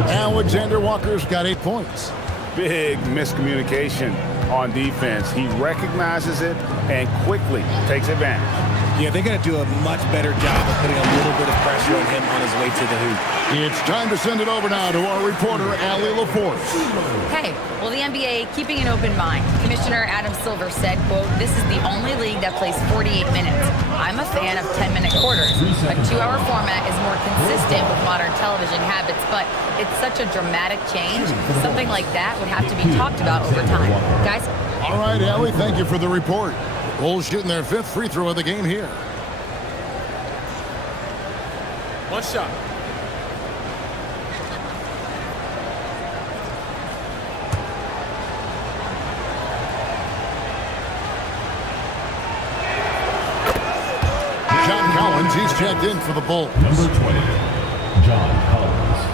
Alexander Walker's got 8 points. Big miscommunication on defense. He recognizes it and quickly takes advantage. Yeah, they're going to do a much better job of putting a little bit of pressure on him on his way to the hoop. It's time to send it over now to our reporter, Allie LaForce. Hey, will the NBA keeping an open mind? Commissioner Adam Silver said, quote, "This is the only league that plays 48 minutes. I'm a fan of 10-minute quarters. A 2-hour format is more consistent with modern television habits, but it's such a dramatic change. Something like that would have to be talked about over time." Guys? All right, Allie, thank you for the report. Bulls shooting their 5th free throw of the game here. One shot. John Collins, he's checked in for the Bulls. Number 20, John Collins.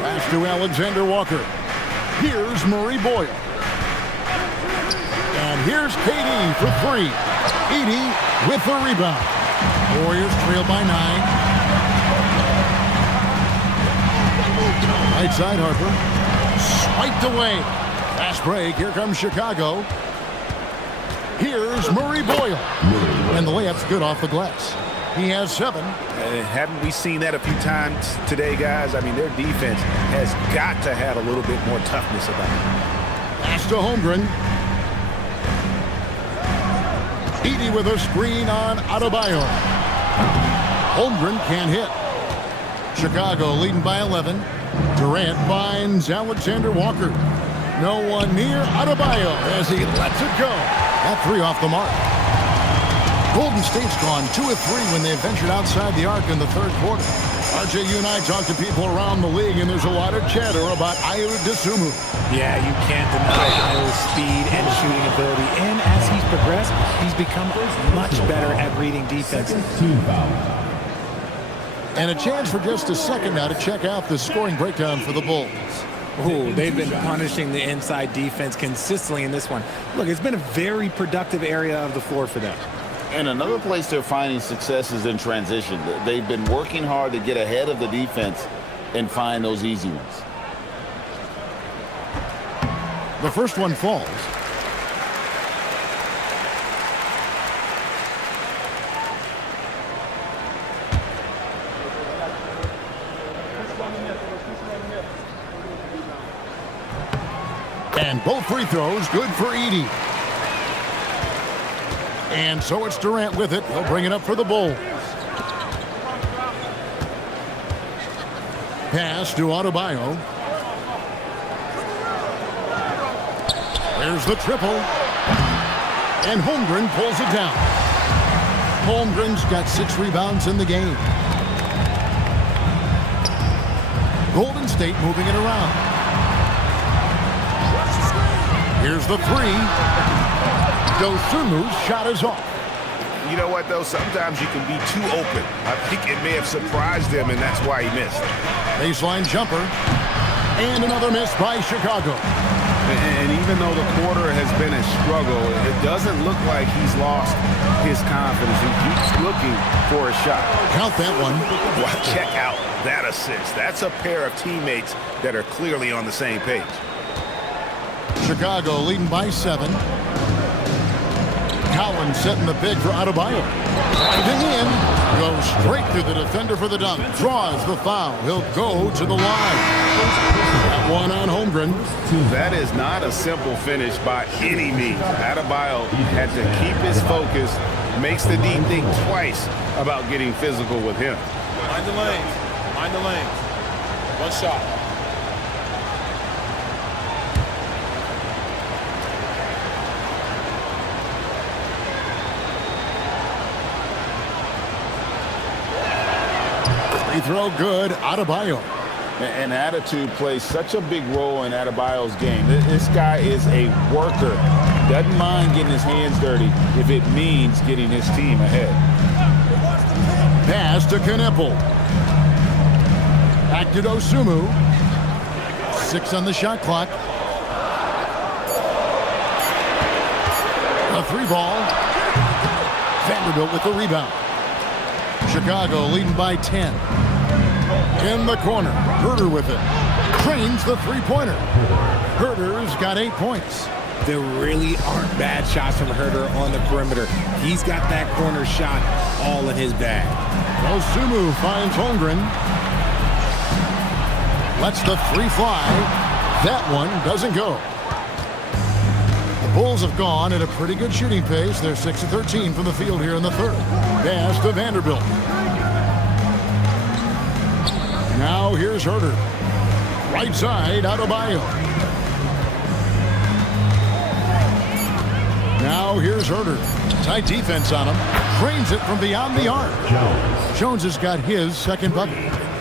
Pass to Alexander Walker. Here's Murray Boyle. And here's KD for 3. Edey with the rebound. Warriors trail by 9. Right side, Harper. Swiped away. Fast break. Here comes Chicago. Here's Murray Boyle. And the layup's good off the glass. He has 7. Haven't we seen that a few times today, guys? I mean, their defense has got to have a little bit more toughness about it. Pass to Holmgren. Edey with a screen on Adebayo. Holmgren can't hit. Chicago leading by 11. Durant finds Alexander Walker. No one near Adebayo as he lets it go. That 3 off the mark. Golden State's gone 2 of 3 when they ventured outside the arc in the 3rd quarter. RJ, you and I talk to people around the league, and there's a lot of chatter about Ayo Dosunmu. Yeah, you can't deny Ayo's speed and shooting ability. And as he's progressed, he's become much better at reading defense. Team foul. And a chance for just a second now to check out the scoring breakdown for the Bulls. Ooh, they've been punishing the inside defense consistently in this one. Look, it's been a very productive area of the floor for them. And another place they're finding success is in transition. They've been working hard to get ahead of the defense and find those easy ones. The first one falls. And both free throws good for Edey. And so it's Durant with it. He'll bring it up for the Bulls. Pass to Adebayo. There's the triple. And Holmgren pulls it down. Holmgren's got 6 rebounds in the game. Golden State moving it around. Here's the 3. Dosunmu's shot is off. You know what, though? Sometimes you can be too open. I think it may have surprised him, and that's why he missed. Baseline jumper. And another miss by Chicago. And even though the quarter has been a struggle, it doesn't look like he's lost his confidence. He keeps looking for a shot. Count that one. Well, check out that assist. That's a pair of teammates that are clearly on the same page. Chicago leading by 7. Collins setting the pick for Adebayo. Driving in. Goes straight through the defender for the dunk. Draws the foul. He'll go to the line. That one on Holmgren. That is not a simple finish by any means. Adebayo had to keep his focus. Makes the D think twice about getting physical with him. Mind the lanes. Mind the lanes. One shot. Free throw good. Adebayo. And attitude plays such a big role in Adebayo's game. This guy is a worker. Doesn't mind getting his hands dirty if it means getting his team ahead. Pass to Knipple. Back to Dosunmu. 6 on the shot clock. A 3 ball. Vanderbilt with the rebound. Chicago leading by 10. In the corner. Herter with it. Trains the three-pointer. Herter's got 8 points. There really aren't bad shots from Herter on the perimeter. He's got that corner shot all in his bag. Dosunmu finds Holmgren. Lets the 3 fly. That one doesn't go. The Bulls have gone at a pretty good shooting pace. They're 6 of 13 from the field here in the third. Pass to Vanderbilt. Now here's Herter. Right side, Adebayo. Now here's Herter. Tight defense on him. Drains it from beyond the arc. Jones has got his second bucket.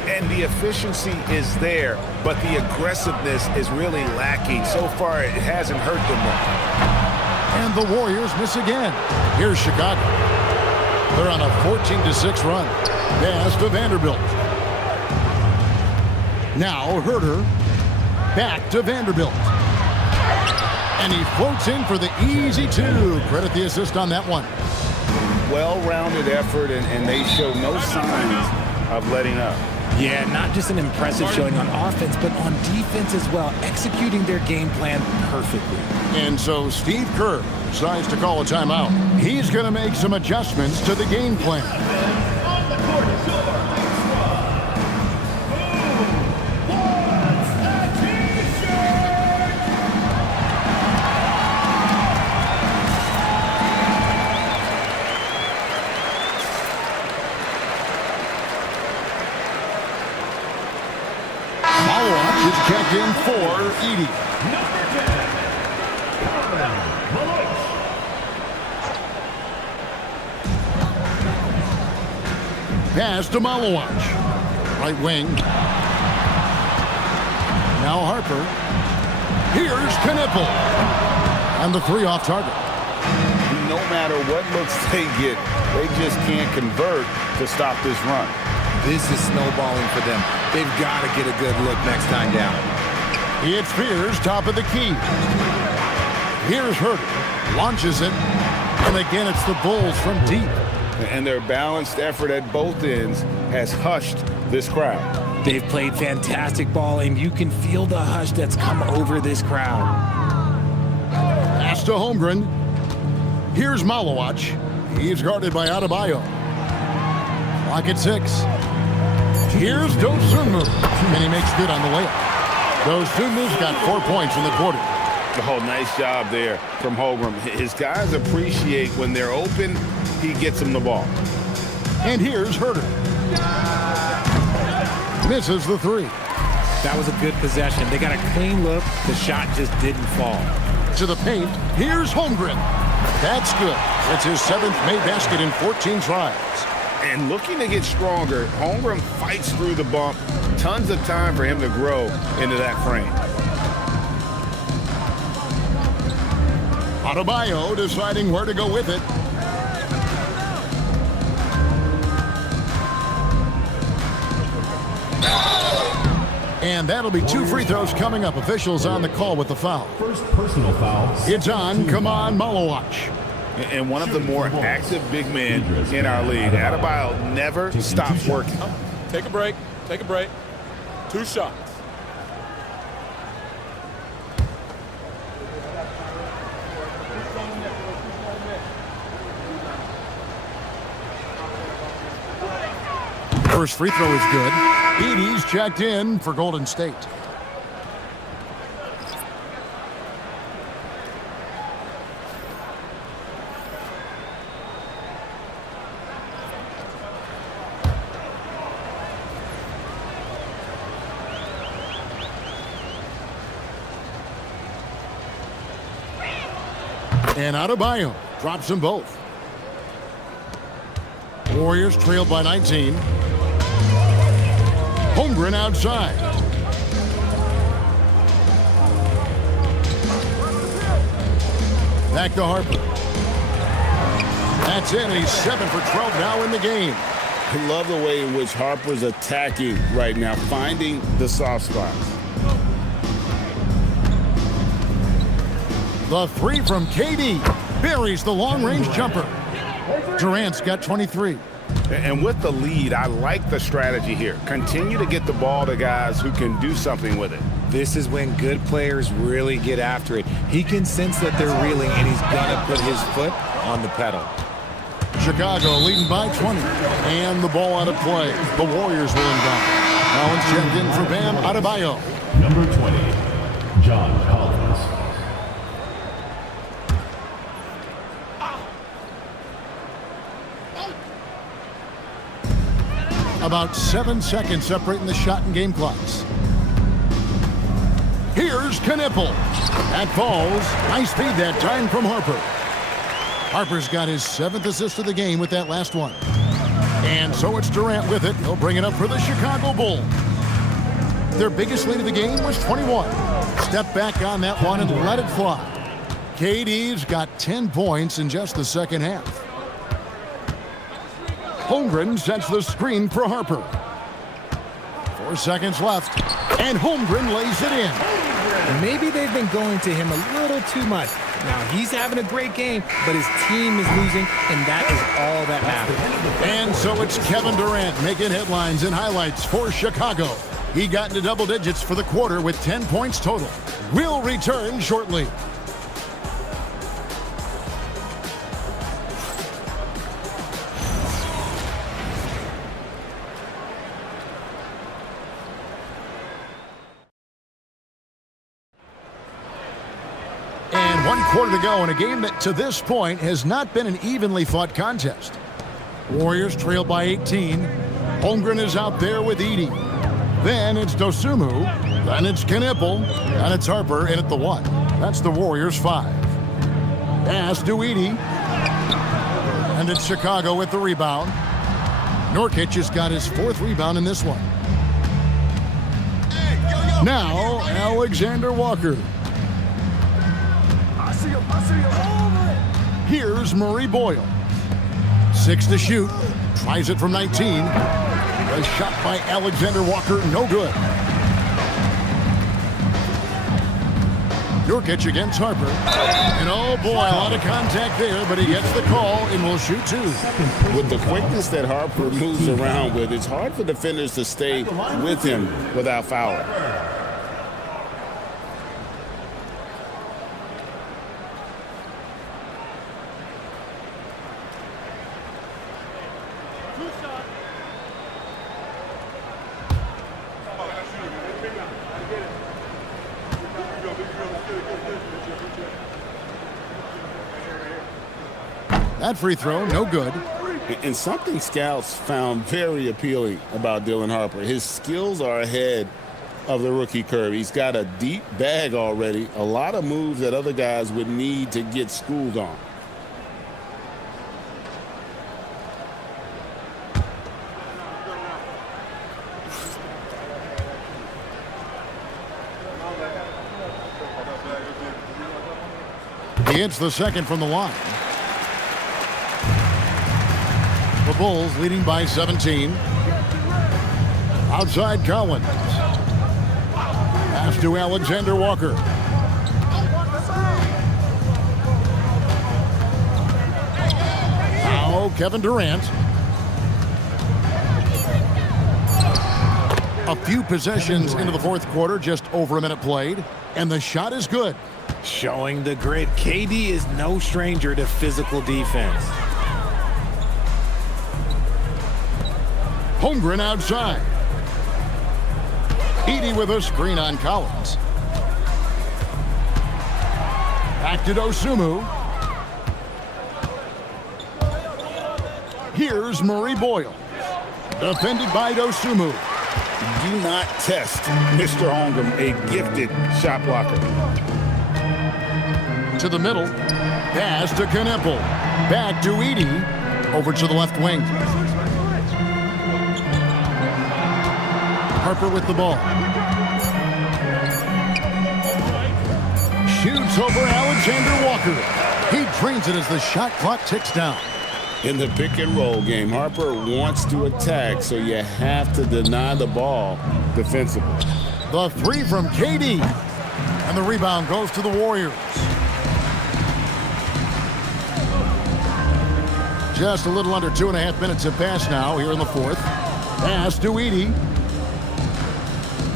And the efficiency is there, but the aggressiveness is really lacking. So far, it hasn't hurt them much. And the Warriors miss again. Here's Chicago. They're on a 14-6 run. Pass to Vanderbilt. Now Herter. Back to Vanderbilt. And he floats in for the easy 2. Credit the assist on that one. Well-rounded effort, and they show no signs of letting up. Yeah, not just an impressive showing on offense, but on defense as well, executing their game plan perfectly. And so Steve Kerr decides to call a timeout. He's going to make some adjustments to the game plan. On the court is your is checked in for Edey. Number 10, Maloich. Pass to Malowich. Right wing. Now Harper. Here's Knipple. And the 3 off target. No matter what looks they get, they just can't convert to stop this run. This is snowballing for them. They've got to get a good look next time down. It's Fears, top of the key. Here's Herter. Launches it. And again, it's the Bulls from deep. And their balanced effort at both ends has hushed this crowd. They've played fantastic ball, and you can feel the hush that's come over this crowd. Pass to Holmgren. Here's Malowich. He's guarded by Adebayo. Clock at 6. Here's Dosunmu. And he makes good on the layup. Dosunmu's got 4 points in the quarter. Oh, nice job there from Holmgren. His guys appreciate when they're open, he gets them the ball. And here's Herter. Misses the three. That was a good possession. They got a clean look. The shot just didn't fall. To the paint. Here's Holmgren. That's good. It's his 7th made basket in 14 tries. And looking to get stronger, Holmgren fights through the bump. Tons of time for him to grow into that frame. Adebayo deciding where to go with it. And that'll be 2 free throws coming up. Officials on the call with the foul. First personal foul. It's on. Come on, Malawach. And one of the more active big men in our league. Adebayo never stops working. Take a break. Take a break. 2 shots. First free throw is good. Edey's checked in for Golden State. And Adebayo drops them both. Warriors trailed by 19. Holmgren outside. Back to Harper. That's it. He's 7 for 12 now in the game. I love the way in which Harper's attacking right now, finding the soft spots. The three from KD buries the long-range jumper. Durant's got 23. And with the lead, I like the strategy here. Continue to get the ball to guys who can do something with it. This is when good players really get after it. He can sense that they're reeling, and he's gonna put his foot on the pedal. Chicago leading by 20. And the ball out of play. The Warriors will inbound. Now it's checked in for Bam Adebayo. Number 20, John Collins. About 7 seconds separating the shot and game clocks. Here's Knipple. That falls. Nice feed that time from Harper. Harper's got his 7th assist of the game with that last one. And so it's Durant with it. He'll bring it up for the Chicago Bulls. Their biggest lead of the game was 21. Step back on that one and let it fly. KD's got 10 points in just the second half. Holmgren sets the screen for Harper. 4 seconds left, and Holmgren lays it in. Maybe they've been going to him a little too much. Now, he's having a great game, but his team is losing, and that is all that matters. And so it's Kevin Durant making headlines and highlights for Chicago. He got into double digits for the quarter with 10 points total. We'll return shortly. And 1 quarter to go in a game that to this point has not been an evenly fought contest. Warriors trail by 18. Holmgren is out there with Edey. Then it's Dosunmu. Then it's Knipple. And it's Harper in at the 1. That's the Warriors 5. Pass to Edey. And it's Chicago with the rebound. Nurkic has got his 4th rebound in this one. Now Alexander Walker. Here's Murray Boyle. 6 to shoot. Tries it from 19. A shot by Alexander Walker, no good. Nurkic against Harper. And oh boy, a lot of contact there, but he gets the call and will shoot 2. With the quickness that Harper moves around with, it's hard for defenders to stay with him without fouling. That free throw, no good. And something scouts found very appealing about Dylan Harper. His skills are ahead of the rookie curve. He's got a deep bag already, a lot of moves that other guys would need to get schooled on. He hits the second from the line. The Bulls leading by 17. Outside Collins. Pass to Alexander Walker. Now Kevin Durant. A few possessions into the fourth quarter, just over a minute played, and the shot is good. Showing the grit. KD is no stranger to physical defense. Holmgren outside. Edey with a screen on Collins. Back to Dosunmu. Here's Murray Boyle. Defended by Dosunmu. Do not test Mr. Holmgren, a gifted shot blocker. To the middle. Pass to Kneppel. Back to Edey. Over to the left wing. Harper with the ball. Shoots over Alexander Walker. He drains it as the shot clock ticks down. In the pick and roll game, Harper wants to attack, so you have to deny the ball defensively. The three from KD. And the rebound goes to the Warriors. Just a little under 2.5 minutes have passed now here in the fourth. Pass to Edey.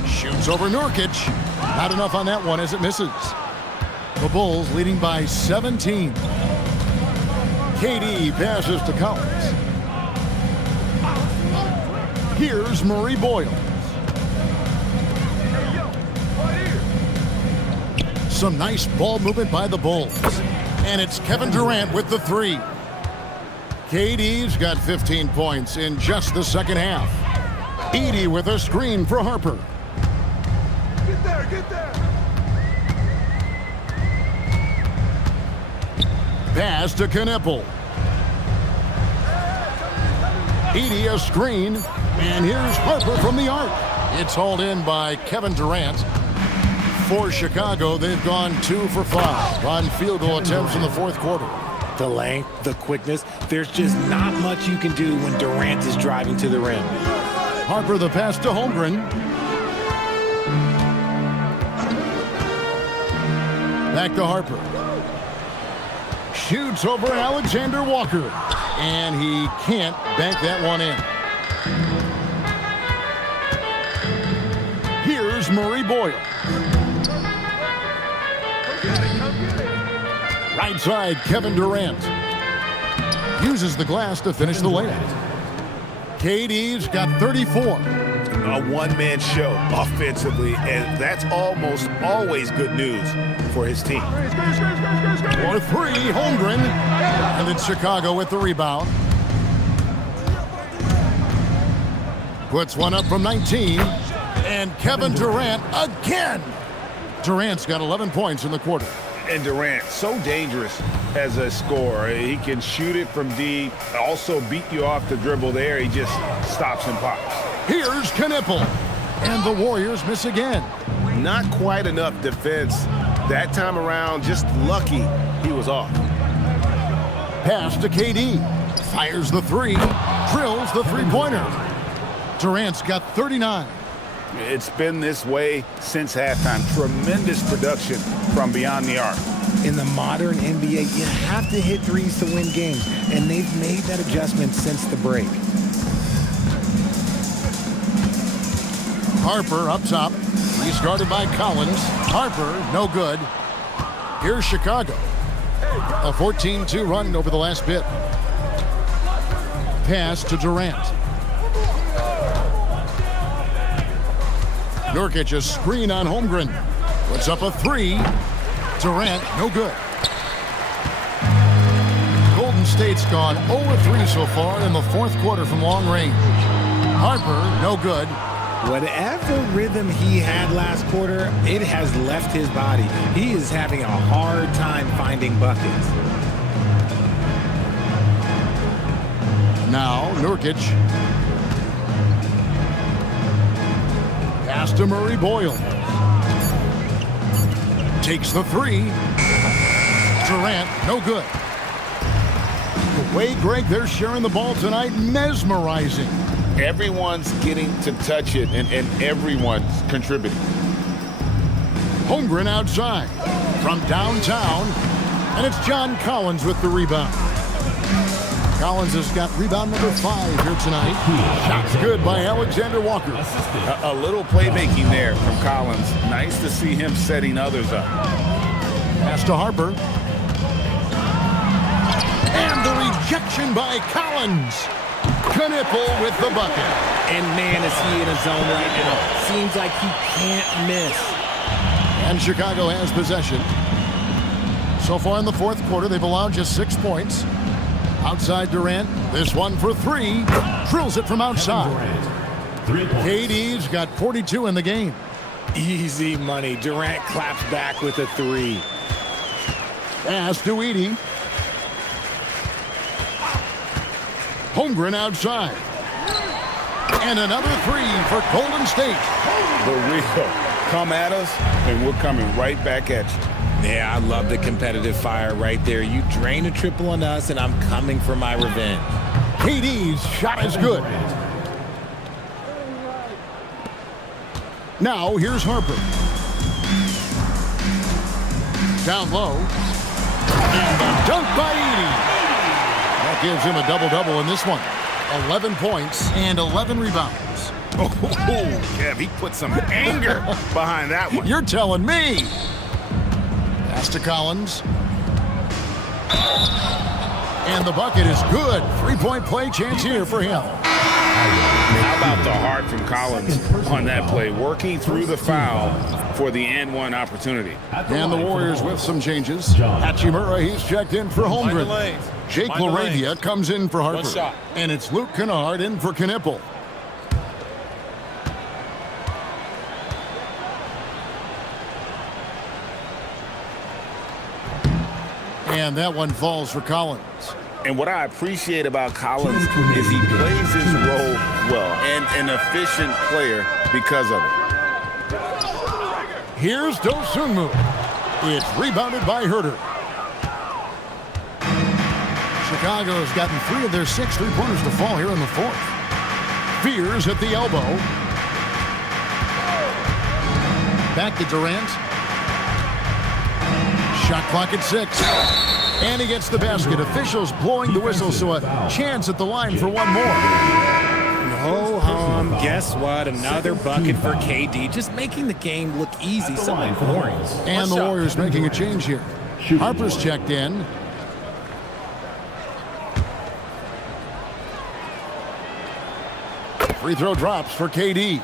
Shoots over Nurkic. Not enough on that one as it misses. The Bulls leading by 17. KD passes to Collins. Here's Murray Boyle. Some nice ball movement by the Bulls. And it's Kevin Durant with the three. KD's got 15 points in just the second half. Edey with a screen for Harper. Get there, get there. Pass to Kneppel. Edey a screen. And here's Harper from the arc. It's hauled in by Kevin Durant. For Chicago, they've gone 2 for 5 on field goal attempts in the fourth quarter. The length, the quickness, there's just not much you can do when Durant is driving to the rim. Harper the pass to Holmgren. Back to Harper. Shoots over Alexander Walker. And he can't bank that one in. Here's Murray Boyle. Right side, Kevin Durant. Uses the glass to finish the layup. KD's got 34. A one-man show offensively, and that's almost always good news for his team. For three, Holmgren. And it's Chicago with the rebound. Puts one up from 19. And Kevin Durant again. Durant's got 11 points in the quarter. And Durant, so dangerous as a scorer. He can shoot it from deep, also beat you off the dribble there. He just stops and pops. Here's Kneppel. And the Warriors miss again. Not quite enough defense that time around. Just lucky he was off. Pass to KD. Fires the three. Drills the three-pointer. Durant's got 39. It's been this way since halftime. Tremendous production from beyond the arc. In the modern NBA, you have to hit threes to win games, and they've made that adjustment since the break. Harper up top. He's guarded by Collins. Harper, no good. Here's Chicago. A 14-2 run over the last bit. Pass to Durant. Nurkic a screen on Holmgren. Puts up a three. Durant, no good. Golden State's gone 0-3 so far in the fourth quarter from long range. Harper, no good. Whatever rhythm he had last quarter, it has left his body. He is having a hard time finding buckets. Now, Nurkic. Pass to Murray Boyle. Takes the three. Durant, no good. The way, Greg, they're sharing the ball tonight, mesmerizing. Everyone's getting to touch it, and everyone's contributing. Holmgren outside from downtown, and it's John Collins with the rebound. Collins has got rebound number 5 here tonight. Shots good by Alexander Walker. A little playmaking there from Collins. Nice to see him setting others up. Pass to Harper. And the rejection by Collins. Knipple with the bucket. And man, is he in a zone right now. Seems like he can't miss. And Chicago has possession. So far in the fourth quarter, they've allowed just 6 points. Outside Durant, this one for 3. Drills it from outside. KD's got 42 in the game. Easy money. Durant claps back with a 3. Pass to Edey. Holmgren outside. And another 3 for Golden State. The real come at us, and we're coming right back at you. Yeah, I love the competitive fire right there. You drain a triple on us, and I'm coming for my revenge. KD's shot is good. Now, here's Harper. Down low. And the dunk by Edey. That gives him a double-double in this one. 11 points and 11 rebounds. Oh, Kev, he put some anger behind that one. You're telling me. Pass to Collins. And the bucket is good. 3-point play chance here for him. How about the heart from Collins on that play, working through the foul for the and-one opportunity. And the Warriors with some changes. Hachimura, he's checked in for Holmgren. Jake LaRavia comes in for Harper. And it's Luke Kennard in for Knipple. And that one falls for Collins. And what I appreciate about Collins is he plays his role well and an efficient player because of it. Here's Dosunmu. It's rebounded by Herter. Chicago has gotten 3 of their 6 3-pointers to fall here in the fourth. Fears at the elbow. Back to Durant. Shot clock at 6. And he gets the basket. Officials blowing the whistle, so a chance at the line for one more. Ho-hum, guess what? Another bucket for KD. Just making the game look easy, something boring. And the Warriors making a change here. Harper's checked in. Free throw drops for KD.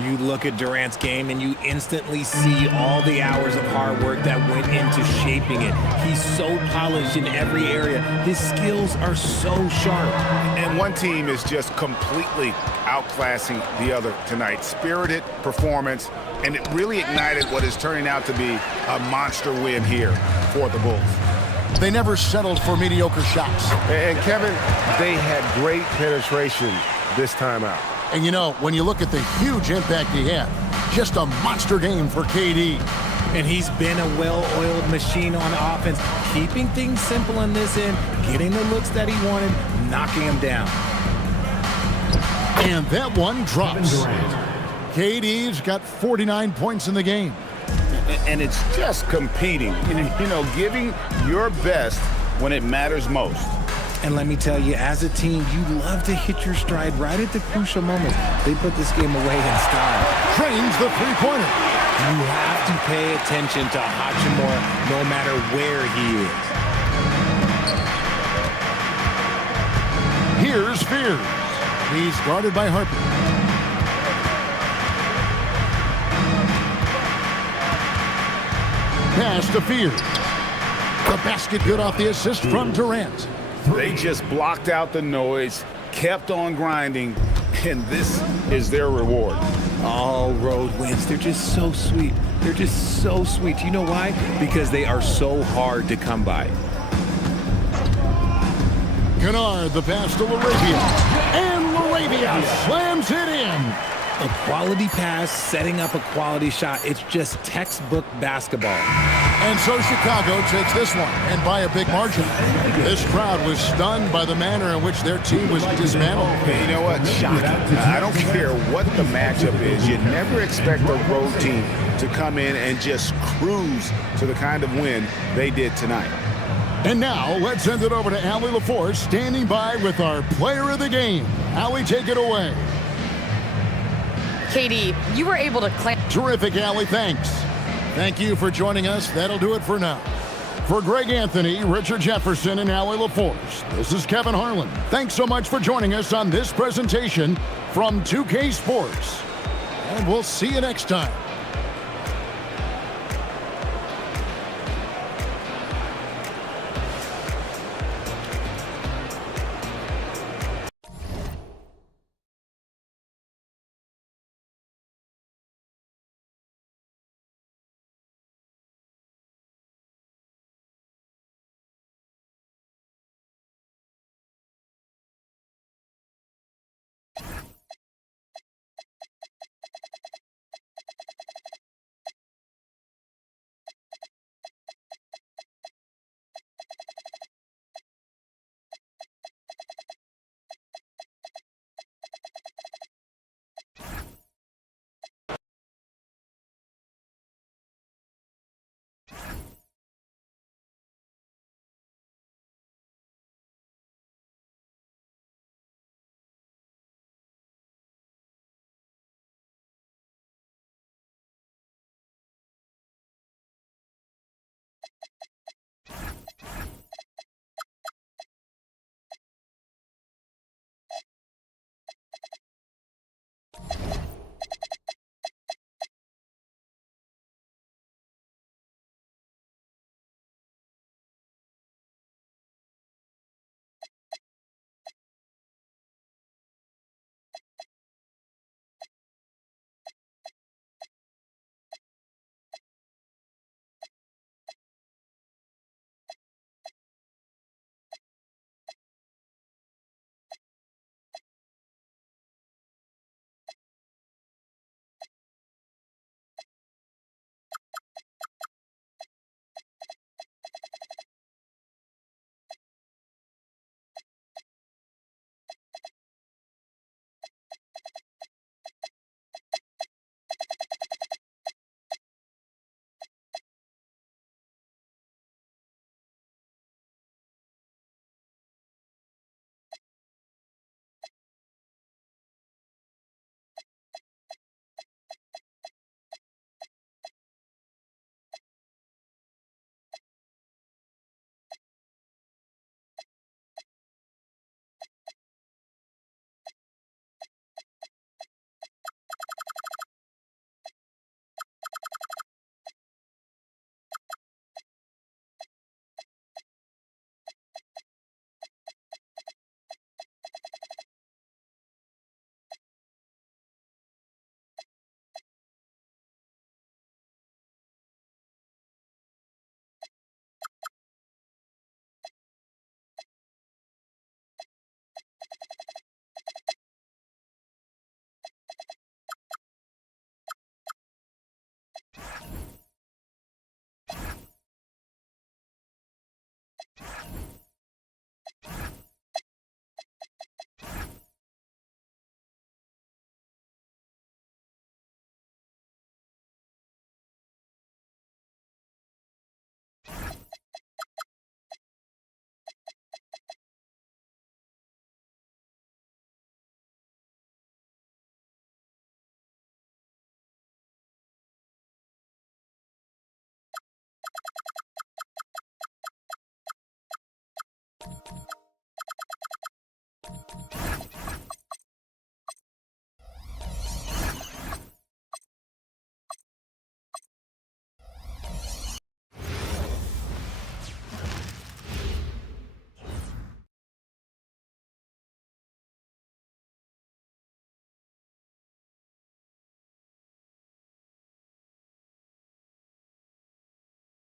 You look at Durant's game and you instantly see all the hours of hard work that went into shaping it. He's so polished in every area. His skills are so sharp. And one team is just completely outclassing the other tonight. Spirited performance, and it really ignited what is turning out to be a monster win here for the Bulls. They never settled for mediocre shots. And Kevin, they had great penetration this time out. And you know, when you look at the huge impact he had, just a monster game for KD. And he's been a well-oiled machine on offense, keeping things simple on this end, getting the looks that he wanted, knocking them down. And that one drops. KD's got 49 points in the game. And it's just competing, you know, giving your best when it matters most. And let me tell you, as a team, you love to hit your stride right at the crucial moments. They put this game away in style. Trains the three-pointer. You have to pay attention to Hachimura no matter where he is. Here's Fears. He's guarded by Harper. Pass to Fears. The basket good off the assist from Durant. They just blocked out the noise, kept on grinding, and this is their reward. All road wins. They're just so sweet. They're just so sweet. You know why? Because they are so hard to come by. Kennard, the pass to Laravia. And Laravia slams it in. A quality pass, setting up a quality shot. It's just textbook basketball. And so Chicago takes this one, and by a big margin. This crowd was stunned by the manner in which their team was dismantled. Hey, you know what? Shocking. I don't care what the matchup is. You never expect a road team to come in and just cruise to the kind of win they did tonight. And now, let's send it over to Allie LaForce, standing by with our player of the game. Allie, take it away. KD, you were able to claim. Terrific, Allie. Thanks. Thank you for joining us. That'll do it for now. For Greg Anthony, Richard Jefferson, and Allie LaForce, this is Kevin Harlan. Thanks so much for joining us on this presentation from 2K Sports. And we'll see you next time.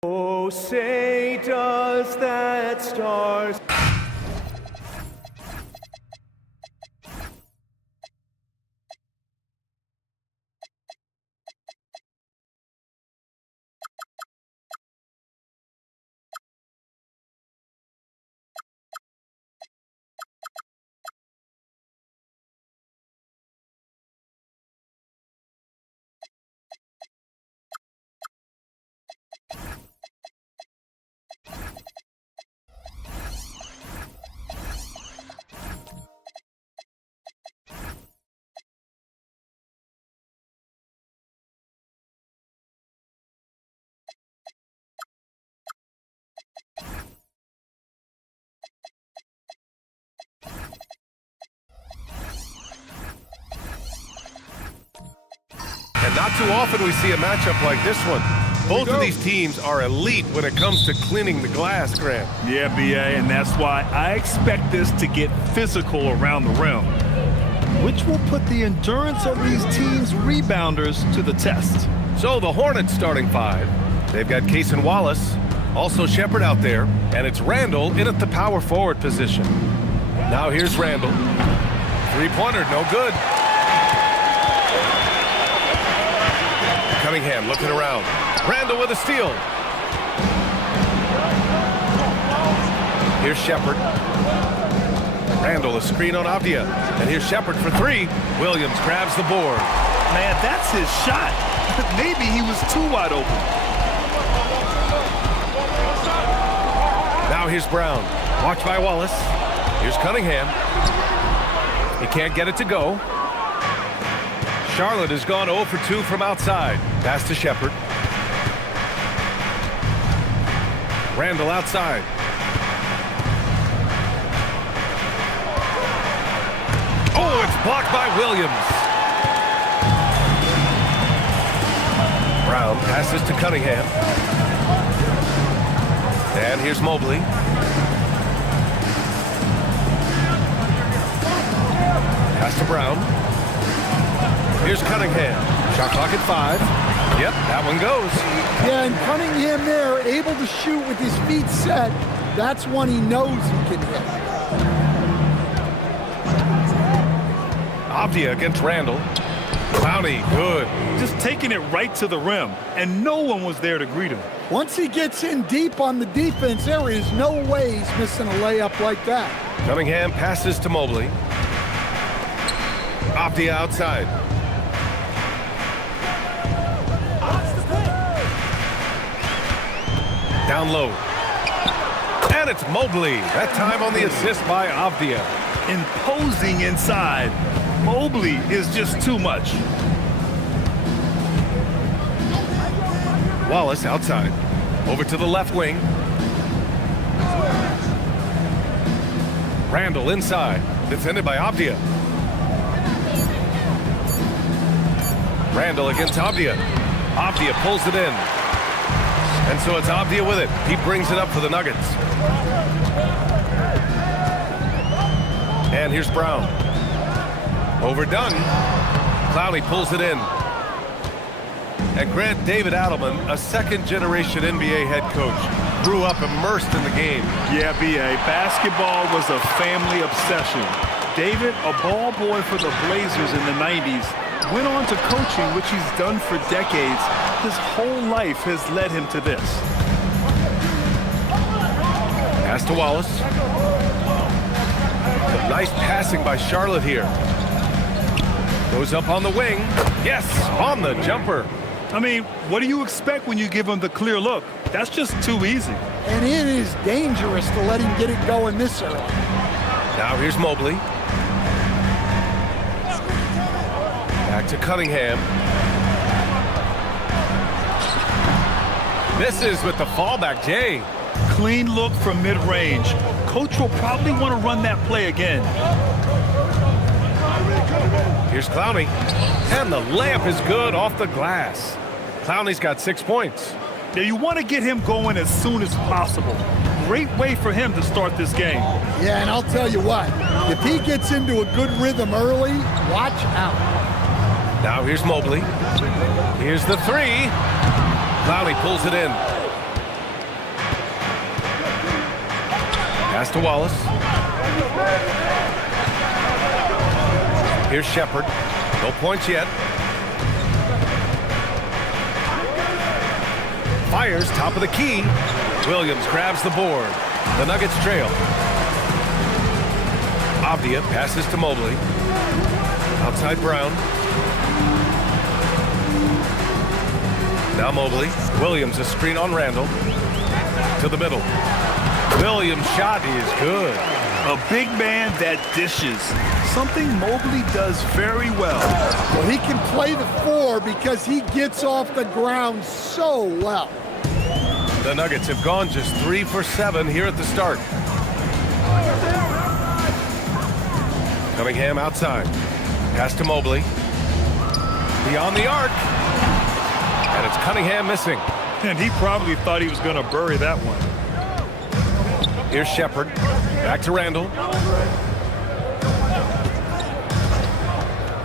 Oh, say does that star... And not too often we see a matchup like this one. Both of these teams are elite when it comes to cleaning the glass, Grant. Yeah, B.A., and that's why I expect this to get physical around the rim, which will put the endurance of these teams' rebounders to the test. So the Hornets starting five. They've got Case and Wallace, also Shepard out there, and it's Randall in at the power forward position. Now here's Randall. Three-pointer, no good. Cunningham looking around. Randall with a steal. Here's Shepard. Randall, a screen on Avdia. And here's Shepard for three. Williams grabs the board. Man, that's his shot. Maybe he was too wide open. Now here's Brown. Watched by Wallace. Here's Cunningham. He can't get it to go. Charlotte has gone 0 for 2 from outside. Pass to Shepard. Randall outside. Oh, it's blocked by Williams. Brown passes to Cunningham. And here's Mobley. Pass to Brown. Here's Cunningham. Shot clock at 5. Yep, that one goes. Yeah, and Cunningham there, able to shoot with his feet set. That's one he knows he can hit. Avdia against Randall. Clowney, good. Just taking it right to the rim, and no one was there to greet him. Once he gets in deep on the defense, there is no way he's missing a layup like that. Cunningham passes to Mobley. Avdia outside. Down low. And it's Mobley. That time on the assist by Avdia. Imposing inside. Mobley is just too much. Wallace outside. Over to the left wing. Randall inside. Defended by Avdia. Randall against Avdia. Avdia pulls it in. And so it's Avdia with it. He brings it up for the Nuggets. And here's Brown. Overdone. Clowney pulls it in. And Grant, David Adelman, a second-generation NBA head coach, grew up immersed in the game. Yeah, B.A., basketball was a family obsession. David, a ball boy for the Blazers in the 90s, went on to coaching, which he's done for decades. His whole life has led him to this. Pass to Wallace. Some nice passing by Charlotte here. Goes up on the wing. Yes, on the jumper. I mean, what do you expect when you give him the clear look? That's just too easy. And it is dangerous to let him get it going this early. Now here's Mobley. Back to Cunningham. Misses with the fallback, Jay. Clean look from mid-range. Coach will probably want to run that play again. Here's Clowney. And the layup is good off the glass. Clowney's got 6 points. Now you want to get him going as soon as possible. Great way for him to start this game. Yeah, and I'll tell you what, if he gets into a good rhythm early, watch out. Now here's Mobley. Here's the three. Clowney pulls it in. Pass to Wallace. Here's Shepard. No points yet. Fires top of the key. Williams grabs the board. The Nuggets trail. Avdia passes to Mobley. Outside Brown. Now Mobley. Williams a screen on Randall. To the middle. Williams' shot is good. A big man that dishes. Something Mobley does very well. Well, he can play the 4 because he gets off the ground so well. The Nuggets have gone just 3 for 7 here at the start. Cunningham outside. Pass to Mobley. Beyond the arc. And it's Cunningham missing. And he probably thought he was going to bury that one. Here's Shepard. Back to Randall.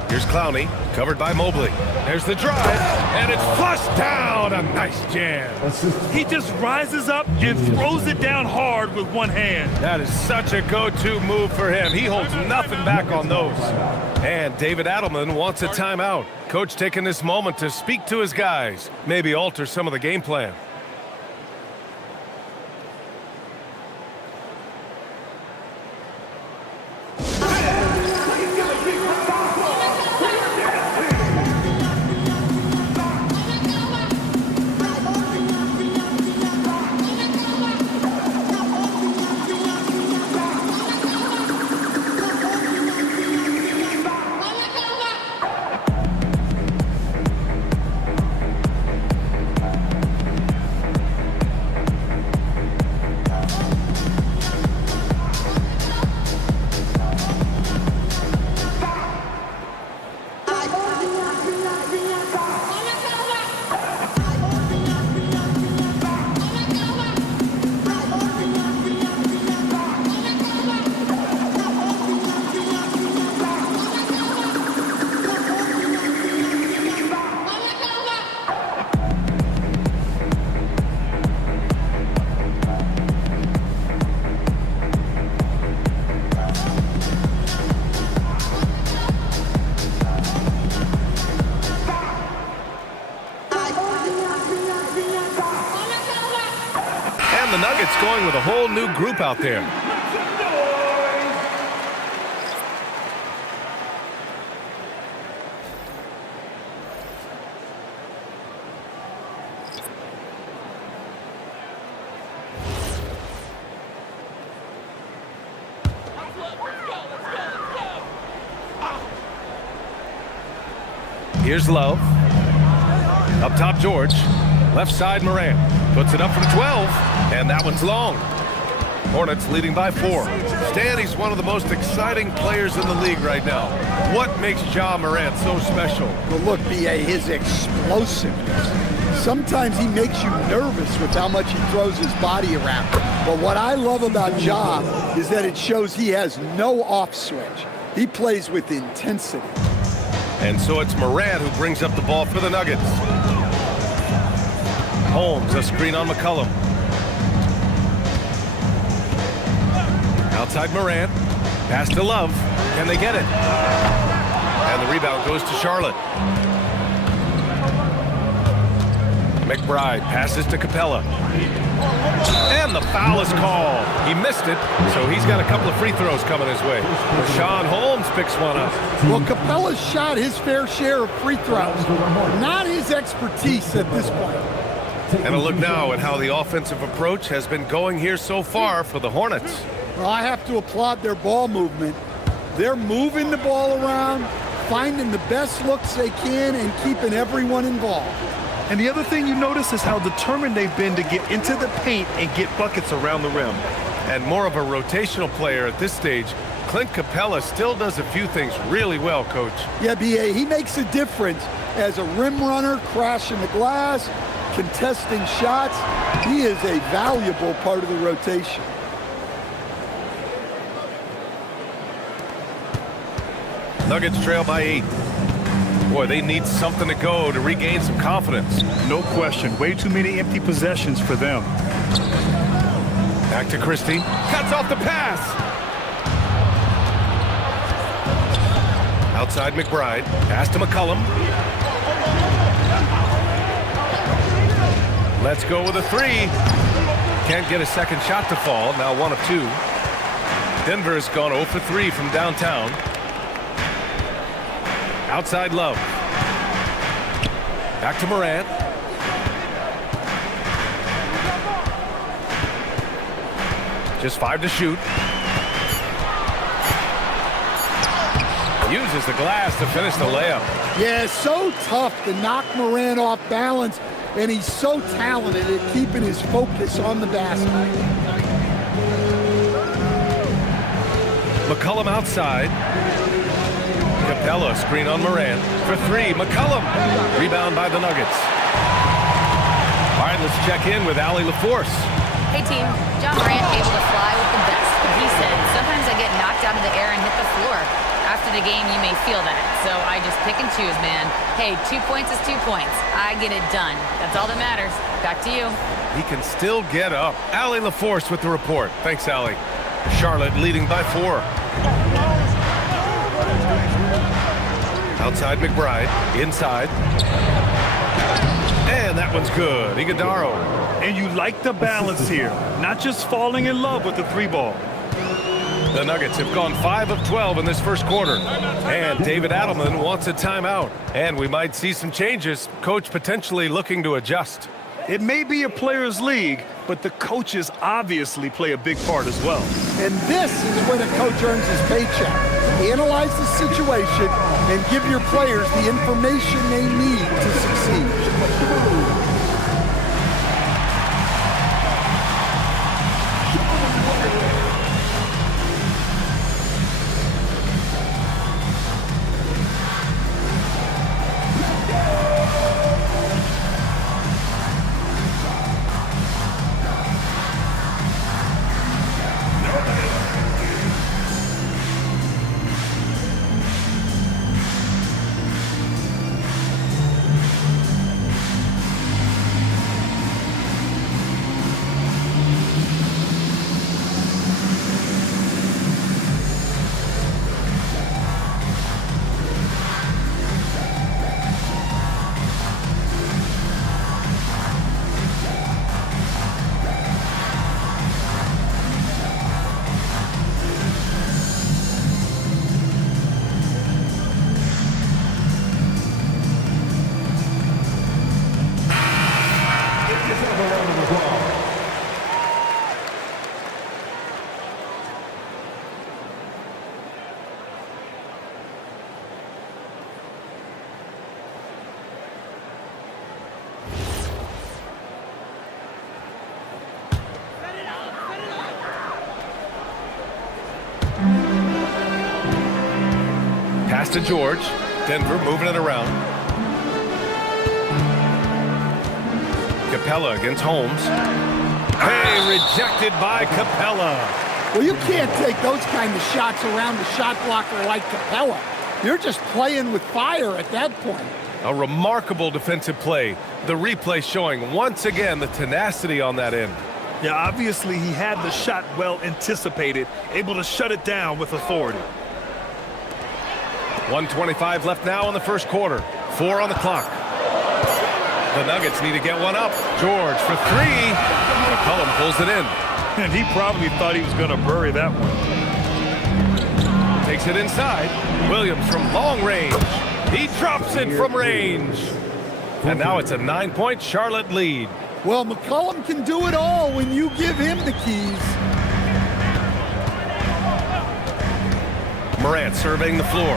Here's Clowney, covered by Mobley. There's the drive, and it's flushed down. A nice jam. He just rises up and throws it down hard with one hand. That is such a go-to move for him. He holds nothing back on those. And David Adelman wants a timeout. Coach taking this moment to speak to his guys, maybe alter some of the game plan. The Nuggets going with a whole new group out there. Here's Love. Up top, George. Left side, Morant. Puts it up from 12, and that one's long. Hornets leading by 4. Stan, he's one of the most exciting players in the league right now. What makes Ja Morant so special? Well, look, B.A., his explosiveness. Sometimes he makes you nervous with how much he throws his body around. But what I love about Ja is that it shows he has no off switch. He plays with intensity. And so it's Morant who brings up the ball for the Nuggets. Holmes, a screen on McCollum. Outside Morant. Pass to Love. Can they get it? And the rebound goes to Charlotte. McBride passes to Capella. And the foul is called. He missed it, so he's got a couple of free throws coming his way. Rashawn Holmes picks one up. Well, Capella's shot his fair share of free throws. Not his expertise at this point. And a look now at how the offensive approach has been going here so far for the Hornets. Well, I have to applaud their ball movement. They're moving the ball around, finding the best looks they can, and keeping everyone involved. And the other thing you notice is how determined they've been to get into the paint and get buckets around the rim. And more of a rotational player at this stage, Clint Capella still does a few things really well, Coach. Yeah, B.A., he makes a difference as a rim runner, crashing the glass, contesting shots. He is a valuable part of the rotation. Nuggets trail by 8. Boy, they need something to go to regain some confidence. No question. Way too many empty possessions for them. Back to Christie. Cuts off the pass. Outside McBride. Pass to McCollum. Let's go with a three. Can't get a second shot to fall. Now 1 of 2. Denver's gone 0 for 3 from downtown. Outside Love. Back to Morant. Just 5 to shoot. Uses the glass to finish the layup. Yeah, so tough to knock Morant off balance, and he's so talented at keeping his focus on the basket. McCollum outside. Capella screen on Morant for 3. McCollum. Rebound by the Nuggets. All right, let's check in with Allie LaForce. Hey team, John Morant able to fly with the best, but he said, sometimes I get knocked out of the air and hit the floor. After the game, you may feel that, so I just pick and choose, man. Hey, 2 points is 2 points. I get it done. That's all that matters. Back to you. He can still get up. Allie LaForce with the report. Thanks, Allie. Charlotte leading by 4. Outside McBride, inside. And that one's good. Iguodaro. And you like the balance here, not just falling in love with the 3 ball. The Nuggets have gone 5 of 12 in this first quarter. And David Adelman wants a timeout. And we might see some changes. Coach potentially looking to adjust. It may be a players' league, but the coaches obviously play a big part as well. And this is when a coach earns his paycheck. Analyze the situation and give your players the information they need to succeed. Pass to George. Denver moving it around. Capella against Holmes. Hey, rejected by Capella. Well, you can't take those kind of shots around the shot blocker like Capella. You're just playing with fire at that point. A remarkable defensive play. The replay showing once again the tenacity on that end. Yeah, obviously he had the shot well anticipated, able to shut it down with authority. 1:25 left now in the first quarter. 4 on the clock. The Nuggets need to get one up. George for 3. McCollum pulls it in. And he probably thought he was going to bury that one. Takes it inside. Williams from long range. He drops it from range. And now it's a 9-point Charlotte lead. Well, McCollum can do it all when you give him the keys. Morant surveying the floor.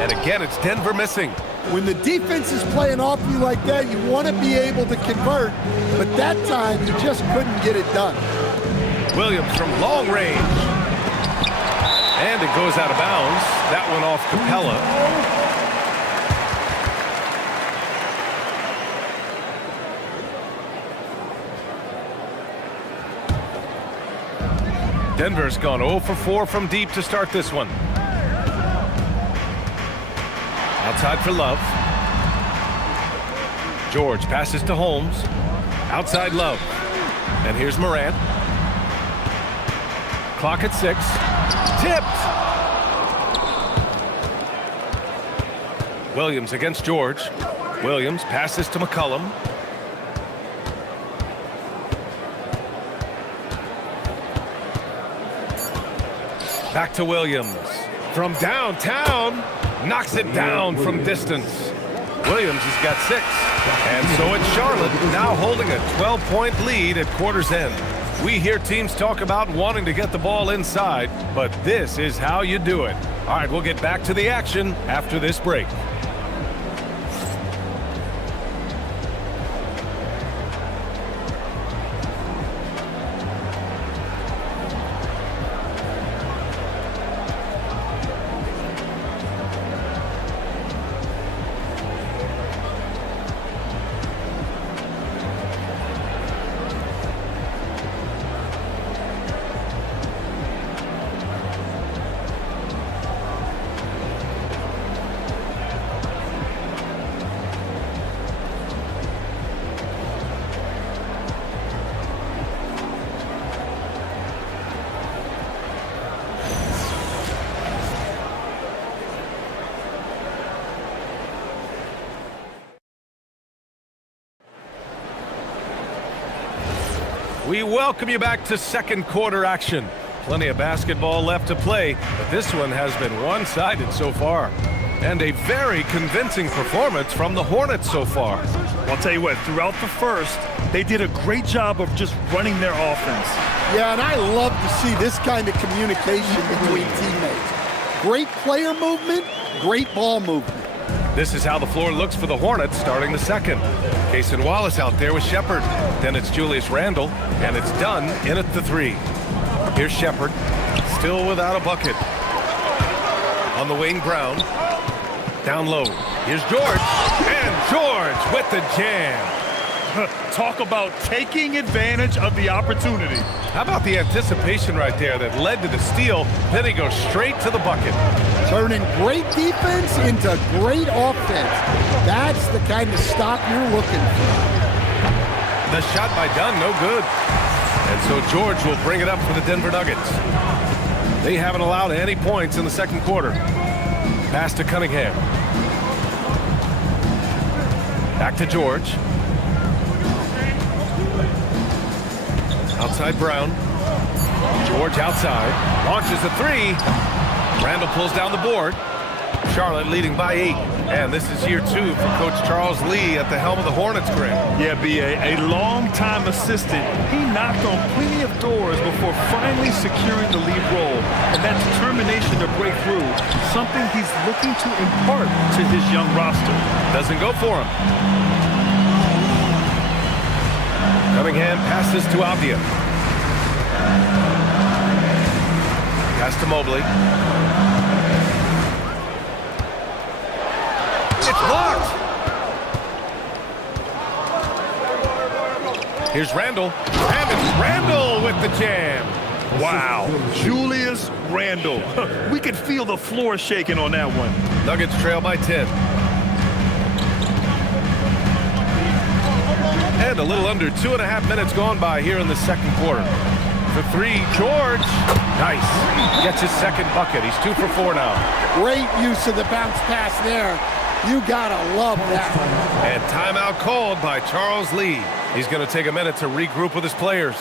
And again, it's Denver missing. When the defense is playing off you like that, you want to be able to convert, but that time you just couldn't get it done. Williams from long range. And it goes out of bounds. That one off Capella. Denver's gone 0 for 4 from deep to start this one. Outside for Love. George passes to Holmes. Outside Love. And here's Morant. Clock at 6. Tipped. Williams against George. Williams passes to McCollum. Back to Williams. From downtown, knocks it down from distance. Williams has got 6. And so it's Charlotte now holding a 12-point lead at quarter's end. We hear teams talk about wanting to get the ball inside, but this is how you do it. All right, we'll get back to the action after this break. We welcome you back to second quarter action. Plenty of basketball left to play, but this one has been one-sided so far. And a very convincing performance from the Hornets so far. I'll tell you what, throughout the first, they did a great job of just running their offense. Yeah, and I love to see this kind of communication between teammates. Great player movement, great ball movement. This is how the floor looks for the Hornets starting the second. Cason Wallace out there with Shepard. Then it's Julius Randle, and it's Dunn in at the 3. Here's Shepard, still without a bucket. On the wing, Brown. Down low. Here's George, and George with the jam. Talk about taking advantage of the opportunity. How about the anticipation right there that led to the steal, then he goes straight to the bucket. Turning great defense into great offense. That's the kind of stop you're looking for. The shot by Dunn, no good. And so George will bring it up for the Denver Nuggets. They haven't allowed any points in the second quarter. Pass to Cunningham. Back to George. Outside Brown. George outside. Launches a 3. Randle pulls down the board. Charlotte leading by 8. And this is year 2 for Coach Charles Lee at the helm of the Hornets, Grant. Yeah, B.A., a long-time assistant. He knocked on plenty of doors before finally securing the lead role. And that determination to break through, something he's looking to impart to his young roster. Doesn't go for him. Cunningham passes to Avdia. Pass to Mobley. It's blocked. Here's Randle. And it's Randle with the jam. Wow. Julius Randle. We could feel the floor shaking on that one. Nuggets trail by 10. And a little under 2.5 minutes gone by here in the second quarter. For 3, George. Nice. Gets his second bucket. He's 2 for 4 now. Great use of the bounce pass there. You gotta love that. And timeout called by Charles Lee. He's going to take a minute to regroup with his players.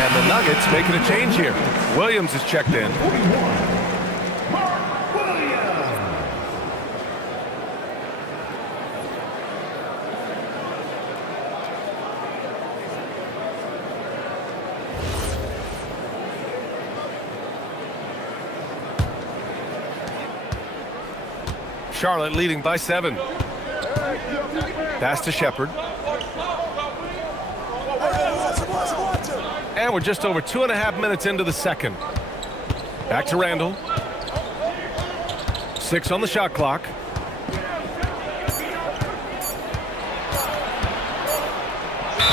And the Nuggets making a change here. Williams is checked in. Charlotte leading by 7. Pass to Shepherd. And we're just over 2.5 minutes into the second. Back to Randall. 6 on the shot clock.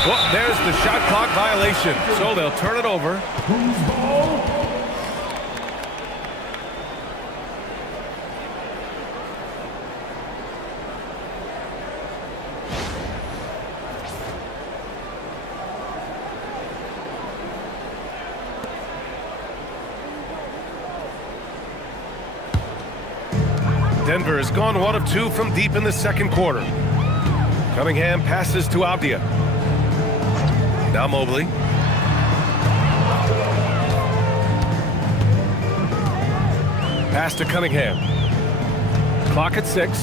Well, there's the shot clock violation. So they'll turn it over. Denver has gone 1 of 2 from deep in the second quarter. Cunningham passes to Avdia. Now Mobley. Pass to Cunningham. Clock at 6.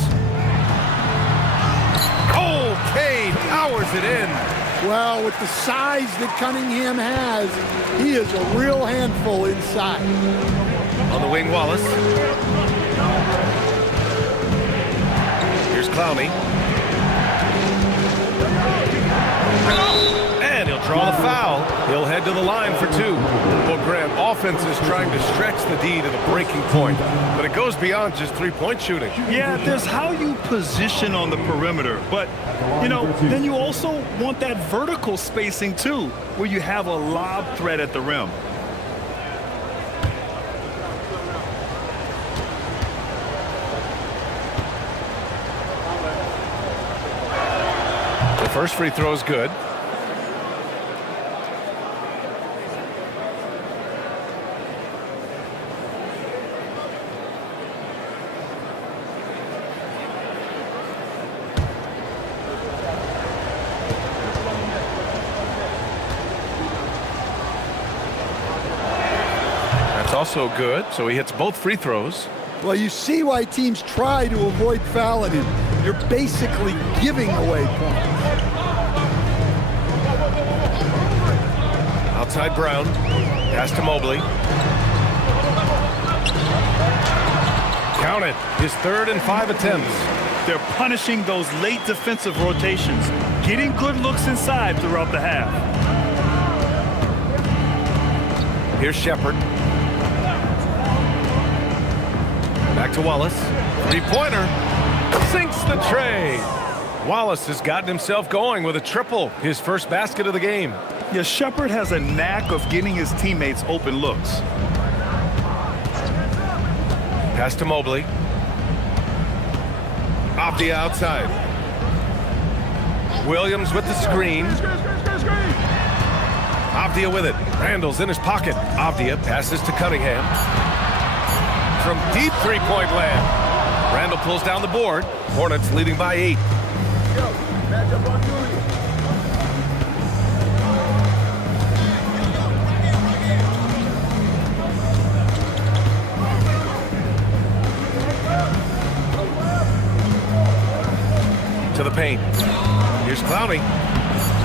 Oh, Cade powers it in. Well, with the size that Cunningham has, he is a real handful inside. On the wing, Wallace. Here's Clowney. And he'll draw the foul. He'll head to the line for 2. Well, Grant, offense is trying to stretch the D to the breaking point, but it goes beyond just three-point shooting. Yeah, there's how you position on the perimeter, but, you know, then you also want that vertical spacing, too, where you have a lob threat at the rim. First free throw is good. That's also good. So he hits both free throws. Well, you see why teams try to avoid fouling him. You're basically giving away points. Outside Brown. Pass to Mobley. Count it. His 3rd and 5 attempts. They're punishing those late defensive rotations, getting good looks inside throughout the half. Here's Shepherd. Back to Wallace. Three-pointer. Sinks the tray. Wallace has gotten himself going with a triple, his first basket of the game. Yeah, Shepherd has a knack of getting his teammates open looks. Pass to Mobley. Off the outside. Williams with the screen. Avdia with it. Randall's in his pocket. Avdia passes to Cunningham. From deep three-point land. Randall pulls down the board. Hornets leading by 8. To the paint. Here's Clowney.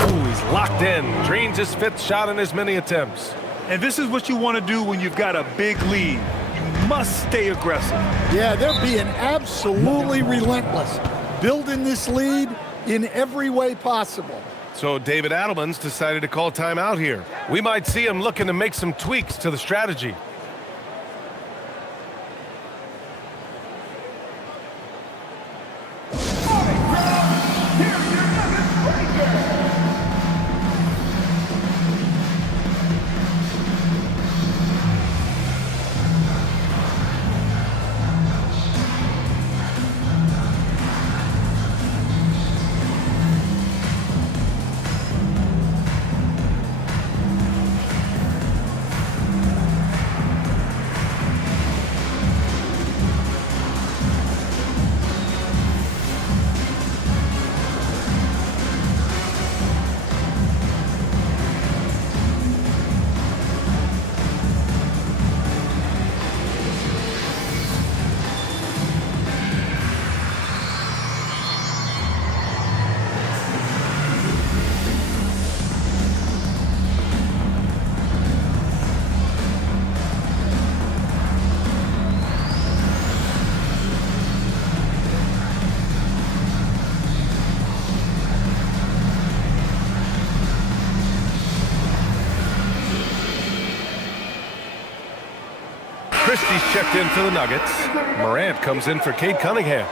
Ooh, he's locked in. Drains his 5th shot in as many attempts. And this is what you want to do when you've got a big lead. You must stay aggressive. Yeah, they're being absolutely relentless, building this lead in every way possible. So David Adelman's decided to call timeout here. We might see him looking to make some tweaks to the strategy. he's checked in for the Nuggets. Morant comes in for Cade Cunningham.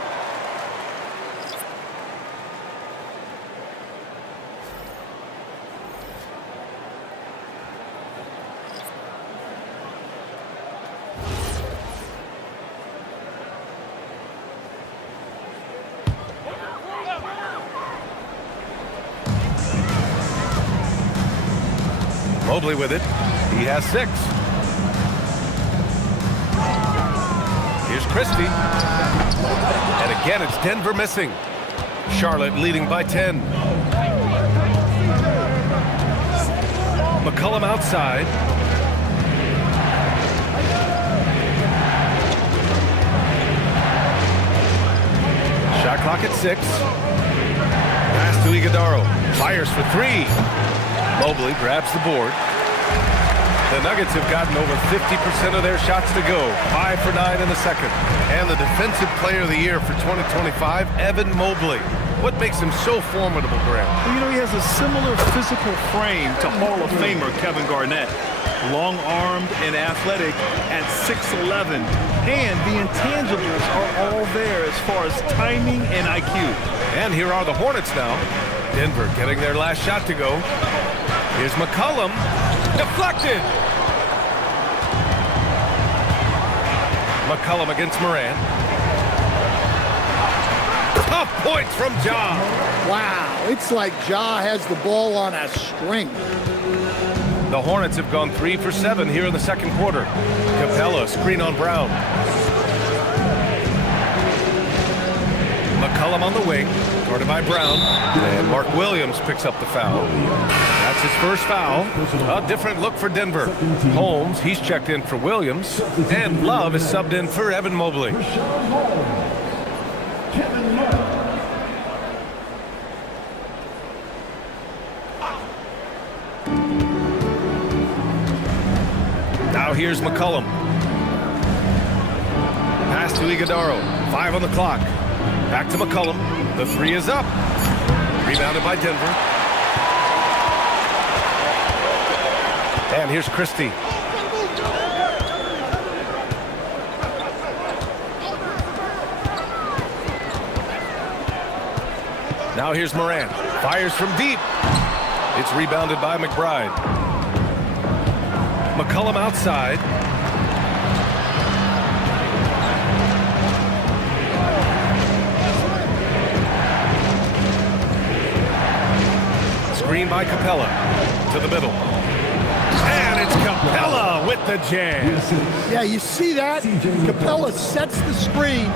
Mobley with it. He has 6. Here's Christie. And again, it's Denver missing. Charlotte leading by 10. McCollum outside. Shot clock at 6. Pass to Iguodaro. Fires for 3. Mobley grabs the board. The Nuggets have gotten over 50% of their shots to go. 5 for 9 in the second. And the Defensive Player of the Year for 2025, Evan Mobley. What makes him so formidable, Graham? Well, you know, he has a similar physical frame to Hall of Famer Kevin Garnett. Long-armed and athletic at 6'11". And the intangibles are all there as far as timing and IQ. And here are the Hornets now. Denver getting their last shot to go. Here's McCollum. Deflected. McCollum against Morant. Tough points from Ja. Wow, it's like Ja has the ball on a string. The Hornets have gone 3 for 7 here in the second quarter. Capella, screen on Brown. McCollum on the wing, guarded by Brown. And Mark Williams picks up the foul. That's his first foul. A different look for Denver. Holmes, he's checked in for Williams. And Love is subbed in for Evan Mobley. Now here's McCollum. Pass to Iguodaro. 5 on the clock. Back to McCollum. The 3 is up. Rebounded by Denver. And here's Christie. Now here's Morant. Fires from deep. It's rebounded by McBride. McCollum outside. Screen by Capella to the middle. And it's Capella with the jam. Yeah, you see that? Capella sets the screen,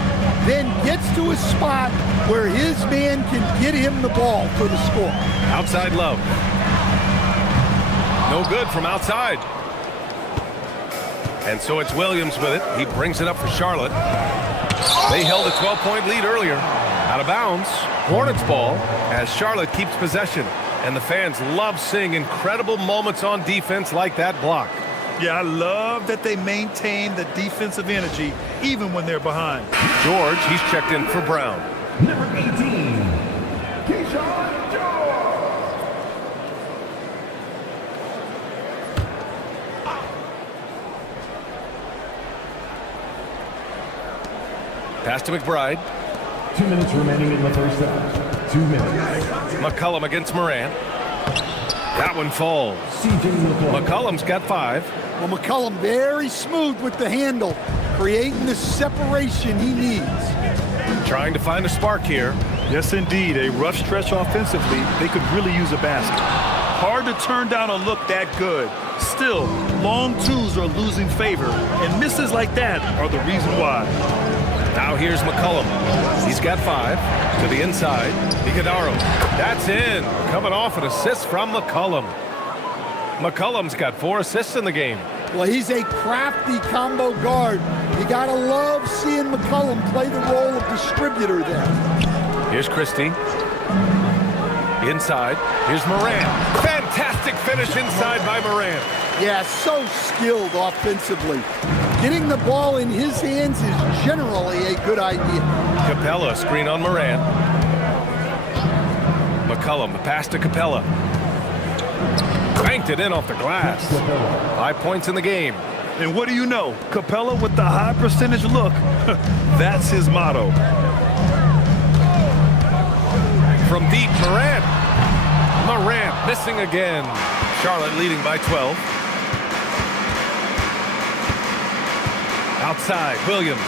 then gets to a spot where his man can get him the ball for the score. Outside Love. No good from outside. And so it's Williams with it. He brings it up for Charlotte. They held a 12-point lead earlier. Out of bounds. Hornets ball as Charlotte keeps possession. And the fans love seeing incredible moments on defense like that block. Yeah, I love that they maintain the defensive energy even when they're behind. George, he's checked in for Brown. Number 18, Keyshawn George. Pass to McBride. 2 minutes remaining in the first half. 2 minutes. McCollum against Morant. That one falls. McCollum's got 5. Well, McCollum very smooth with the handle, creating the separation he needs. Trying to find a spark here. Yes, indeed. A rough stretch offensively. They could really use a basket. Hard to turn down a look that good. Still, long twos are losing favor, and misses like that are the reason why. Now here's McCollum. He's got 5 to the inside. Iguodaro. That's in. Coming off an assist from McCollum. McCollum's got 4 assists in the game. Well, he's a crafty combo guard. You gotta love seeing McCollum play the role of distributor there. Here's Christie. Inside. Here's Morant. Fantastic finish inside by Morant. Yeah, so skilled offensively. Getting the ball in his hands is generally a good idea. Capella, screen on Morant. McCollum, the pass to Capella. Banked it in off the glass. 5 points in the game. And what do you know? Capella with the high percentage look. That's his motto. From deep, Morant. Morant missing again. Charlotte leading by 12. Outside, Williams.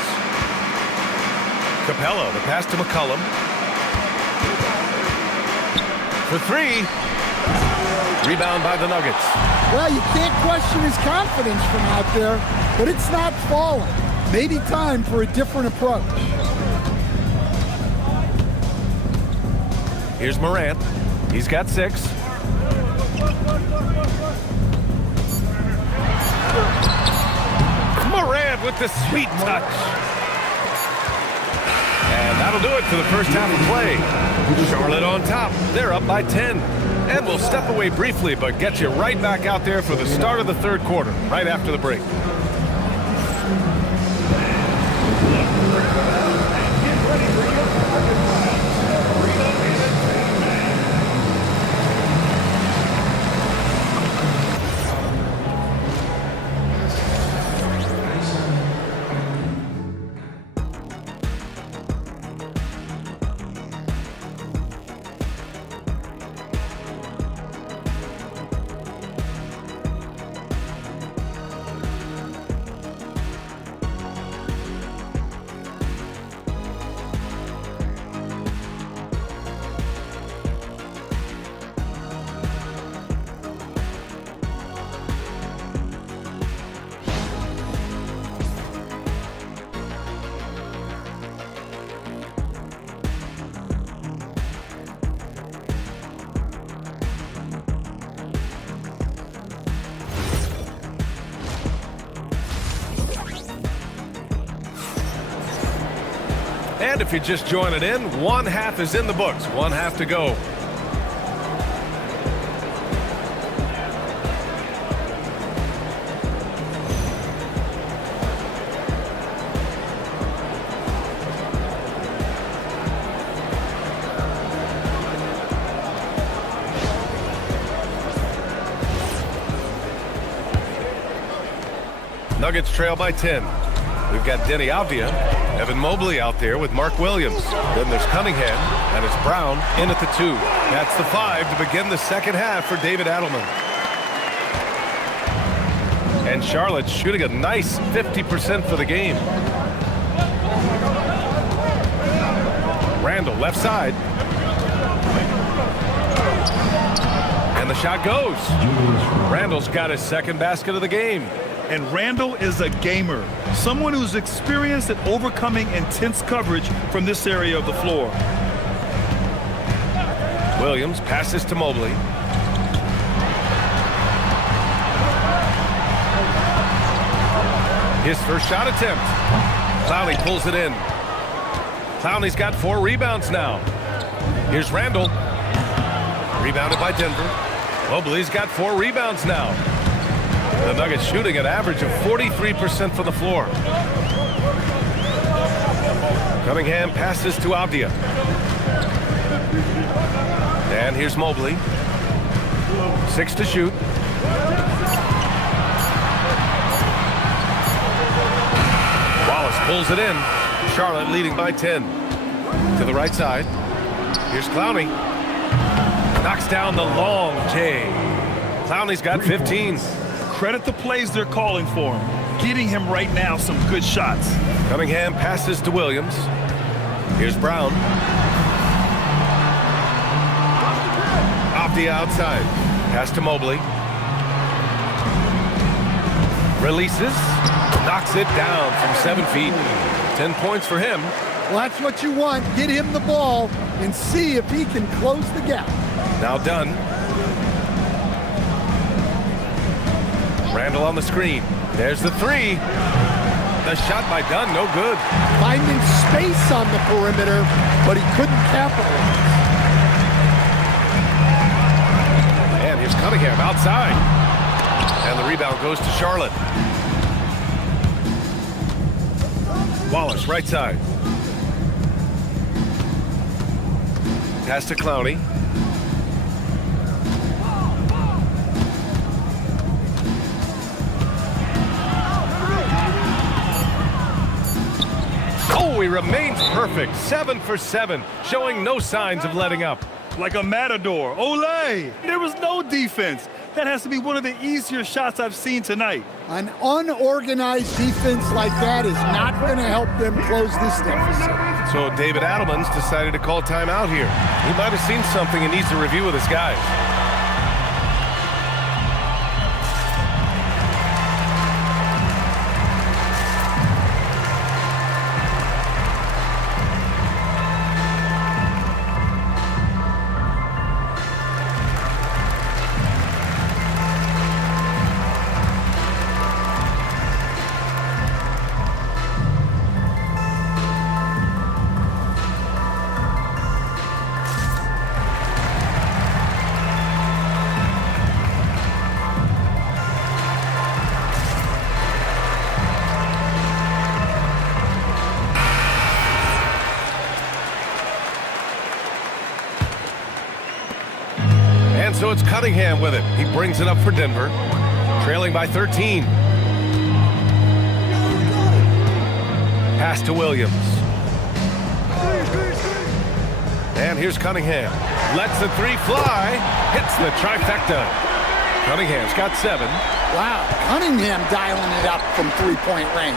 Capella, the pass to McCollum. For three. Rebound by the Nuggets. Well, you can't question his confidence from out there, but it's not falling. Maybe time for a different approach. Here's Morant. He's got 6. Morant with the sweet touch. And that'll do it for the first half of play. Charlotte on top. They're up by 10. And we'll step away briefly, but get you right back out there for the start of the third quarter, right after the break. And if you're just joining in, one half is in the books. One half to go. Nuggets trail by 10. We've got Denny Avdia, Evan Mobley out there with Mark Williams. Then there's Cunningham, and it's Brown in at the 2. That's the 5 to begin the second half for David Adelman. And Charlotte shooting a nice 50% for the game. Randall left side. And the shot goes. Randall's got his second basket of the game. And Randall is a gamer, someone who's experienced at overcoming intense coverage from this area of the floor. Williams passes to Mobley. His first shot attempt. Clowney pulls it in. Clowney's got 4 rebounds now. Here's Randall. Rebounded by Denver. Mobley's got 4 rebounds now. The Nuggets shooting an average of 43% from the floor. Cunningham passes to Avdia. And here's Mobley. 6 to shoot. Wallace pulls it in. Charlotte leading by 10. To the right side. Here's Clowney. Knocks down the long J. Clowney's got 15. Credit the plays they're calling for him. Getting him right now some good shots. Cunningham passes to Williams. Here's Brown. Off the outside. Pass to Mobley. Releases. Knocks it down from 7 feet. 10 points for him. Well, that's what you want. Get him the ball and see if he can close the gap. Now Dunn. Randall on the screen. There's the 3. The shot by Dunn, no good. Finding space on the perimeter, but he couldn't capitalize. And here's Cunningham outside. And the rebound goes to Charlotte. Wallace, right side. Pass to Clowney. he remains perfect. 7 for 7, showing no signs of letting up. Like a matador. Olay! There was no defense. That has to be one of the easier shots I've seen tonight. An unorganized defense like that is not going to help them close this deficit. So David Adelman's decided to call timeout here. He might have seen something and needs to review with his guys. So it's Cunningham with it. He brings it up for Denver, trailing by 13. Pass to Williams. And here's Cunningham. Lets the three fly. Hits the trifecta. Cunningham's got 7. Wow, Cunningham dialing it up from three-point range.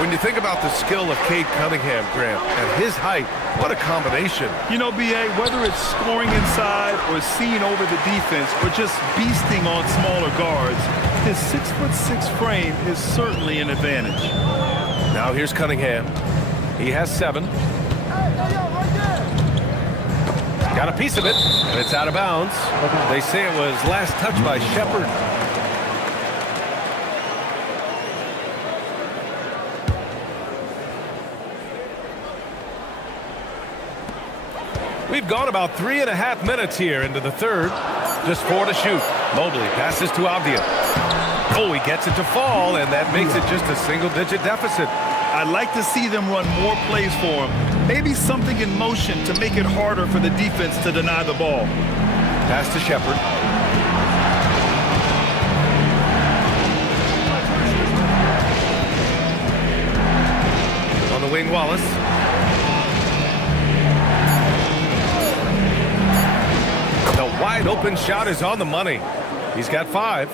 When you think about the skill of Cade Cunningham, Grant, and his height, what a combination. You know, B.A., whether it's scoring inside or seeing over the defense or just beasting on smaller guards, his 6'6" frame is certainly an advantage. Now here's Cunningham. He has 7. Got a piece of it, and it's out of bounds. They say it was last touched by Shepard. We've gone about 3.5 minutes here into the third. Just 4 to shoot. Mobley passes to Avdia. Oh, he gets it to fall, and that makes it just a single-digit deficit. I'd like to see them run more plays for him. Maybe something in motion to make it harder for the defense to deny the ball. Pass to Shepard. On the wing, Wallace. The wide open shot is on the money. He's got 5.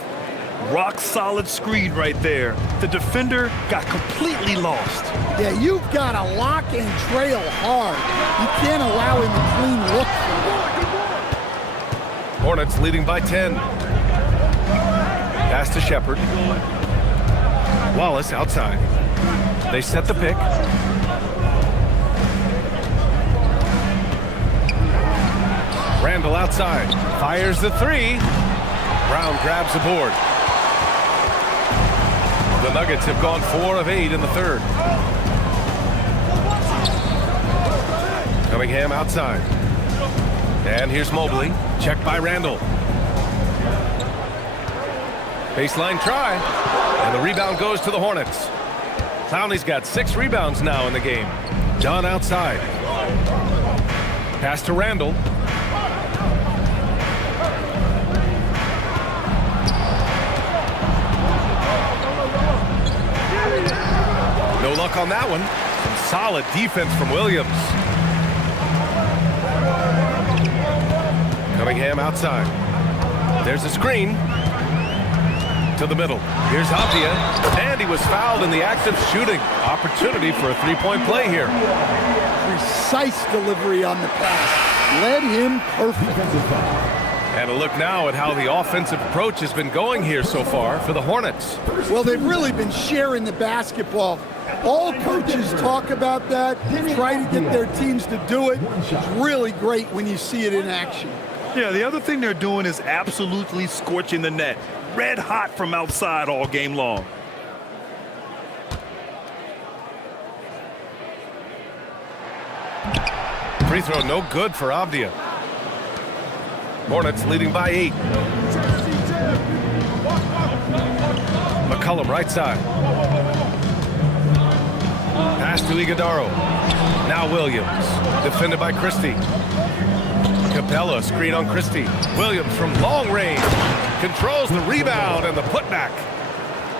Rock solid screen right there. The defender got completely lost. Yeah, you've got to lock and trail hard. You can't allow him a clean look. Hornets leading by 10. Pass to Shepard. Wallace outside. They set the pick. Randall outside. Fires the 3. Brown grabs the board. The Nuggets have gone 4 of 8 in the third. Cunningham outside. And here's Mobley. Checked by Randall. Baseline try. And the rebound goes to the Hornets. Clowney's got 6 rebounds now in the game. Dunn outside. Pass to Randall. No luck on that one. Some solid defense from Williams. Cunningham outside. There's a screen. To the middle. Here's Avdia. And he was fouled in the act of shooting. Opportunity for a 3-point play here. Precise delivery on the pass. Led him perfect. And a look now at how the offensive approach has been going here so far for the Hornets. Well, they've really been sharing the basketball. All coaches talk about that, try to get their teams to do it. It's really great when you see it in action. Yeah, the other thing they're doing is absolutely scorching the net. Red hot from outside all game long. Free throw no good for Avdia. Hornets leading by 8. McCollum right side. Pass to Iguodaro. Now Williams. Defended by Christie. Capella screen on Christie. Williams from long range. Controls the rebound and the putback.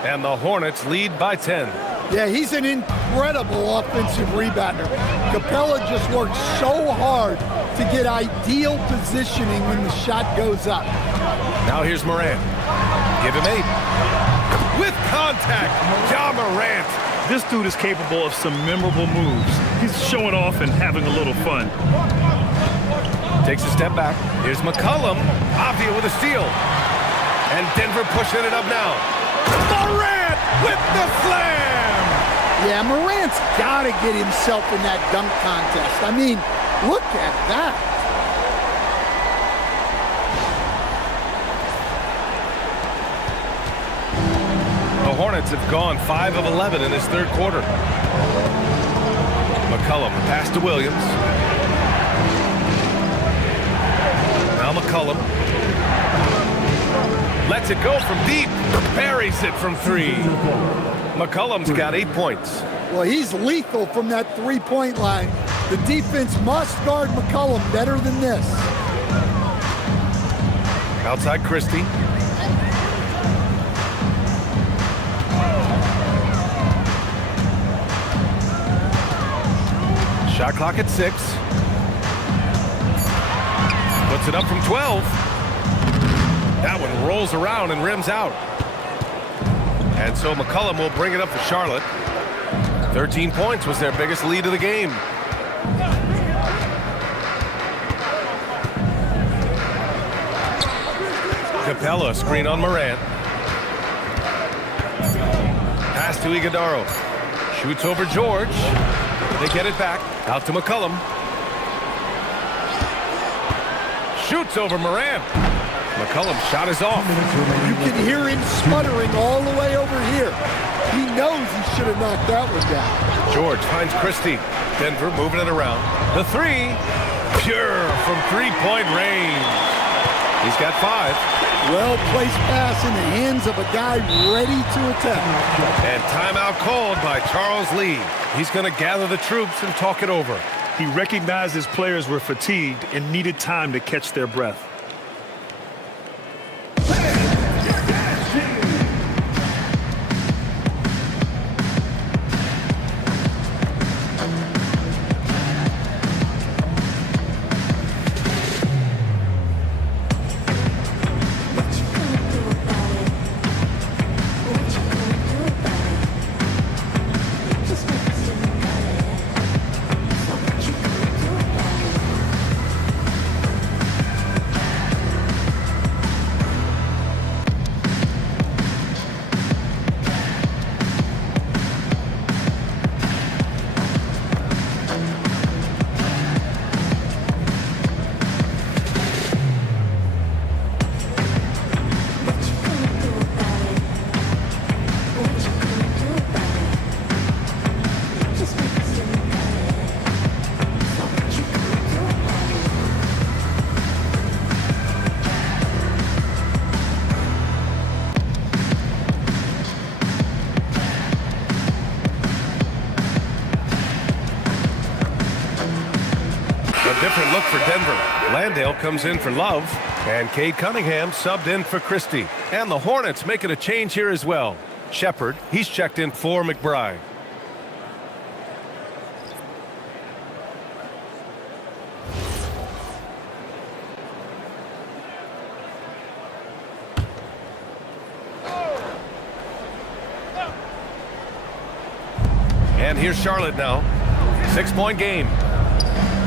And the Hornets lead by 10. Yeah, he's an incredible offensive rebounder. Capella just works so hard to get ideal positioning when the shot goes up. Now here's Morant. Give him 8. With contact, Ja Morant. This dude is capable of some memorable moves. He's showing off and having a little fun. Takes a step back. Here's McCollum. Avdia with a steal. And Denver pushing it up now. Morant with the slam! Yeah, Morant's got to get himself in that dunk contest. I mean, look at that. The Hornets have gone 5 of 11 in this third quarter. McCollum pass to Williams. Now McCollum lets it go from deep. Buries it from 3. McCollum's got 8 points. Well, he's lethal from that three-point line. The defense must guard McCollum better than this. Outside Christie. Shot clock at 6. Puts it up from 12. That one rolls around and rims out. And so McCollum will bring it up for Charlotte. 13 points was their biggest lead of the game. Capella screen on Morant. Pass to Iguodaro. Shoots over George. They get it back. Out to McCollum. Shoots over Morant. McCollum's shot is off. You can hear him sputtering all the way over here. He knows he should have knocked that one down. George finds Christie. Denver moving it around. The 3. Pure from three-point range. He's got 5. Well-placed pass in the hands of a guy ready to attack. And timeout called by Charles Lee. He's going to gather the troops and talk it over. He recognized his players were fatigued and needed time to catch their breath. Different look for Denver. Landale comes in for Love, and Cade Cunningham subbed in for Christie. And the Hornets making a change here as well. Shepard, he's checked in for McBride. And here's Charlotte now. 6-point game.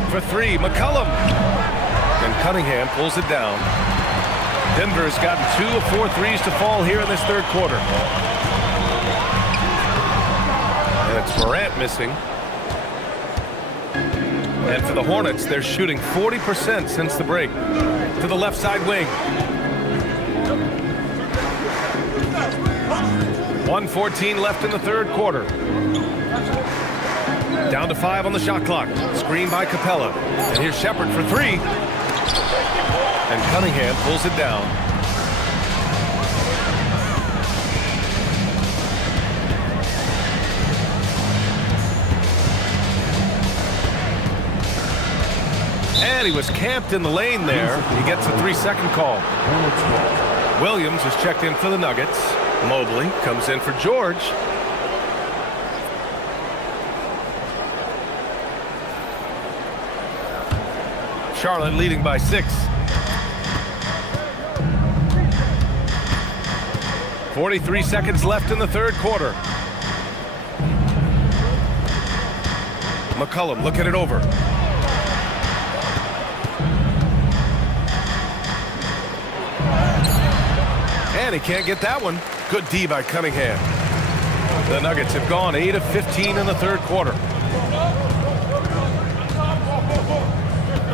For 3, McCollum. And Cunningham pulls it down. Denver has gotten 2 of 4 threes to fall here in this third quarter. And it's Morant missing. And for the Hornets, they're shooting 40% since the break. To the left side wing. 1:14 left in the third quarter. Down to 5 on the shot clock. Screen by Capella. And here's Shepard for 3. And Cunningham pulls it down. And he was camped in the lane there. He gets a 3-second call. Williams is checked in for the Nuggets. Mobley comes in for George. Charlotte leading by 6. 43 seconds left in the third quarter. McCollum looking it over. And he can't get that one. Good D by Cunningham. The Nuggets have gone 8 of 15 in the third quarter.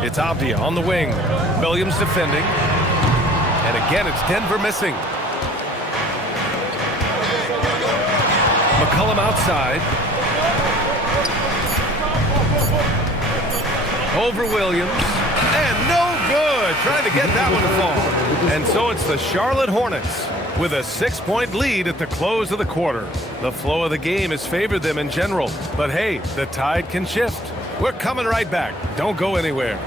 It's Avdia on the wing. Williams defending. And again, it's Denver missing. McCollum outside. Over Williams. And no good. Trying to get that one to fall. And so it's the Charlotte Hornets with a 6-point lead at the close of the quarter. The flow of the game has favored them in general. But hey, the tide can shift. We're coming right back. Don't go anywhere.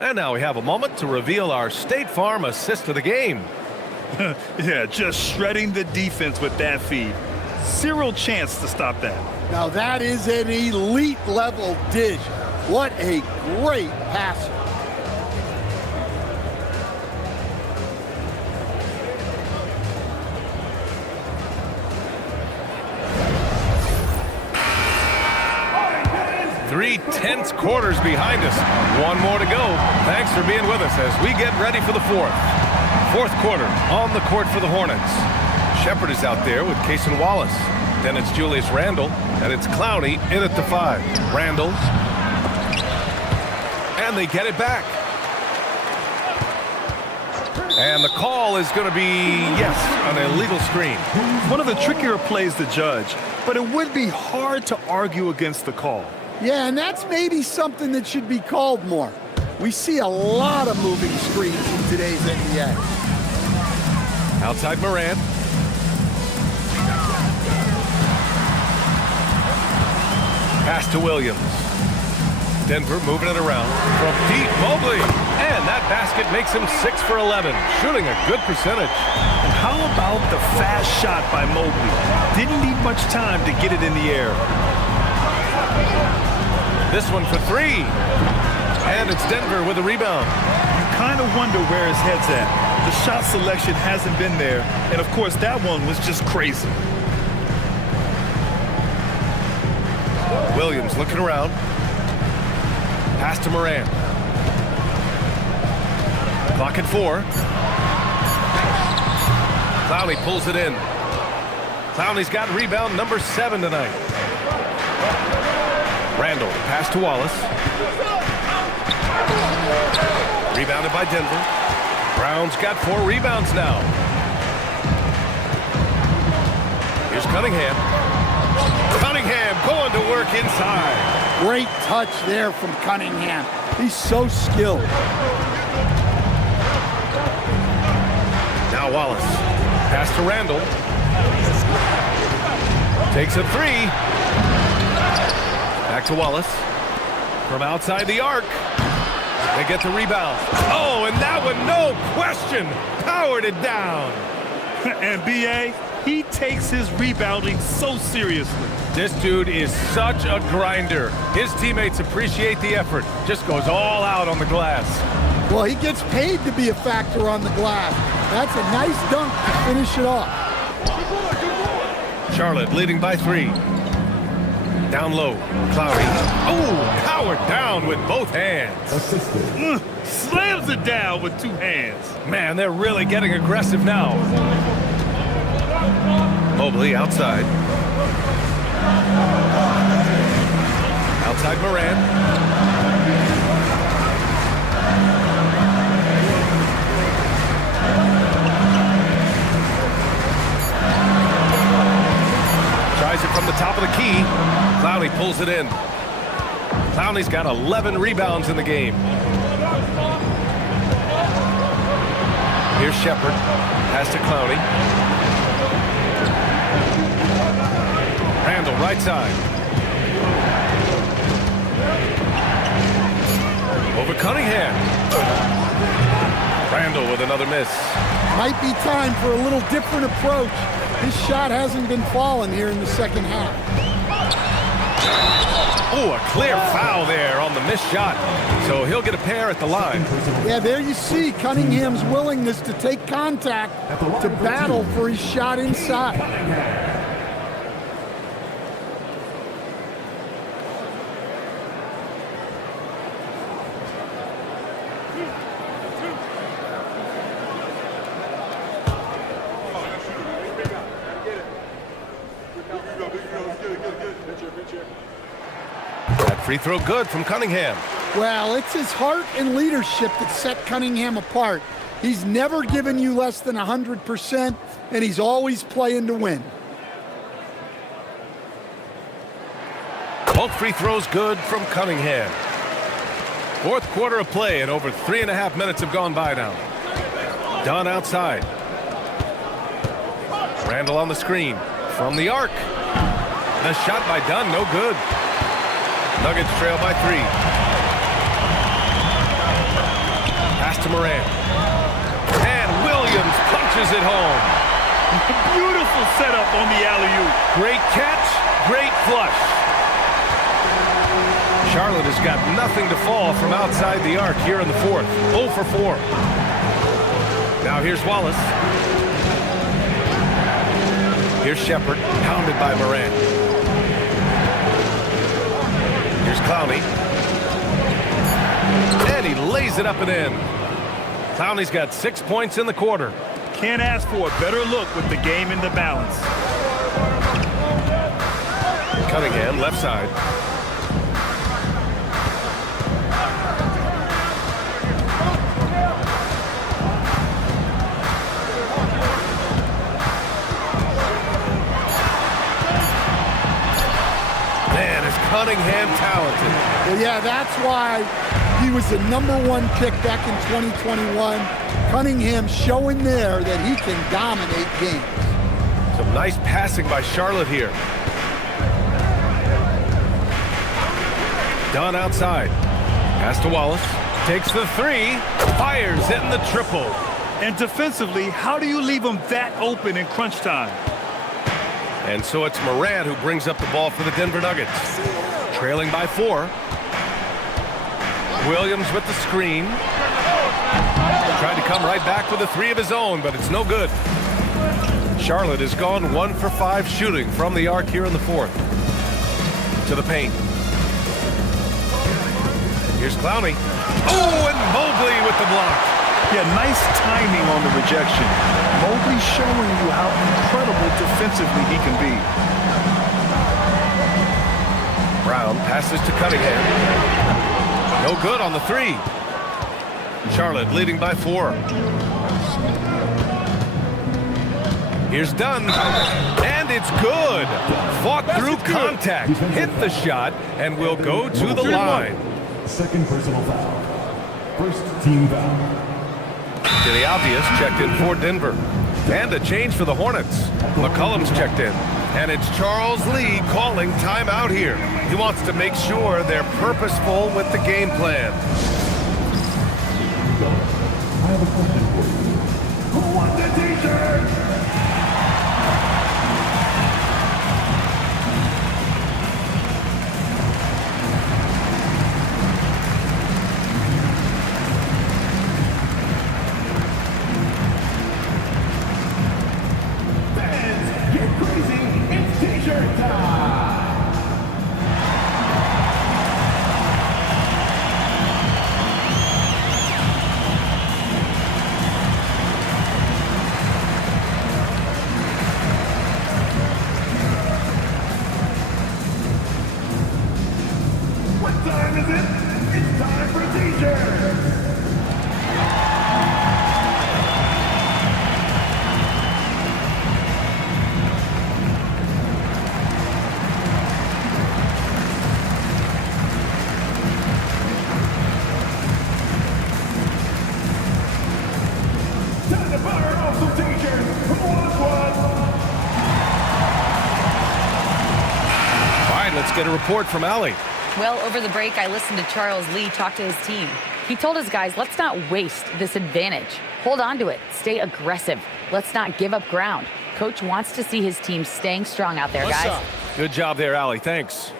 And now we have a moment to reveal our State Farm assist of the game. Yeah, just shredding the defense with that feed. Zero chance to stop that. Now that is an elite level dish. What a great passer. Three tense quarters behind us. One more to go. Thanks for being with us as we get ready for the fourth. Fourth quarter on the court for the Hornets. Shepard is out there with Cason Wallace. Then it's Julius Randle, and it's Clowney in at the 5. Randle. And they get it back. And the call is going to be, yes, an illegal screen. One of the trickier plays to judge, but it would be hard to argue against the call. Yeah, and that's maybe something that should be called more. We see a lot of moving screens in today's NBA. Outside Morant. Pass to Williams. Denver moving it around. From deep, Mobley. And that basket makes him 6 for 11. Shooting a good percentage. And how about the fast shot by Mobley? Didn't need much time to get it in the air. This one for 3. And it's Denver with a rebound. You kind of wonder where his head's at. The shot selection hasn't been there. And, of course, that one was just crazy. Williams looking around. Pass to Morant. Clock at 4. Clowney pulls it in. Clowney's got rebound number 7 tonight. Randle, pass to Wallace. Rebounded by Denver. Brown's got 4 rebounds now. Here's Cunningham. Cunningham going to work inside. Great touch there from Cunningham. He's so skilled. Now Wallace. Pass to Randle. Takes a 3. Back to Wallace. From outside the arc. They get the rebound. Oh, and that one, no question, powered it down. And B.A., he takes his rebounding so seriously. This dude is such a grinder. His teammates appreciate the effort. Just goes all out on the glass. Well, he gets paid to be a factor on the glass. That's a nice dunk to finish it off. Charlotte leading by 3. Down low, Clowney. Oh, powered down with both hands. Slams it down with 2 hands. Man, they're really getting aggressive now. Mobley outside. Outside Morant. Tries it from the top of the key. Clowney pulls it in. Clowney's got 11 rebounds in the game. Here's Shepard. Pass to Clowney. Randle right side. Cunningham. Randall with another miss. Might be time for a little different approach. His shot hasn't been falling here in the second half. Oh, a clear foul there on the missed shot. So he'll get a pair at the line. Yeah, there you see Cunningham's willingness to take contact, to battle for his shot inside. That free throw good from Cunningham. Well, it's his heart and leadership that set Cunningham apart. He's never given you less than 100%, and he's always playing to win. Both free throws good from Cunningham. Fourth quarter of play, and over 3.5 minutes have gone by now. Dunn outside. Randall on the screen. From the arc. The shot by Dunn, no good. Nuggets trail by 3. Pass to Morant. And Williams punches it home. Beautiful setup on the alley-oop. Great catch, great flush. Charlotte has got nothing to fall from outside the arc here in the fourth. 0 for 4. Now here's Wallace. Here's Shepard, pounded by Morant. Here's Clowney. And he lays it up and in. Clowney's got 6 points in the quarter. Can't ask for a better look with the game in the balance. Cunningham, left side. Man, is Cunningham talented. Well, yeah, that's why he was the #1 pick back in 2021. Cunningham showing there that he can dominate games. Some nice passing by Charlotte here. Dunn outside. Pass to Wallace. Takes the 3. Fires, hitting the triple. And defensively, how do you leave him that open in crunch time? And so it's Morant who brings up the ball for the Denver Nuggets. Trailing by 4. Williams with the screen. Tried to come right back with a 3 of his own, but it's no good. Charlotte has gone 1 for 5 shooting from the arc here in the fourth. To the paint. Here's Clowney. Oh, and Mobley with the block. Yeah, nice timing on the rejection. Mobley showing you how incredible defensively he can be. Brown passes to Cunningham. No good on the 3. Charlotte leading by 4. Here's Dunn. And it's good. Fought through contact. Hit the shot and will go to the line. Second personal foul. First team foul. To the obvious, checked in for Denver. And a change for the Hornets. McCollum's checked in. And it's Charles Lee calling timeout here. He wants to make sure they're purposeful with the game plan. I have a question for you. Who won the t-shirt? Let's get a report from Allie. Well, over the break, I listened to Charles Lee talk to his team. He told his guys, let's not waste this advantage. Hold on to it. Stay aggressive. Let's not give up ground. Coach wants to see his team staying strong out there, guys. Good job there, Allie. Thanks.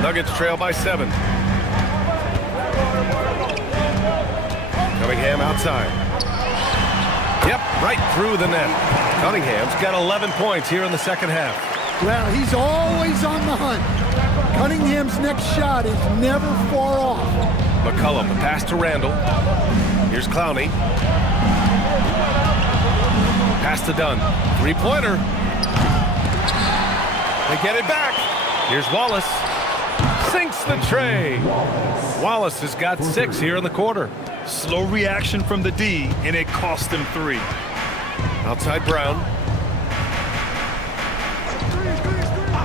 Nuggets trail by 7. Cunningham outside. Yep, right through the net. Cunningham's got 11 points here in the second half. Well, he's always on the hunt. Cunningham's next shot is never far off. McCullum, the pass to Randall. Here's Clowney. Pass to Dunn. Three-pointer. They get it back. Here's Wallace. Sinks the tray. Wallace has got 6 here in the quarter. Slow reaction from the D, and it cost him 3. Outside Brown.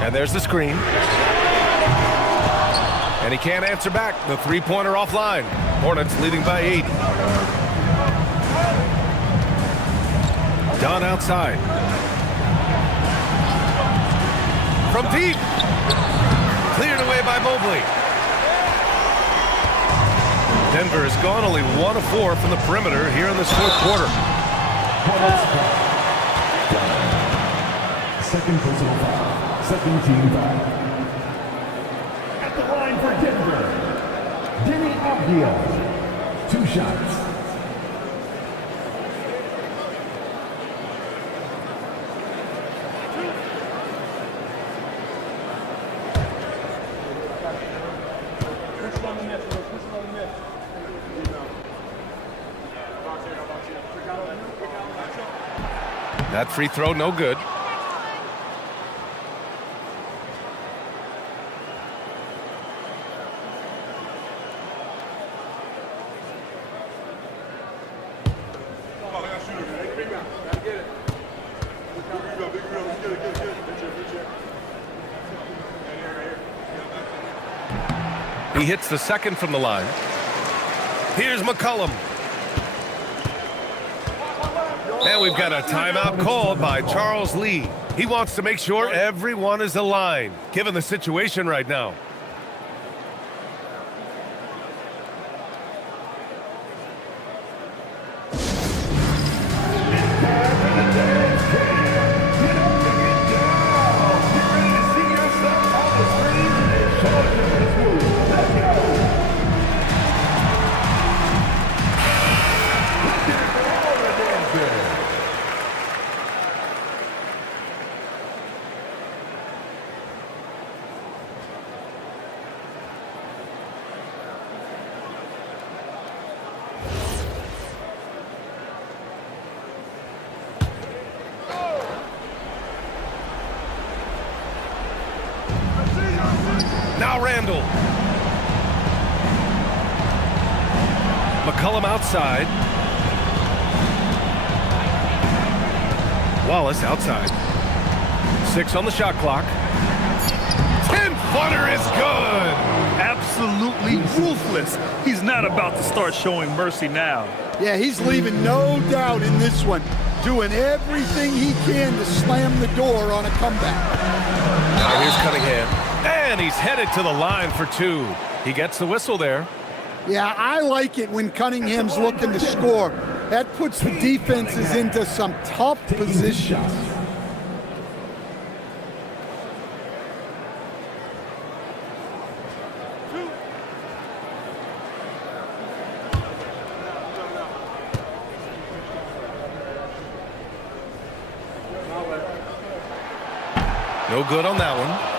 And there's the screen. And he can't answer back. The three-pointer offline. Hornets leading by 8. Dunn outside. From deep. Cleared away by Mobley. Denver has gone only 1 of 4 from the perimeter here in this fourth quarter. Second personal foul. Second team foul. At the line for Denver, Denny Avdia. 2 shots. That free throw, no good. He hits the second from the line. Here's McCullum. And we've got a timeout called by Charles Lee. He wants to make sure everyone is aligned, given the situation right now. Now Randall. McCullum outside. Wallace outside. 6 on the shot clock. 10-footer is good. Absolutely ruthless. He's not about to start showing mercy now. Yeah, he's leaving no doubt in this one. Doing everything he can to slam the door on a comeback. Now here's Cunningham. And he's headed to the line for 2. He gets the whistle there. Yeah, I like it when Cunningham's looking to score. That puts the defenses into some tough positions. No good on that one.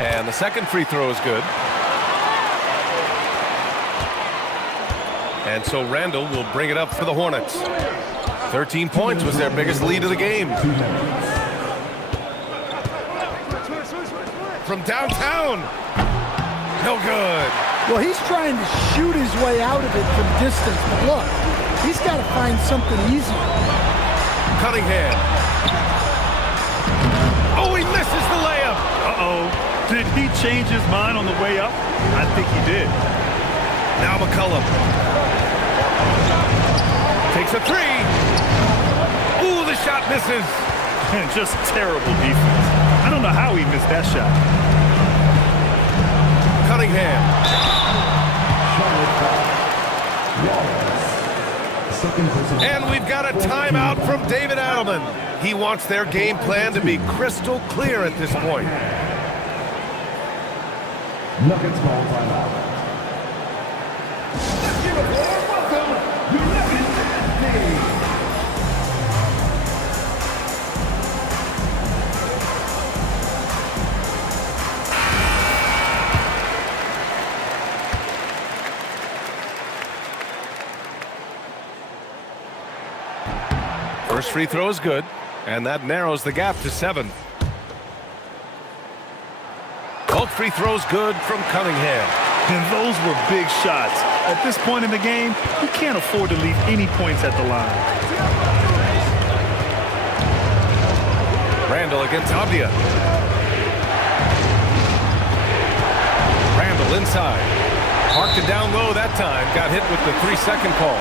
And the second free throw is good. And so Randall will bring it up for the Hornets. 13 points was their biggest lead of the game. From downtown. No good. Well, he's trying to shoot his way out of it from distance. But look, He's got to find something easier. Cunningham. Oh, he misses the layup. Uh-oh. Did he change his mind on the way up? I think he did. Now McCollum. Takes a three. Ooh, the shot misses. And just terrible defense. I don't know how he missed that shot. Cunningham. And we've got a timeout from David Adelman. He wants their game plan to be crystal clear at this point. Nuggets ball timeout. Let's give a warm welcome to Nuggets SD. First free throw is good, and that narrows the gap to 7. Both free throws good from Cunningham. And those were big shots. At this point in the game, you can't afford to leave any points at the line. Randall against Avdia. Randall inside. Parked it down low that time. Got hit with the 3-second call.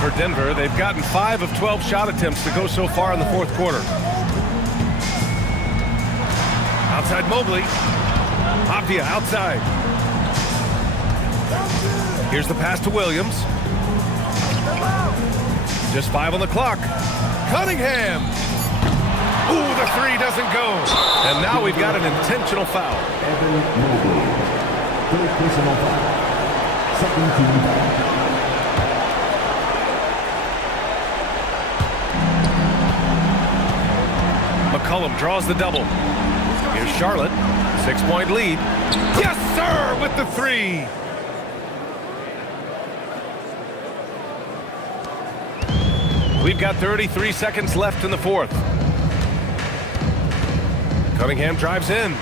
For Denver, they've gotten 5 of 12 shot attempts to go so far in the fourth quarter. Outside Mobley. Avdia outside. Here's the pass to Williams. Just 5 on the clock. Cunningham. Ooh, the 3 doesn't go. And now we've got an intentional foul. Third personal foul. Second team foul. McCollum draws the double. Here's Charlotte. 6-point lead. Yes, sir, with the 3. We've got 33 seconds left in the fourth. Cunningham drives in.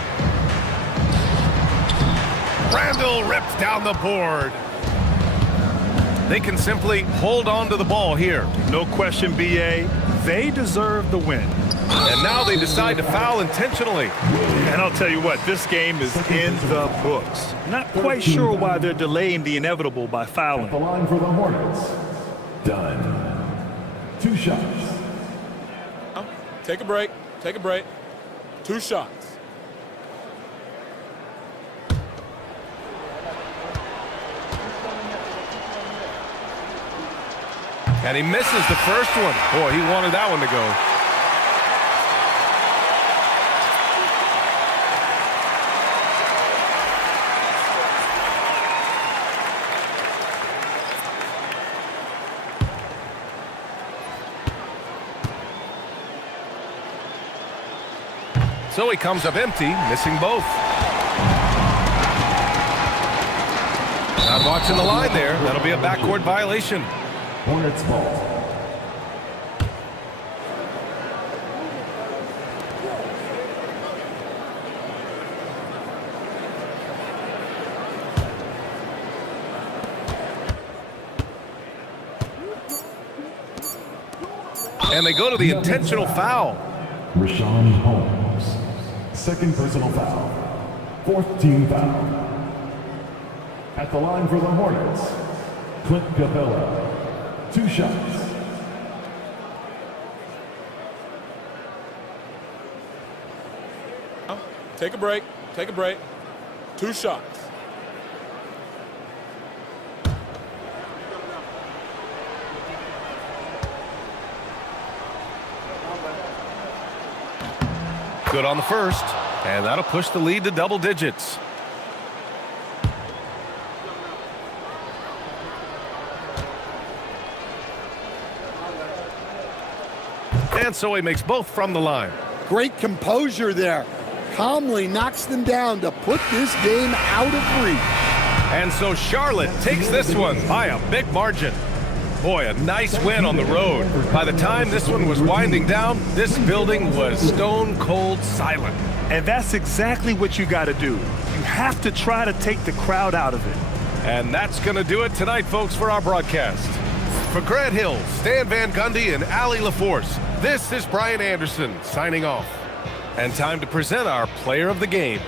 Randall ripped down the board. They can simply hold on to the ball here. No question, B.A. They deserve the win. And now they decide to foul intentionally. And I'll tell you what, this game is in the books. Not quite sure why they're delaying the inevitable by fouling. The line for the Hornets. Done. 2 shots. Take a break. Take a break. 2 shots. And he misses the first one. Boy, he wanted that one to go. So he comes up empty, missing both. Not watching the line there. That'll be a backcourt violation. Hornets ball. And they go to the intentional foul. Rashawn Holmes. Second personal foul. 4th team foul. At the line for the Hornets, Clint Capella. 2 shots. Take a break. Take a break. 2 shots. Good on the first, and that'll push the lead to double digits. And so he makes both from the line. Great composure there. Calmly knocks them down to put this game out of reach. And so Charlotte takes this one by a big margin. Boy, a nice win on the road. By the time this one was winding down, this building was stone cold silent. And that's exactly what you got to do. You have to try to take the crowd out of it. And that's going to do it tonight, folks, for our broadcast. For Grant Hill, Stan Van Gundy, and Allie LaForce, this is Brian Anderson signing off. And time to present our player of the game.